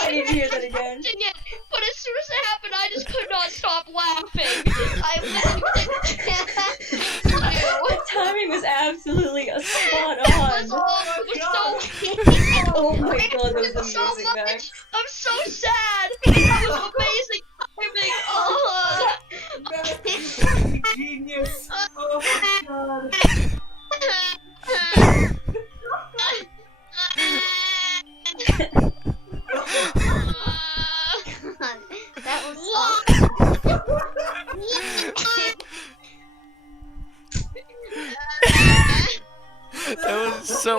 I need to hear that again. But as soon as it happened, I just could not stop laughing. The timing was absolutely spot It on. was so Oh my god, that was so amazing, much. Max. I'm so sad. That was amazing timing. Oh. Genius. Oh my god.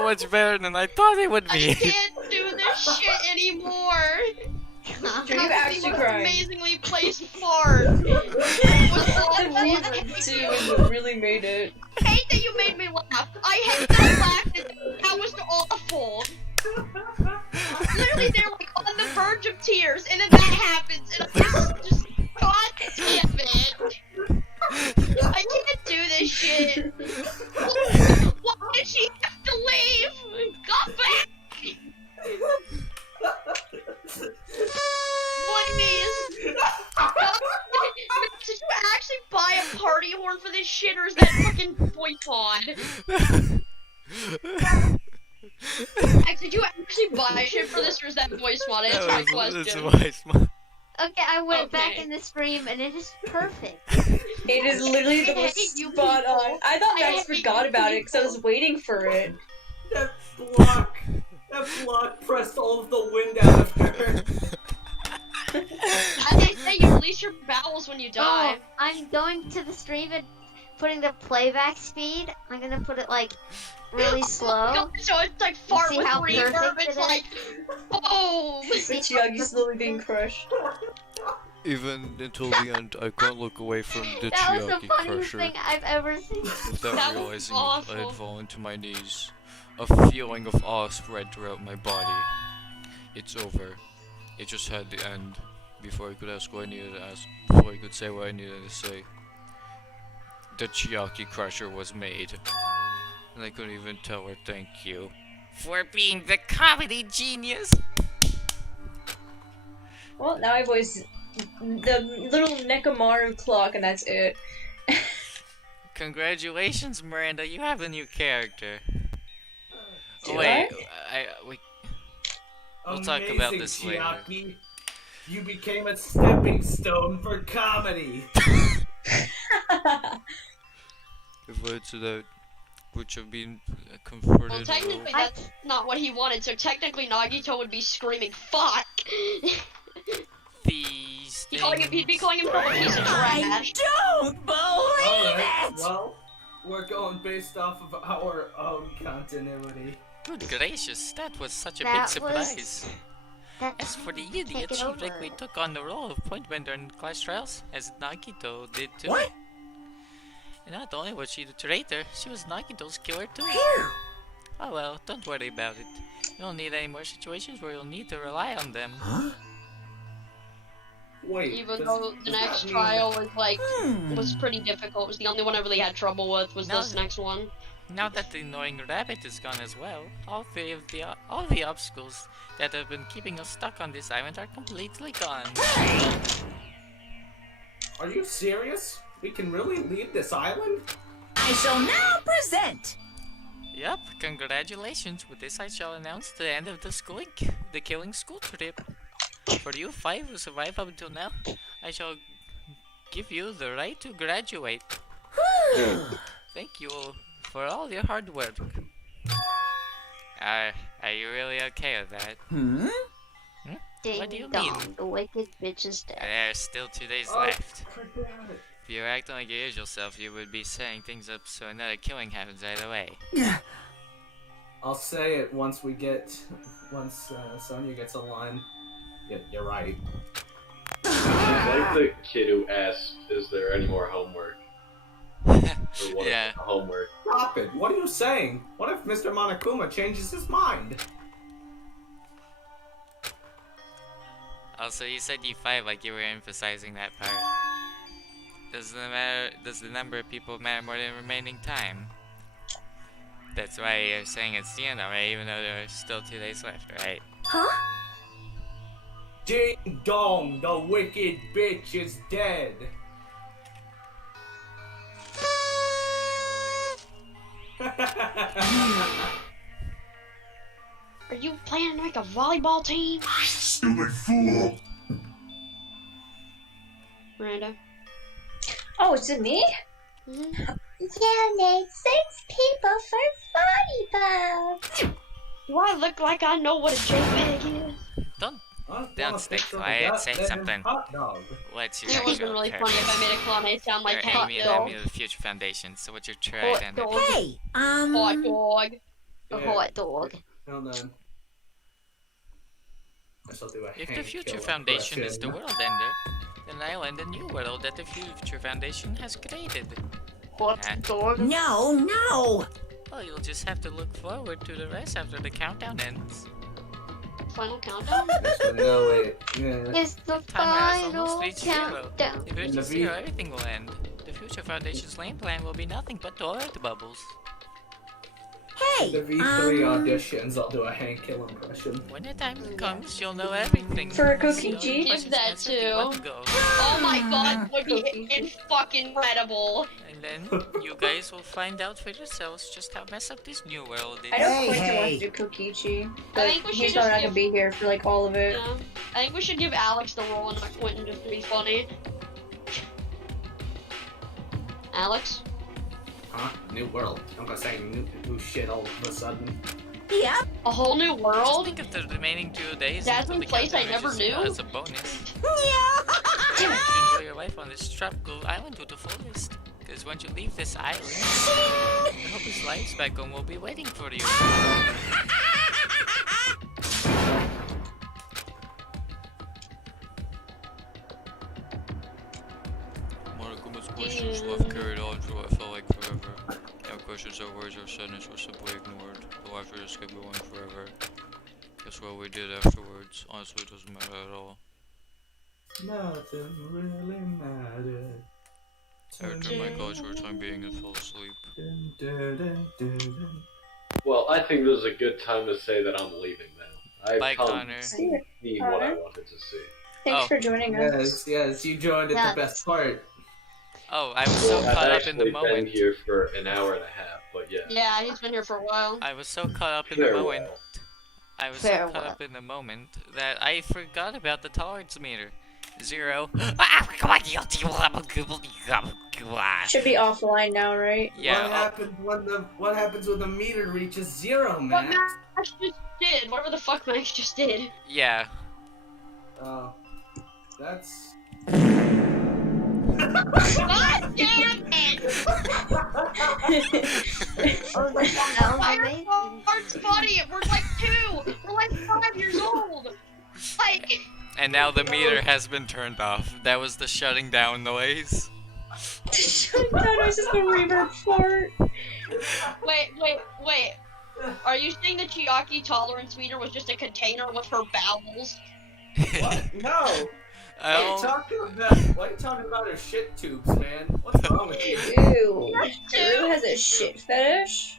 much better than I thought it would be. I can't do this shit anymore. Are you actually crying? Amazingly placed fart. The reason too is what really made it. I hate that you made me laugh. I hate that I laughed. That was awful. Literally, they're like on the verge of tears, and then that happens, and I'm just God damn it. I can't do this shit. Why did she have to leave? Come back. Please. Did you actually buy a party horn for this shit, or is that fucking boy pod? Did you actually buy shit for this, or is that voice mod? It's my question. It's voice mod. Okay, I went back in the stream and it is perfect. It is literally the most spot on. I thought Max forgot about it because I was waiting for it. That block pressed all of the wind out of her. And they say you release your bowels when you die. Oh, I'm going to the stream and putting the playback speed. I'm gonna put it like really slow. God, so it's like fart with reverb. It's like, oh. Chiagi's slowly being crushed. Even until the end, I can't look away from the That was the Chiaki funniest Crusher thing I've ever seen. without realizing I had fallen to my knees. A feeling of awe spread throughout my body. It's over. It just had to end before I could ask what I needed to ask, before I could say what I needed to say. The Chiaki Crusher was made. And I couldn't even tell her thank you. For being the comedy genius! Well, now I voice the little Nekomaru clock, and that's it. Congratulations, Miranda, you have a new character. Do Wait, I? we'll talk about this later. Chiaki. You became a stepping stone for comedy. If I to that, which have been comforted. Well, technically that's not what he wanted, so technically Nagito would be screaming, fuck! These He'd be calling himself a piece of trash. Don't believe Alright, it! well, we're going based off of our own continuity. Good gracious, that was such a big That surprise. As for the idiot, Take it she over. directly took on the role of Point Bender in Clash Trials, as Nagito did too. What? And not only was she the traitor, she was Nagito's killer too. Oh well, don't worry about it. You don't need any more situations where you'll need to rely on them. Huh? Wait, Even though the next trial was like, was pretty difficult. It was the only one I really had trouble with, was this next one. Now that the annoying rabbit is gone as well, all the obstacles that have been keeping us stuck on this island are completely gone. Are you serious? We can really leave this island? I shall now present. Yup, congratulations. With this I shall announce the end of the killing school trip. For you 5 who survived up until now, I shall give you the right to graduate. Thank you for all your hard work. Are you really okay with that? What do you mean? The wicked bitch is dead. There's still 2 days left. If you were acting like your usual self, you would be setting things up so another killing happens right away. I'll say it once Sonya gets a line. Yeah, you're right. Like the kid who asked, is there any more homework? Yeah. Homework. Stop it! What are you saying? What if Mr. Monokuma changes his mind? Also, you said U5 like you were emphasizing that part. Does the number of people matter more than remaining time? That's why you're saying it's the end already, even though there are still 2 days left, right? Huh? Ding dong, the wicked bitch is dead. Are you planning to make a volleyball team? Stupid fool! Miranda? Oh, is it me? Yeah, Nate, 6 people for volleyball. Do I look like I know what a JPEG is? Don't stay quiet, say something. What's your It would have been really funny if I made a Klane sound like hot Amy dog. of the Future Foundation, so what's your try and Hey, Hot dog. A hot dog. Hold on. I shall do a If the Hank Future Hill Foundation is the impression. world ender, then I'll end a new world that the Future Foundation has created. Hot dog? No, no! Well, you'll just have to look forward to the rest after the countdown ends. Final countdown? Actually, no, wait. Yeah. It's the Timer has final almost reached zero. countdown. If it In the reaches zero, everything will end. The Future Foundation's lane plan will be nothing but toilet bubbles. Hey! The V3 auditions, I'll do a Hank Hill impression. When the time comes, you'll know everything. For a The cookie, only G? questions Give that answered be to- what to go. Oh my god, would be fucking incredible. And then, you guys will find out for yourselves just how messed up this new world is. I know Hey, Quentin hey. wants to do Kokichi, I but think we should he's just not gonna give- be here for like all of it. Yeah. I think we should give Alex the role and not Quentin just to be funny. Alex? Huh? New world. I'm gonna say new shit all of a sudden. Yep. A whole new Just world? think of the remaining 2 days That's until in the place I countdown never reaches zero knew. as a bonus. Yeah. You can enjoy your life on this tropical island to the fullest. Because once you leave this island, the hopeless lives back home will be waiting for you. Monokuma's questions left carried on for what felt like forever. Now questions our words or sentence were simply ignored. The life just kept going forever. Guess what we did afterwards honestly doesn't matter at all. Nothing really mattered. I returned my college for a time being and fell asleep. Dun, dun, dun, dun, dun. Well, I think this is a good time to say that I'm leaving now. I've Bye, come Connor. See you, seen what I Connor. wanted to see. Thanks Oh. for joining us. Yes, yes, you joined at the best part. Oh, I was so I've caught up in the actually moment. been here for an hour and a half, but yeah. Yeah, he's been here for a while. I was so caught up in the Farewell. moment. I was so Farewell. caught up in the moment that I forgot about the tolerance meter. 0. Should be offline now, right? Yeah. What happens when the meter reaches 0, What man? Max just did, whatever the fuck Max just did. Yeah. Oh, that's. God damn it! Oh, Why are parts funny? We're like 2! We're like 5 years old! Like... And now the meter has been turned off. That was the shutting down noise. Shutting down noise is the reverb part. Wait. Are you saying the Chiaki tolerance meter was just a container with her bowels? What? No! Why are you talking about her shit tubes, man? What's wrong with you? Ew. Drew has a shit fetish?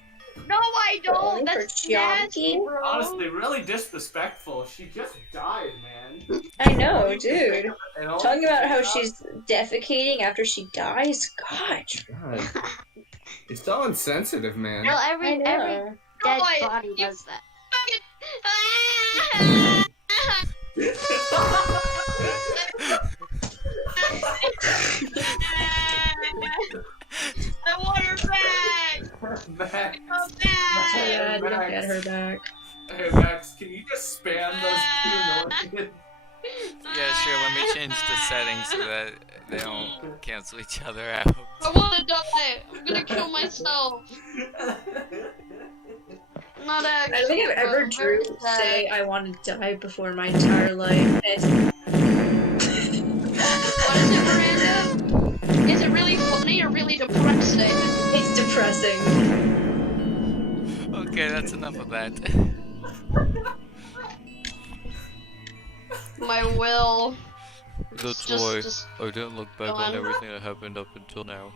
No, I don't! Only for That's Chiaki? nasty, bro! Honestly, really disrespectful. She just died, man. I know, dude. And all- Talking about how she's defecating after she dies? God. God. It's so insensitive, man. Well, I every know. dead Boy, body you does that. I want her back! Max. Oh, So back! bad, we don't Max. get her back. Hey, Max, can you just spam those 2 noises? Yeah, sure, let me change the settings so that they don't cancel each other out. I wanna die! I'm gonna kill myself! Not actually. I don't think I've ever but Drew very sad. say I want to die before in my entire life. And What is it, Miranda? Is it really funny or really depressing? it's depressing. Okay, that's enough of that. My will. That's Just- why just I didn't look back go on on. everything that happened up until now.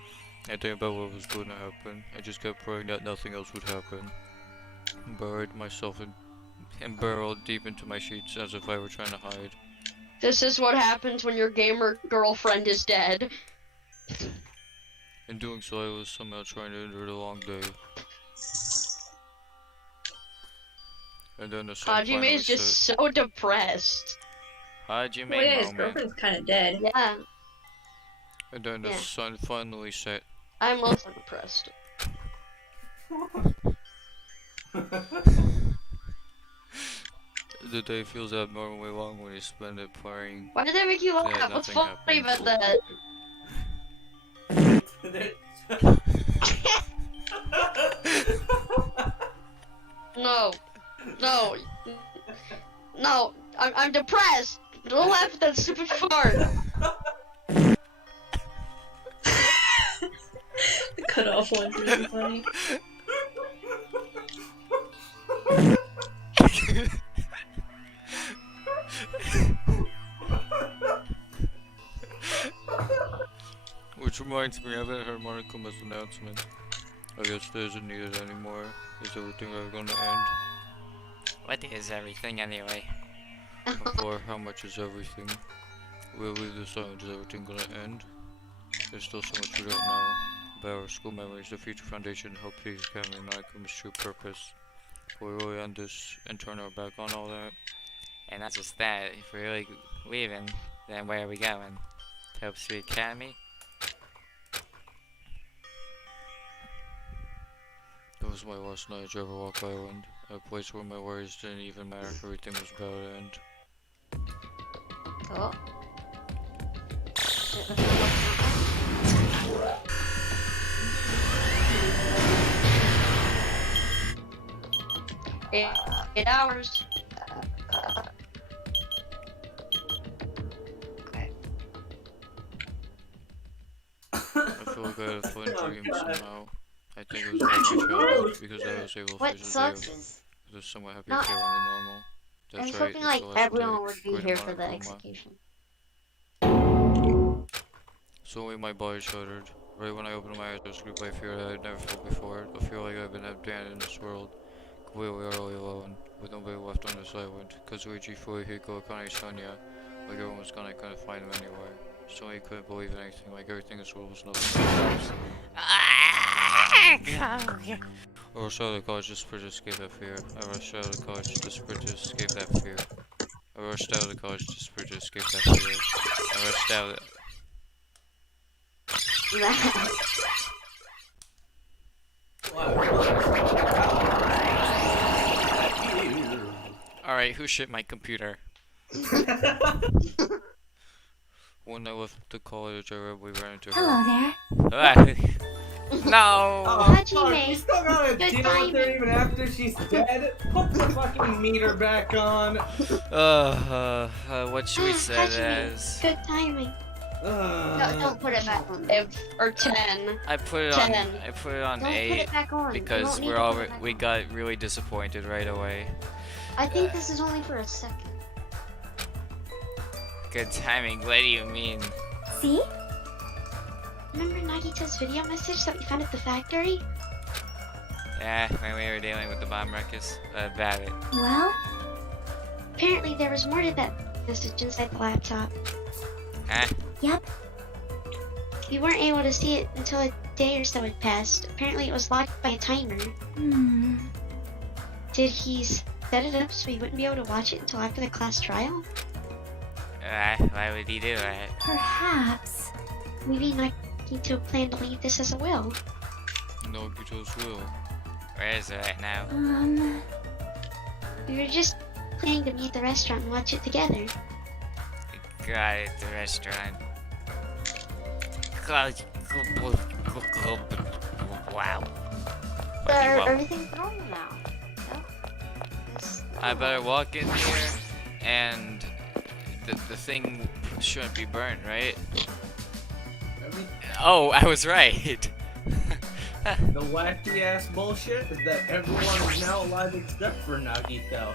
I think about what was going to happen. I just kept praying that nothing else would happen. Buried myself and burrowed deep into my sheets as if I were trying to hide. This is what happens when your gamer girlfriend is dead. In doing so, I was somehow trying to endure the long day. And then the sun Hajime finally is just set. so depressed. Hajime Well, yeah, his moment. girlfriend's kind of dead. Yeah, And then the Yeah. sun finally set. I'm also depressed. The day feels abnormally long when you spend it praying. Why did that make you laugh? Yeah, What's nothing funny about happened. that? No. I'm depressed. Don't laugh at that stupid fart. The cut off one's really funny. Which reminds me, I haven't heard Monokuma's announcement. I guess there isn't needed anymore. Is everything ever gonna end? What is everything anyway? Or how much is everything? Will we decide, is everything gonna end? There's still so much we don't know about our school memories, the future foundation, Hope Peak Academy, and Monokuma's true purpose. Will we really end this and turn our back on all that? And not just that, if we're really leaving, then where are we going? Hope Peak Academy? That was my last night at Jabberwock Island, a place where my worries didn't even matter, everything was about to end. Oh. 8 hours. I feel like I had a fun dream somehow. I think it was about my childhood because I was able to What face the sucks day is with a somewhat happier feeling than normal. I That's was right, hoping it's like the last day, everyone would be Quentin here for the Monokuma. execution. Suddenly my body shuddered. Right when I opened my eyes, I was gripped by fear that I had never felt before. I feel like I've been abandoned in this world, completely utterly alone, with nobody left on this island. Kazuichi, Fuyuhiko, Akane, Sonya, like everyone was gone, I couldn't find them anywhere. Suddenly I couldn't believe in anything, like everything in this world was nothing. I rushed out of the college just to escape that fear. I rushed out of the college just to escape that fear. I rushed out of the college just to escape that fear. I rushed out of Alright, who shit my computer? When I left the college, I ran into her. Hello there. No! Hajime! You still gotta deal with her even after she's dead? Put the fucking meter back on! What should we say as? Good timing. No, don't put it back on. Or 10. I put it 10. on. I put it on Don't put 8 it back on. You because don't need we're to all put it back we on. got really disappointed right away. I think this is only for a second. Good timing. What do you mean? See? Remember Nagito's video message that we found at the factory? Yeah, when we were dealing with the bomb ruckus about it. Well? Apparently there was more to that message inside the laptop. Huh? Yep. We weren't able to see it until a day or so had passed. Apparently it was locked by a timer. Did he set it up so we wouldn't be able to watch it until after the class trial? Why would he do that? Perhaps. Maybe Nagito planned to leave this as a will. Nagito's will. Where is it right now? We were just planning to meet at the restaurant and watch it together. Got it, the restaurant. Wow. Everything's normal now. I better walk in here, and the thing shouldn't be burned, right? Oh, I was right. The wacky ass bullshit is that everyone is now alive except for Nagito.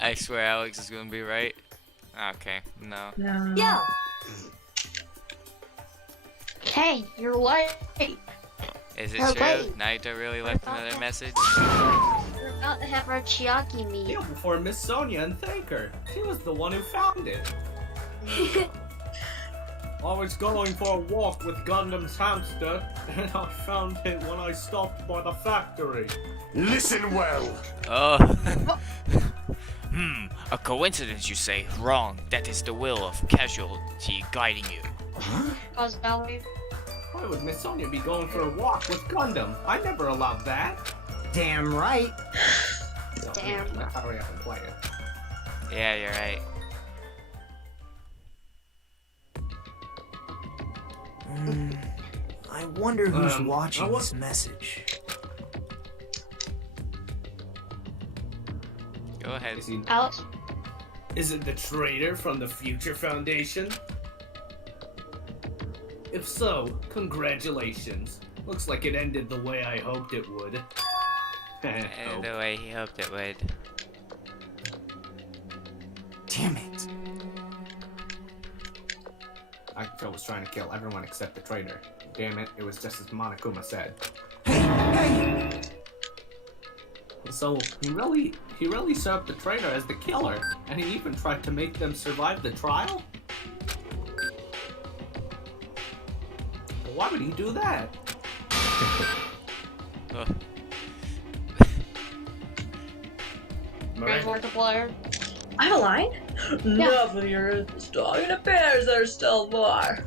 I swear Alex is gonna be right. Okay, no. Yeah. Hey, you're late. Is it Oh, true? wait. Nagito really left another message? We're about to have our Chiaki meet. Kneel before Miss Sonia and thank her. She was the one who found it. I was going for a walk with Gundham's hamster, and I found it when I stopped by the factory. Listen well. Oh. A coincidence, you say? Wrong. That is the will of casualty guiding you. Why would Miss Sonia be going for a walk with Gundam? I never allowed that. Damn right. Damn. Hurry up and play it. Yeah, you're right. I wonder who's watching this message. Go ahead. Alex? Is it the traitor from the Future Foundation? If so, congratulations. Looks like it ended the way I hoped it would. And the way he hoped it would. Damn it. Nagito was trying to kill everyone except the traitor. Damn it, it was just as Monokuma said. Hey! So, he really set up the traitor as the killer, and he even tried to make them survive the trial? Why would he do that? Markiplier. I have a line? Nothing is strong and appears there's still more.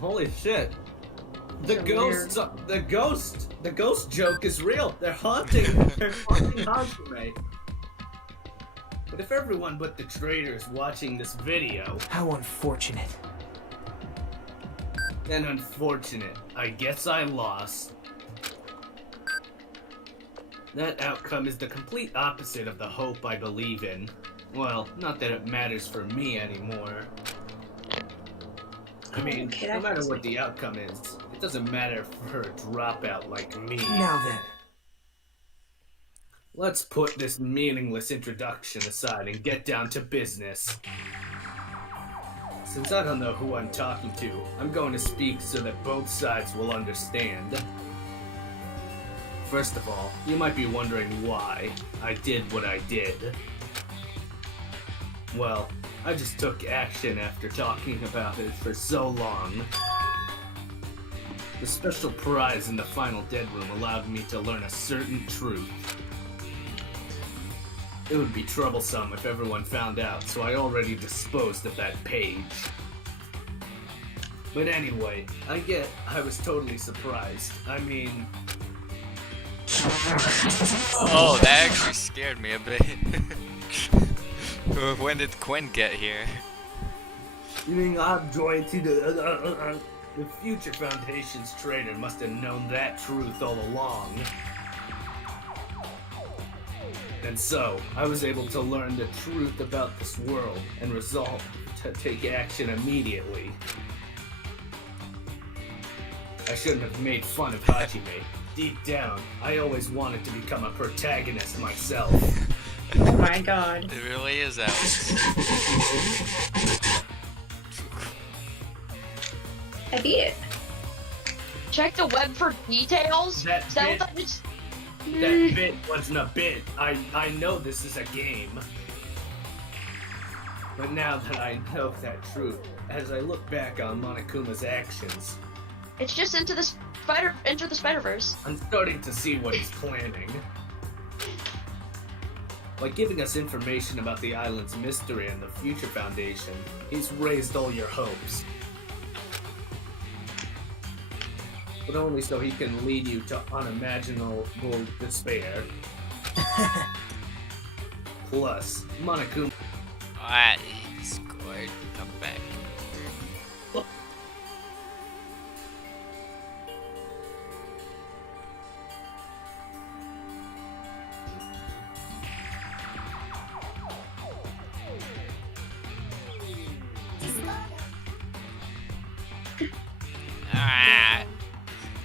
Holy shit. The ghost joke is real. They're haunting Hajime. But if everyone but the traitor is watching this video... How unfortunate. Then unfortunate. I guess I lost. That outcome is the complete opposite of the hope I believe in. Well, not that it matters for me anymore. I mean, no matter what the outcome is, it doesn't matter for a dropout like me. Now then. Let's put this meaningless introduction aside and get down to business. Since I don't know who I'm talking to, I'm going to speak so that both sides will understand. First of all, you might be wondering why I did what I did. Well, I just took action after talking about it for so long. The special prize in the final dead room allowed me to learn a certain truth. It would be troublesome if everyone found out, so I already disposed of that page. But anyway, I was totally surprised. I mean... Oh, that actually scared me a bit. When did Quinn get here? You mean I'm joined to the Future Foundation's traitor must have known that truth all along. And so, I was able to learn the truth about this world and resolve to take action immediately. I shouldn't have made fun of Hajime. Deep down, I always wanted to become a protagonist myself. Oh my god. It really is Alex. I beat it. Check the web for details. That bit wasn't a bit. I know this is a game. But now that I know that truth, as I look back on Monokuma's actions, it's just Enter the Spider-Verse. I'm starting to see what he's planning. By giving us information about the island's mystery and the Future Foundation, he's raised all your hopes. But only so he can lead you to unimaginable despair. Plus, Monokuma... Alright, he scored. Come back.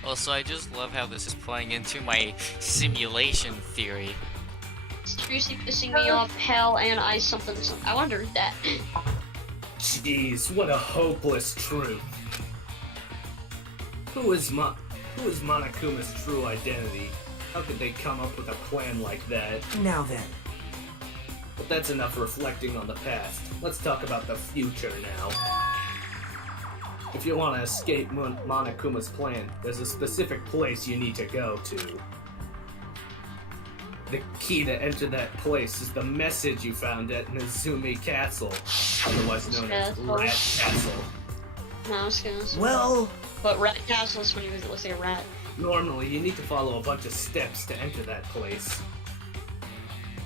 Also, I just love how this is playing into my simulation theory. Seriously pissing me off, hell and ice something. I wonder if that. Jeez, what a hopeless truth. Who is Monokuma's true identity? How could they come up with a plan like that? Now then. But that's enough reflecting on the past. Let's talk about the future now. If you want to escape Monokuma's plan, there's a specific place you need to go to. The key to enter that place is the message you found at Nezumi Castle, otherwise known as Rat Castle. No, I was gonna say. Well... But Rat Castle is when he was a rat. Normally, you need to follow a bunch of steps to enter that place.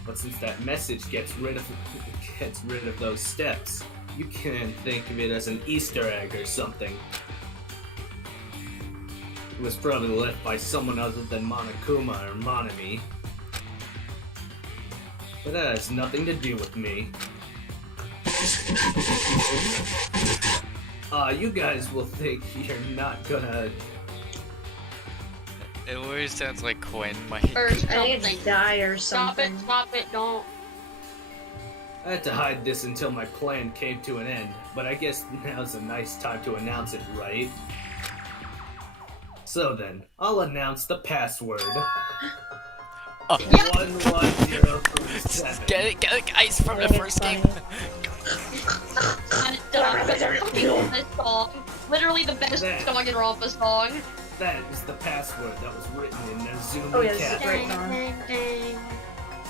But since that message gets rid of those steps, You can think of it as an Easter egg or something. It was probably left by someone other than Monokuma or Monomi. But that has nothing to do with me. You guys will think you're not gonna... It always sounds like Quentin might. I think it's die or something. Stop it, don't. I had to hide this until my plan came to an end, but I guess now's a nice time to announce it, right? So then, I'll announce the password. 1107. Get it, guys, from the first game. This song. Literally the best song in Ranpa song. That is the password that was written in Azumi Oh, yeah, this is Cat. right on.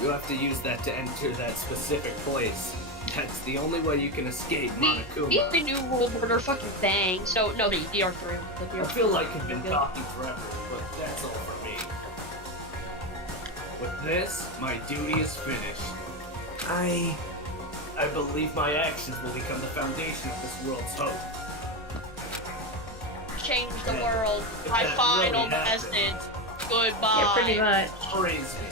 You have to use that to enter that specific place. That's the only way you can escape Monokuma. The new world order fucking bang. So, no, the DR3. I feel like I've been talking forever, but that's all for me. With this, my duty is finished. I believe my actions will become the foundation of this world's hope. Change the world. My final message. Goodbye. Yeah, pretty much. Praise me.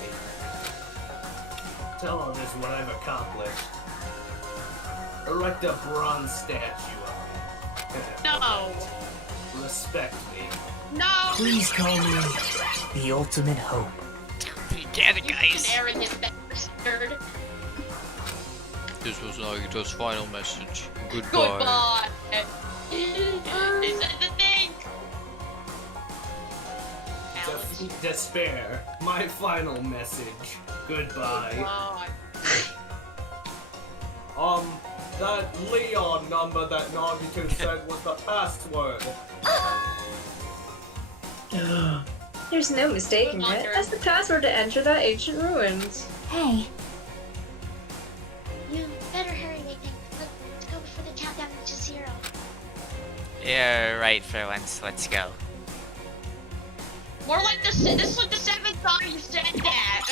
Tell others what I've accomplished. Erect a bronze statue of me. No. Respect me. No. Please call me the ultimate hope. You get it, guys. You arrogant bastard. This was Nagito's final message. Goodbye. Goodbye. Is that the thing? Despair. My final message. Goodbye. That Leon number that Nagito said was the password. There's no mistaking it. That's the password to enter the ancient ruins. Hey, You better hurry, Nathan. Let's go before the countdown reaches 0. Yeah, right for once. Let's go. More like this is like the 7th time you said that.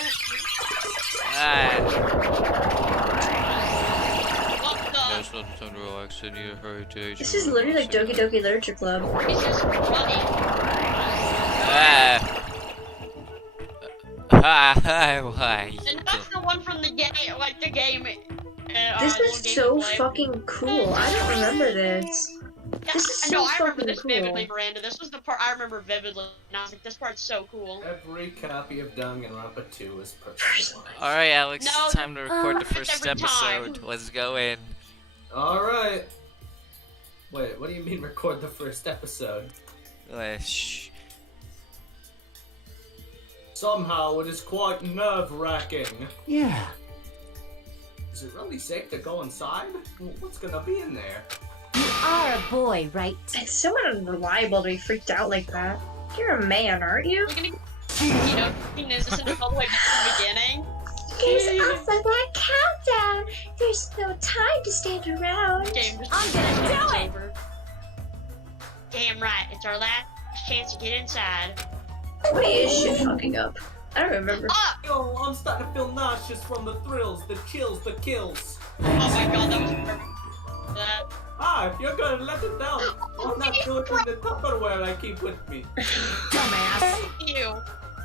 What the? That's not the time to relax. I need to hurry to Asia. This is literally like Doki Doki Literature Club. It's just funny. Why? And that's the one from the game, like the game. This is so fucking cool. I don't remember this. This is so I remember fucking this cool. vividly, Miranda. This was the part I remember vividly. And I was like, this part's so cool. Every copy of Danganronpa 2 is personalized. Alright, Alex, No, it's time to record the first every time. episode. Let's go in. Alright. Wait, what do you mean record the first episode? Shh. Somehow it is quite nerve-wracking. Yeah. Is it really safe to go inside? What's gonna be in there? You are a boy, right? It's somewhat unreliable to be freaked out like that. You're a man, aren't you? You know, this is all the way back to the beginning. There's also that countdown. There's no time to stand around. I'm gonna do it! Damn right, it's our last chance to get inside. What is shit fucking up? I don't remember. Yo, I'm starting to feel nauseous from the thrills, the chills, the kills. Oh my god, that was perfect. If you're gonna let it down, I'm not doing the Tupperware I keep with me. Dumbass! Ew.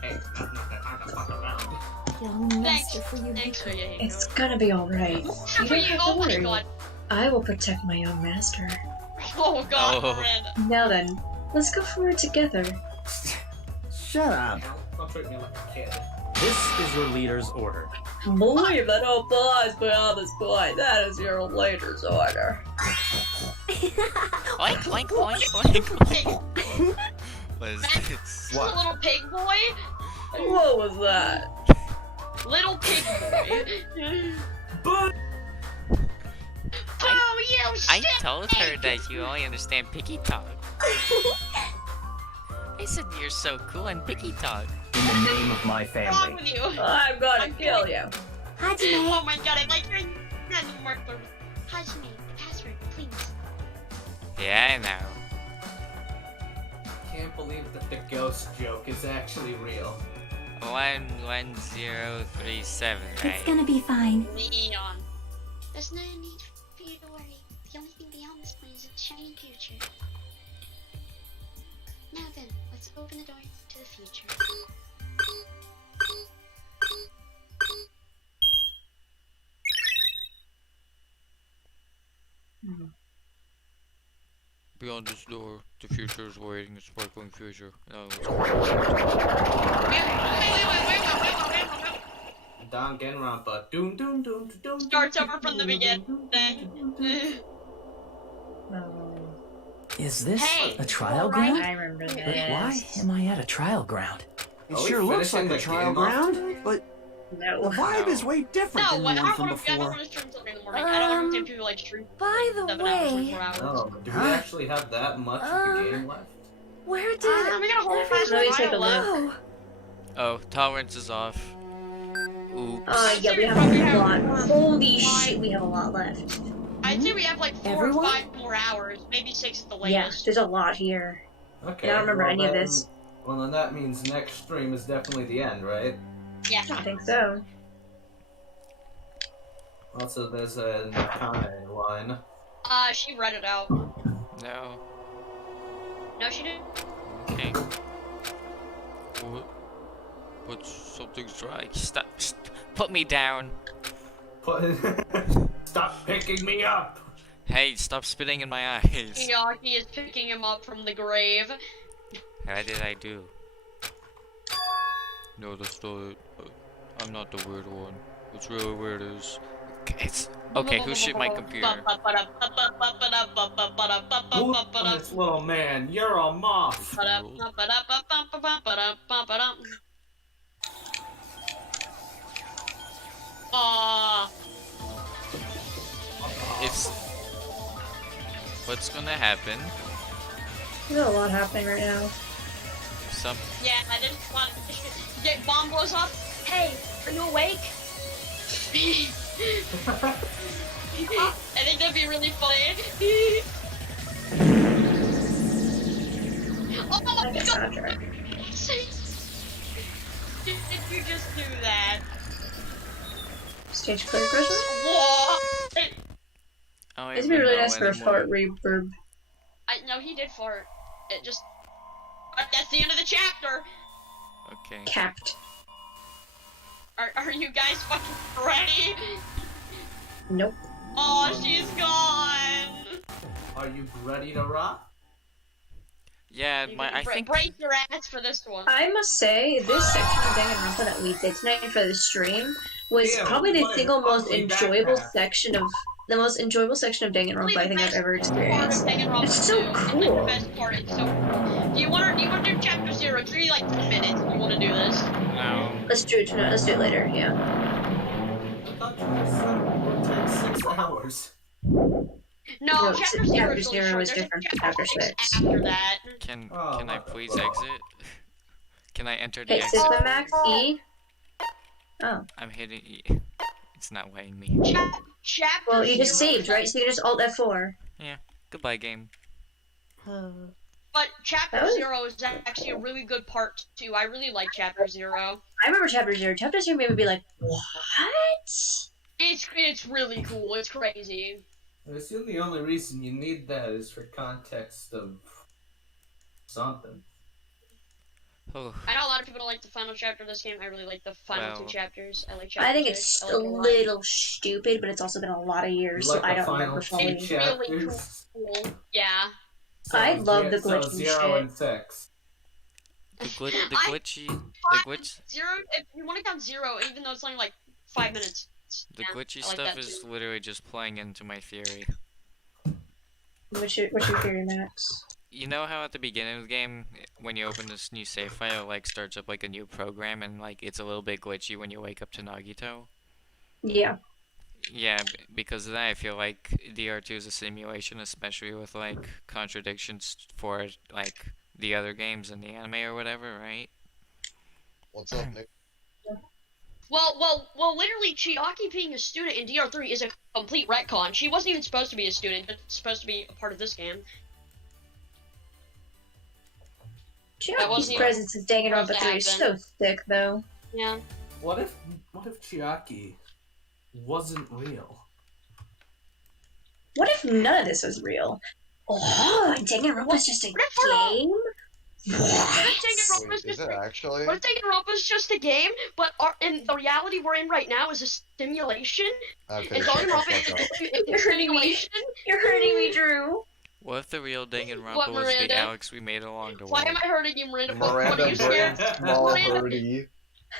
Hey, that's not the time to fuck around. young master Fuyuhiko. It's gonna be alright. You don't have to Oh my worry. god. I will protect my young master. Oh god, Oh. Miranda. Now then, let's go forward together. Shut up. Don't treat me like a kid. This is your leader's order. Believe that all boys beyond this point. That is your leader's order. Oink, oink, oink, oink, oink. What is this? What? Little pig boy? What was that? Little pig boy. Oh, you I shit! told her that you only understand piggy talk. I said you're so cool in piggy talk. In the name of my What's family. wrong with you? I'm gonna kill you. Hajime. Oh my god, I like your marker. Hajime, the password, please. Yeah, I know. Can't believe that the ghost joke is actually real. 11037, right? It's gonna be fine. Neon. There's no need for you to worry. shiny future. Now then, let's open the door to the future. Beyond this door, the future is waiting, a sparkling future. No, Danganronpa. Doom doom doom doom. Starts over from the beginning. Is this Hey, a trial alright. ground? I remember But this. why am I at a trial ground? It sure looks like a trial ground, but the vibe is way different No, than I the one don't from want to. I don't before. want to stream something in the morning. I don't understand people like stream. By the 7 hours, way, 24 hours. Oh, do we actually have that much of the game left? where did we got a whole fast trial left. go? Oh, tolerance is off. Oops. Yeah, we have a lot. Holy shit, we have a lot left. I'd say we have like 4 Everyone? or 5 more hours, maybe 6 at the Yeah, latest. there's a lot here. Okay. I don't remember well any of then- this. Well, then that means next stream is definitely the end, right? Yeah. I think so. Also, there's a Akane line. She read it out. No. No, she didn't. Okay. What? But something's dry. Stop. Put me down. Stop picking me up! Hey, stop spitting in my eyes. Miyaki is picking him up from the grave. How did I do? No, that's not it. I'm not the weird one. What's really weird is... It's... Okay, who shit my computer? This little man, you're a moth! It's... What's gonna happen? There's a lot happening right now. Some... Yeah, I didn't want to get bomb blows off. Hey, are you awake? I think that'd be really funny. Oh my god! Did you just do that? Stage clear question? What? Oh, It'd be really nice for a fart reverb. No, he did fart. It just... That's the end of the chapter! Okay. Capped. Are you guys fucking ready? Nope. Oh, she's gone! Are you ready to rock? Yeah, I think... Break your ass for this one. I must say, this section of Danganronpa that we did tonight for the stream was probably the single most enjoyable section of Danganronpa I think I've ever experienced. It's so cool. The best part, it's so cool. Do you want to do chapter 0? It's really like 10 minutes if you want to do this. No. Let's do it later, yeah. I thought you said it would take 6 hours. No, chapter 0 chapter is really 0 short. is There's different a from chapter 6. after that. Can I please exit? Can I enter the Hit exit? System Max E. Oh. I'm hitting E. It's not letting me. Chapter Well, you just 0 saved, right? So you can just Alt F4. Yeah. Goodbye, game. But chapter 0 is actually a really good part too. I really like chapter 0. I remember chapter 0. Chapter 0 made me be like, what? It's really cool. It's crazy. I assume the only reason you need that is for context of something. Oh. I know a lot of people don't like the final chapter of this game. I really like the final 2 chapters. I like chapter I think 6. it's I a like it lot. little stupid, but it's also been a lot of years, You like so I the don't remember final fully. It's really cool. Yeah. I love the So glitchy 0 shit. and 6. The glitchy... The glitch... 0, if you want to count 0, even though it's only like 5 minutes. The Yeah, glitchy I like stuff that is too. literally just playing into my theory. What's your theory, Max? You know how at the beginning of the game, when you open this new save file, it like starts up like a new program and like it's a little bit glitchy when you wake up to Nagito? Yeah. Yeah, because of that I feel like DR2 is a simulation, especially with like contradictions for like the other games in the anime or whatever, right? What's up, Nick? Well, literally, Chiaki being a student in DR3 is a complete retcon. She wasn't even supposed to be a student, but supposed to be a part of this game. Chiaki's presence in Danganronpa 3 is so sick, though. Yeah. What if Chiaki wasn't real? What if none of this was real? Oh, Danganronpa's just a game? What if Danganronpa's Wait, is just it actually? what if Danganronpa's just a game, but in the reality we're in right now is a simulation? Okay, And shut the Danganronpa fuck up. is a simulation? You're hurting me, Drew. What if the real Danganronpa What, was the Miranda? Alex we made along the way? Why am I hurting you, Miranda? What are Miranda you scared? Brand, small Miranda, birdie.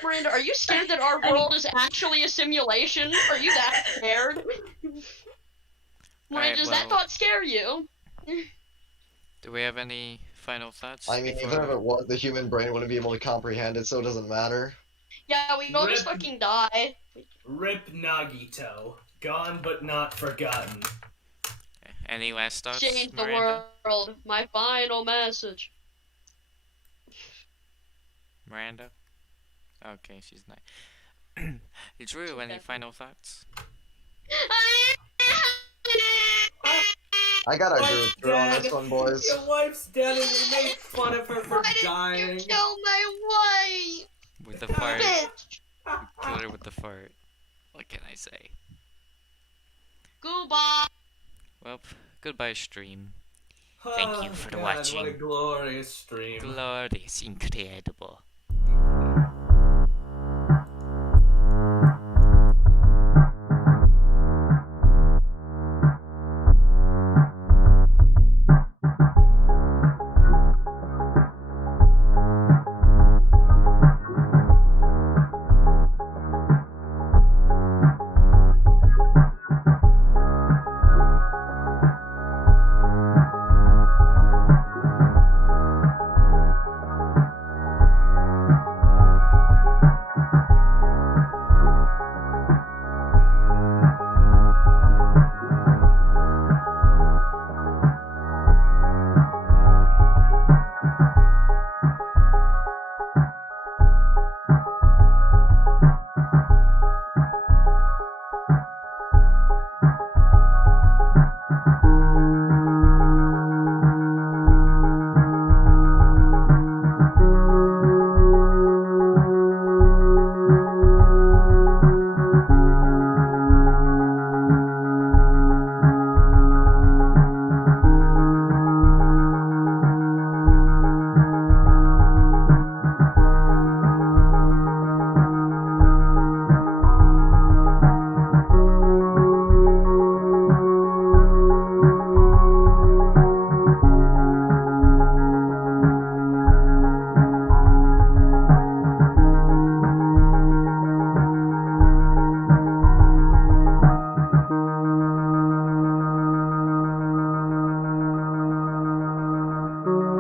Miranda, are you scared that our world is actually a simulation? Are you that scared? Miranda, does that well- thought scare you? Do we have any final thoughts? I mean, before even if we- it was, the human brain wouldn't be able to comprehend it, so it doesn't matter. Yeah, we all just Rip. fucking die. Rip Nagito. Gone but not forgotten. Any last thoughts, Change the Miranda? world. My final message. Miranda? Okay, she's not. Drew, any final thoughts? I gotta agree with Drew on this one, boys. Your wife's dead and you make fun of her for dying. You killed my wife! With the fart. Bitch! Kill her with the fart. What can I say? Goodbye! Well, goodbye stream. Thank you for God, watching. What a glorious stream. Glorious, incredible.